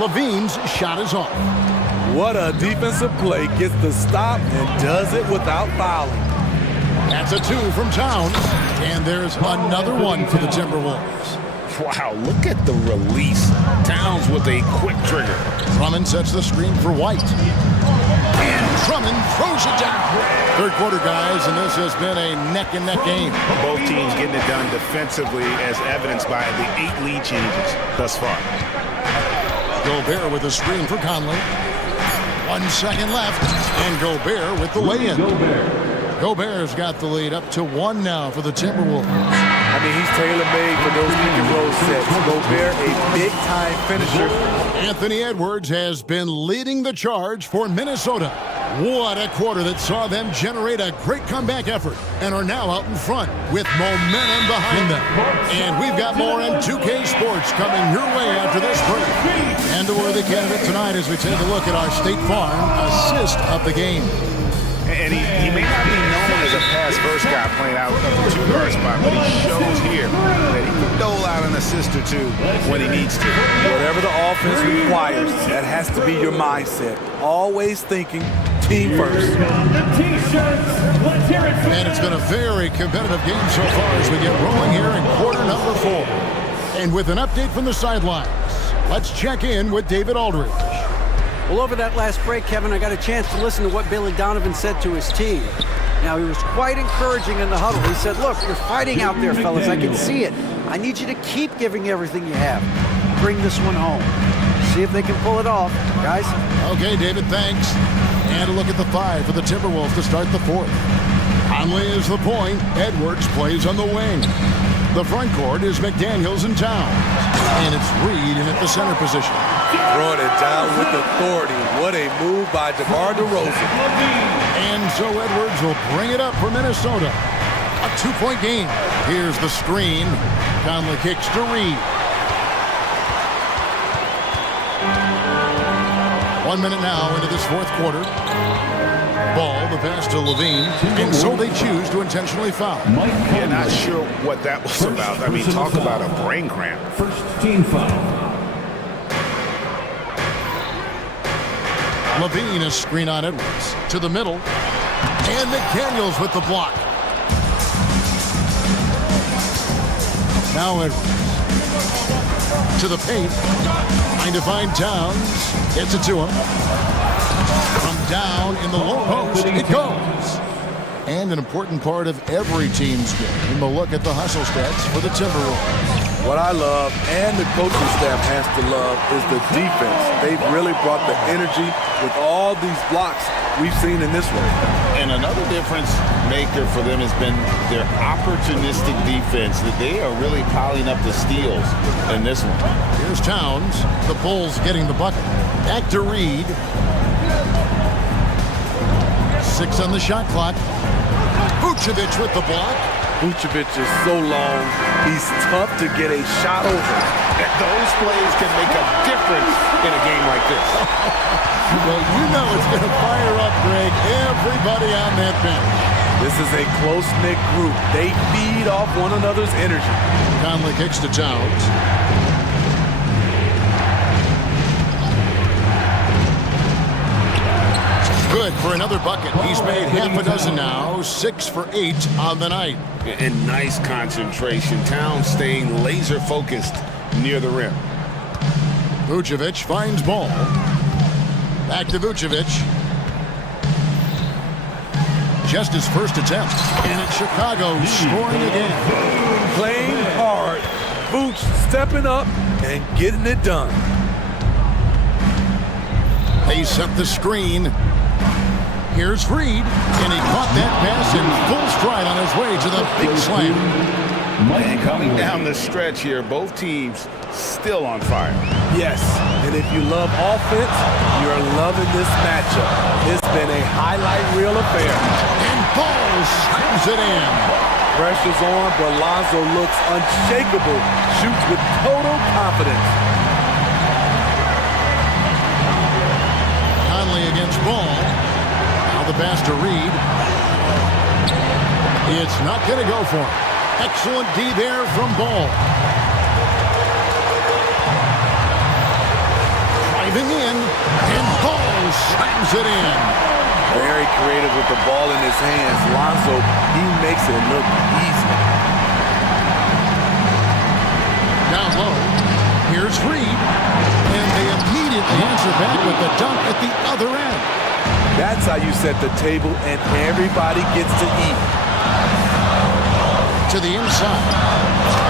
LaVine's shot is off. What a defensive play. Gets the stop and does it without fouling. That's a 2 from Towns. And there's another one for the Timberwolves. Wow, look at the release. Towns with a quick trigger. Drummond sets the screen for White. And Drummond throws it down. Third quarter, guys, and this has been a neck-and-neck game. Both teams getting it done defensively as evidenced by the 8 lead changes thus far. Gobert with a screen for Conley. 1 second left, and Gobert with the lay-in. Gobert's got the lead up to 1 now for the Timberwolves. I mean, he's tailor-made for those pick and roll sets. Gobert, a big-time finisher. Anthony Edwards has been leading the charge for Minnesota. What a quarter that saw them generate a great comeback effort and are now out in front with momentum behind them. And we've got more on 2K Sports coming your way after this break. And a worthy candidate tonight as we take a look at our State Farm assist of the game. And he may not be known as a pass-first guy playing out of the 2-guard spot, but he shows here that he can dole out an assist or 2 when he needs to. Whatever the offense requires, that has to be your mindset. Always thinking team first. And it's been a very competitive game so far as we get rolling here in quarter number 4. And with an update from the sidelines, let's check in with David Aldridge. Well, over that last break, Kevin, I got a chance to listen to what Billy Donovan said to his team. Now, he was quite encouraging in the huddle. He said, look, you're fighting out there, fellas. I can see it. I need you to keep giving everything you have. Bring this one home. See if they can pull it off, guys. Okay, David, thanks. And a look at the 5 for the Timberwolves to start the 4th. Conley is the point. Edwards plays on the wing. The front court is McDaniels and Towns. And it's Reed in at the center position. Throwing it down with authority. What a move by DeMar DeRozan. And so Edwards will bring it up for Minnesota. A 2-point game. Here's the screen. Conley kicks to Reed. 1 minute now into this 4th quarter. Ball, the pass to Levine, and so they choose to intentionally foul. Yeah, not sure what that was about. I mean, talk about a brain cramp. First team foul. Levine, a screen on Edwards. To the middle. And McDaniels with the block. Now Edwards. To the paint. Trying to find Towns. Gets it to him. From down in the low post, it goes. And an important part of every team's game, a look at the hustle stats for the Timberwolves. What I love, and the coaching staff has to love, is the defense. They've really brought the energy with all these blocks we've seen in this one. And another difference maker for them has been their opportunistic defense, that they are really piling up the steals in this one. Here's Towns. The Bulls getting the bucket. Back to Reed. 6 on the shot clock. Vucevic with the block. Vucevic is so long, he's tough to get a shot over. And those plays can make a difference in a game like this. Well, you know it's going to fire up, Greg, everybody on that bench. This is a close-knit group. They feed off one another's energy. Conley kicks to Towns. Good for another bucket. He's made half a dozen now, 6 for 8 on the night. And nice concentration. Towns staying laser focused near the rim. Vucevic finds ball. Back to Vucevic. Just his first attempt. And it's Chicago scoring again. Playing hard. Vooch stepping up and getting it done. They set the screen. Here's Reed, and he caught that pass in full stride on his way to the big slam. And coming down the stretch here, both teams still on fire. Yes, and if you love offense, you're loving this matchup. It's been a highlight reel affair. And Ball slams it in. Pressure's on, but Lonzo looks unshakable. Shoots with total confidence. Conley against Ball. The pass to Reed. It's not going to go for him. Excellent D there from Ball. Driving in, and Ball slams it in. Very creative with the ball in his hands. Lonzo, he makes it look easy. Down low, here's Reed, and they immediately answer back with the dunk at the other end. That's how you set the table, and everybody gets to eat. To the inside,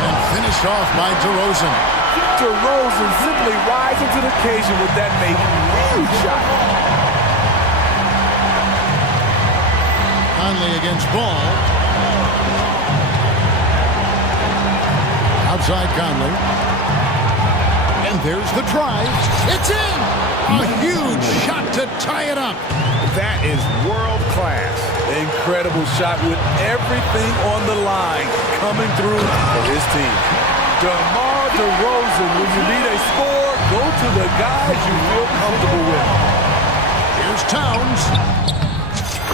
and finished off by DeRozan. DeRozan simply rising to the occasion with that made huge shot. Conley against Ball. Outside Conley. And there's the drive. It's in! A huge shot to tie it up. That is world class. Incredible shot with everything on the line coming through for his team. DeMar DeRozan, when you need a score, go to the guys you feel comfortable with. Here's Towns.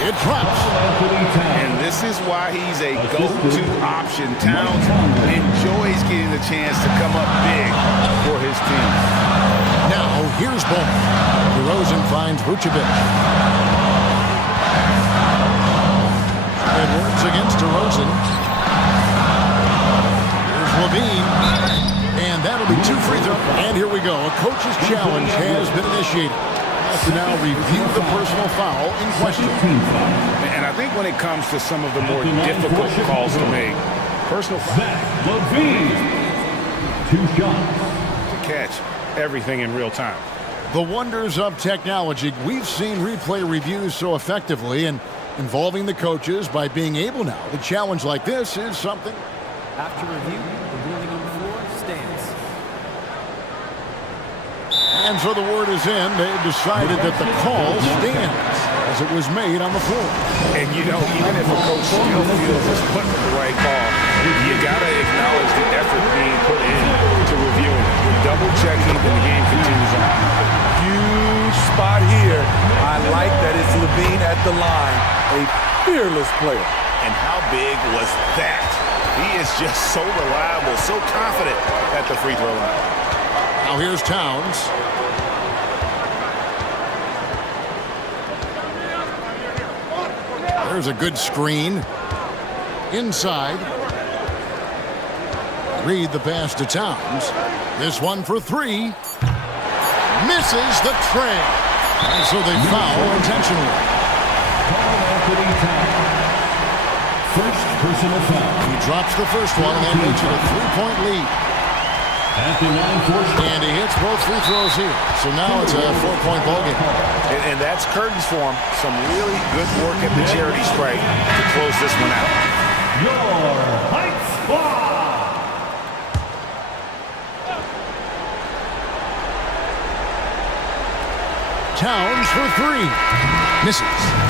It drops. And this is why he's a go-to option. Towns enjoys getting the chance to come up big for his team. Now, here's Ball. DeRozan finds Vucevic. Edwards against DeRozan. Here's Levine. And that'll be 2 free throws. And here we go. A coach's challenge has been initiated. To now review the personal foul in question. And I think when it comes to some of the more difficult calls to make, personal foul. Levine. 2 shots. To catch everything in real time. The wonders of technology. We've seen replay reviews so effectively and involving the coaches by being able now. The challenge like this is something. After review, the ruling on the floor stands. And so the word is in. They've decided that the call stands as it was made on the floor. And you know, even if a coach still feels it's putting the right call, you gotta acknowledge the effort being put in to reviewing it. You're double checking and the game continues on. Huge spot here. I like that it's Levine at the line. A fearless player. And how big was that? He is just so reliable, so confident at the free throw line. Now here's Towns. There's a good screen. Inside. Reed the pass to Towns. This one for 3. Misses the tray. And so they foul intentionally. First personal foul. He drops the first one and then makes it a 3-point lead. At the line for And he hits both free throws here. So now it's a 4-point ballgame. And that's curtains for him. Some really good work at the charity stripe to close this one out. your Height Squad. Towns for 3. Misses.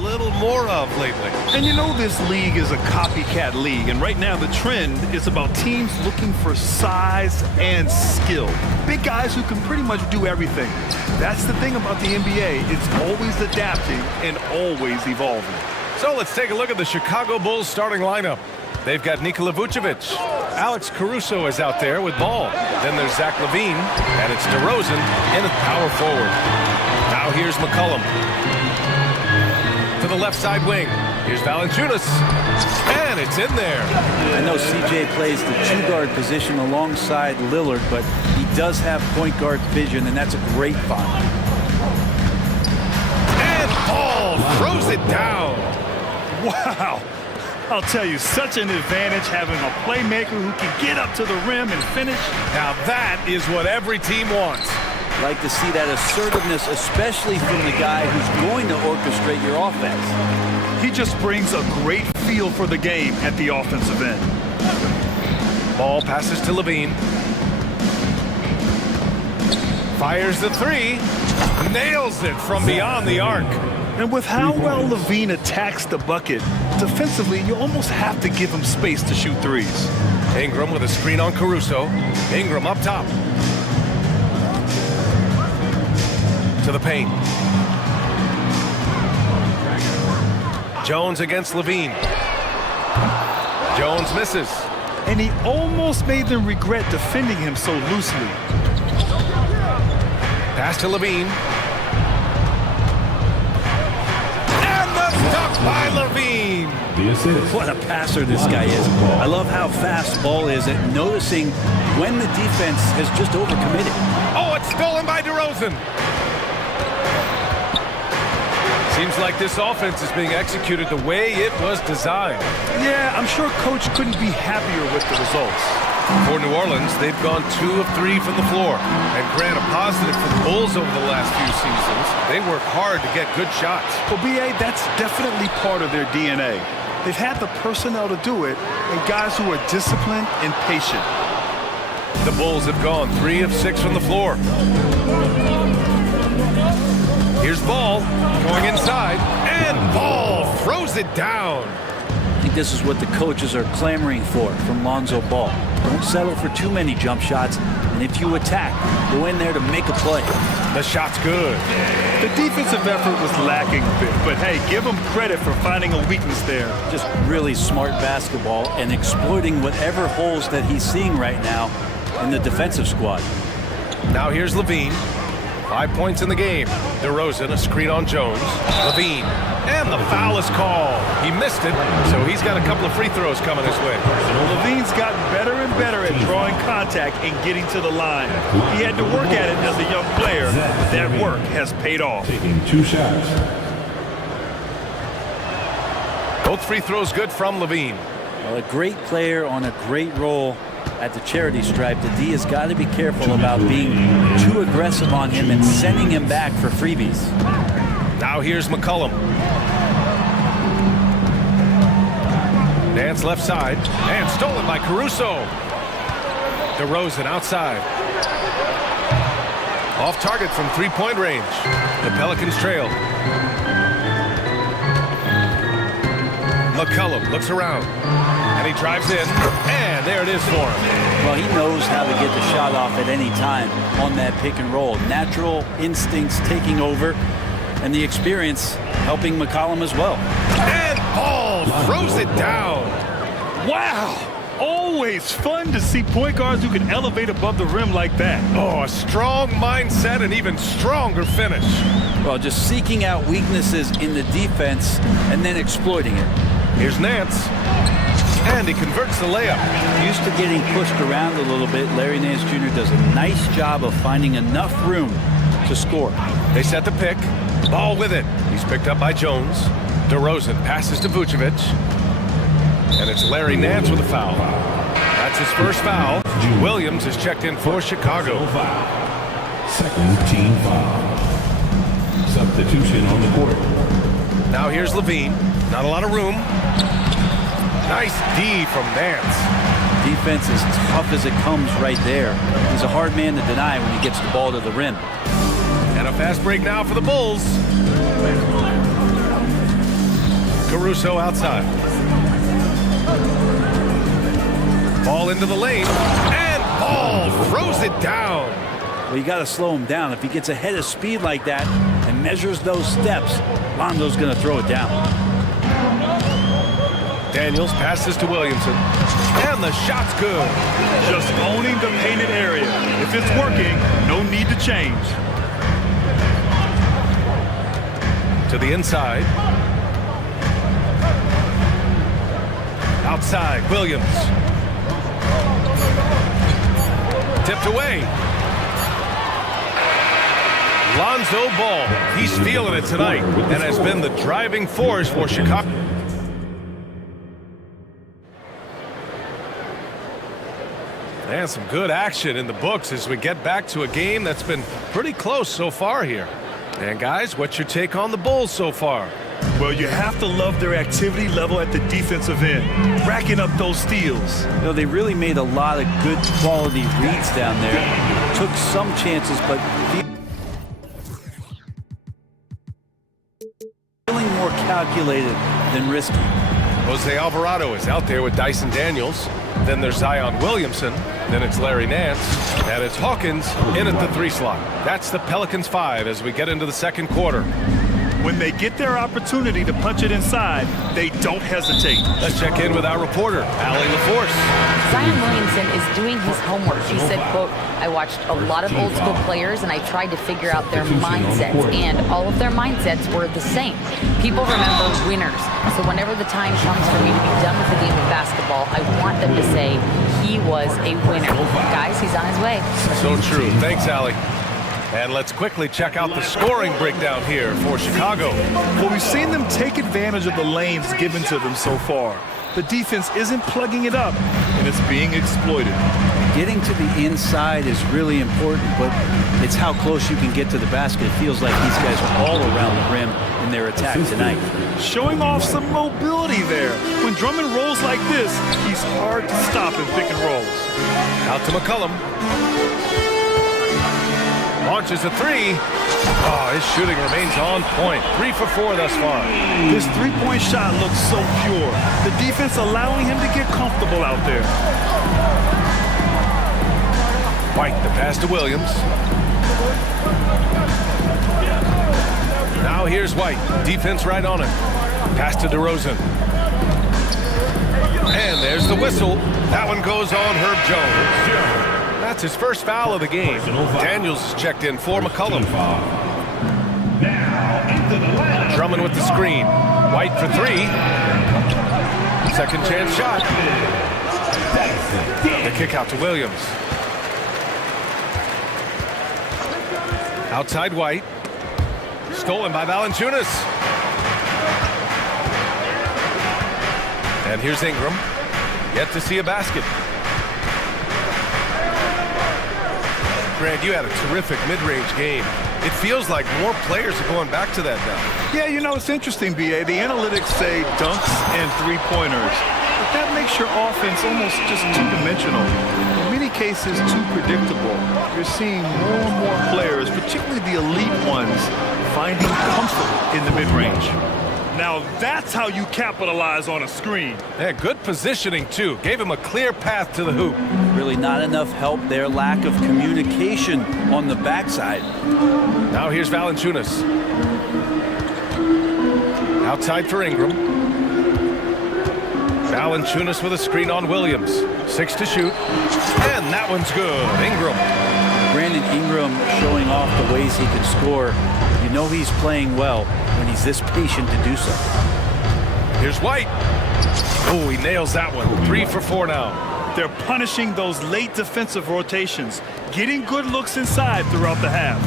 little more of lately. And you know this league is a copycat league, and right now the trend is about teams looking for size and skill. Big guys who can pretty much do everything. That's the thing about the NBA. It's always adapting and always evolving. So let's take a look at the Chicago Bulls starting lineup. They've got Nikola Vucevic. Alex Caruso is out there with ball. Then there's Zach LaVine, and it's DeRozan in at power forward. Now here's McCollum. To the left side wing. Here's Valanciunas. And it's in there. I know CJ plays the two-guard position alongside Lillard, but he does have point guard vision, and that's a great find. And Paul throws it down. Wow. I'll tell you, such an advantage having a playmaker who can get up to the rim and finish. Now that is what every team wants. Like to see that assertiveness, especially from the guy who's going to orchestrate your offense. He just brings a great feel for the game at the offensive end. Ball passes to LaVine. Fires the three. Nails it from beyond the arc. And with how well LaVine attacks the bucket, defensively, you almost have to give him space to shoot threes. Ingram with a screen on Caruso. Ingram up top. To the paint. Jones against LaVine. Jones misses. And he almost made them regret defending him so loosely. Pass to LaVine. By LaVine. What a passer this guy is. I love how fast Ball is at noticing when the defense has just overcommitted. Oh, it's stolen by DeRozan. Seems like this offense is being executed the way it was designed. Yeah, I'm sure Coach couldn't be happier with the results. For New Orleans, they've gone 2 of 3 from the floor. And grant a positive for the Bulls over the last few seasons. They work hard to get good shots. Well, B.A., that's definitely part of their DNA. They've had the personnel to do it, and guys who are disciplined and patient. The Bulls have gone 3 of 6 from the floor. Here's Ball going inside, and Ball throws it down. I think this is what the coaches are clamoring for from Lonzo Ball. Don't settle for too many jump shots, and if you attack, go in there to make a play. The shot's good. The defensive effort was lacking a bit, but hey, give him credit for finding a weakness there. Just really smart basketball and exploiting whatever holes that he's seeing right now in the defensive squad. Now here's LaVine. 5 points in the game. DeRozan, a screen on Jones. LaVine, and the foul is called. He missed it, so he's got a couple of free throws coming his way. LaVine's gotten better and better at drawing contact and getting to the line. He had to work at it as a young player. That work has paid off. Taking 2 shots. Both free throws good from LaVine. Well, a great player on a great role at the charity stripe. The D has got to be careful about being too aggressive on him and sending him back for freebies. Now here's McCollum. Dance left side, and stolen by Caruso. DeRozan outside. Off target from 3-point range. The Pelicans trail. McCollum looks around, and he drives in, and there it is for him. Well, he knows how to get the shot off at any time on that pick and roll. Natural instincts taking over, and the experience helping McCollum as well. And Ball throws it down. Wow! Always fun to see point guards who can elevate above the rim like that. Oh, a strong mindset and even stronger finish. Well, just seeking out weaknesses in the defense and then exploiting it. Here's Nance. And he converts the layup. Used to getting pushed around a little bit, Larry Nance Jr. does a nice job of finding enough room to score. They set the pick. Ball with it. He's picked up by Jones. DeRozan passes to Vucevic. And it's Larry Nance with a foul. That's his first foul. Williams is checked in for Chicago. Second team foul. Substitution on the court. Now here's LaVine. Not a lot of room. Nice D from Nance. Defense is tough as it comes right there. He's a hard man to deny when he gets the ball to the rim. And a fast break now for the Bulls. Caruso outside. Ball into the lane, and Ball throws it down. Well, you got to slow him down. If he gets ahead of speed like that and measures those steps, Lonzo's going to throw it down. Daniels passes to Williamson, and the shot's good. Just owning the painted area. If it's working, no need to change. To the inside. Outside, Williams. Tipped away. Lonzo Ball, he's feeling it tonight and has been the driving force for Chicago. And some good action in the books as we get back to a game that's been pretty close so far here. And guys, what's your take on the Bulls so far? Well, you have to love their activity level at the defensive end, racking up those steals. You know, they really made a lot of good quality reads down there. Took some chances, but feeling more calculated than risky. Jose Alvarado is out there with Dyson Daniels. Then there's Zion Williamson. Then it's Larry Nance. And it's Hawkins in at the 3 slot. That's the Pelicans 5 as we get into the second quarter. When they get their opportunity to punch it inside, they don't hesitate. Let's check in with our reporter, Allie LaForce. Zion Williamson is doing his homework. He said, quote, I watched a lot of old school players and I tried to figure out their mindsets, and all of their mindsets were the same. People remember winners. So whenever the time comes for me to be done with the game of basketball, I want them to say he was a winner. Guys, he's on his way. So true. Thanks, Allie. And let's quickly check out the scoring breakdown here for Chicago. Well, we've seen them take advantage of the lanes given to them so far. The defense isn't plugging it up, and it's being exploited. Getting to the inside is really important, but it's how close you can get to the basket. It feels like these guys are all around the rim in their attack tonight. Showing off some mobility there. When Drummond rolls like this, he's hard to stop in pick and rolls. Out to McCollum. Launches a 3. Oh, his shooting remains on point. 3 for 4 thus far. This three-point shot looks so pure. The defense allowing him to get comfortable out there. White, the pass to Williams. Now here's White. Defense right on him. Pass to DeRozan. And there's the whistle. That one goes on Herb Jones. That's his first foul of the game. Daniels is checked in for McCollum. Drummond with the screen. White for 3. Second chance shot. The kick out to Williams. Outside White. Stolen by Valanciunas. And here's Ingram. Yet to see a basket. Grant, you had a terrific mid-range game. It feels like more players are going back to that now. Yeah, you know, it's interesting, B.A. The analytics say dunks and three-pointers. But that makes your offense almost just two-dimensional. In many cases, too predictable. You're seeing more and more players, particularly the elite ones, finding comfort in the mid-range. Now that's how you capitalize on a screen. Yeah, good positioning, too. Gave him a clear path to the hoop. Really not enough help there. Lack of communication on the backside. Now here's Valanciunas. Outside for Ingram. Valanciunas with a screen on Williams. 6 to shoot. And that one's good. Ingram. Brandon Ingram showing off the ways he can score. You know he's playing well when he's this patient to do so. Here's White. Oh, he nails that one. 3 for 4 now. They're punishing those late defensive rotations, getting good looks inside throughout the half.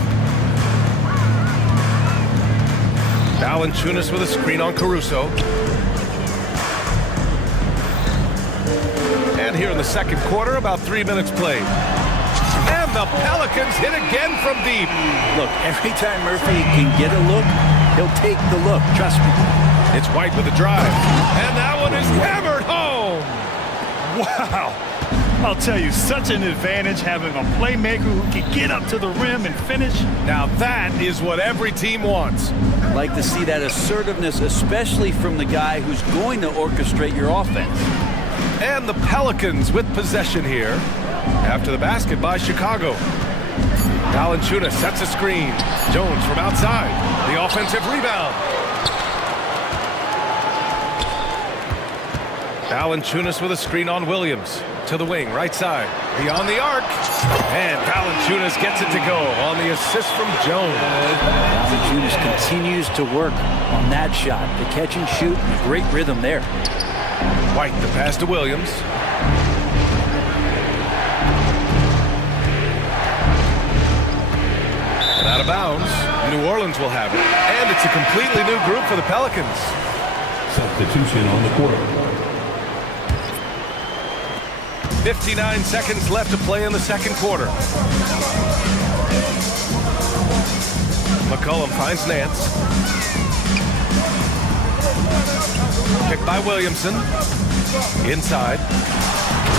Valanciunas with a screen on Caruso. And here in the second quarter, about 3 minutes played. And the Pelicans hit again from deep. Look, every time Murphy can get a look, he'll take the look. Trust me. It's White with a drive. And that one is hammered home. Wow. I'll tell you, such an advantage having a playmaker who can get up to the rim and finish. Now that is what every team wants. Like to see that assertiveness, especially from the guy who's going to orchestrate your offense. And the Pelicans with possession here after the basket by Chicago. Valanciunas sets a screen. Jones from outside. The offensive rebound. Valanciunas with a screen on Williams. To the wing, right side. Beyond the arc. And Valanciunas gets it to go on the assist from Jones. Valanciunas continues to work on that shot. The catch and shoot, and a great rhythm there. White, the pass to Williams. And out of bounds. New Orleans will have it. And it's a completely new group for the Pelicans. Substitution on the court. 59 seconds left to play in the second quarter. McCollum finds Nance. Picked by Williamson. Inside.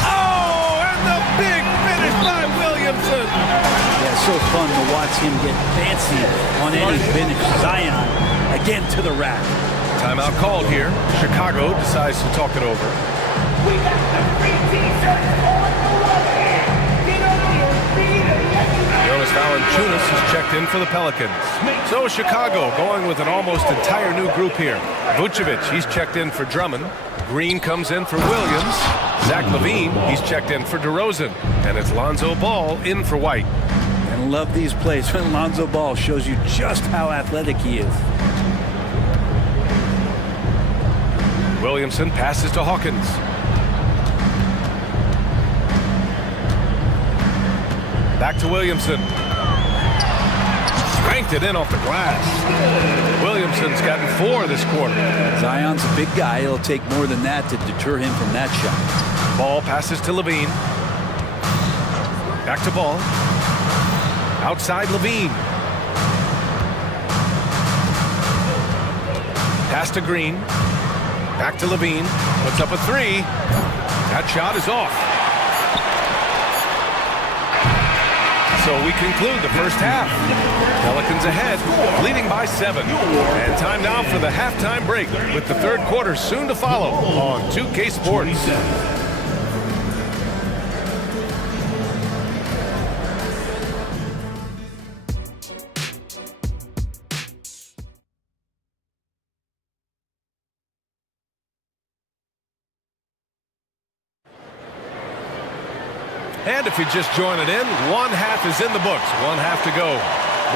Oh, and the big finish by Williamson. Yeah, so fun to watch him get fancy on any finish. Zion again to the rack. Timeout called here. Chicago decides to talk it over. Jonas Valanciunas is checked in for the Pelicans. So Chicago going with an almost entire new group here. Vucevic, he's checked in for Drummond. Green comes in for Williams. Zach LaVine, he's checked in for DeRozan. And it's Lonzo Ball in for White. And love these plays when Lonzo Ball shows you just how athletic he is. Williamson passes to Hawkins. Back to Williamson. Cranked it in off the glass. Williamson's gotten 4 this quarter. Zion's a big guy. It'll take more than that to deter him from that shot. Ball passes to LaVine. Back to Ball. Outside LaVine. Pass to Green. Back to LaVine. Puts up a 3. That shot is off. So we conclude the first half. Pelicans ahead, leading by 7. And time now for the halftime break, with the third quarter soon to follow on 2K Sports. And if you're just joining in, one half is in the books. One half to go.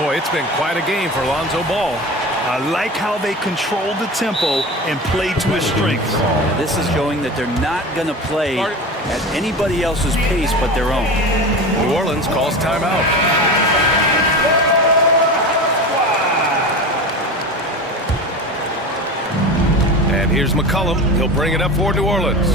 Boy, it's been quite a game for Lonzo Ball. I like how they control the tempo and play to his strengths. Yeah, this is showing that they're not going to play at anybody else's pace but their own. New Orleans calls timeout. And here's McCollum. He'll bring it up for New Orleans.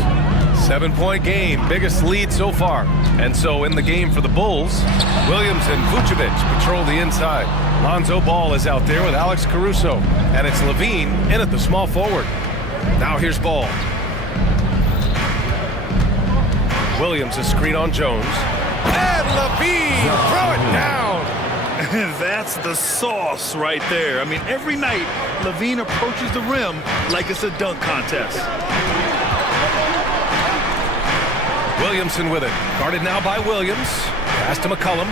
7-point game, biggest lead so far. And so in the game for the Bulls, Williams and Vucevic patrol the inside. Lonzo Ball is out there with Alex Caruso. And it's LaVine in at the small forward. Now here's Ball. Williams a screen on Jones. And LaVine throw it down. That's the sauce right there. I mean, every night, LaVine approaches the rim like it's a dunk contest. Williamson with it. Guarded now by Williams. Pass to McCollum.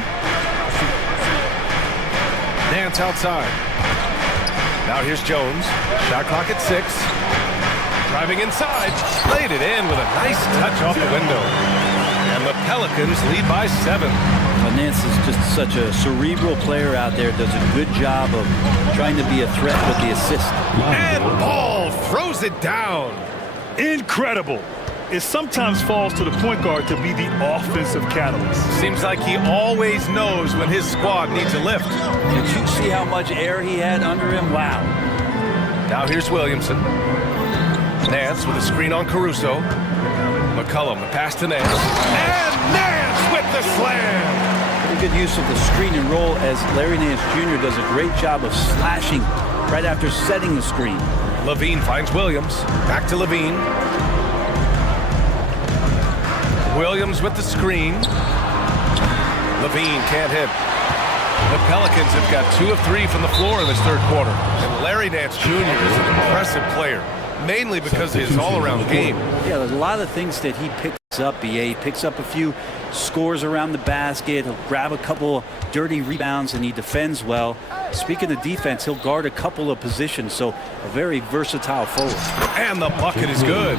Nance outside. Now here's Jones. Shot clock at 6. Driving inside. Laid it in with a nice touch off the window. And the Pelicans lead by 7. Nance is just such a cerebral player out there. Does a good job of trying to be a threat with the assist. And Ball throws it down. Incredible. It sometimes falls to the point guard to be the offensive catalyst. Seems like he always knows when his squad needs a lift. Did you see how much air he had under him? Wow. Now here's Williamson. Nance with a screen on Caruso. McCollum, the pass to Nance. And Nance with the slam! Pretty good use of the screen and roll, as Larry Nance Jr. does a great job of slashing right after setting the screen. LaVine finds Williams. Back to LaVine. Williams with the screen. Levine can't hit. The Pelicans have got 2 of 3 from the floor in this third quarter. And Larry Nance Jr. is an impressive player, mainly because of his all-around game. Yeah, there's a lot of things that he picks up, BA. He picks up a few scores around the basket. He'll grab a couple dirty rebounds, and he defends well. Speaking of defense, he'll guard a couple of positions, so a very versatile forward. And the bucket is good.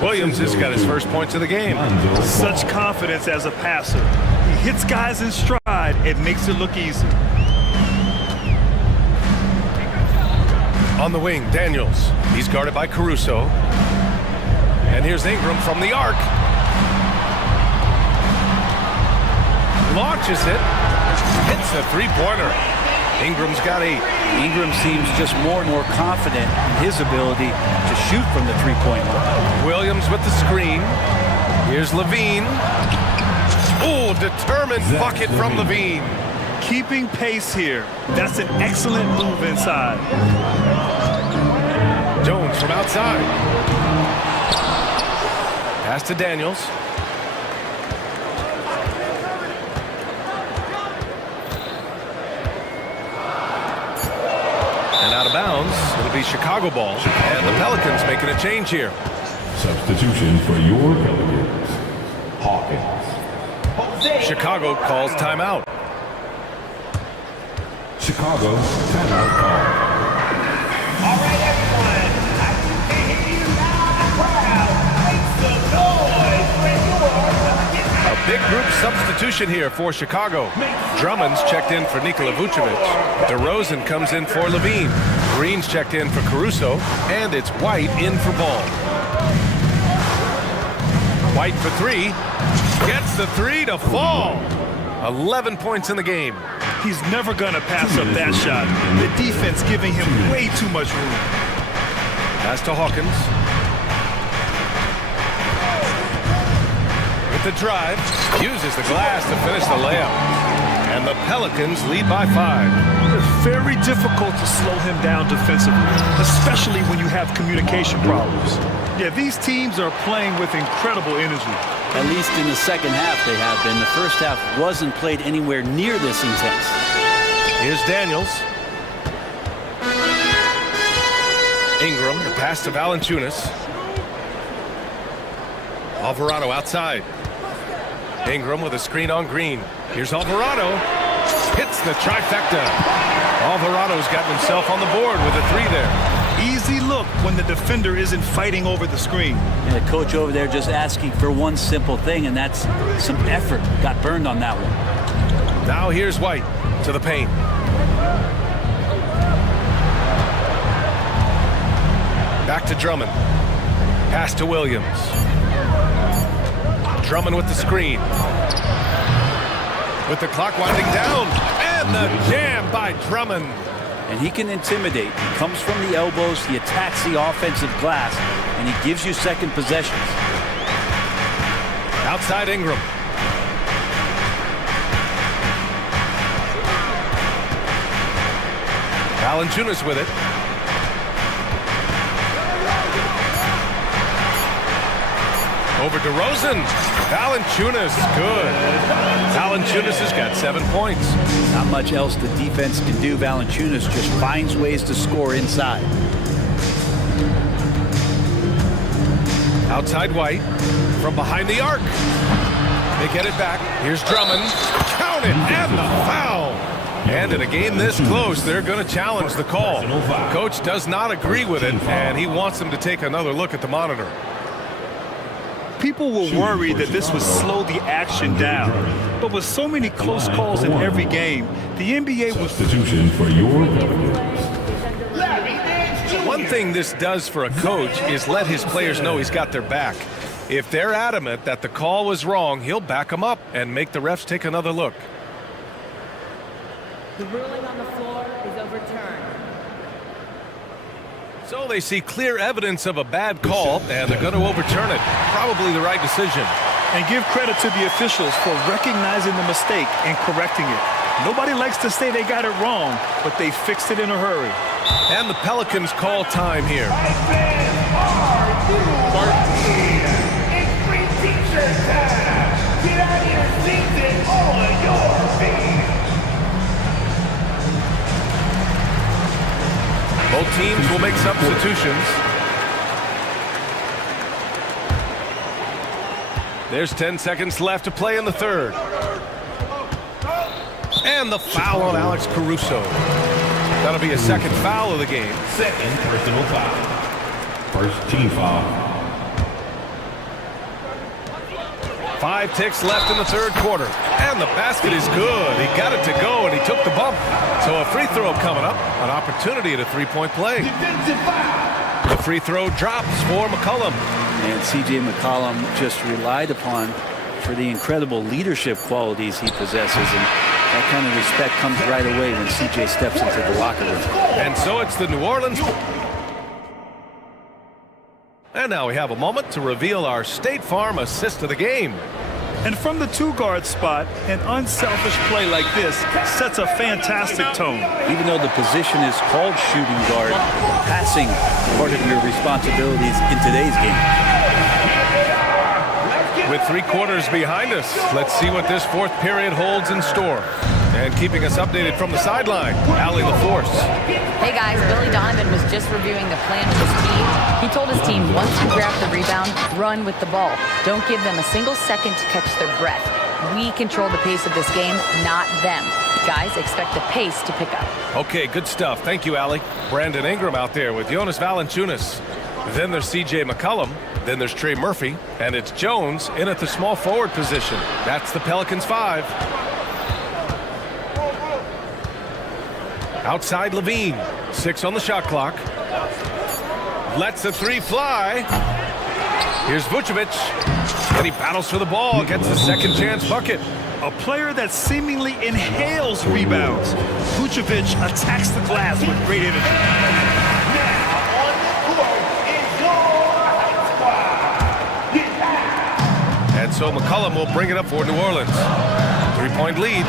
Williams has got his first points of the game. Such confidence as a passer. He hits guys in stride and makes it look easy. On the wing, Daniels. He's guarded by Caruso. And here's Ingram from the arc. Launches it. Hits a three-pointer. Ingram's got 8. Ingram seems just more and more confident in his ability to shoot from the three-point line. Williams with the screen. Here's Levine. Oh, determined bucket from Levine. Keeping pace here. That's an excellent move inside. Jones from outside. Pass to Daniels. And out of bounds, it'll be Chicago ball. And the Pelicans making a change here. Substitution for your Pelicans. Hawkins. Chicago calls timeout. Chicago timeout call. All right, everyone. I can hear you loud and proud. Make some noise when you're A big group substitution here for Chicago. Drummond's checked in for Nikola Vucevic. DeRozan comes in for Levine. Green's checked in for Caruso. And it's White in for Ball. White for 3. Gets the 3 to fall. 11 points in the game. He's never going to pass up that shot. The defense giving him way too much room. Pass to Hawkins. With the drive, uses the glass to finish the layup. And the Pelicans lead by 5. It's very difficult to slow him down defensively, especially when you have communication problems. Yeah, these teams are playing with incredible energy. At least in the second half they have been. The first half wasn't played anywhere near this intense. Here's Daniels. Ingram, the pass to Valanciunas. Alvarado outside. Ingram with a screen on Green. Here's Alvarado. Hits the trifecta. Alvarado's gotten himself on the board with a 3 there. Easy look when the defender isn't fighting over the screen. And the coach over there just asking for one simple thing, and that's some effort. Got burned on that one. Now here's White to the paint. Back to Drummond. Pass to Williams. Drummond with the screen. With the clock winding down. And the jam by Drummond. And he can intimidate. He comes from the elbows, he attacks the offensive glass, and he gives you second possessions. Outside Ingram. Valanciunas with it. Over to DeRozan. Valanciunas, good. Valanciunas has got 7 points. Not much else the defense can do. Valanciunas just finds ways to score inside. Outside White. From behind the arc. They get it back. Here's Drummond. Count it, and the foul. And in a game this close, they're going to challenge the call. Coach does not agree with it, and he wants them to take another look at the monitor. People were worried that this would slow the action down. But with so many close calls in every game, the NBA was... Substitution for your Pelicans. One thing this does for a coach is let his players know he's got their back. If they're adamant that the call was wrong, he'll back them up and make the refs take another look. The ruling on the floor is overturned. So they see clear evidence of a bad call, and they're going to overturn it. Probably the right decision. And give credit to the officials for recognizing the mistake and correcting it. Nobody likes to say they got it wrong, but they fixed it in a hurry. And the Pelicans call time here. time. Get out of your seats and on your feet. Both teams will make substitutions. There's 10 seconds left to play in the third. And the foul on Alex Caruso. That'll be a second foul of the game. Second personal foul. First team foul. 5 ticks left in the third quarter. And the basket is good. He got it to go, and he took the bump. So a free throw coming up. An opportunity at a three-point play. The free throw drops for McCollum. And C.J. McCollum just relied upon for the incredible leadership qualities he possesses. And that kind of respect comes right away when C.J. steps into the locker room. And so it's the New Orleans. And now we have a moment to reveal our State Farm assist of the game. And from the two-guard spot, an unselfish play like this sets a fantastic tone. Even though the position is called shooting guard, passing part of your responsibilities in today's game. With 3 quarters behind us, let's see what this fourth period holds in store. And keeping us updated from the sideline, Allie LaForce. Hey guys, Billy Donovan was just reviewing the plan with his team. He told his team, once you grab the rebound, run with the ball. Don't give them a single second to catch their breath. We control the pace of this game, not them. Guys, expect the pace to pick up. Okay, good stuff. Thank you, Allie. Brandon Ingram out there with Jonas Valanciunas. Then there's C.J. McCollum. Then there's Trey Murphy. And it's Jones in at the small forward position. That's the Pelicans 5. Outside Levine. 6 on the shot clock. Lets the 3 fly. Here's Vucevic. And he battles for the ball. Gets the second chance bucket. A player that seemingly inhales rebounds. Vucevic attacks the glass with great energy. Now on the court is your squad. And so McCollum will bring it up for New Orleans. 3-point lead.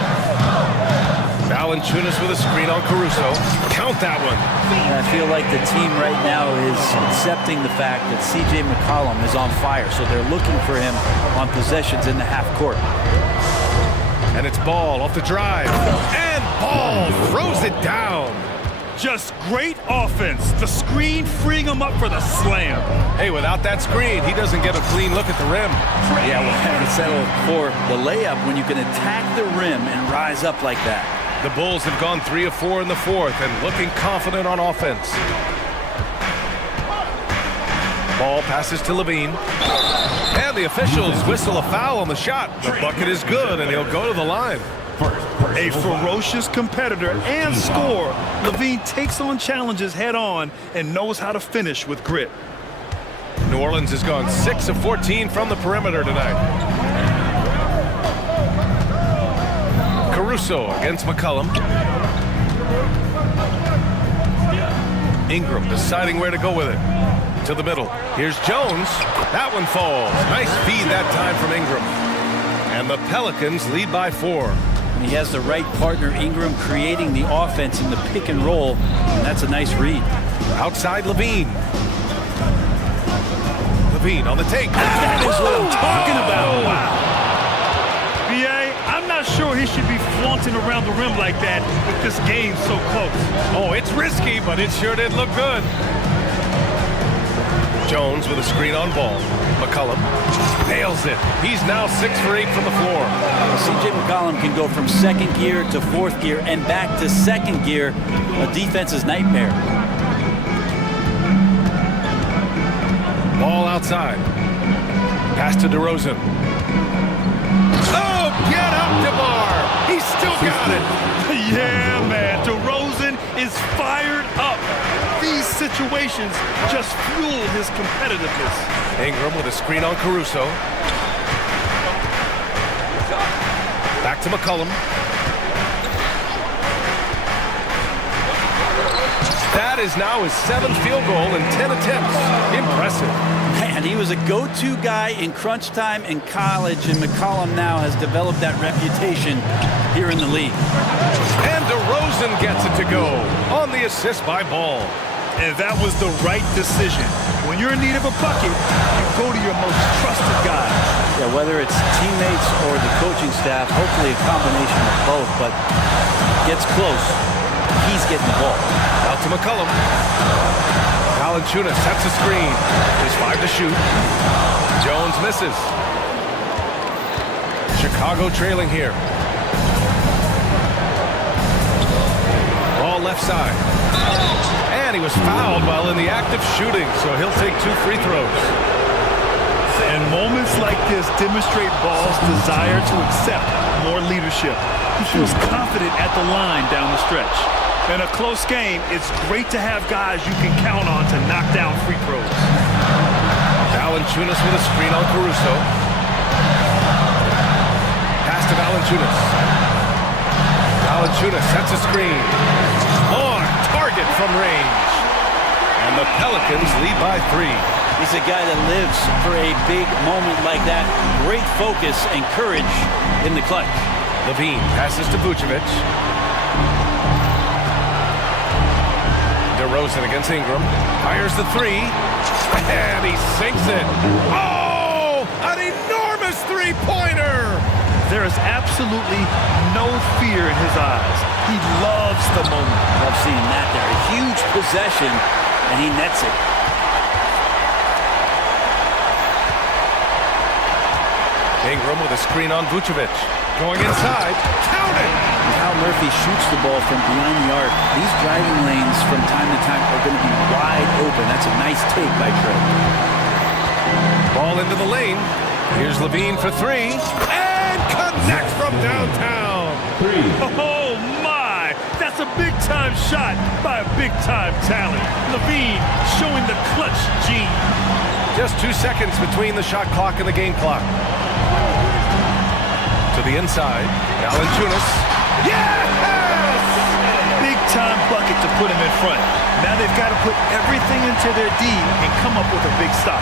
Valanciunas with a screen on Caruso. Count that one. And I feel like the team right now is accepting the fact that C.J. McCollum is on fire, so they're looking for him on possessions in the half court. And it's Ball off the drive. And Ball throws it down. Just great offense. The screen freeing him up for the slam. Hey, without that screen, he doesn't get a clean look at the rim. Yeah, we'll have to settle for the layup when you can attack the rim and rise up like that. The Bulls have gone 3 of 4 in the fourth and looking confident on offense. Ball passes to Levine. And the officials whistle a foul on the shot. The bucket is good, and he'll go to the line. A ferocious competitor and scorer, Levine takes on challenges head on and knows how to finish with grit. New Orleans has gone 6 of 14 from the perimeter tonight. Caruso against McCollum. Ingram deciding where to go with it. To the middle. Here's Jones. That one falls. Nice feed that time from Ingram. And the Pelicans lead by 4. And he has the right partner, Ingram, creating the offense in the pick and roll. And that's a nice read. Outside Levine. Levine on the take. That is what I'm talking about. Wow. B.A., I'm not sure he should be flaunting around the rim like that with this game so close. Oh, it's risky, but it sure did look good. Jones with a screen on Ball. McCollum nails it. He's now 6 for 8 from the floor. C.J. McCollum can go from second gear to fourth gear and back to second gear. A defense's nightmare. Ball outside. Pass to DeRozan. Oh, get up, DeMar. He's still got it. Yeah, man. DeRozan is fired up. These situations just fuel his competitiveness. Ingram with a screen on Caruso. Back to McCollum. That is now his 7th field goal in 10 attempts. Impressive. Man, he was a go-to guy in crunch time in college, and McCollum now has developed that reputation here in the league. And DeRozan gets it to go on the assist by Ball. And that was the right decision. When you're in need of a bucket, you go to your most trusted guy. Yeah, whether it's teammates or the coaching staff, hopefully a combination of both, but gets close. He's getting the ball. Out to McCollum. Valanciunas sets a screen. There's 5 to shoot. Jones misses. Chicago trailing here. Ball left side. And he was fouled while in the act of shooting, so he'll take 2 free throws. And moments like this demonstrate Ball's desire to accept more leadership. He feels confident at the line down the stretch. In a close game, it's great to have guys you can count on to knock down free throws. Valanciunas with a screen on Caruso. Pass to Valanciunas. Valanciunas sets a screen. On target from range. And the Pelicans lead by 3. He's a guy that lives for a big moment like that. Great focus and courage in the clutch. Levine passes to Vucevic. DeRozan against Ingram. Fires the 3. And he sinks it. Oh! An enormous three-pointer! There is absolutely no fear in his eyes. He loves the moment. I've seen that there. A huge possession, and he nets it. Ingram with a screen on Vucevic. Going inside. Count it! How Murphy shoots the ball from behind the arc. These driving lanes from time to time are going to be wide open. That's a nice take by Trey. Ball into the lane. Here's Levine for 3. And connects from downtown. 3. Oh, my! That's a big-time shot by a big-time talent. Levine showing the clutch gene. Just 2 seconds between the shot clock and the game clock. To the inside. Valanciunas. Yes! Big-time bucket to put him in front. Now they've got to put everything into their D and come up with a big stop.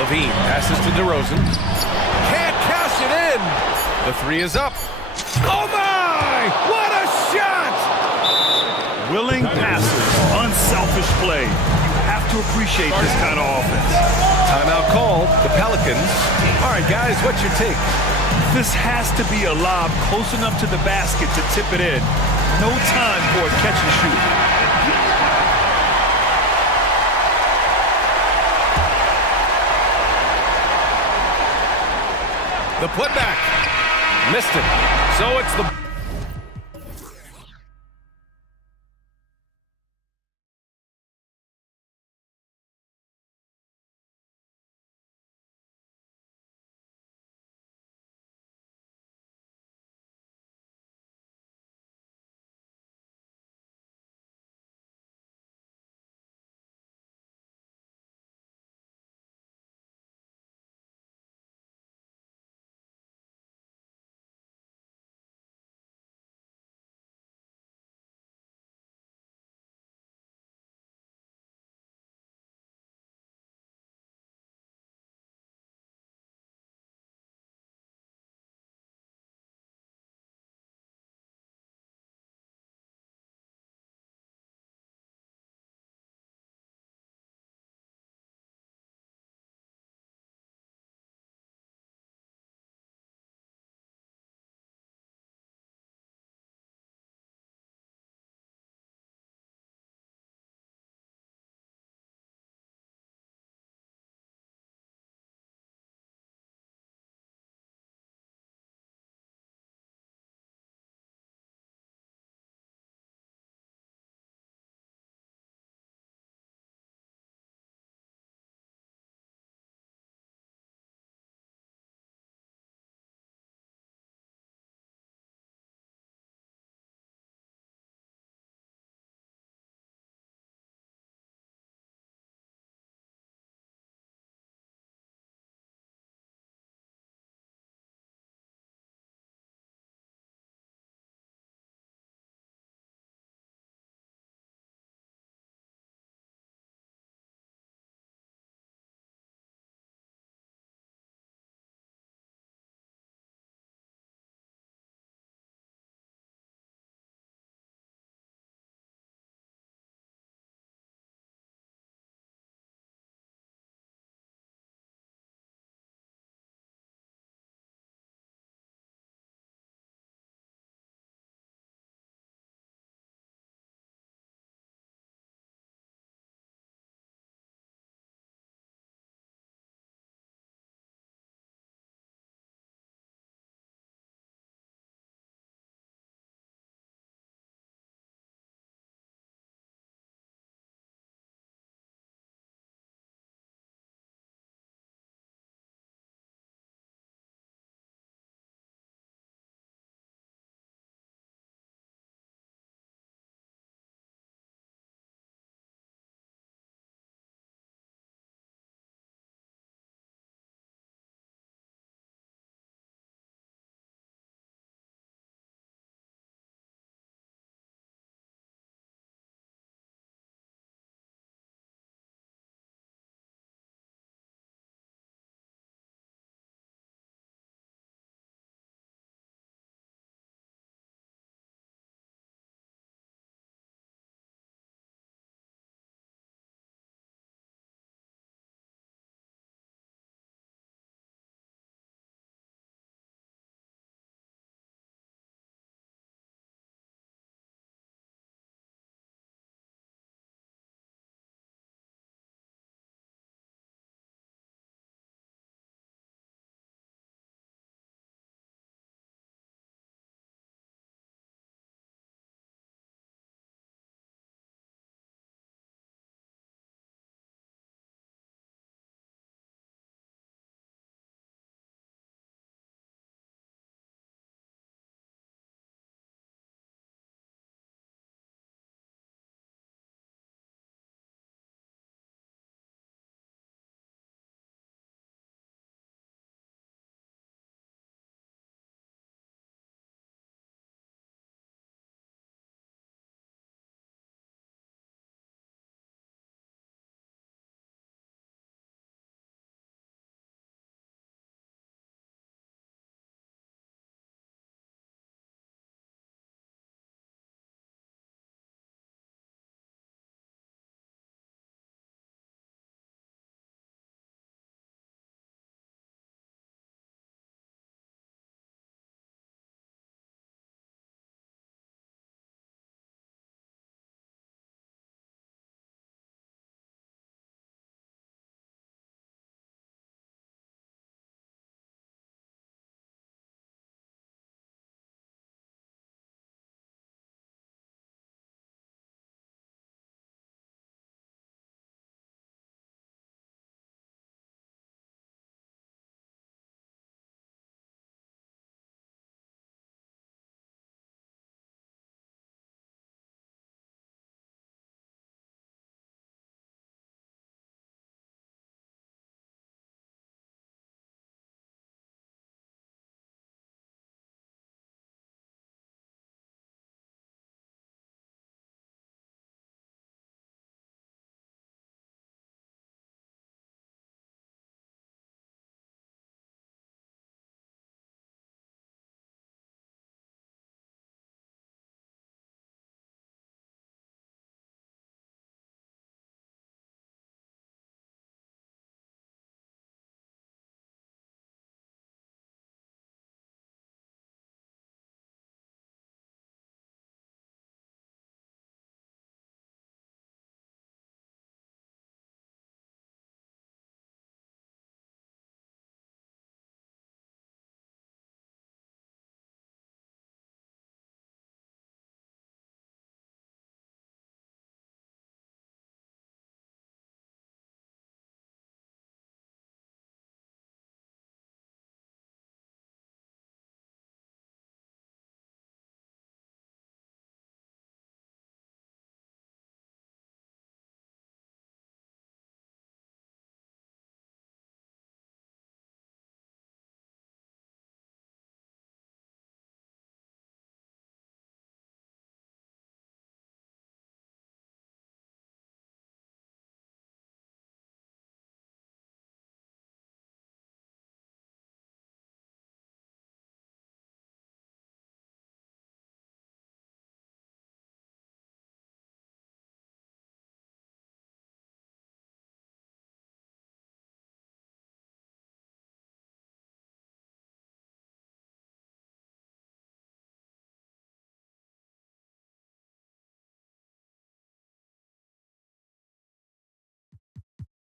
Levine passes to DeRozan. Can't cash it in. The 3 is up. Oh, my! What a shot! Willing passes, unselfish play. You have to appreciate this kind of offense. Timeout called. The Pelicans. All right, guys, what's your take? This has to be a lob close enough to the basket to tip it in. No time for a catch and shoot. The putback. Missed it. So it's the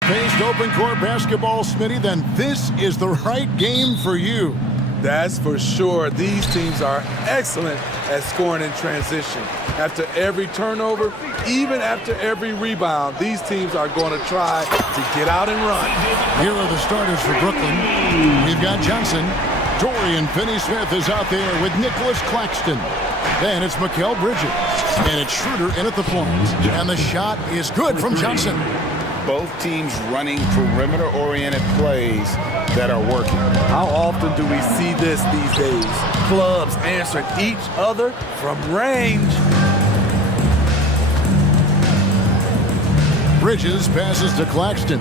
fast-paced open court basketball, Smitty, then this is the right game for you. That's for sure. These teams are excellent at scoring in transition. After every turnover, even after every rebound, these teams are going to try to get out and run. Here are the starters for Brooklyn. We've got Johnson. Dorian Finney-Smith is out there with Nicholas Claxton. Then it's Mikal Bridges. And it's Schroeder in at the point. And the shot is good from Johnson. Both teams running perimeter-oriented plays that are working. How often do we see this these days? Clubs answering each other from range. Bridges passes to Claxton.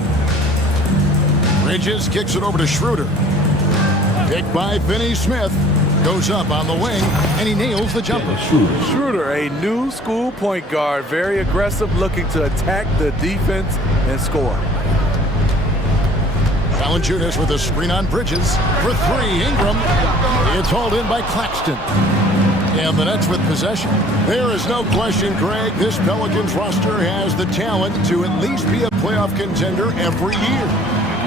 Bridges kicks it over to Schroeder. Picked by Finney-Smith. Goes up on the wing, and he nails the jumper. Schroeder, a new school point guard, very aggressive, looking to attack the defense and score. Valanciunas with a screen on Bridges. For three, Ingram. It's hauled in by Claxton. And the Nets with possession. There is no question, Greg, this Pelicans roster has the talent to at least be a playoff contender every year.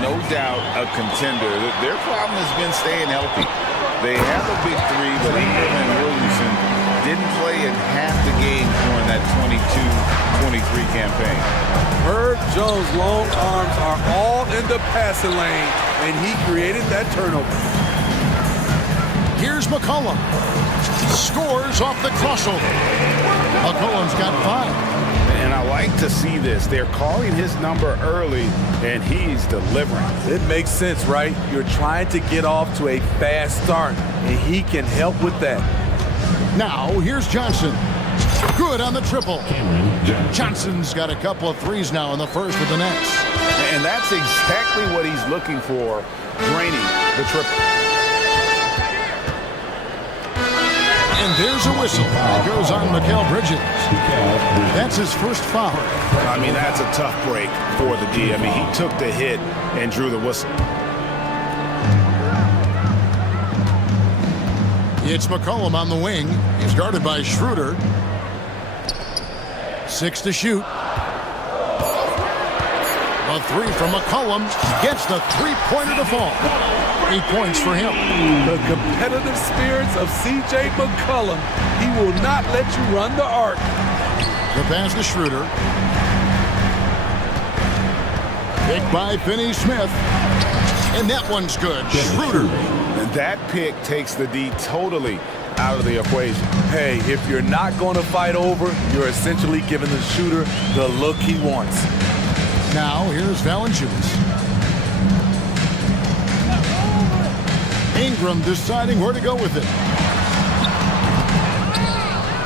No doubt a contender. Their problem has been staying healthy. They have a big three, but Ingram and Williamson didn't play in half the games during that 22-23 campaign. Herb Jones' long arms are all in the passing lane, and he created that turnover. Here's McCollum. Scores off the crossover. McCollum's got 5. And I like to see this. They're calling his number early, and he's delivering. It makes sense, right? You're trying to get off to a fast start, and he can help with that. Now, here's Johnson. Good on the triple. Johnson's got a couple of threes now in the first with the Nets. And that's exactly what he's looking for, draining the triple. And there's a whistle. It goes on Mikal Bridges. That's his first foul. I mean, that's a tough break for the D. I mean, he took the hit and drew the whistle. It's McCollum on the wing. He's guarded by Schroeder. 6 to shoot. A three from McCollum. Gets the three-pointer to fall. 8 points for him. The competitive spirits of C.J. McCollum. He will not let you run the arc. The pass to Schroeder. Picked by Finney-Smith. And that one's good. Schroeder. And that pick takes the D totally out of the equation. Hey, if you're not going to fight over, you're essentially giving the shooter the look he wants. Now, here's Valanciunas. Ingram deciding where to go with it.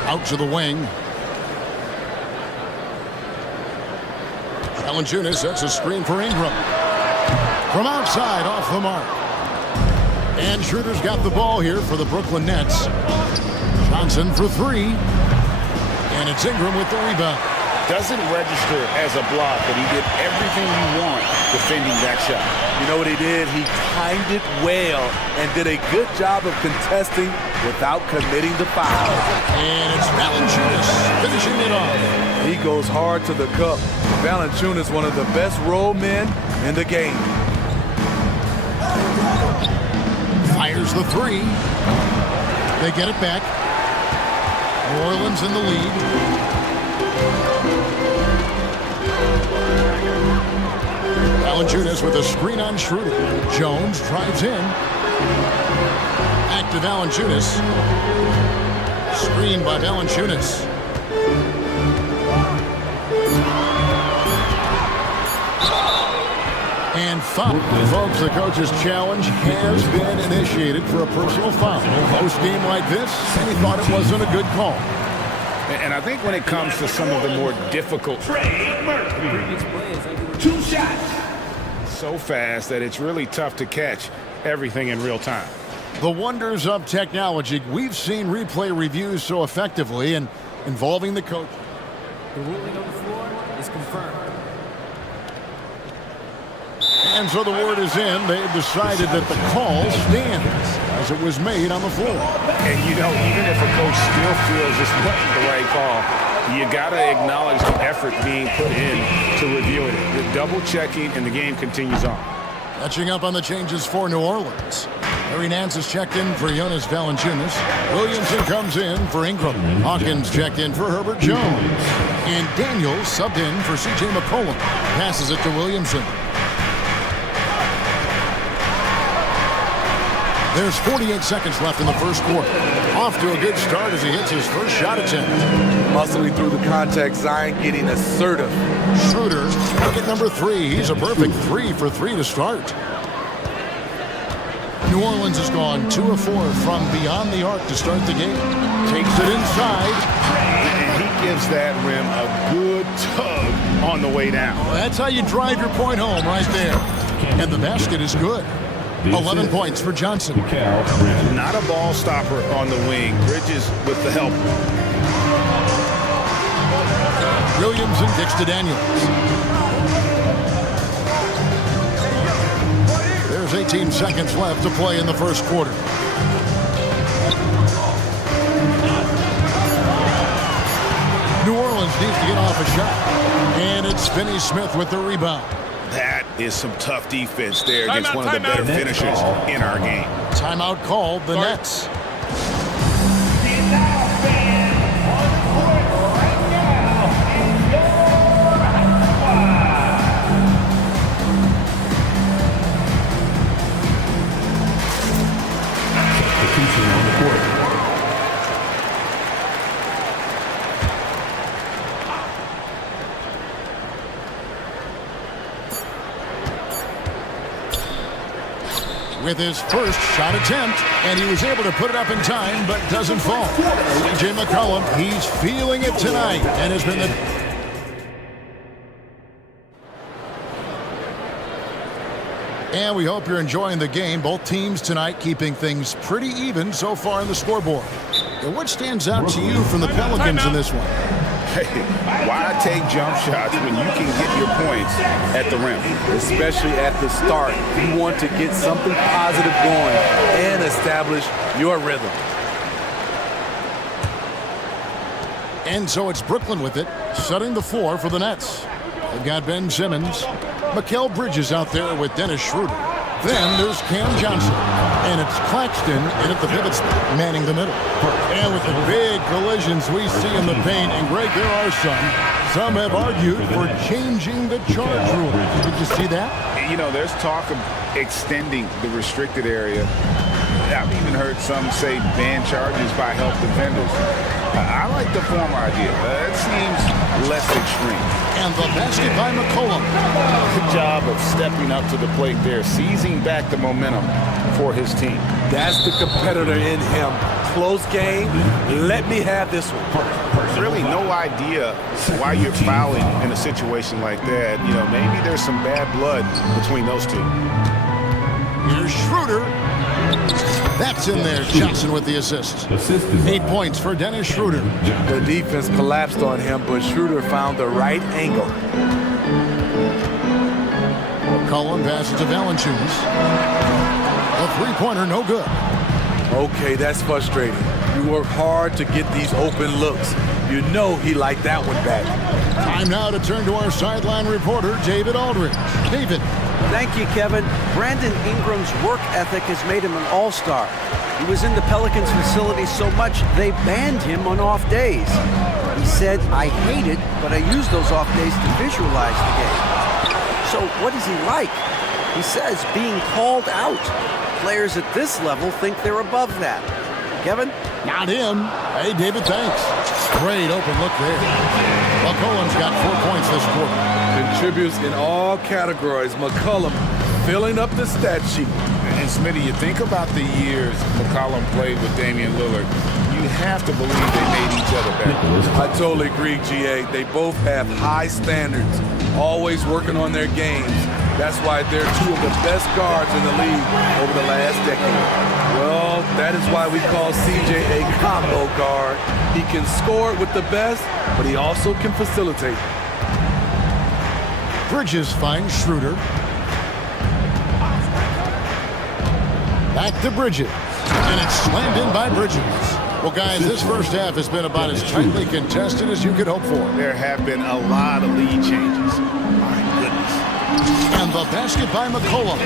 Out to the wing. Valanciunas sets a screen for Ingram. From outside, off the mark. And Schroeder's got the ball here for the Brooklyn Nets. Johnson for three. And it's Ingram with the rebound. Doesn't register as a block, but he did everything you want defending that shot. You know what he did? He timed it well and did a good job of contesting without committing the foul. And it's Valanciunas finishing it off. He goes hard to the cup. Valanciunas, one of the best roll men in the game. Fires the three. They get it back. New Orleans in the lead. Valanciunas with a screen on Schroeder. Jones drives in. Back to Valanciunas. Screen by Valanciunas. And foul. Folks, the coach's challenge has been initiated for a personal foul. Post game like this, and he thought it wasn't a good call. And I think when it comes to some of the more difficult... Two shots. So fast that it's really tough to catch everything in real time. The wonders of technology. We've seen replay reviews so effectively and involving the coach. The ruling on the floor is confirmed. And so the word is in. They've decided that the call stands. as it was made on the floor. And, you know, even if a coach still feels this wasn't the right call, you got to acknowledge the effort being put in to reviewing it. You're double-checking, and the game continues on. Catching up on the changes for New Orleans. Larry Nance is checked in for Jonas Valanciunas. Williamson comes in for Ingram. Hawkins checked in for Herbert Jones. And Daniels subbed in for C.J. McCollum. Passes it to Williamson. There's 48 seconds left in the first quarter. Off to a good start as he hits his first shot attempt. Muscling through the contact, Zion getting assertive. Schroeder, bucket number 3. He's a perfect 3 for 3 to start. New Orleans has gone 2 of 4 from beyond the arc to start the game. Takes it inside. And he gives that rim a good tug on the way down. Well, that's how you drive your point home right there. And the basket is good. 11 points for Johnson. Not a ball stopper on the wing. Bridges with the help. Williamson kicks to Daniels. There's 18 seconds left to play in the first quarter. New Orleans needs to get off a shot. And it's Finney Smith with the rebound. That is some tough defense there against one of the better finishers in our game. Timeout called, the Nets. Substitution on the court. With his first shot attempt, and he was able to put it up in time, but doesn't fall. C.J. McCollum, he's feeling it tonight, and has been the... And we hope you're enjoying the game. Both teams tonight keeping things pretty even so far in the scoreboard. And what stands out to you from the Pelicans in this one? Hey, why take jump shots when you can get your points at the rim? Especially at the start. You want to get something positive going and establish your rhythm. And so it's Brooklyn with it, setting the floor for the Nets. They've got Ben Simmons. Mikal Bridges out there with Dennis Schroeder. Then there's Cam Johnson. And it's Claxton in at the pivot spot, manning the middle. And with the big collisions we see in the paint, and Greg, there are some have argued for changing the charge rule. Did you see that? You know, there's talk of extending the restricted area. I've even heard some say ban charges by help defenders. I like the former idea. It seems less extreme. And the basket by McCollum. Good job of stepping up to the plate there, seizing back the momentum for his team. That's the competitor in him. Close game. Let me have this one. Really no idea why you're fouling in a situation like that. You know, maybe there's some bad blood between those two. Here's Schroeder. That's in there. Johnson with the assist. 8 points for Dennis Schroeder. The defense collapsed on him, but Schroeder found the right angle. McCollum passes to Valanciunas. A three-pointer, no good. Okay, that's frustrating. You work hard to get these open looks. You know he liked that one back. Time now to turn to our sideline reporter, David Aldridge. David. Thank you, Kevin. Brandon Ingram's work ethic has made him an all-star. He was in the Pelicans facility so much they banned him on off days. He said, "I hate it, but I use those off days to visualize the game." So what is he like? He says being called out. Players at this level think they're above that. Kevin? Not him. Hey, David, thanks. Great open look there. McCollum's got 4 points this quarter. Contributes in all categories. McCollum filling up the stat sheet. And Smitty, you think about the years McCollum played with Damian Lillard, you have to believe they made each other better. I totally agree, GA. They both have high standards, always working on their games. That's why they're two of the best guards in the league over the last decade. Well, that is why we call CJ a combo guard. He can score with the best, but he also can facilitate. Bridges finds Schroeder. Back to Bridges. And it's slammed in by Bridges. Well, guys, this first half has been about as tightly contested as you could hope for. There have been a lot of lead changes. My goodness. And the basket by McCollum.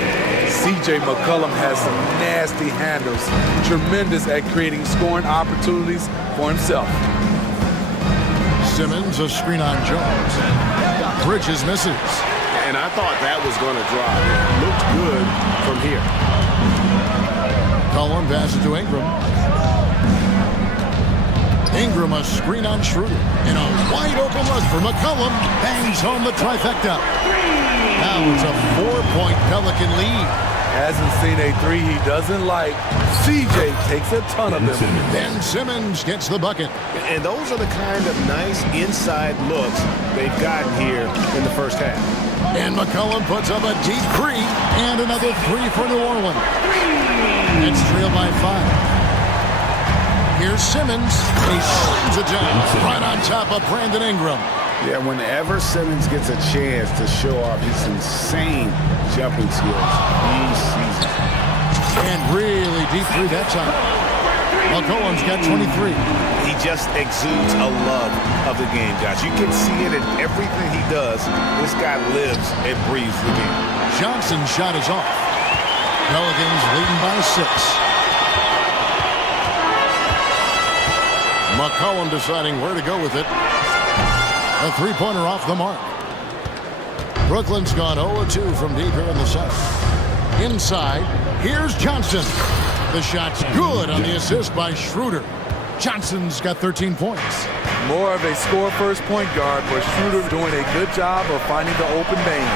C.J. McCollum has some nasty handles. Tremendous at creating scoring opportunities for himself. Simmons, a screen on Jones. Bridges misses. And I thought that was going to drive. It looked good from here. McCollum passes to Ingram. Ingram, a screen on Schroeder. And a wide open look for McCollum. Bangs home the trifecta. Now it's a 4-point Pelican lead. Hasn't seen a three he doesn't like. C.J. takes a ton of them. Ben Simmons gets the bucket. And those are the kind of nice inside looks they've gotten here in the first half. And McCollum puts up a deep three. And another three for New Orleans. It's trailed by 5. Here's Simmons. He slams it down right on top of Brandon Ingram. Yeah, whenever Simmons gets a chance to show off his insane jumping skills, he sees it. And really deep three that time. McCollum's got 23. He just exudes a love of the game, guys. You can see it in everything he does. This guy lives and breathes the game. Johnson's shot is off. Pelicans leading by 6. McCollum deciding where to go with it. A three-pointer off the mark. Brooklyn's gone 0-2 from deep here in the set. Inside, here's Johnson. The shot's good on the assist by Schroeder. Johnson's got 13 points. More of a score-first point guard, but Schroeder doing a good job of finding the open man.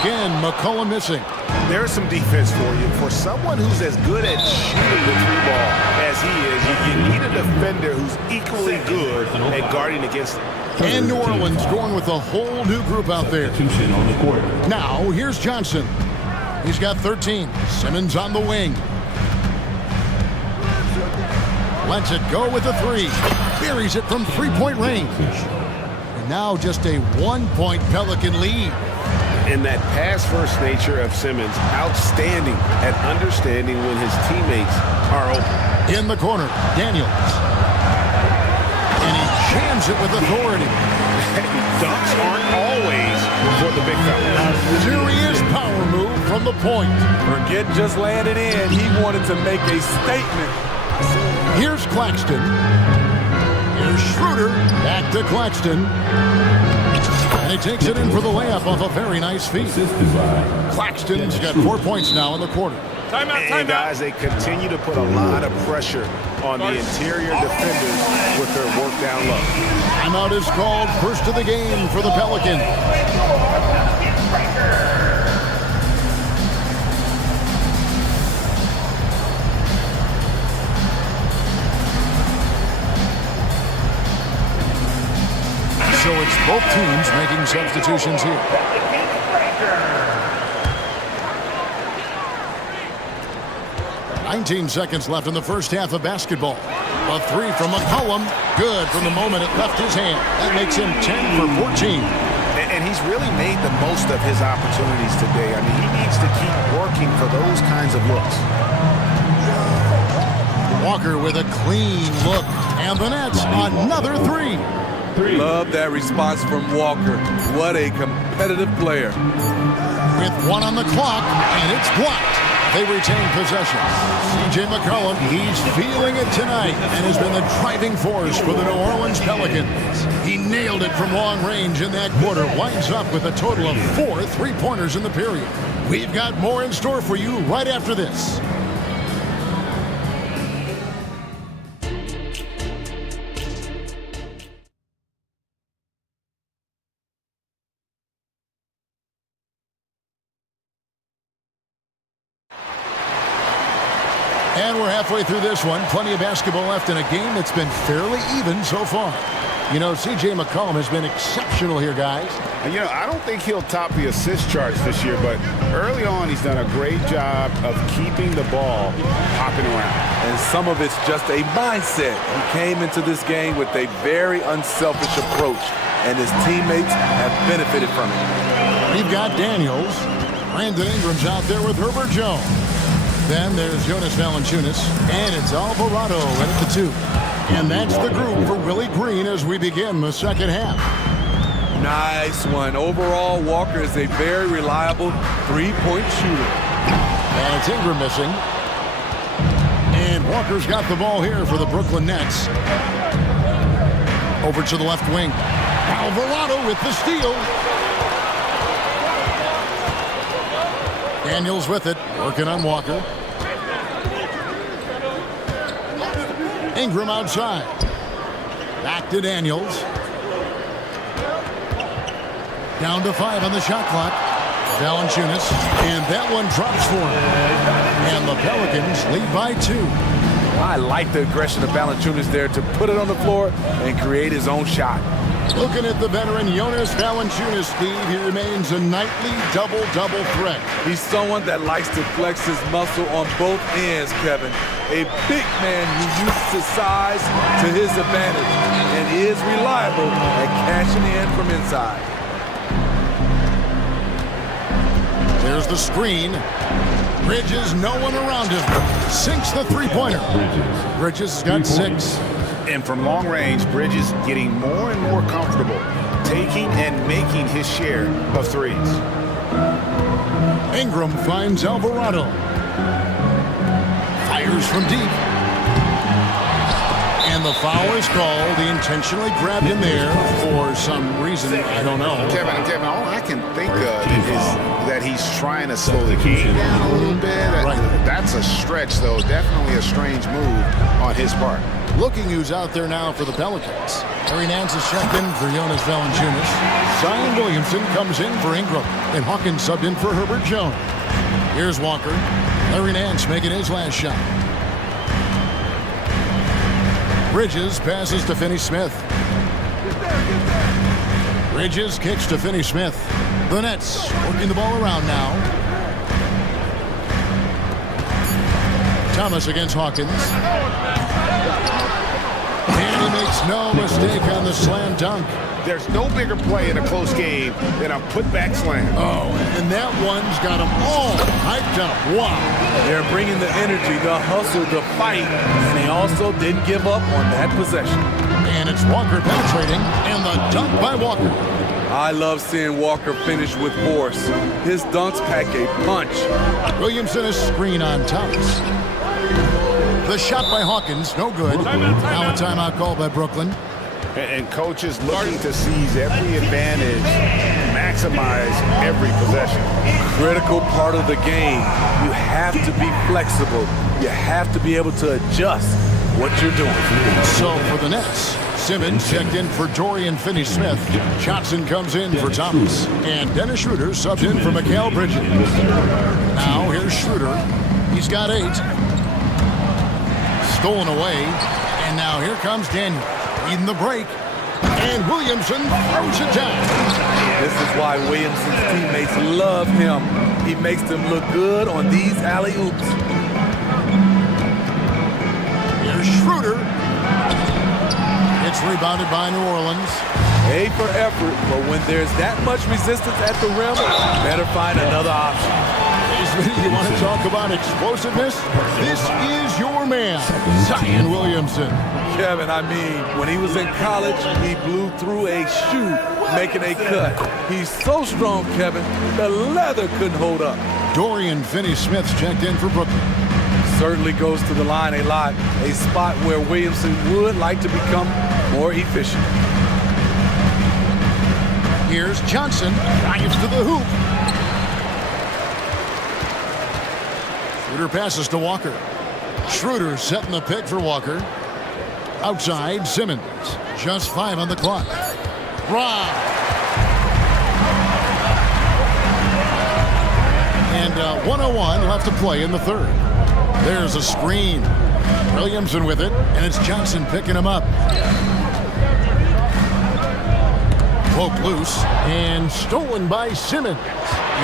Again, McCollum missing. There's some defense for you. For someone who's as good at shooting the three ball as he is, you need a defender who's equally good at guarding against him. And New Orleans going with a whole new group out there. Now, here's Johnson. He's got 13. Simmons on the wing. Lets it go with a three. Buries it from three-point range. And now just a 1-point Pelican lead. And that pass-first nature of Simmons, outstanding at understanding when his teammates are open. In the corner, Daniels. And he jams it with authority. Dunks aren't always for the big fella. Serious power move from the point. Forget just landing in. He wanted to make a statement. Here's Claxton. Here's Schroeder. Back to Claxton. And he takes it in for the layup off a very nice feed. Claxton's got 4 points now in the quarter. And guys, they continue to put a lot of pressure on the interior defenders with their work down low. Timeout is called. First of the game for the Pelicans. So it's both teams making substitutions here. "19 seconds left in the first half of basketball. A three from McCollum. Good from the moment it left his hand. That makes him 10 for 14. And he's really made the most of his opportunities today. I mean, he needs to keep working for those kinds of looks. Walker with a clean look. And the Nets, another three. Love that response from Walker. What a competitive player. With 1 on the clock, and it's blocked. They retain possession. C.J. McCollum, he's feeling it tonight and has been the driving force for the New Orleans Pelicans. He nailed it from long range in that quarter. Winds up with a total of 4 three-pointers in the period. We've got more in store for you right after this. And we're halfway through this one. Plenty of basketball left in a game that's been fairly even so far. You know, C.J. McCollum has been exceptional here, guys. You know, I don't think he'll top the assist charts this year, but early on he's done a great job of keeping the ball hopping around. And some of it's just a mindset. He came into this game with a very unselfish approach, and his teammates have benefited from it. We've got Daniels. Brandon Ingram's out there with Herbert Jones. Then there's Jonas Valanciunas, and it's Alvarado in at the 2. And that's the group for Willie Green as we begin the second half. Nice one. Overall, Walker is a very reliable three-point shooter. And it's Ingram missing. And Walker's got the ball here for the Brooklyn Nets. Over to the left wing. Alvarado with the steal. Daniels with it, working on Walker. Ingram outside. Back to Daniels. Down to 5 on the shot clock. Valanciunas, and that one drops for him. And the Pelicans lead by 2. I like the aggression of Valanciunas there to put it on the floor and create his own shot. Looking at the veteran Jonas Valanciunas, Steve, he remains a nightly double-double threat. He's someone that likes to flex his muscle on both ends, Kevin. A big man who uses his size to his advantage and is reliable at cashing in from inside. There's the screen. Bridges, no one around him. Sinks the three-pointer. Bridges has got 6. And from long range, Bridges getting more and more comfortable, taking and making his share of threes. Ingram finds Alvarado. Fires from deep. And the foul is called. He intentionally grabbed him there for some reason. I don't know. Kevin, all I can think of is that he's trying to slow the game down a little bit. That's a stretch, though. Definitely a strange move on his part. Looking who's out there now for the Pelicans. Harry Nance is checked in for Jonas Valanciunas. Zion Williamson comes in for Ingram. And Hawkins subbed in for Herbert Jones. Here's Walker. Harry Nance making his last shot. Bridges passes to Finney-Smith. Bridges kicks to Finney-Smith. The Nets working the ball around now. Thomas against Hawkins. And he makes no mistake on the slam dunk. There's no bigger play in a close game than a putback slam. Oh, and that one's got them all hyped up. Wow. They're bringing the energy, the hustle, the fight, and they also didn't give up on that possession. And it's Walker penetrating, and the dunk by Walker. I love seeing Walker finish with force. His dunks pack a punch. Williamson a screen on Thomas. The shot by Hawkins, no good. Now a timeout call by Brooklyn. And coaches looking to seize every advantage, maximize every possession. Critical part of the game. You have to be flexible. You have to be able to adjust what you're doing. So for the Nets, Simmons checked in for Dorian Finney-Smith. Johnson comes in for Thomas. And Dennis Schroeder subbed in for Mikal Bridges. Now here's Schroeder. He's got 8. Stolen away. And now here comes Daniel. Leading the break. And Williamson throws it down. This is why Williamson's teammates love him. He makes them look good on these alley-oops. Here's Schroeder. It's rebounded by New Orleans. A for effort, but when there's that much resistance at the rim, better find another option. You want to talk about explosiveness? This is your man, Zion Williamson. Kevin, I mean, when he was in college, he blew through a shoe making a cut. He's so strong, Kevin, the leather couldn't hold up. Dorian Finney-Smith's checked in for Brooklyn. Certainly goes to the line a lot, a spot where Williamson would like to become more efficient. Here's Johnson, drives to the hoop. Schroeder passes to Walker. Schroeder setting the pick for Walker. Outside, Simmons. Just 5 on the clock. Rob. And 1:01 left to play in the third. There's a screen. Williamson with it, and it's Johnson picking him up. Poke loose, and stolen by Simmons.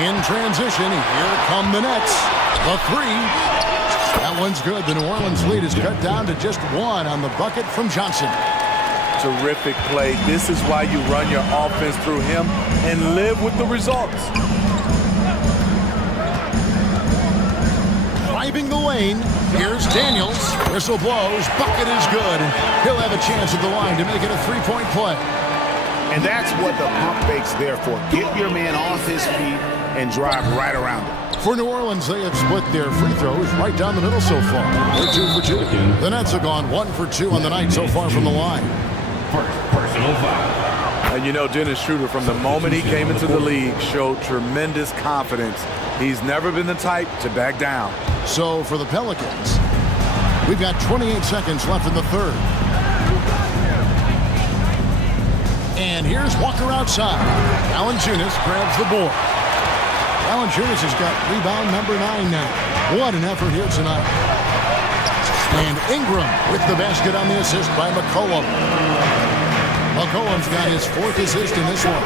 In transition, here come the Nets. The 3. That one's good. The New Orleans lead is cut down to just 1 on the bucket from Johnson. Terrific play. This is why you run your offense through him and live with the results. driving the lane. Here's Daniels. Whistle blows. Bucket is good. He'll have a chance at the line to make it a three-point play. And that's what the pump fake's there for. Get your man off his feet and drive right around him. For New Orleans, they have split their free throws right down the middle so far. They're 2 for 2. The Nets have gone 1 for 2 on the night so far from the line. Personal foul. And you know, Dennis Schroeder, from the moment he came into the league, showed tremendous confidence. He's never been the type to back down. So for the Pelicans, we've got 28 seconds left in the third. And here's Walker outside. Valanciunas grabs the board. Valanciunas has got rebound number 9 now. What an effort here tonight. And Ingram with the basket on the assist by McCollum. McCollum's got his 4th assist in this one.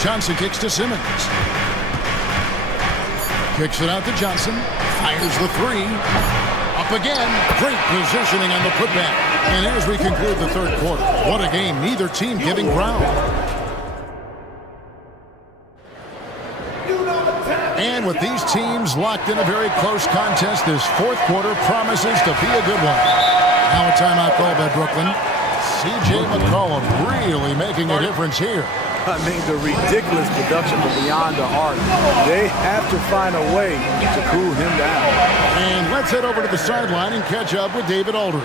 Johnson kicks to Simmons. Kicks it out to Johnson. Fires the 3. Up again. Great positioning on the putback. And as we conclude the third quarter, what a game. Neither team giving ground. And with these teams locked in a very close contest, this fourth quarter promises to be a good one. Now a timeout call by Brooklyn. C.J. McCollum really making a difference here. I mean, the ridiculous production from beyond the arc. They have to find a way to cool him down. And let's head over to the sideline and catch up with David Aldridge.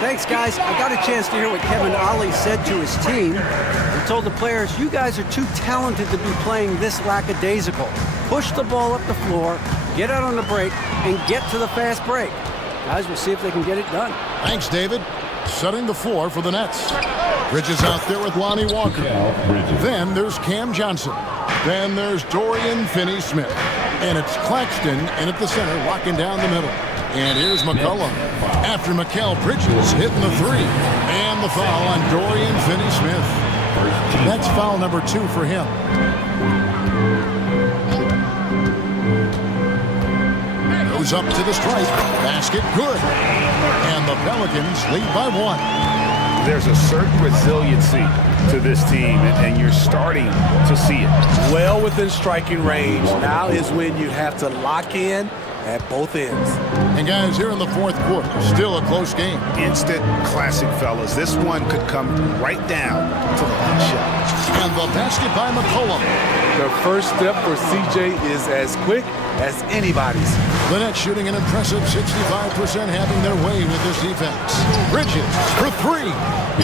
Thanks, guys. I got a chance to hear what Kevin Ollie said to his team. He told the players, you guys are too talented to be playing this lackadaisical. Push the ball up the floor, get out on the break, and get to the fast break. Guys, we'll see if they can get it done. Thanks, David. Setting the floor for the Nets. Bridges out there with Lonnie Walker. Then there's Cam Johnson. Then there's Dorian Finney-Smith. And it's Claxton in at the center, locking down the middle. And here's McCollum. After Mikal Bridges hitting the 3. And the foul on Dorian Finney-Smith. That's foul number 2 for him. Goes up to the stripe. Basket good. And the Pelicans lead by 1. There's a certain resiliency to this team, and you're starting to see it. Well within striking range. Now is when you have to lock in at both ends. And guys, here in the fourth quarter, still a close game. Instant classic, fellas. This one could come right down to the last shot. And the basket by McCollum. The first step for CJ is as quick as anybody's. The Nets shooting an impressive 65%, having their way with this defense. Bridges for 3.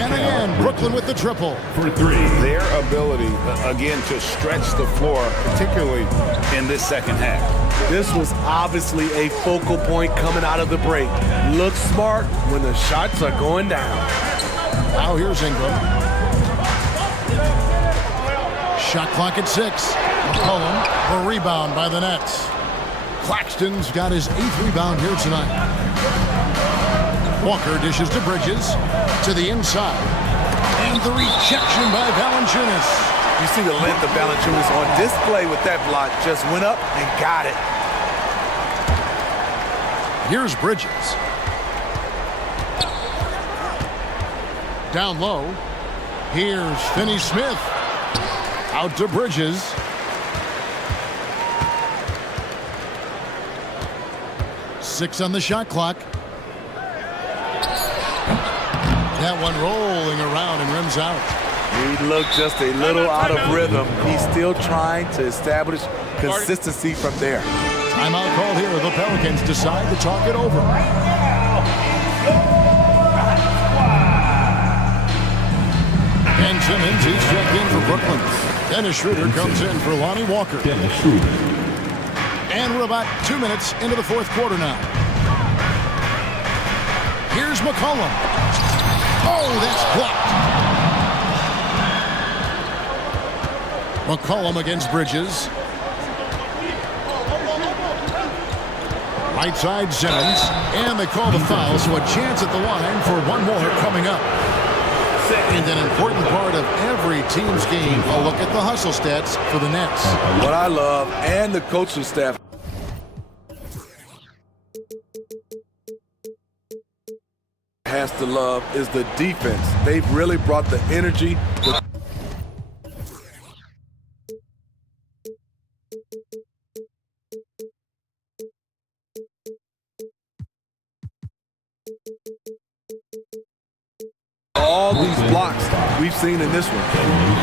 And again, Brooklyn with the triple. For 3. Their ability, again, to stretch the floor, particularly in this second half. This was obviously a focal point coming out of the break. Look smart when the shots are going down. Now here's Ingram. Shot clock at 6. McCollum, a rebound by the Nets. Claxton's got his 8th rebound here tonight. Walker dishes to Bridges, to the inside. And the rejection by Valanciunas. You see the length of Valanciunas on display with that block. Just went up and got it. Here's Bridges. Down low. Here's Finney-Smith. Out to Bridges. Six on the shot clock. That one rolling around and rims out. He looked just a little out of rhythm. He's still trying to establish consistency from there. Timeout called here. The Pelicans decide to talk it over. Ben Simmons, he's checked in for Brooklyn. Dennis Schroeder comes in for Lonnie Walker. And we're about 2 minutes into the fourth quarter now. Here's McCollum. Oh, that's blocked. McCollum against Bridges. Right side Simmons. And they call the foul, so a chance at the line for one more coming up. And an important part of every team's game, a look at the hustle stats for the Nets. What I love, and the coaching staff, has to love, is the defense. They've really brought the energy. all these blocks we've seen in this one.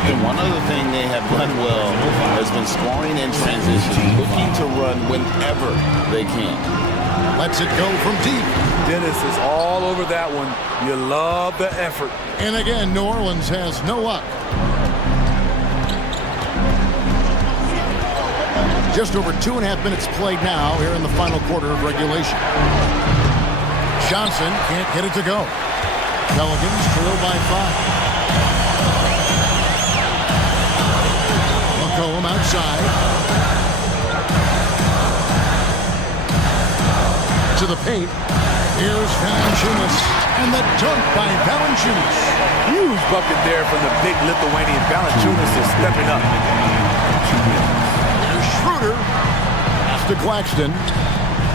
And one other thing they have done well has been scoring in transition, looking to run whenever they can. Lets it go from deep. Dennis is all over that one. You love the effort. And again, New Orleans has no luck. Just over 2.5 minutes played now here in the final quarter of regulation. Johnson can't get it to go. Pelicans trail by 5. McCollum outside. To the paint. Here's Valanciunas. And the dunk by Valanciunas. Huge bucket there from the big Lithuanian. Valanciunas is stepping up. There's Schroeder. Pass to Claxton.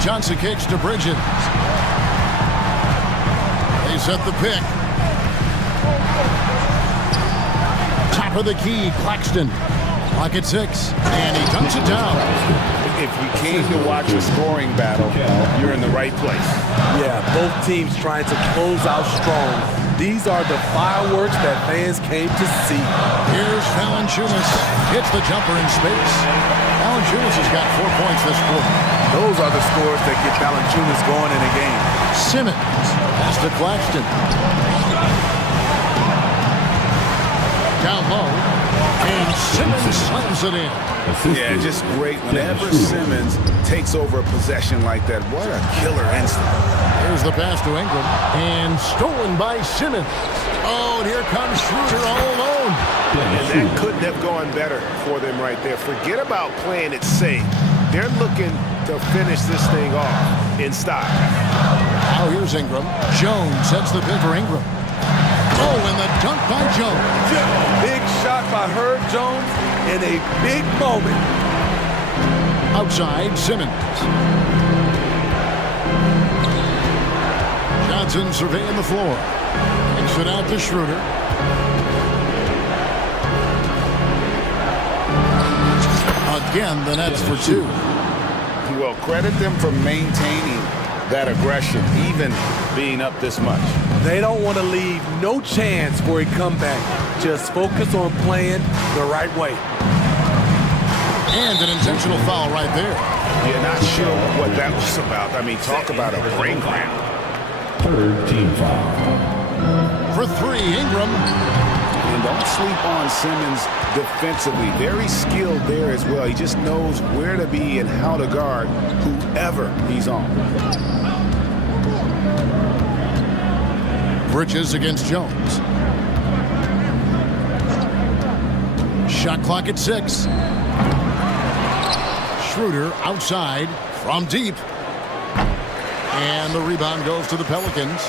Johnson kicks to Bridges. They set the pick. Top of the key, Claxton. Clock at 6. And he dunks it down. If you came to watch a scoring battle, you're in the right place. Yeah, both teams trying to close out strong. These are the fireworks that fans came to see. Here's Valanciunas. Hits the jumper in space. Valanciunas has got 4 points this quarter. Those are the scores that get Valanciunas going in a game. Simmons. Pass to Claxton. Down low. And Simmons slams it in. Yeah, just great. Whenever Simmons takes over a possession like that, what a killer instinct. Here's the pass to Ingram. And stolen by Simmons. Oh, and here comes Schroeder all alone. And that couldn't have gone better for them right there. Forget about playing it safe. They're looking to finish this thing off in style. Now here's Ingram. Jones sets the pick for Ingram. Oh, and the dunk by Jones. Big shot by Herb Jones in a big moment. Outside, Simmons. Johnson surveying the floor. Kicks it out to Schroeder. Again, the Nets for 2. Well, credit them for maintaining that aggression, even being up this much. They don't want to leave no chance for a comeback. Just focus on playing the right way. And an intentional foul right there. You're not sure what that was about. I mean, talk about a brain cramp. Third team foul. For 3, Ingram. And don't sleep on Simmons defensively. Very skilled there as well. He just knows where to be and how to guard whoever he's on. Bridges against Jones. Shot clock at 6. Schroeder outside from deep. And the rebound goes to the Pelicans.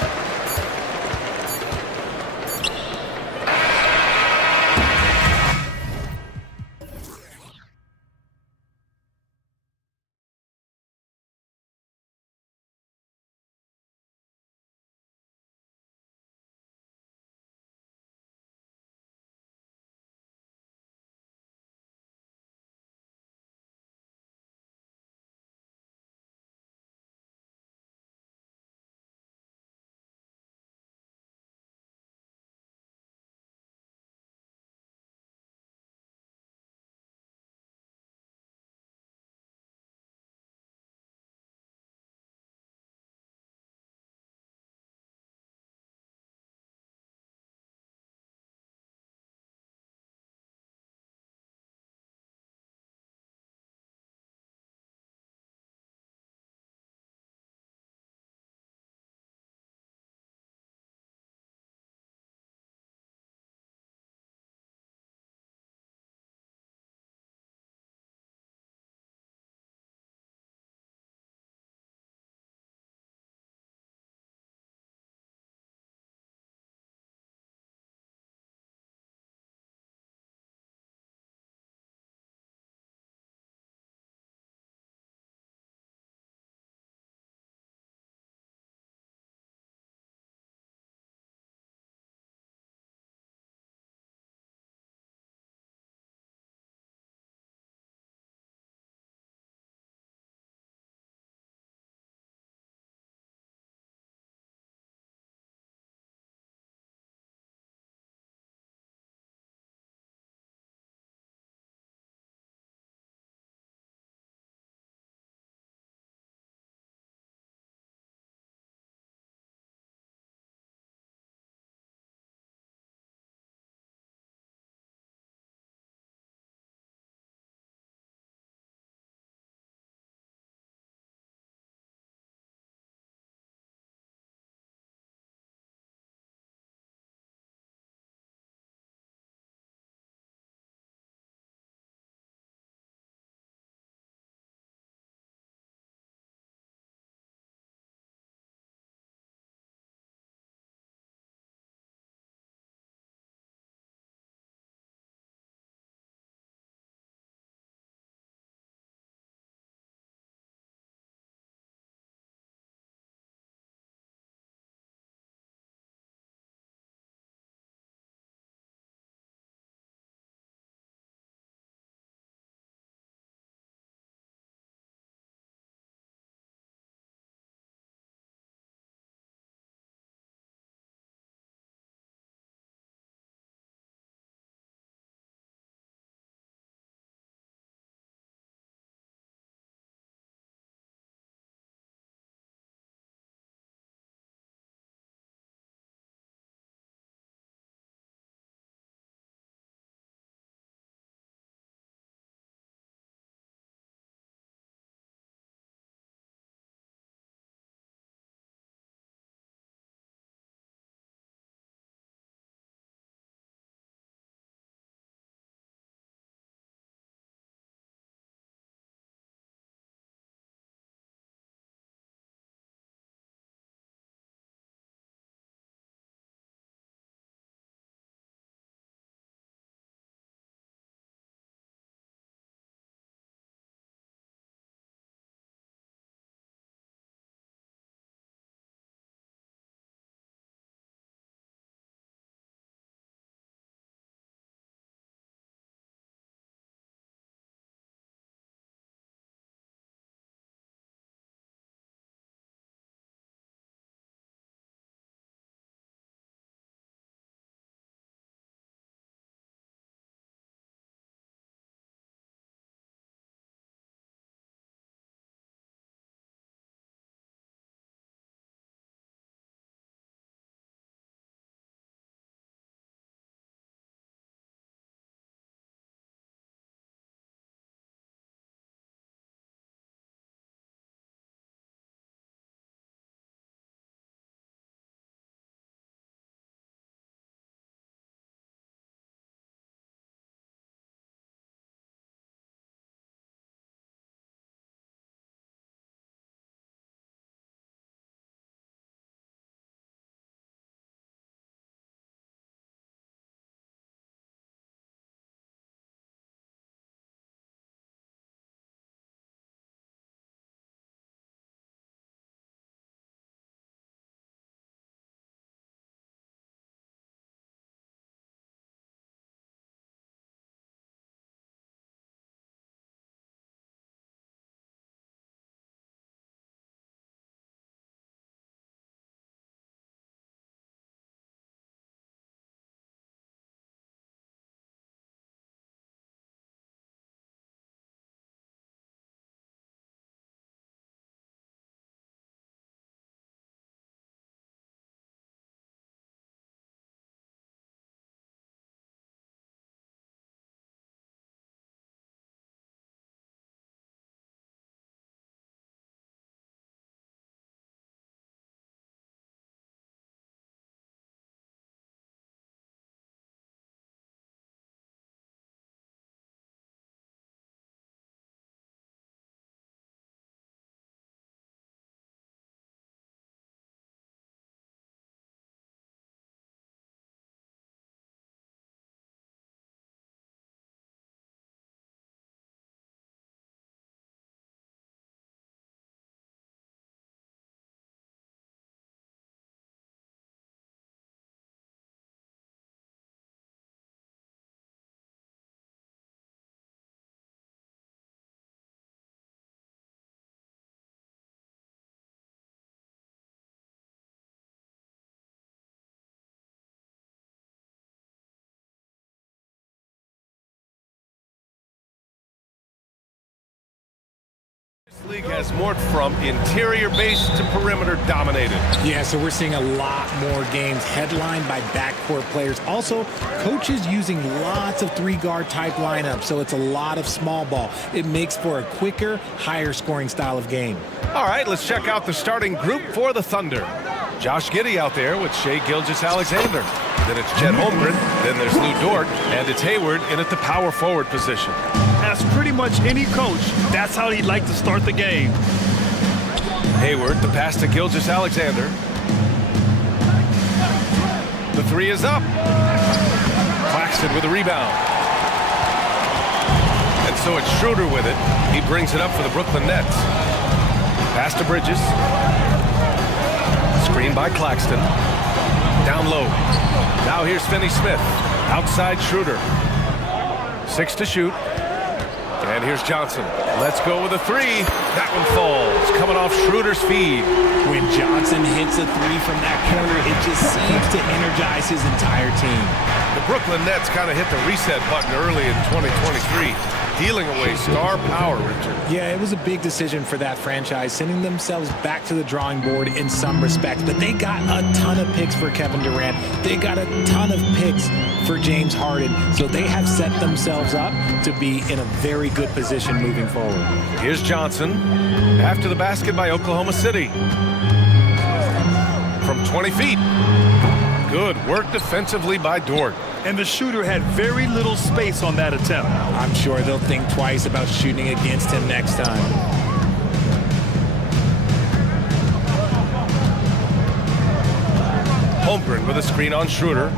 league has morphed from interior base to perimeter dominated. Yeah, so we're seeing a lot more games headlined by backcourt players. Also, coaches using lots of three-guard type lineups, so it's a lot of small ball. It makes for a quicker, higher-scoring style of game. All right, let's check out the starting group for the Thunder. Josh Giddey out there with Shai Gilgeous-Alexander. Then it's Chet Holmgren, then there's Lou Dort, and it's Hayward in at the power forward position. As pretty much any coach, that's how he'd like to start the game. Hayward, the pass to Gilgeous-Alexander. The three is up. Claxton with a rebound. And so it's Schroeder with it. He brings it up for the Brooklyn Nets. Pass to Bridges. Screen by Claxton. Down low. Now here's Finney-Smith. Outside Schroeder. 6 to shoot. And here's Johnson. Let's go with a three. That one falls. Coming off Schroeder's feed. When Johnson hits a three from that corner, it just seems to energize his entire team. The Brooklyn Nets kind of hit the reset button early in 2023, dealing away star power, Richard. Yeah, it was a big decision for that franchise, sending themselves back to the drawing board in some respects. But they got a ton of picks for Kevin Durant. They got a ton of picks for James Harden. So they have set themselves up to be in a very good position moving forward. Here's Johnson after the basket by Oklahoma City. From 20 feet. Good work defensively by Dort. And the shooter had very little space on that attempt. I'm sure they'll think twice about shooting against him next time. Holmgren with a screen on Schroeder.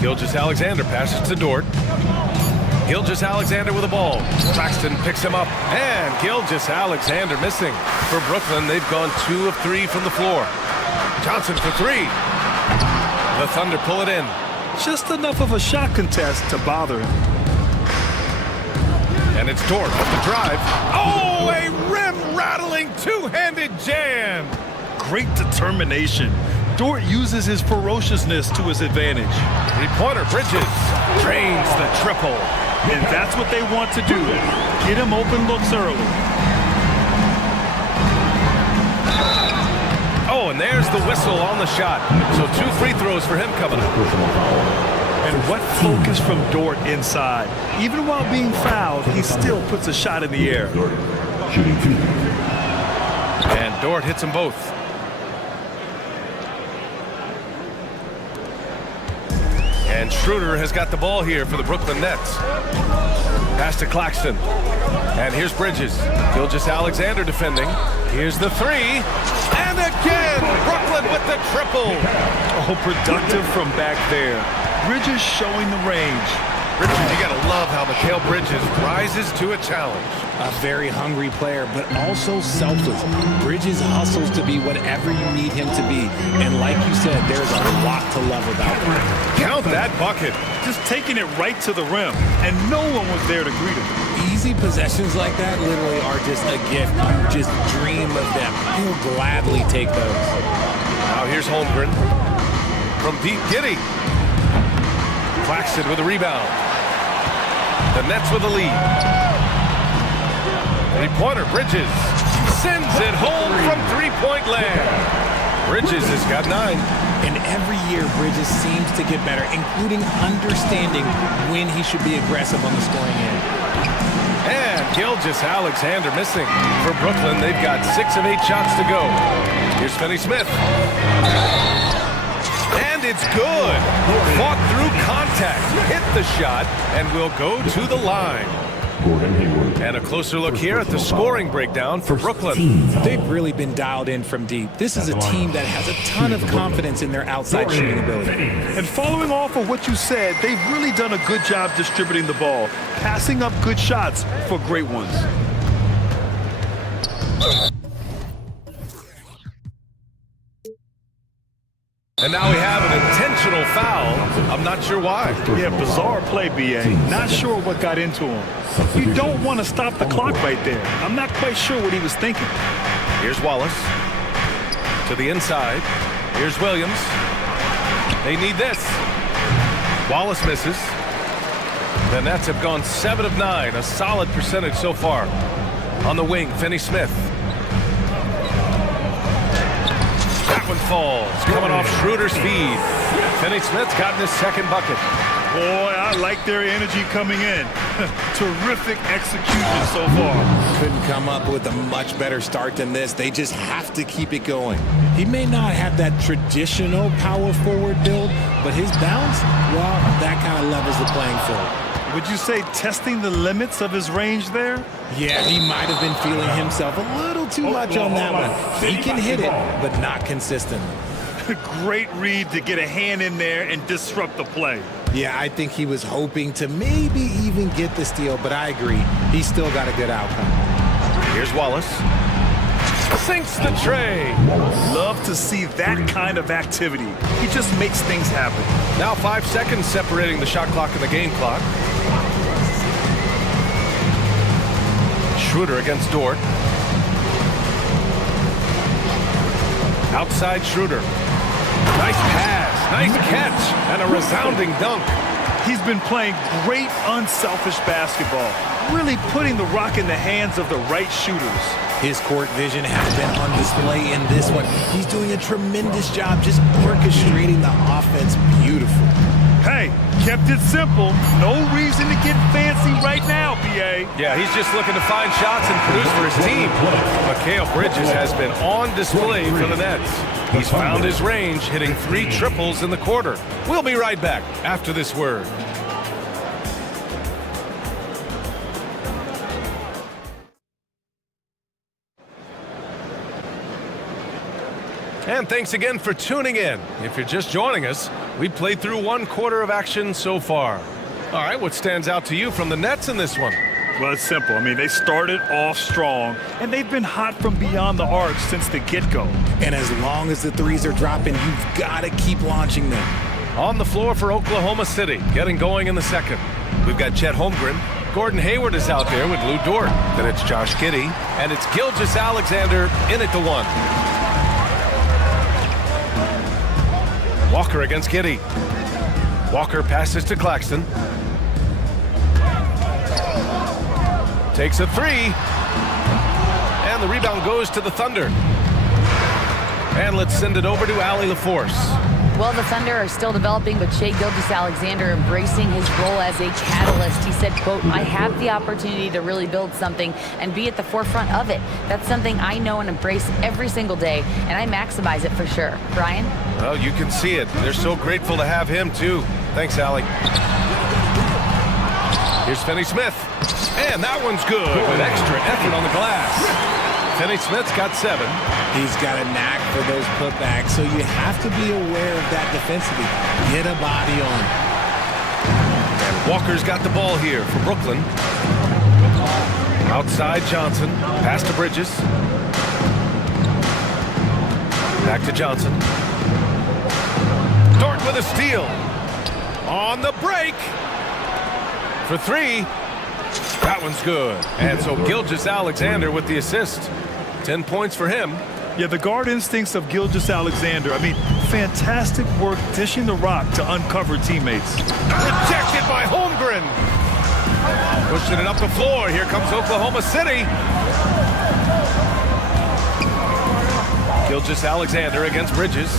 Gilgeous-Alexander passes to Dort. Gilgeous-Alexander with the ball. Claxton picks him up. And Gilgeous-Alexander missing. For Brooklyn, they've gone 2 of 3 from the floor. Johnson for three. The Thunder pull it in. Just enough of a shot contest to bother him. And it's Dort off the drive. Oh, a rim-rattling two-handed jam. Great determination. Dort uses his ferociousness to his advantage. Three-pointer Bridges drains the triple. And that's what they want to do. Get him open looks early. Oh, and there's the whistle on the shot. So 2 free throws for him coming up. And what focus from Dort inside. Even while being fouled, he still puts a shot in the air. And Dort hits them both. And Schroeder has got the ball here for the Brooklyn Nets. Pass to Claxton. And here's Bridges. Gilgeous-Alexander defending. Here's the three. And again, Brooklyn with the triple. Oh, productive from back there. Bridges showing the range. Richard, you gotta love how Mikal Bridges rises to a challenge. A very hungry player, but also selfless. Bridges hustles to be whatever you need him to be. And like you said, there's a lot to love about him. Count that bucket. Just taking it right to the rim, and no one was there to greet him. Easy possessions like that literally are just a gift. You just dream of them. He'll gladly take those. Now here's Holmgren. From deep, Giddey. Claxton with a rebound. The Nets with the lead. Three-pointer, Bridges sends it home from three-point land. Bridges has got 9. And every year, Bridges seems to get better, including understanding when he should be aggressive on the scoring end. And Gilgeous-Alexander missing. For Brooklyn, they've got 6 of 8 shots to go. Here's Finney-Smith. And it's good. Fought through contact, hit the shot, and will go to the line. And a closer look here at the scoring breakdown for Brooklyn. They've really been dialed in from deep. This is a team that has a ton of confidence in their outside shooting ability. And following off of what you said, they've really done a good job distributing the ball, passing up good shots for great ones. And now we have an intentional foul. I'm not sure why. Yeah, bizarre play, B.A. Not sure what got into him. You don't want to stop the clock right there. I'm not quite sure what he was thinking. Here's Wallace. To the inside. Here's Williams. They need this. Wallace misses. The Nets have gone 7 of 9, a solid percentage so far. On the wing, Finney Smith. That one falls, coming off Schroeder's feed. Finney Smith's gotten his second bucket. Boy, I like their energy coming in. Terrific execution so far. Couldn't come up with a much better start than this. They just have to keep it going. He may not have that traditional power forward build, but his bounce, well, that kind of levels the playing field. Would you say testing the limits of his range there? Yeah, he might have been feeling himself a little too much on that one. He can hit it, but not consistently. Great read to get a hand in there and disrupt the play. Yeah, I think he was hoping to maybe even get the steal, but I agree. He's still got a good outcome. Here's Wallace. Sinks the tray. Love to see that kind of activity. He just makes things happen. Now 5 seconds separating the shot clock and the game clock. Schroeder against Dort. Outside Schroeder. Nice pass, nice catch, and a resounding dunk. He's been playing great unselfish basketball, really putting the rock in the hands of the right shooters. His court vision has been on display in this one. He's doing a tremendous job just orchestrating the offense beautifully. Hey, kept it simple. No reason to get fancy right now, BA. Yeah, he's just looking to find shots and produce for his team. Mikal Bridges has been on display for the Nets. He's found his range, hitting 3 triples in the quarter. We'll be right back after this word. And thanks again for tuning in. If you're just joining us, we played through 1 quarter of action so far. All right, what stands out to you from the Nets in this one? Well, it's simple. I mean, they started off strong, and they've been hot from beyond the arc since the get-go. And as long as the threes are dropping, you've got to keep launching them. On the floor for Oklahoma City, getting going in the second. We've got Chet Holmgren. Gordon Hayward is out there with Lou Dort. Then it's Josh Giddey, and it's Gilgeous-Alexander in at the 1. Walker against Giddey. Walker passes to Claxton. Takes a 3. And the rebound goes to the Thunder. And let's send it over to Allie LaForce. Well, the Thunder are still developing, but Shai Gilgeous-Alexander embracing his role as a catalyst. He said, quote, I have the opportunity to really build something and be at the forefront of it. That's something I know and embrace every single day, and I maximize it for sure. Brian? Well, you can see it. They're so grateful to have him, too. Thanks, Allie. Here's Finney Smith. And that one's good with extra effort on the glass. Finney Smith's got 7. He's got a knack for those putbacks, so you have to be aware of that defensively. Get a body on it. And Walker's got the ball here for Brooklyn. Outside Johnson. Pass to Bridges. Back to Johnson. Dort with a steal. On the break. For 3. That one's good. And so Gilgeous-Alexander with the assist. 10 points for him. Yeah, the guard instincts of Gilgeous-Alexander. I mean, fantastic work dishing the rock to uncover teammates. Rejected by Holmgren. Pushing it up the floor. Here comes Oklahoma City. Gilgeous-Alexander against Bridges.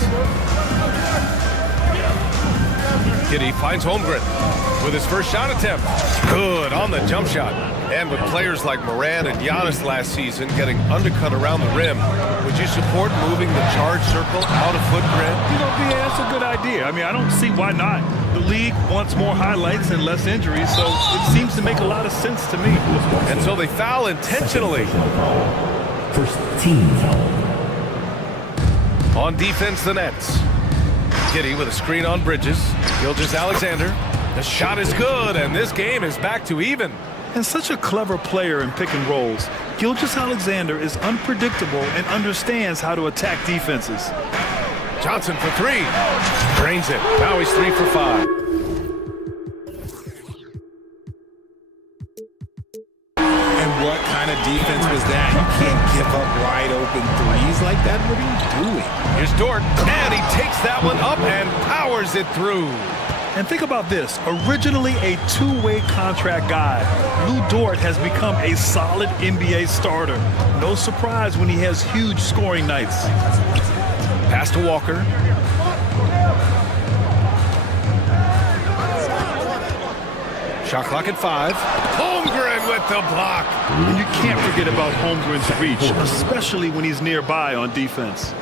Giddey finds Holmgren with his first shot attempt. Good on the jump shot. And with players like Moran and Giannis last season getting undercut around the rim, would you support moving the charge circle out of footprint? You know, BA, that's a good idea. I mean, I don't see why not. The league wants more highlights and less injuries, so it seems to make a lot of sense to me. And so they foul intentionally. First team foul. On defense, the Nets. Giddey with a screen on Bridges. Gilgeous-Alexander. The shot is good, and this game is back to even. And such a clever player in pick and rolls. Gilgeous-Alexander is unpredictable and understands how to attack defenses. Johnson for 3. Drains it. Now he's 3 for 5. And what kind of defense was that? You can't give up wide open threes like that. What are you doing? Here's Dort, and he takes that one up and powers it through. And think about this. Originally a two-way contract guy, Lou Dort has become a solid NBA starter. No surprise when he has huge scoring nights. Pass to Walker. Shot clock at 5. Holmgren with the block. And you can't forget about Holmgren's reach, especially when he's nearby on defense.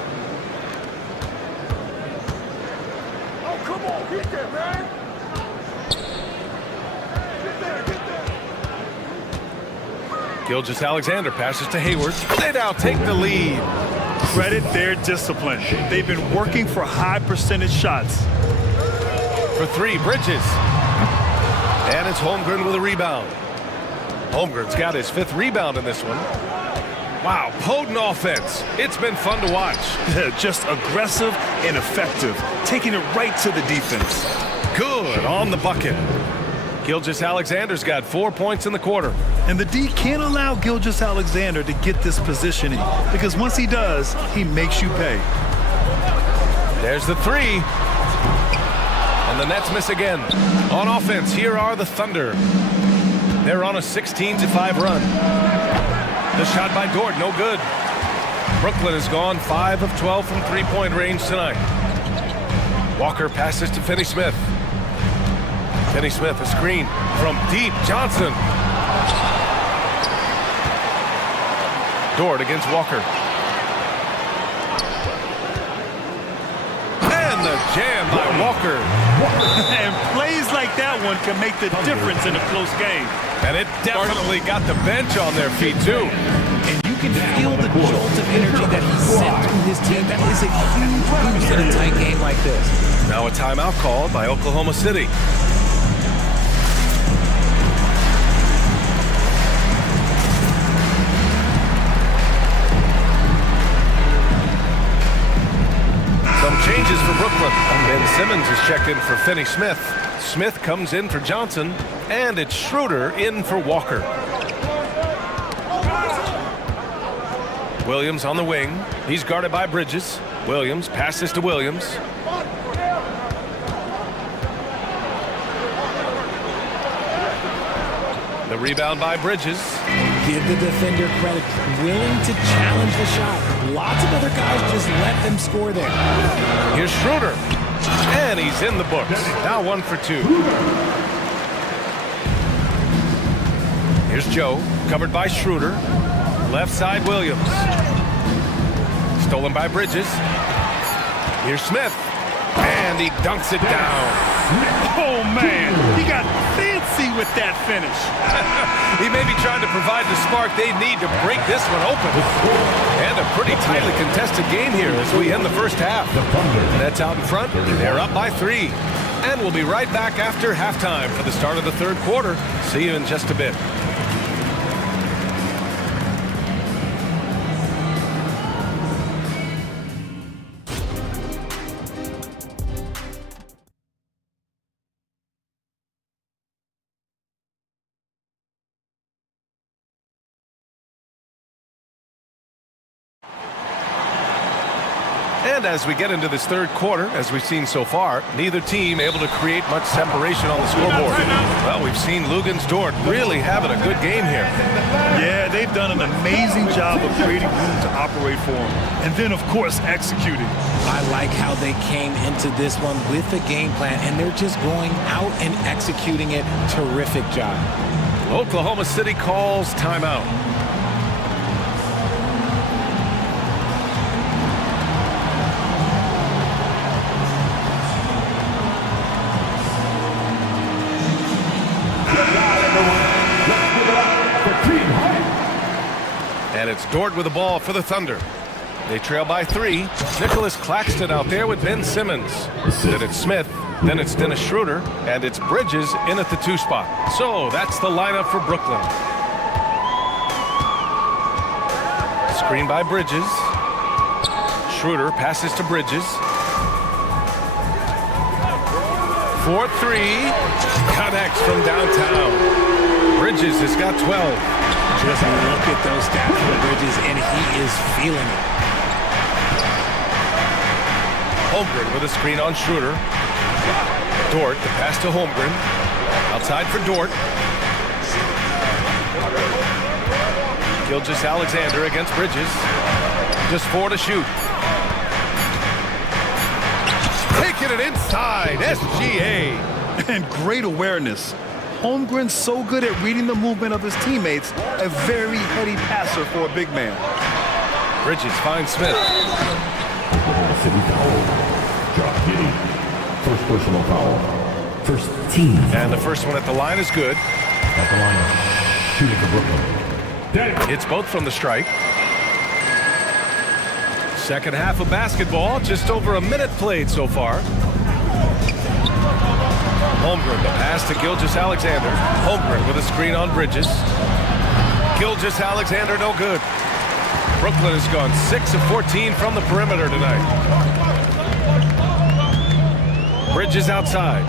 Oh, come on, get there, man. Gilgeous-Alexander passes to Hayward. They now take the lead. Credit their discipline. They've been working for high percentage shots. For 3, Bridges. And it's Holmgren with a rebound. Holmgren's got his 5th rebound in this one. Wow, potent offense. It's been fun to watch. Just aggressive and effective, taking it right to the defense. Good on the bucket. Gilgeous-Alexander's got 4 points in the quarter. And the D can't allow Gilgeous-Alexander to get this positioning, because once he does, he makes you pay. There's the 3. And the Nets miss again. On offense, here are the Thunder. They're on a 16-5 run. The shot by Dort, no good. Brooklyn has gone 5 of 12 from three-point range tonight. Walker passes to Finney-Smith. Finney-Smith, a screen from deep. Johnson. Dort against Walker. And the jam by Walker. And plays like that one can make the difference in a close game. And it definitely got the bench on their feet, too. And you can feel the jolt of energy that he sent through his team. That is a huge boost in a tight game like this. Now a timeout called by Oklahoma City. Some changes for Brooklyn. Ben Simmons is checked in for Finney-Smith. Smith comes in for Johnson, and it's Schroeder in for Walker. Williams on the wing. He's guarded by Bridges. Williams passes to Williams. The rebound by Bridges. Give the defender credit. Willing to challenge the shot. Lots of other guys just let them score there. Here's Schroeder. And he's in the books. Now 1 for 2. Here's Joe, covered by Schroeder. Left side, Williams. Stolen by Bridges. Here's Smith. And he dunks it down. Oh, man. He got fancy with that finish. He may be trying to provide the spark they need to break this one open. And a pretty tightly contested game here as we end the first half. Nets out in front. They're up by 3. And we'll be right back after halftime for the start of the third quarter. See you in just a bit. And as we get into this third quarter, as we've seen so far, neither team able to create much separation on the scoreboard. Well, we've seen Lugan's Dort really having a good game here. Yeah, they've done an amazing job of creating room to operate for him. And then, of course, executing. I like how they came into this one with a game plan, and they're just going out and executing it. Terrific job. Oklahoma City calls timeout. And it's Dort with the ball for the Thunder. They trail by 3. Nicholas Claxton out there with Ben Simmons. Then it's Smith. Then it's Dennis Schroeder. And it's Bridges in at the 2 spot. So that's the lineup for Brooklyn. Screen by Bridges. Schroeder passes to Bridges. 4-3. Connects from downtown. Bridges has got 12. Just look at those stats for Bridges, and he is feeling it. Holmgren with a screen on Schroeder. Dort, the pass to Holmgren. Outside for Dort. Gilgeous-Alexander against Bridges. Just 4 to shoot. Taking it inside, SGA. And great awareness. Holmgren's so good at reading the movement of his teammates, a very heady passer for a big man. Bridges finds Smith. City foul. Josh Giddey. First personal foul. First team. And the first one at the line is good. At the line, shooting for Brooklyn. It's both from the stripe. Second half of basketball, just over a minute played so far. Holmgren, the pass to Gilgeous-Alexander. Holmgren with a screen on Bridges. Gilgeous-Alexander no good. Brooklyn has gone 6 of 14 from the perimeter tonight. Bridges outside.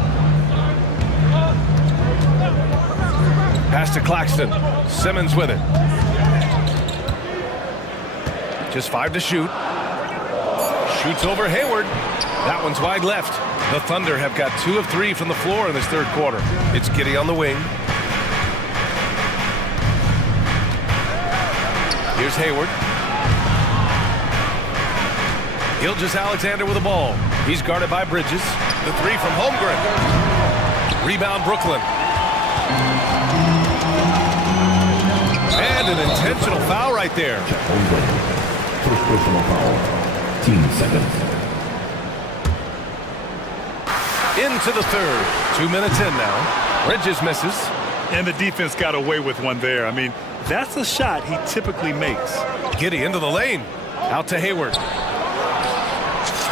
Pass to Claxton. Simmons with it. Just 5 to shoot. Shoots over Hayward. That one's wide left. The Thunder have got 2 of 3 from the floor in this third quarter. It's Giddey on the wing. Here's Hayward. Gilgeous-Alexander with the ball. He's guarded by Bridges. The 3 from Holmgren. Rebound Brooklyn. And an intentional foul right there. First personal foul. Team seconds. Into the third. 2 minutes in now. Bridges misses. And the defense got away with one there. I mean, that's a shot he typically makes. Giddey into the lane. Out to Hayward.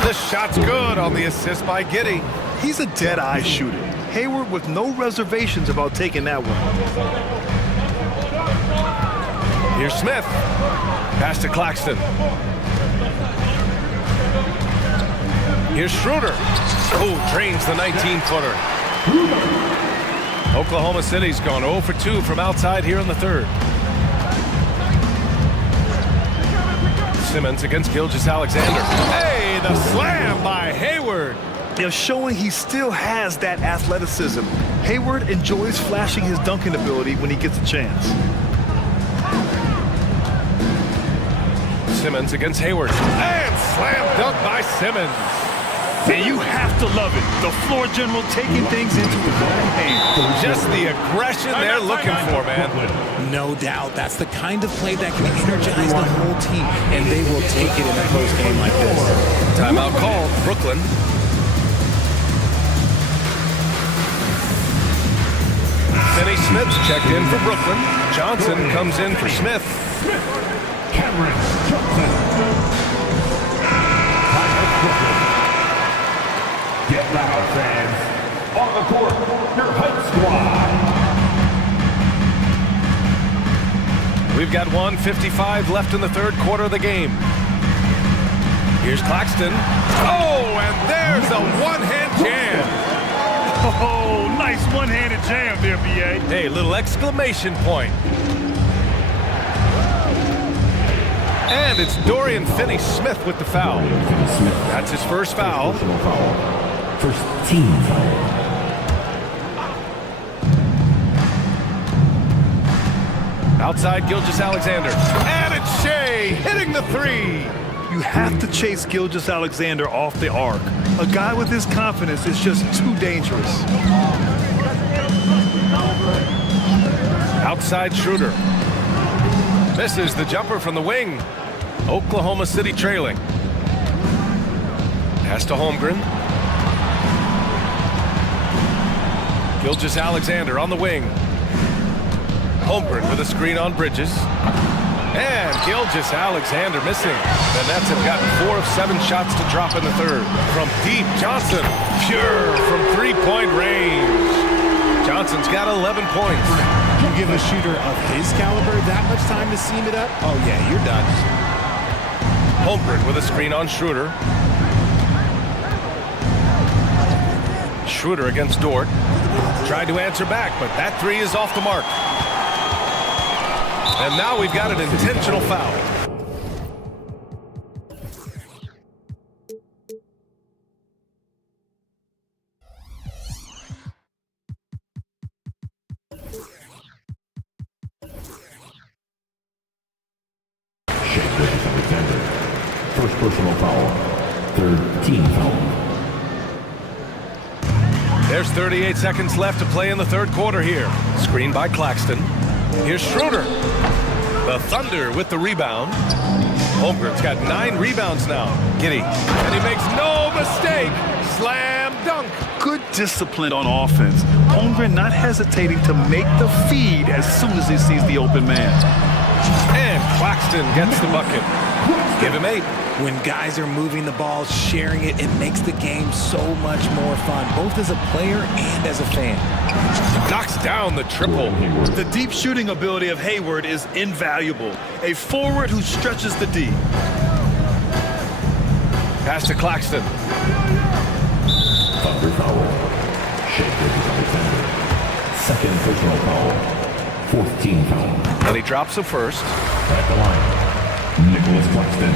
The shot's good on the assist by Giddey. He's a dead-eye shooter. Hayward with no reservations about taking that one. Here's Smith. Pass to Claxton. Here's Schroeder. Oh, drains the 19-footer. Oklahoma City's gone 0 for 2 from outside here in the third. Simmons against Gilgeous-Alexander. Hey, the slam by Hayward. They're showing he still has that athleticism. Hayward enjoys flashing his dunking ability when he gets a chance. Simmons against Hayward. And slam dunk by Simmons. And you have to love it. The floor general taking things into his own hands. Just the aggression they're looking for, man. No doubt. That's the kind of play that can energize the whole team, and they will take it in a close game like this. Timeout called. Brooklyn. Finney Smith checked in for Brooklyn. Johnson comes in for Smith. Cameron Johnson. Get loud, fans. On the court, your hype squad. We've got 1:55 left in the third quarter of the game. Here's Claxton. Oh, and there's a one-hand jam. Oh, nice one-handed jam there, B.A. Hey, little exclamation point. And it's Dorian Finney-Smith with the foul. That's his first foul. First team foul. Outside Gilgeous-Alexander. And it's Shea hitting the 3. You have to chase Gilgeous-Alexander off the arc. A guy with his confidence is just too dangerous. Outside Schroeder. Misses the jumper from the wing. Oklahoma City trailing. Pass to Holmgren. Gilgeous-Alexander on the wing. Holmgren with a screen on Bridges. And Gilgeous-Alexander missing. The Nets have gotten 4 of 7 shots to drop in the third. From deep, Johnson, pure from three-point range. Johnson's got 11 points. You give a shooter of his caliber that much time to seam it up? Oh, yeah, you're done. Holmgren with a screen on Schroeder. Schroeder against Dort. Tried to answer back, but that 3 is off the mark. And now we've got an intentional foul. personal foul. Third team foul. There's 38 seconds left to play in the third quarter here. Screen by Claxton. Here's Schroeder. The Thunder with the rebound. Holmgren's got 9 rebounds now. Giddy. And he makes no mistake. Slam dunk. Good discipline on offense. Holmgren not hesitating to make the feed as soon as he sees the open man. And Claxton gets the bucket. Give him 8. When guys are moving the ball, sharing it, it makes the game so much more fun, both as a player and as a fan. Knocks down the triple. The deep shooting ability of Hayward is invaluable. A forward who stretches the D. Pass to Claxton. Thunder foul. Shea Gilgeous-Alexander. Second personal foul. Fourth team foul. And he drops the first. At the line, Nicholas Claxton.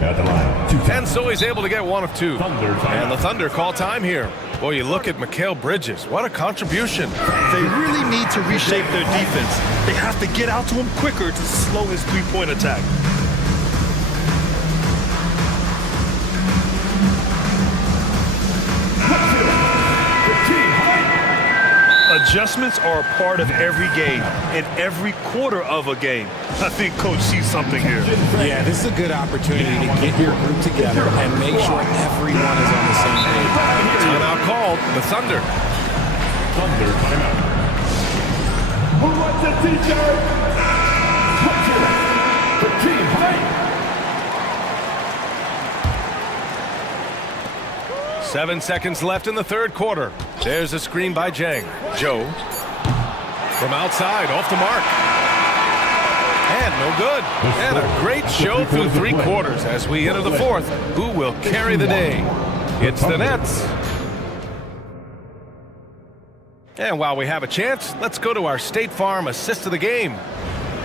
At the line, and so he's able to get 1 of 2. And the Thunder call time here. Boy, you look at Mikal Bridges. What a contribution. They really need to reshape their defense. They have to get out to him quicker to slow his three-point attack. Adjustments are a part of every game and every quarter of a game. I think Coach sees something here. Yeah, this is a good opportunity to get your group together and make sure everyone is on the same page. Timeout called. The Thunder. Thunder timeout. Who wants a t-shirt? The team fight. 7 seconds left in the third quarter. There's a screen by Jang. Joe. From outside, off the mark. And no good. And a great show through 3 quarters as we enter the fourth. Who will carry the day? It's the Nets. And while we have a chance, let's go to our State Farm assist of the game.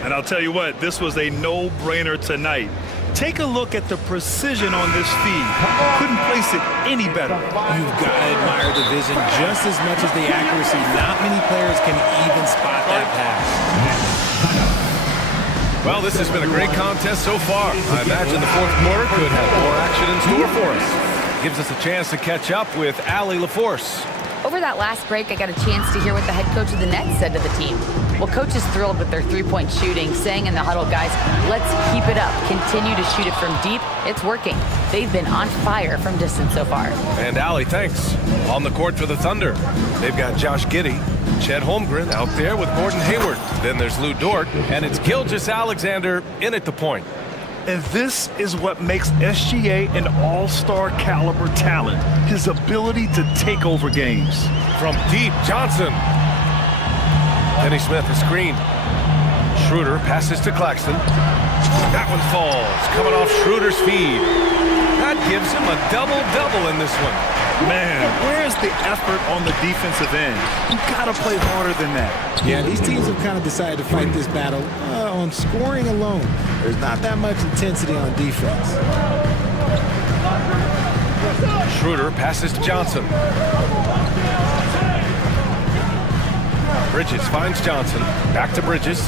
And I'll tell you what, this was a no-brainer tonight. Take a look at the precision on this feed. Couldn't place it any better. You've got to admire the vision just as much as the accuracy. Not many players can even spot that pass. Well, this has been a great contest so far. I imagine the fourth quarter could have more action in store for us. Gives us a chance to catch up with Allie LaForce. Over that last break, I got a chance to hear what the head coach of the Nets said to the team. Well, coach is thrilled with their three-point shooting, saying in the huddle, guys, let's keep it up. Continue to shoot it from deep. It's working. They've been on fire from distance so far. And Allie, thanks. On the court for the Thunder, they've got Josh Giddey, Chet Holmgren out there with Gordon Hayward. Then there's Lou Dort, and it's Gilgeous-Alexander in at the point. And this is what makes SGA an all-star caliber talent, his ability to take over games. From deep, Johnson. Denny Smith, a screen. Schroeder passes to Claxton. That one falls, coming off Schroeder's feed. That gives him a double-double in this one. Man, where's the effort on the defensive end? You gotta play harder than that. Yeah, these teams have kind of decided to fight this battle on scoring alone. There's not that much intensity on defense. Schroeder passes to Johnson. Bridges finds Johnson. Back to Bridges.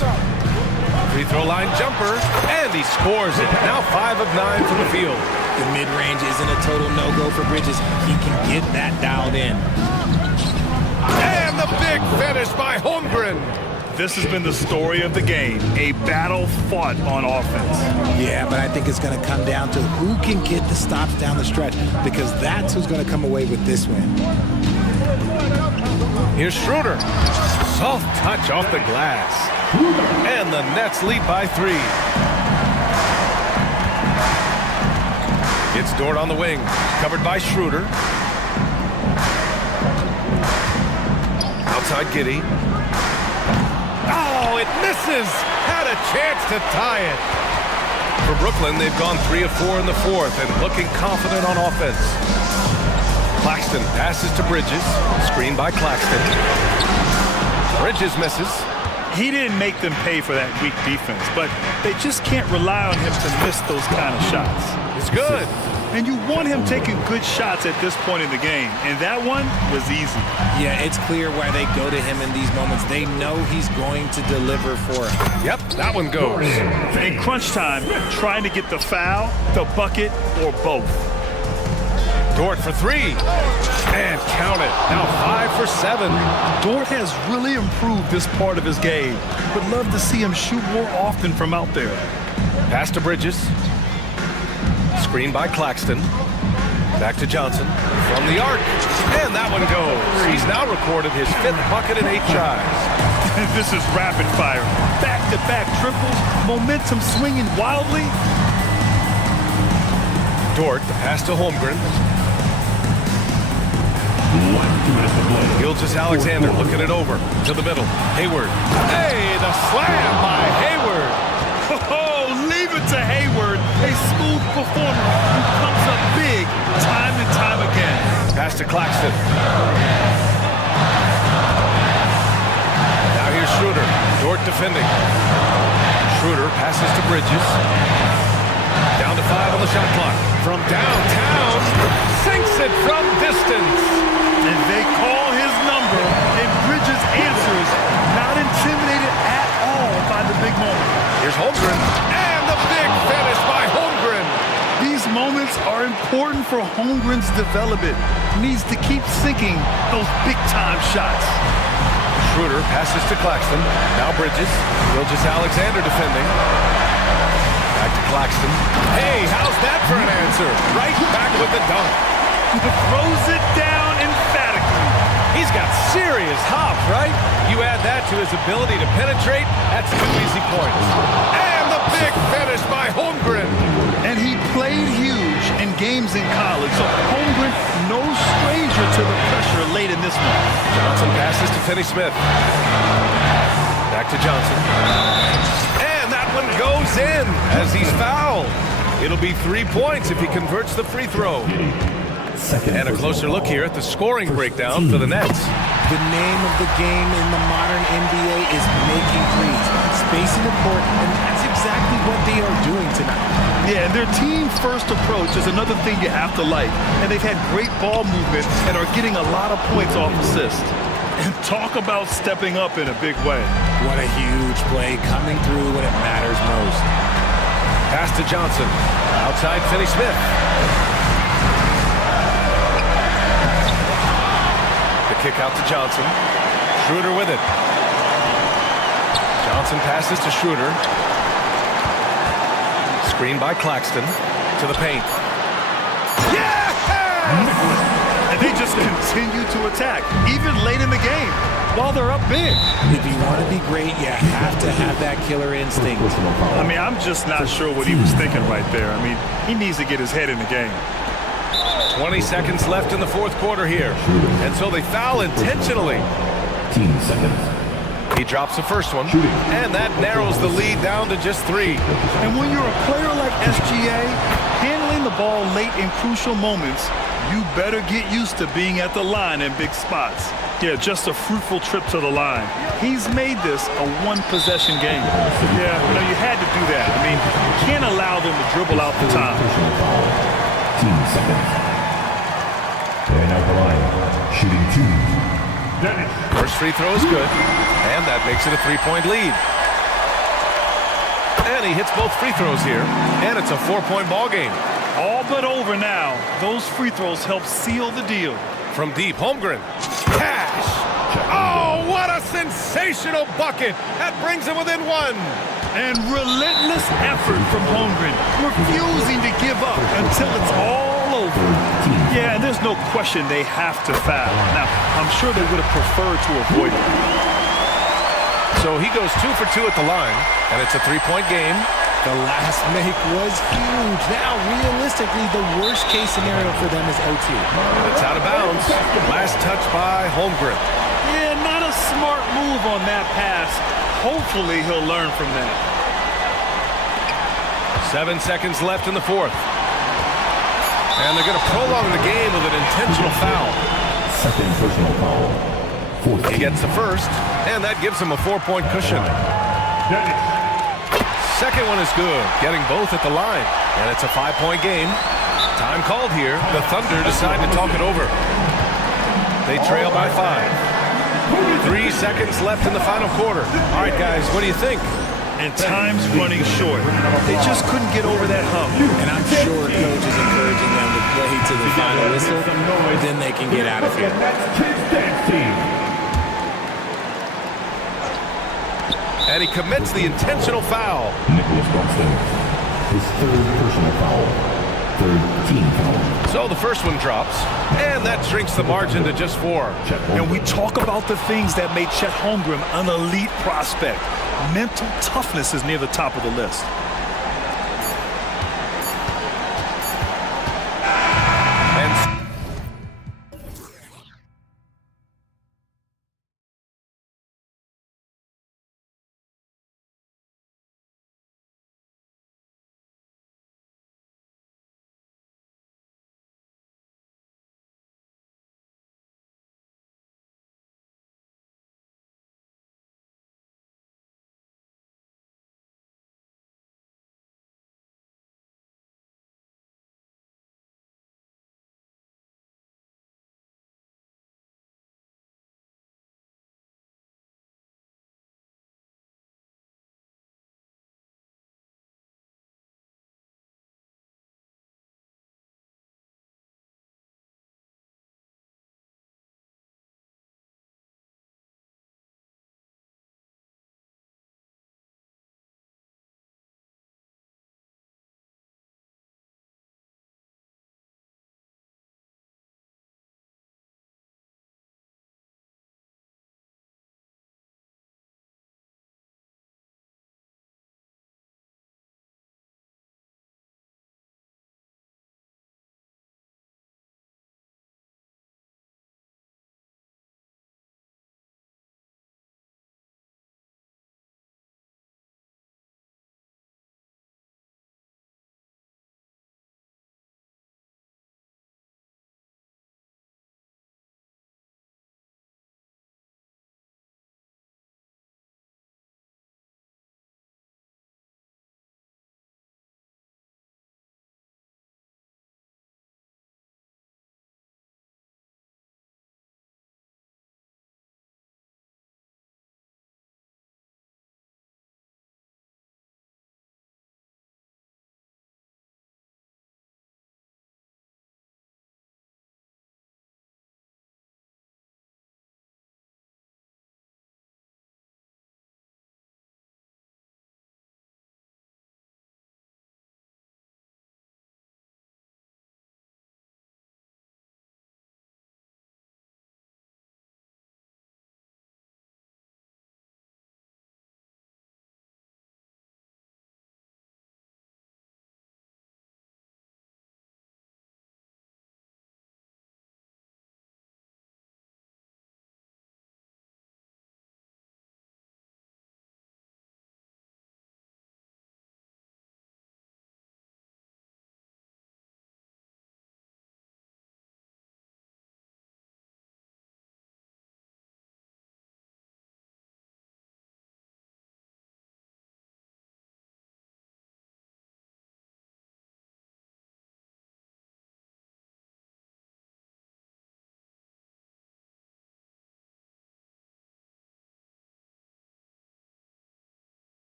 Free throw line jumper, and he scores it. Now 5 of 9 from the field. The mid-range isn't a total no-go for Bridges. He can get that dialed in. And the big finish by Holmgren. This has been the story of the game, a battle fought on offense. Yeah, but I think it's going to come down to who can get the stops down the stretch, because that's who's going to come away with this win. Here's Schroeder. Soft touch off the glass. And the Nets lead by 3. It's Dort on the wing, covered by Schroeder. Outside Giddey. Oh, it misses! Had a chance to tie it. For Brooklyn, they've gone 3 of 4 in the fourth and looking confident on offense. Claxton passes to Bridges. Screen by Claxton. Bridges misses. He didn't make them pay for that weak defense, but they just can't rely on him to miss those kind of shots. It's good. And you want him taking good shots at this point in the game. And that one was easy. Yeah, it's clear why they go to him in these moments. They know he's going to deliver for him. Yep, that one goes. In crunch time, trying to get the foul, the bucket, or both. Dort for three. And count it. Now 5 for 7. Dort has really improved this part of his game. Would love to see him shoot more often from out there. Pass to Bridges. Screen by Claxton. Back to Johnson. From the arc. And that one goes. He's now recorded his 5th bucket in 8 tries. This is rapid fire. Back-to-back triples. Momentum swinging wildly. Dort, the pass to Holmgren. Gilgeous Alexander looking it over to the middle. Hayward. Hey, the slam by Hayward. Oh, leave it to Hayward, a smooth performer who comes up big time and time again. Pass to Claxton. Now here's Schroeder. Dort defending. Schroeder passes to Bridges. Down to 5 on the shot clock. From downtown, sinks it from distance. And they call his number, and Bridges answers, not intimidated at all by the big moment. Here's Holmgren, and the big finish by Holmgren. These moments are important for Holmgren's development. Needs to keep sinking those big-time shots. Schroeder passes to Claxton. Now Bridges. Gilgeous Alexander defending. Back to Claxton. Hey, how's that for an answer? Right back with the dunk. Throws it down emphatically. He's got serious hops, right? You add that to his ability to penetrate, that's 2 easy points. And the big finish by Holmgren. And he played huge in games in college, so Holmgren no stranger to the pressure late in this one. Johnson passes to Finney Smith. Back to Johnson. And that one goes in as he's fouled. It'll be 3 points if he converts the free throw. And a closer look here at the scoring breakdown for the Nets. The name of the game in the modern NBA is making threes, spacing the court, and that's exactly what they are doing tonight. Yeah, and their team-first approach is another thing you have to like. And they've had great ball movement and are getting a lot of points off assists. And talk about stepping up in a big way. What a huge play coming through when it matters most. Pass to Johnson. Outside Finney Smith. Kick out to Johnson. Schroeder with it. Johnson passes to Schroeder. Screen by Claxton to the paint. Yeah! And they just continue to attack, even late in the game, while they're up big. If you want to be great, you have to have that killer instinct. I mean, I'm just not sure what he was thinking right there. I mean, he needs to get his head in the game. 20 seconds left in the 4th quarter here. And so they foul intentionally. 10 seconds. He drops the first one. And that narrows the lead down to just 3. And when you're a player like SGA, handling the ball late in crucial moments, you better get used to being at the line in big spots. Yeah, just a fruitful trip to the line. He's made this a one-possession game. Yeah, you had to do that. I mean, you can't allow them to dribble out the time. 15 seconds. And at the line, shooting 2. First free throw is good, and that makes it a 3-point lead. And he hits both free throws here, and it's a 4-point ball game. All but over now. Those free throws help seal the deal. From deep, Holmgren. Cash! Oh, what a sensational bucket! That brings him within 1. And relentless effort from Holmgren, refusing to give up until it's all over. Yeah, and there's no question they have to foul. Now, I'm sure they would have preferred to avoid it. So he goes 2 for 2 at the line, and it's a 3-point game. The last make was huge. Now, realistically, the worst-case scenario for them is OT. And it's out of bounds. Last touch by Holmgren. Yeah, not a smart move on that pass. Hopefully, he'll learn from that. 7 seconds left in the 4th. And they're going to prolong the game with an intentional foul. Second personal foul. He gets the first, and that gives him a 4-point cushion. Second one is good, getting both at the line. And it's a 5-point game. Time called here. The Thunder decide to talk it over. They trail by 5. 3 seconds left in the final quarter. All right, guys, what do you think? And time's running short. They just couldn't get over that hump. And I'm sure coach is encouraging them to play to the final whistle, then they can get out of here. And he commits the intentional foul. His third personal foul. Third team foul. So the first one drops, and that shrinks the margin to just 4. And we talk about the things that made Chet Holmgren an elite prospect. Mental toughness is near the top of the list.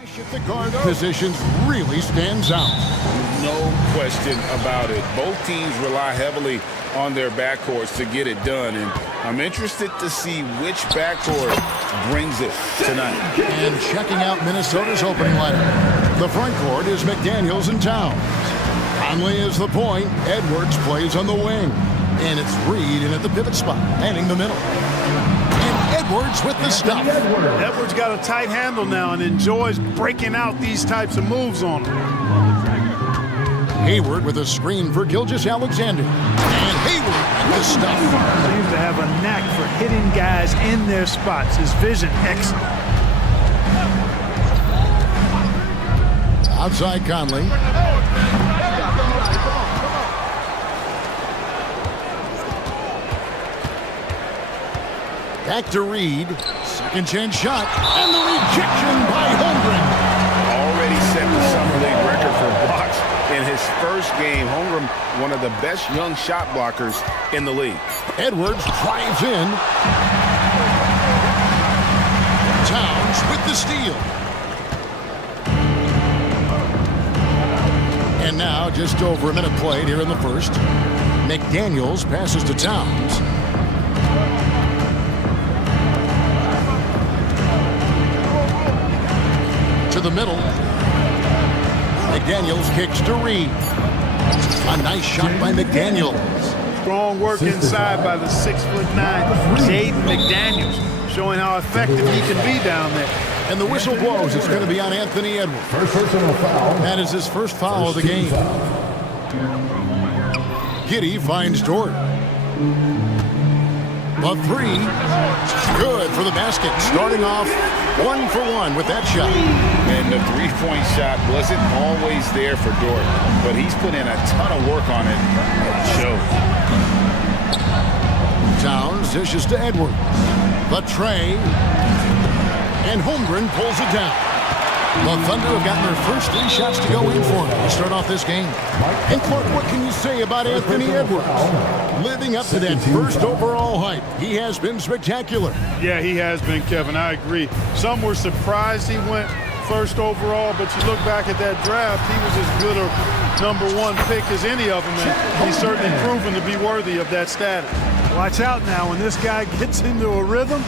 The guard positions really stands out. No question about it. Both teams rely heavily on their backcourts to get it done, and I'm interested to see which backcourt brings it tonight. And checking out Minnesota's opening lineup. The front court is McDaniels and Towns. Conley is the point. Edwards plays on the wing. And it's Reed in at the pivot spot, manning the middle. And Edwards with the stuff. Edwards got a tight handle now and enjoys breaking out these types of moves on him. Hayward with a screen for Gilgeous-Alexander. And Hayward with the stuff. Seems to have a knack for hitting guys in their spots. His vision excellent. Outside Conley. Back to Reed. Second chance shot. And the rejection by Holmgren. Already set the Summer League record for blocks in his first game. Holmgren, one of the best young shot blockers in the league. Edwards drives in. Towns with the steal. And now just over a minute played here in the first. McDaniels passes to Towns. To the middle. McDaniels kicks to Reed. A nice shot by McDaniels. Strong work inside by the 6'9" Jaden McDaniels, showing how effective he can be down there. And the whistle blows. It's going to be on Anthony Edwards. First personal foul. That is his first foul of the game. Giddey finds Dort. A three. Good for the basket. Starting off 1 for 1 with that shot. And the three-point shot wasn't always there for Dort, but he's put in a ton of work on it. It shows. Towns dishes to Edwards. The tray. And Holmgren pulls it down. The Thunder have gotten their first 3 shots to go in for him to start off this game. And Clark, what can you say about Anthony Edwards? Living up to that first overall hype, he has been spectacular. Yeah, he has been, Kevin. I agree. Some were surprised he went first overall, but you look back at that draft, he was as good a #1 pick as any of them, and he's certainly proven to be worthy of that status. Watch out now. When this guy gets into a rhythm,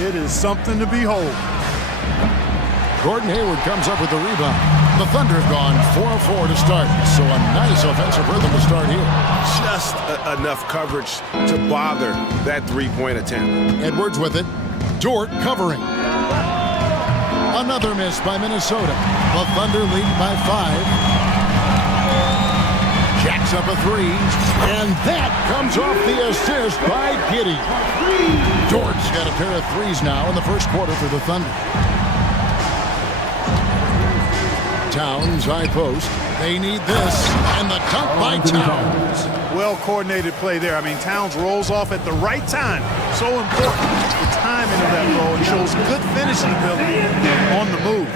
it is something to behold. Gordon Hayward comes up with the rebound. The Thunder have gone 4 of 4 to start, so a nice offensive rhythm to start here. Just enough coverage to bother that three-point attempt. Edwards with it. Dort covering. Another miss by Minnesota. The Thunder lead by 5. Jacks up a 3. And that comes off the assist by Giddey. Dort's got a pair of 3s now in the first quarter for the Thunder. Towns, high post. They need this. And the dunk by Towns. Well-coordinated play there. I mean, Towns rolls off at the right time. So important. The timing of that roll. It shows good finishing ability on the move.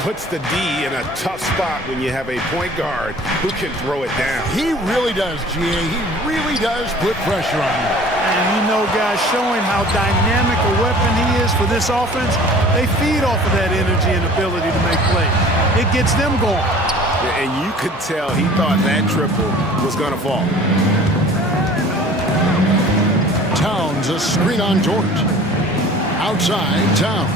Puts the D in a tough spot when you have a point guard who can throw it down. He really does, GA. He really does put pressure on him. And you know, guys, showing how dynamic a weapon he is for this offense, they feed off of that energy and ability to make plays. It gets them going. And you could tell he thought that triple was going to fall. Towns, a screen on Dort. Outside, Towns.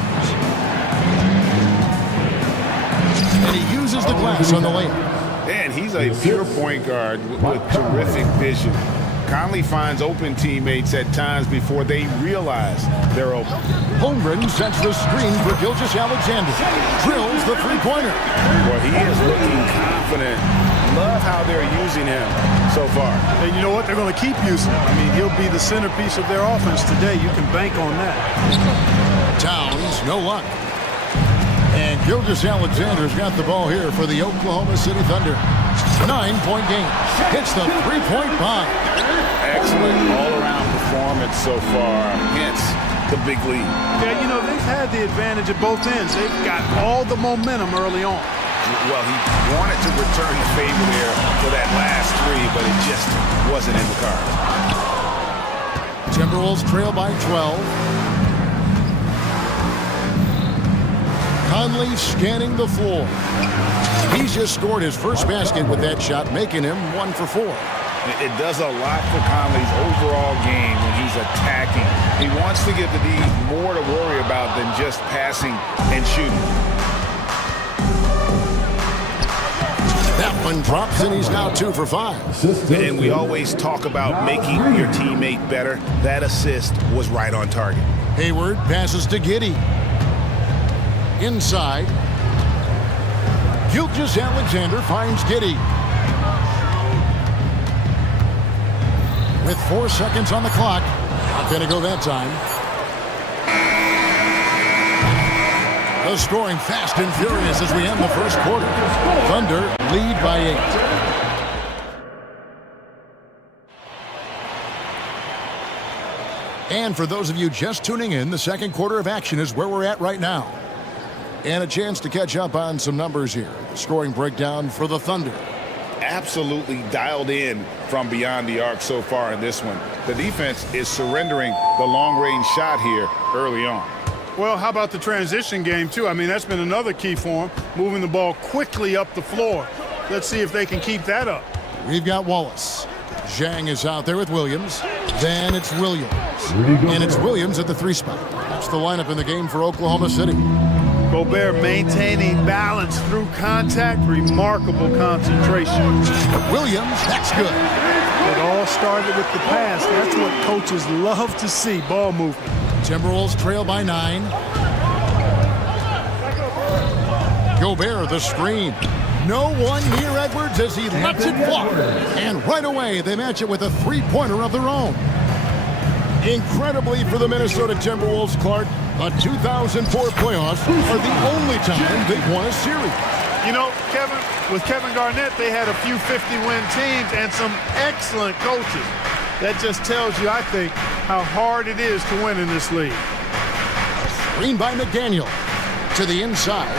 And he uses the glass on the layup. And he's a pure point guard with terrific vision. Conley finds open teammates at times before they realize they're open. Holmgren sets the screen for Gilgeous-Alexander. Drills the three-pointer. Well, he is looking confident. Love how they're using him so far. And you know what? They're going to keep using him. I mean, he'll be the centerpiece of their offense today. You can bank on that. Towns, no luck. And Gilgeous-Alexander's got the ball here for the Oklahoma City Thunder. 9-point game. Hits the three-point bomb. Excellent all-around performance so far. Hence the big lead. Yeah, you know, they've had the advantage at both ends. They've got all the momentum early on. Well, he wanted to return the favor there for that last 3, but it just wasn't in the cards. Timberwolves trail by 12. Conley scanning the floor. He's just scored his first basket with that shot, making him 1 for 4. It does a lot for Conley's overall game when he's attacking. He wants to give the D more to worry about than just passing and shooting. That one drops, and he's now 2 for 5. And we always talk about making your teammate better. That assist was right on target. Hayward passes to Giddey. Inside. Gilgeous-Alexander finds Giddey. With 4 seconds on the clock. Not going to go that time. The scoring fast and furious as we end the first quarter. Thunder lead by 8. And for those of you just tuning in, the second quarter of action is where we're at right now. And a chance to catch up on some numbers here. The scoring breakdown for the Thunder. Absolutely dialed in from beyond the arc so far in this one. The defense is surrendering the long-range shot here early on. Well, how about the transition game, too? I mean, that's been another key for them, moving the ball quickly up the floor. Let's see if they can keep that up. We've got Wallace. Zhang is out there with Williams. Then it's Williams. And it's Williams at the 3 spot. That's the lineup in the game for Oklahoma City. Gobert maintaining balance through contact, remarkable concentration. Williams, that's good. It all started with the pass. That's what coaches love to see, ball movement. Timberwolves trail by 9. Gobert, the screen. No one near Edwards as he lets it fly. And right away, they match it with a 3-pointer of their own. Incredibly for the Minnesota Timberwolves, Clark, the 2004 playoffs are the only time they've won a series. You know, Kevin, with Kevin Garnett, they had a few 50-win teams and some excellent coaches. That just tells you, I think, how hard it is to win in this league. Screen by McDaniel to the inside.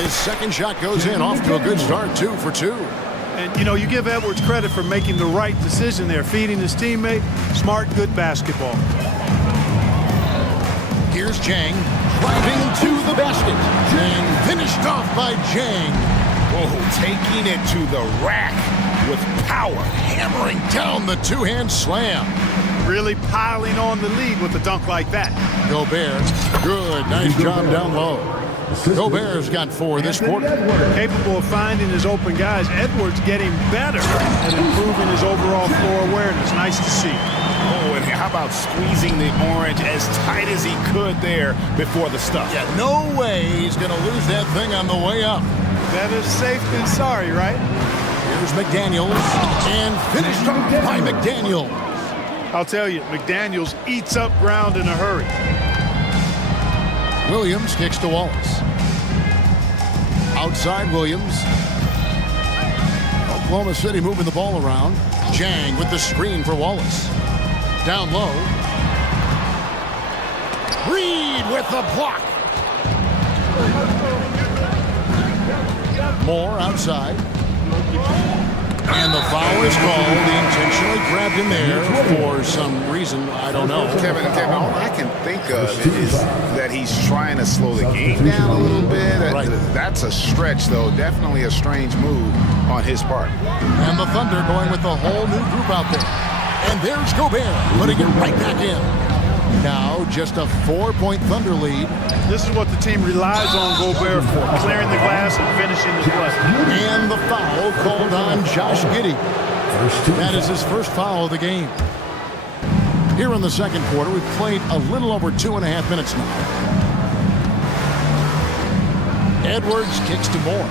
His second shot goes in, off to a good start, 2 for 2. And, you know, you give Edwards credit for making the right decision there, feeding his teammate. Smart, good basketball. Here's Zhang driving to the basket. And finished off by Zhang. Whoa, taking it to the rack with power. Hammering down the 2-hand slam. Really piling on the lead with a dunk like that. Gobert, good, nice job down low. Gobert's got 4 this quarter. Capable of finding his open guys. Edwards getting better at improving his overall floor awareness. Nice to see. Oh, and how about squeezing the orange as tight as he could there before the stuff? Yeah, no way he's going to lose that thing on the way up. Better safe than sorry, right? Here's McDaniels, and finished off by McDaniels. I'll tell you, McDaniels eats up ground in a hurry. Williams kicks to Wallace. Outside Williams. Oklahoma City moving the ball around. Zhang with the screen for Wallace. Down low. Reed with the block. Moore outside. And the foul is called. He intentionally grabbed him there for some reason. I don't know. Kevin, all I can think of is that he's trying to slow the game down a little bit. Right. That's a stretch, though. Definitely a strange move on his part. And the Thunder going with the whole new group out there. And there's Gobert putting it right back in. Now just a 4-point Thunder lead. This is what the team relies on Gobert for, clearing the glass and finishing the play. And the foul called on Josh Giddey. That is his first foul of the game. Here in the second quarter, we've played a little over 2.5 minutes now. Edwards kicks to Moore.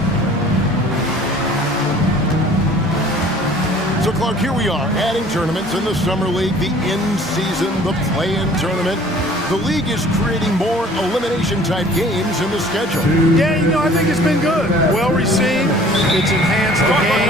So, Clark, here we are, adding tournaments in the Summer League, the in-season, the play-in tournament. The league is creating more elimination-type games in the schedule. Yeah, you know, I think it's been good. Well received. It's enhanced the game.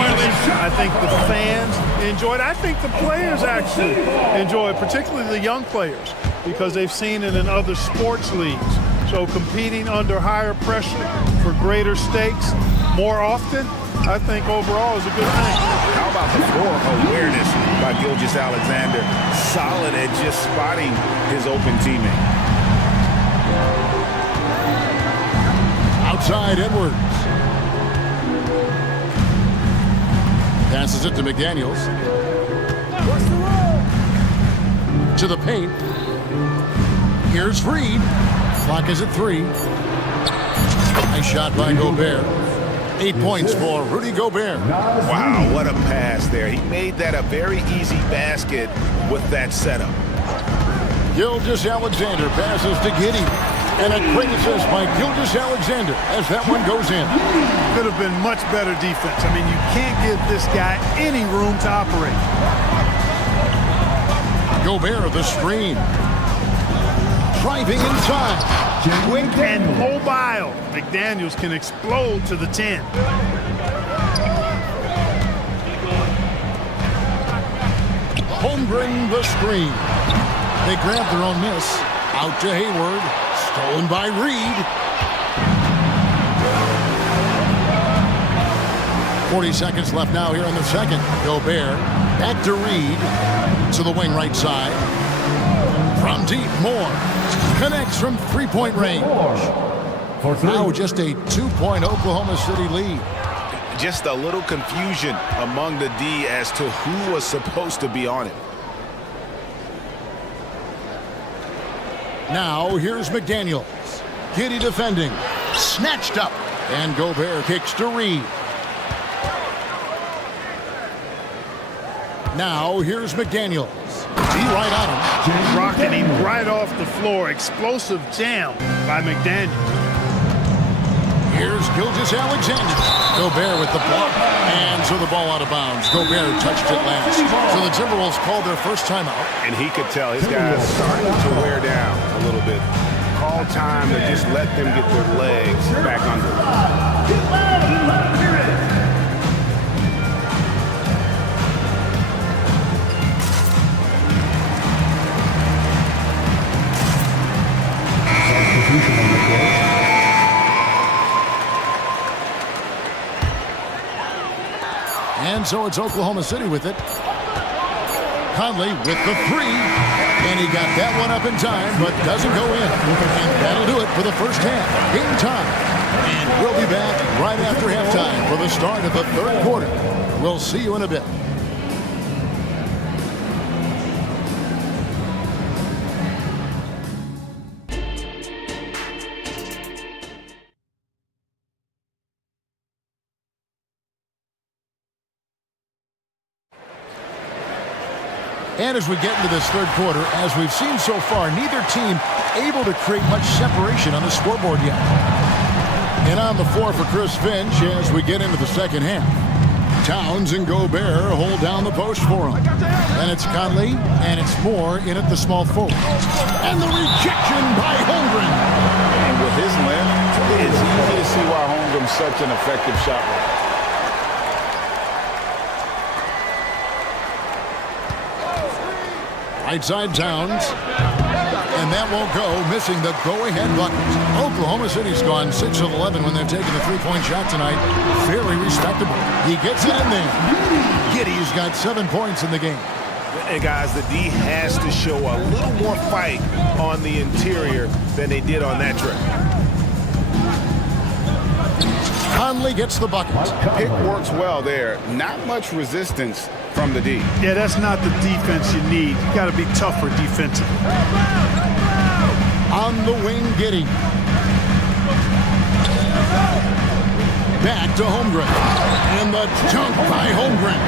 I think the fans enjoy it. I think the players actually enjoy it, particularly the young players, because they've seen it in other sports leagues. So competing under higher pressure for greater stakes more often, I think overall is a good thing. How about the floor awareness by Gilgeous-Alexander? Solid at just spotting his open teammate. outside Edwards. Passes it to McDaniels. To the paint. Here's Reed. Clock is at 3. Nice shot by Gobert. 8 points for Rudy Gobert. Wow, what a pass there. He made that a very easy basket with that setup. Gilgeous-Alexander passes to Giddey. And a great assist by Gilgeous-Alexander as that one goes in. Could have been much better defense. I mean, you can't give this guy any room to operate. Gobert, the screen. Driving inside. Quick and mobile. McDaniels can explode to the 10. Holmgren, the screen. They grab their own miss. Out to Hayward. Stolen by Reed. 40 seconds left now here in the second. Gobert back to Reed. To the wing right side. From deep, Moore. Connects from three-point range. Now just a 2-point Oklahoma City lead. Just a little confusion among the D as to who was supposed to be on it. Now here's McDaniels. Giddey defending. Snatched up. And Gobert kicks to Reed. Now here's McDaniels. He right on him. Rocking him right off the floor. Explosive jam by McDaniels. Here's Gilgeous-Alexander. Gobert with the block. And so the ball out of bounds. Gobert touched it last. So the Timberwolves called their first timeout. And he could tell his guys starting to wear down a little bit. Call time to just let them get their legs back under them. And so it's Oklahoma City with it. Conley with the 3. And he got that one up in time, but doesn't go in. And that'll do it for the first half. Game time. And we'll be back right after halftime for the start of the third quarter. We'll see you in a bit. And as we get into this third quarter, as we've seen so far, neither team able to create much separation on the scoreboard yet. And on the floor for Chris Finch as we get into the second half. Towns and Gobert hold down the post for him. Then it's Conley, and it's Moore in at the small forward. And the rejection by Holmgren. And with his length, it's easy to see why Holmgren's such an effective shot blocker. Right side Towns. And that won't go, missing the go-ahead bucket. Oklahoma City's gone 6 of 11 when they're taking the three-point shot tonight. Very respectable. He gets it in there. Giddey's got 7 points in the game. And guys, the D has to show a little more fight on the interior than they did on that trip. Conley gets the bucket. Pick works well there. Not much resistance from the D. Yeah, that's not the defense you need. You got to be tougher defensively. On the wing, Giddey. Back to Holmgren. And the dunk by Holmgren.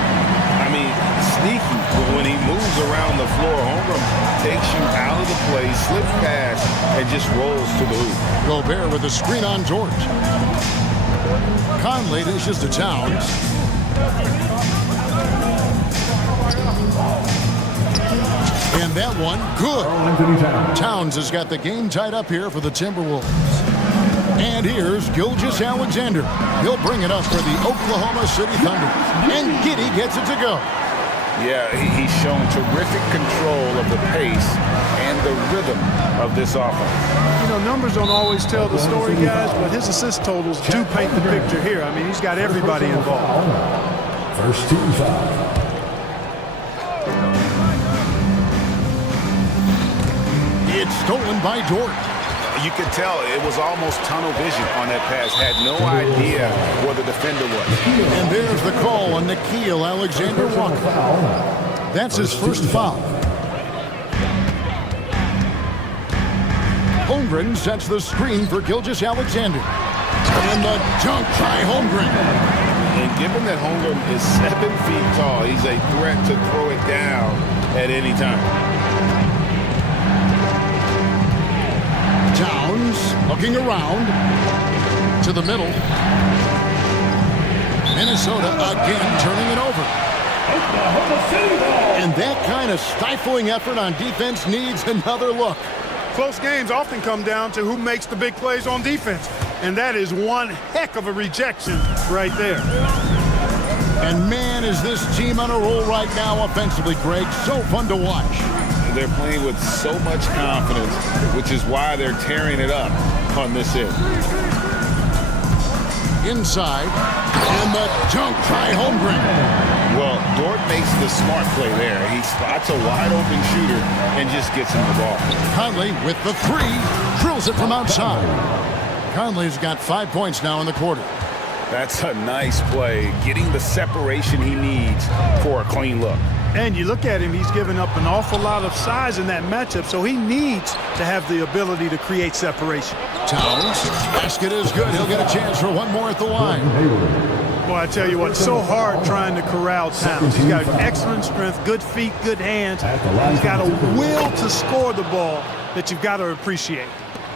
I mean, sneaky, but when he moves around the floor, Holmgren takes you out of the play, slips past, and just rolls to the hoop. Gobert with a screen on George. Conley dishes to Towns. And that one, good. Towns has got the game tied up here for the Timberwolves. And here's Gilgeous-Alexander. He'll bring it up for the Oklahoma City Thunder. And Giddey gets it to go. Yeah, he's shown terrific control of the pace and the rhythm of this offense. You know, numbers don't always tell the story, guys, but his assist totals do paint the picture here. I mean, he's got everybody involved. First team foul. It's stolen by Dort. You could tell it was almost tunnel vision on that pass. Had no idea where the defender was. And there's the call on Nickeil Alexander-Walker. That's his first foul. Holmgren sets the screen for Gilgeous-Alexander. And the dunk by Holmgren. And given that Holmgren is 7 feet tall, he's a threat to throw it down at any time. Towns looking around to the middle. Minnesota again turning it over. And that kind of stifling effort on defense needs another look. Close games often come down to who makes the big plays on defense. And that is one heck of a rejection right there. And man, is this team on a roll right now offensively, Greg. So fun to watch. They're playing with so much confidence, which is why they're tearing it up on this end. Inside, and the dunk by Holmgren. Well, Dort makes the smart play there. He spots a wide-open shooter and just gets him the ball. Conley with the three, drills it from outside. Conley's got 5 points now in the quarter. That's a nice play, getting the separation he needs for a clean look. And you look at him, he's given up an awful lot of size in that matchup, so he needs to have the ability to create separation. Towns, basket is good. He'll get a chance for one more at the line. Boy, I tell you what, so hard trying to corral Towns. He's got excellent strength, good feet, good hands. He's got a will to score the ball that you've got to appreciate.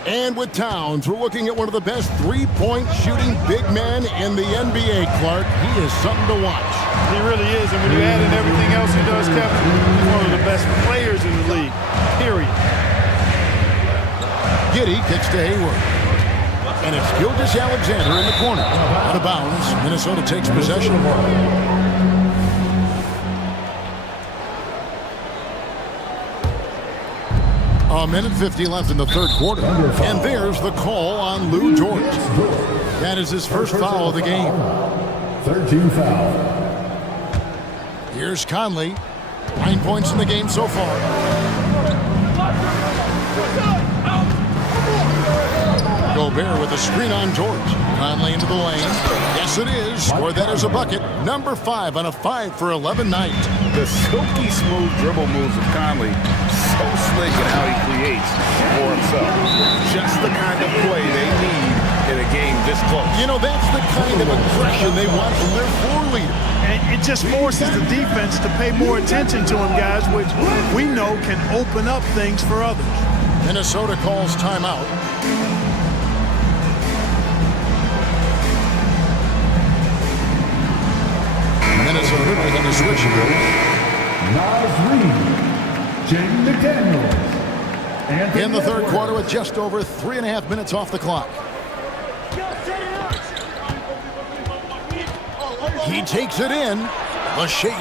And with Towns, we're looking at one of the best three-point shooting big men in the NBA, Clark. He is something to watch. He really is, and when you add in everything else he does, Kevin, he's one of the best players in the league, period. Giddey kicks to Hayward. And it's Gilgeous-Alexander in the corner. Out of bounds, Minnesota takes possession. A minute 50 left in the third quarter. And there's the call on Lou Dort. That is his first foul of the game. 13 foul. Here's Conley. 9 points in the game so far. Gobert with a screen on Dort. Conley into the lane. Yes, it is. Score that as a bucket. Number 5 on a 5-for-11 night. The silky smooth dribble moves of Conley. So slick in how he creates for himself. Just the kind of play they need in a game this close. You know, that's the kind of aggression they want from their floor leader. And it just forces the defense to pay more attention to him, guys, which we know can open up things for others. Minnesota calls timeout. Minnesota making the switch. In the third quarter with just over 3.5 minutes off the clock. He takes it in. The shade.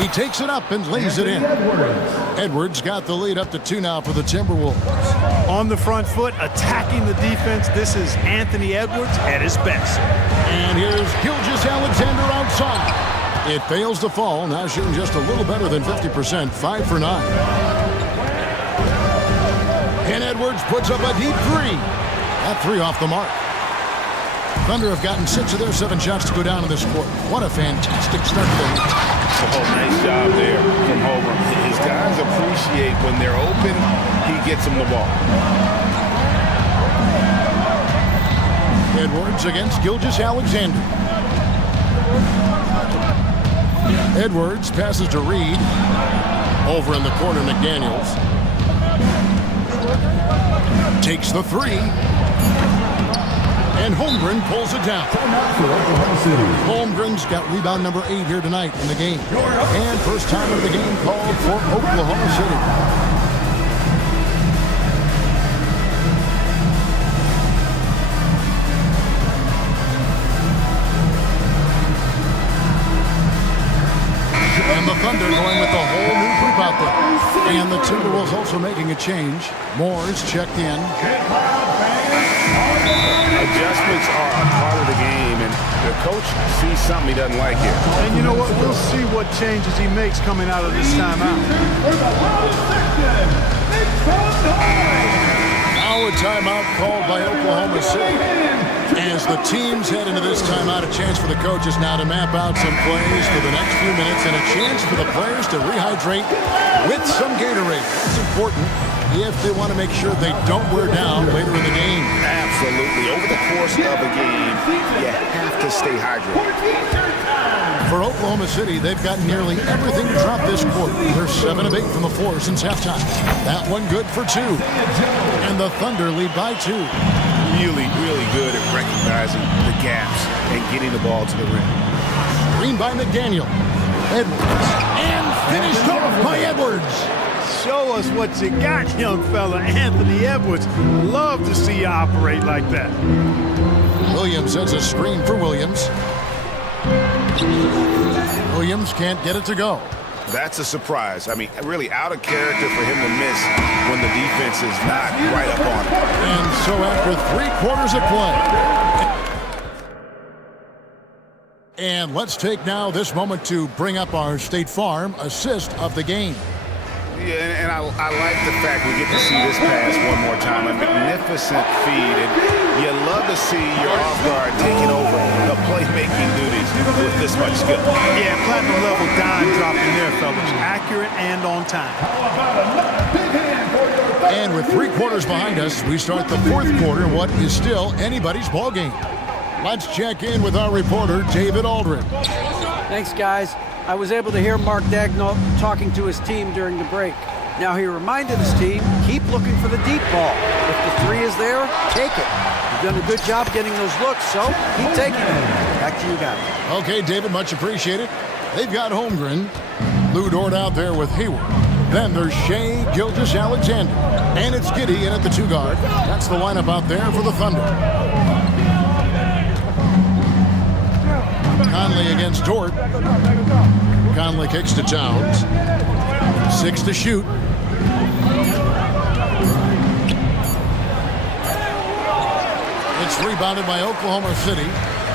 He takes it up and lays it in. Edwards got the lead up to 2 now for the Timberwolves. On the front foot, attacking the defense. This is Anthony Edwards at his best. And here's Gilgeous-Alexander outside. It fails to fall. Now shooting just a little better than 50%. 5 for 9. And Edwards puts up a deep three. That three off the mark. Thunder have gotten 6 of their 7 shots to go down in this quarter. What a fantastic start to the week. Oh, nice job there from Homer. His guys appreciate when they're open, he gets them the ball. Edwards against Gilgeous-Alexander. Edwards passes to Reed. Over in the corner, McDaniels. Takes the three. And Holmgren pulls it down. Holmgren's got rebound number 8 here tonight in the game. And first time of the game called for Oklahoma City. And the Thunder going with the whole new group out there. And the Timberwolves also making a change. Moore's checked in. Adjustments are a part of the game, and the coach sees something he doesn't like here. And you know what? We'll see what changes he makes coming out of this timeout. Now a timeout called by Oklahoma City. As the teams head into this timeout, a chance for the coaches now to map out some plays for the next few minutes and a chance for the players to rehydrate with some Gatorade. It's important if they want to make sure they don't wear down later in the game. Absolutely. Over the course of a game, you have to stay hydrated. For Oklahoma City, they've got nearly everything to drop this quarter. They're 7 of 8 from the floor since halftime. That one good for 2. And the Thunder lead by 2. Really, really good at recognizing the gaps and getting the ball to the rim. Screen by McDaniel. Edwards. And finished off by Edwards. Show us what you got, young fella. Anthony Edwards. Love to see you operate like that. Williams sends a screen for Williams. Williams can't get it to go. That's a surprise. I mean, really out of character for him to miss when the defense is not right up on him. And so after 3 quarters of play. And let's take now this moment to bring up our State Farm assist of the game. Yeah, and I like the fact we get to see this pass one more time. A magnificent feed, and you love to see your off guard taking over the playmaking duties with this much skill. Yeah, platinum level dime dropping there, fellas. Accurate and on time. And with 3 quarters behind us, we start the 4th quarter, what is still anybody's ball game. Let's check in with our reporter, David Aldrin. Thanks, guys. I was able to hear Mark Dagnall talking to his team during the break. Now he reminded his team, keep looking for the deep ball. If the 3 is there, take it. You've done a good job getting those looks, so keep taking it. Back to you guys. Okay, David, much appreciated. They've got Holmgren. Lou Dort out there with Hayward. Then there's Shea Gilgeous-Alexander. And it's Giddey in at the 2 guard. That's the lineup out there for the Thunder. Conley against Dort. Conley kicks to Towns. 6 to shoot. It's rebounded by Oklahoma City.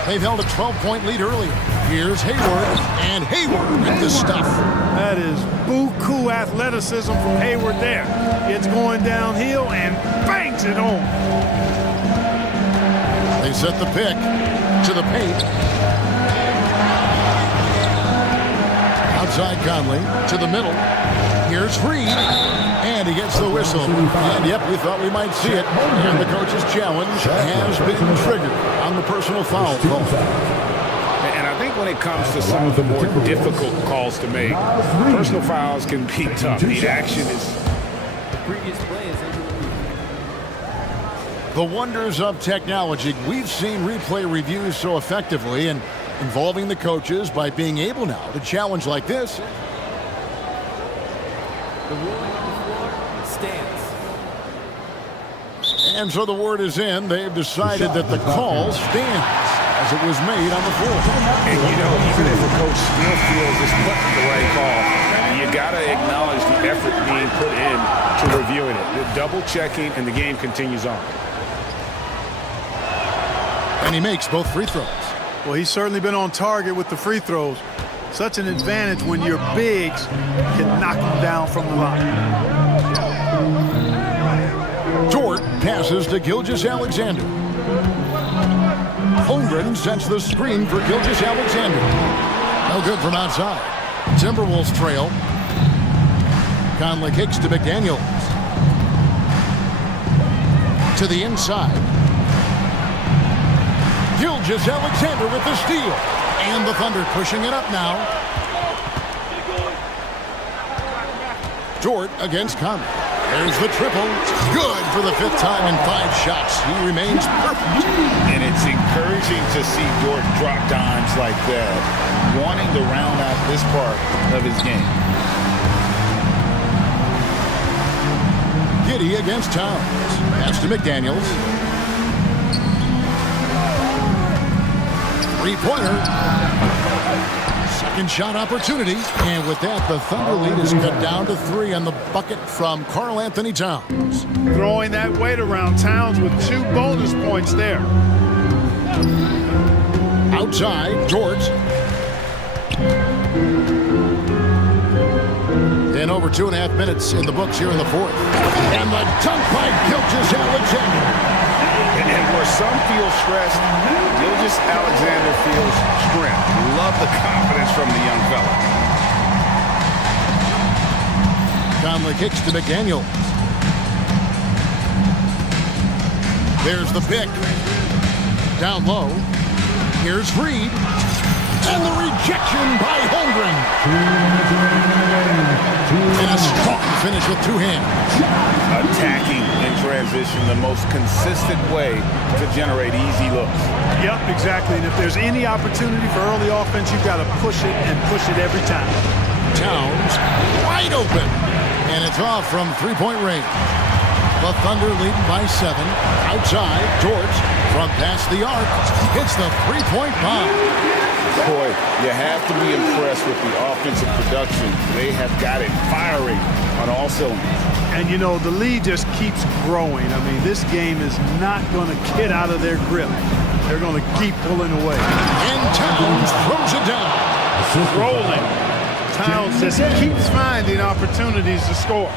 They've held a 12-point lead earlier. Here's Hayward, and Hayward with the stuff. That is buku athleticism from Hayward there. It's going downhill and bangs it home. They set the pick to the paint. Outside Conley to the middle. Here's Reed, and he gets the whistle. And yep, we thought we might see it. And the coach's challenge has been triggered on the personal foul call. And I think when it comes to some of the more difficult calls to make, personal fouls can be tough. The action is... The previous play is The wonders of technology. We've seen replay reviews so effectively and involving the coaches by being able now to challenge like this. The ruling on the floor stands. And so the word is in. They've decided that the call stands as it was made on the floor. And you know, even if a coach still feels this wasn't the right call, you got to acknowledge the effort being put in to reviewing it. The double checking, and the game continues on. And he makes both free throws. Well, he's certainly been on target with the free throws. Such an advantage when your bigs can knock them down from the line. Dort passes to Gilgeous-Alexander. Holmgren sets the screen for Gilgeous-Alexander. No good from outside. Timberwolves trail. Conley kicks to McDaniels. To the inside. Gilgeous-Alexander with the steal. And the Thunder pushing it up now. Dort against Conley. There's the triple. Good for the 5th time in 5 shots. He remains perfect. And it's encouraging to see Dort drop dimes like that, wanting to round out this part of his game. Giddey against Towns. Pass to McDaniels. 3-pointer. Second shot opportunity. And with that, the Thunder lead is cut down to 3 on the bucket from Karl Anthony Towns. Throwing that weight around. Towns with 2 bonus points there. Outside, George. Been over 2.5 minutes in the books here in the fourth. And the dunk by Gilgeous-Alexander. And where some feel stressed, Gilgeous-Alexander feels strength. Love the confidence from the young fella. Conley kicks to McDaniel. There's the pick. Down low. Here's Reed. And the rejection by Holmgren. And a strong finish with two hands. Attacking in transition, the most consistent way to generate easy looks. Yep, exactly. And if there's any opportunity for early offense, you've got to push it and push it every time. Towns wide open. And it's off from three-point range. The Thunder leading by 7. Outside, George from past the arc hits the three-point bomb. Boy, you have to be impressed with the offensive production. They have got it firing on all cylinders. And, you know, the lead just keeps growing. I mean, this game is not going to get out of their grip. They're going to keep pulling away. And Towns throws it down. Rolling. Towns just keeps finding opportunities to score.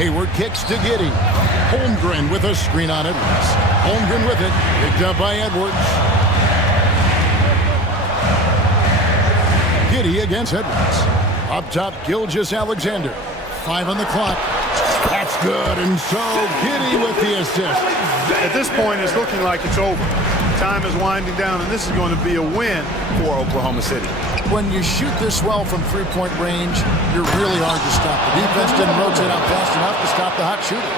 Hayward kicks to Giddey. Holmgren with a screen on Edwards. Holmgren with it. Picked up by Edwards. Giddey against Edwards. Up top, Gilgeous-Alexander. 5 on the clock. That's good. And so Giddey with the assist. At this point, it's looking like it's over. Time is winding down, and this is going to be a win for Oklahoma City. When you shoot this well from three-point range, you're really hard to stop. The defense didn't rotate out fast enough to stop the hot shooters.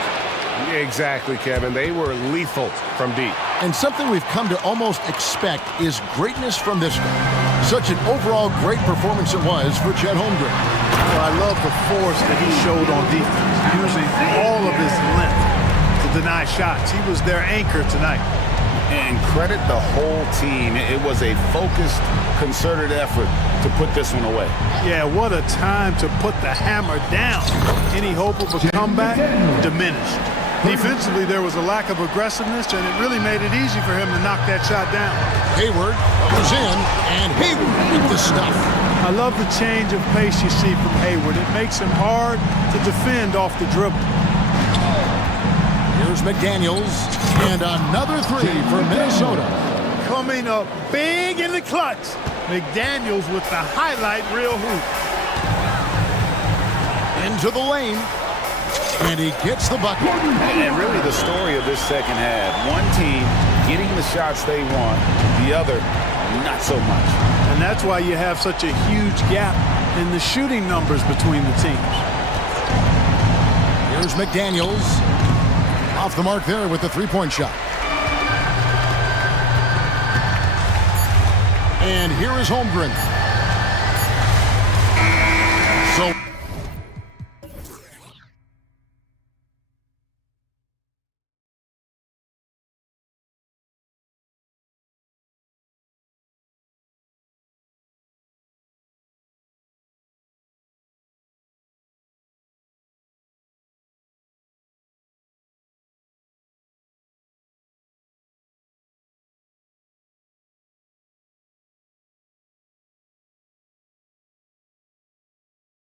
Exactly, Kevin. They were lethal from deep. And something we've come to almost expect is greatness from this guy. Such an overall great performance it was for Chet Holmgren. Well, I love the force that he showed on defense, using all of his length to deny shots. He was their anchor tonight. And credit the whole team. It was a focused, concerted effort to put this one away. Yeah, what a time to put the hammer down. Any hope of a comeback diminished. Defensively, there was a lack of aggressiveness, and it really made it easy for him to knock that shot down. Hayward goes in, and Hayward with the stuff. I love the change of pace you see from Hayward. It makes him hard to defend off the dribble. Here's McDaniels, and another three for Minnesota. Coming up big in the clutch. McDaniels with the highlight reel hoop. Into the lane, and he gets the bucket. And really the story of this second half. One team getting the shots they want, the other not so much. And that's why you have such a huge gap in the shooting numbers between the teams. Here's McDaniels. Off the mark there with the three-point shot. And here is Holmgren. So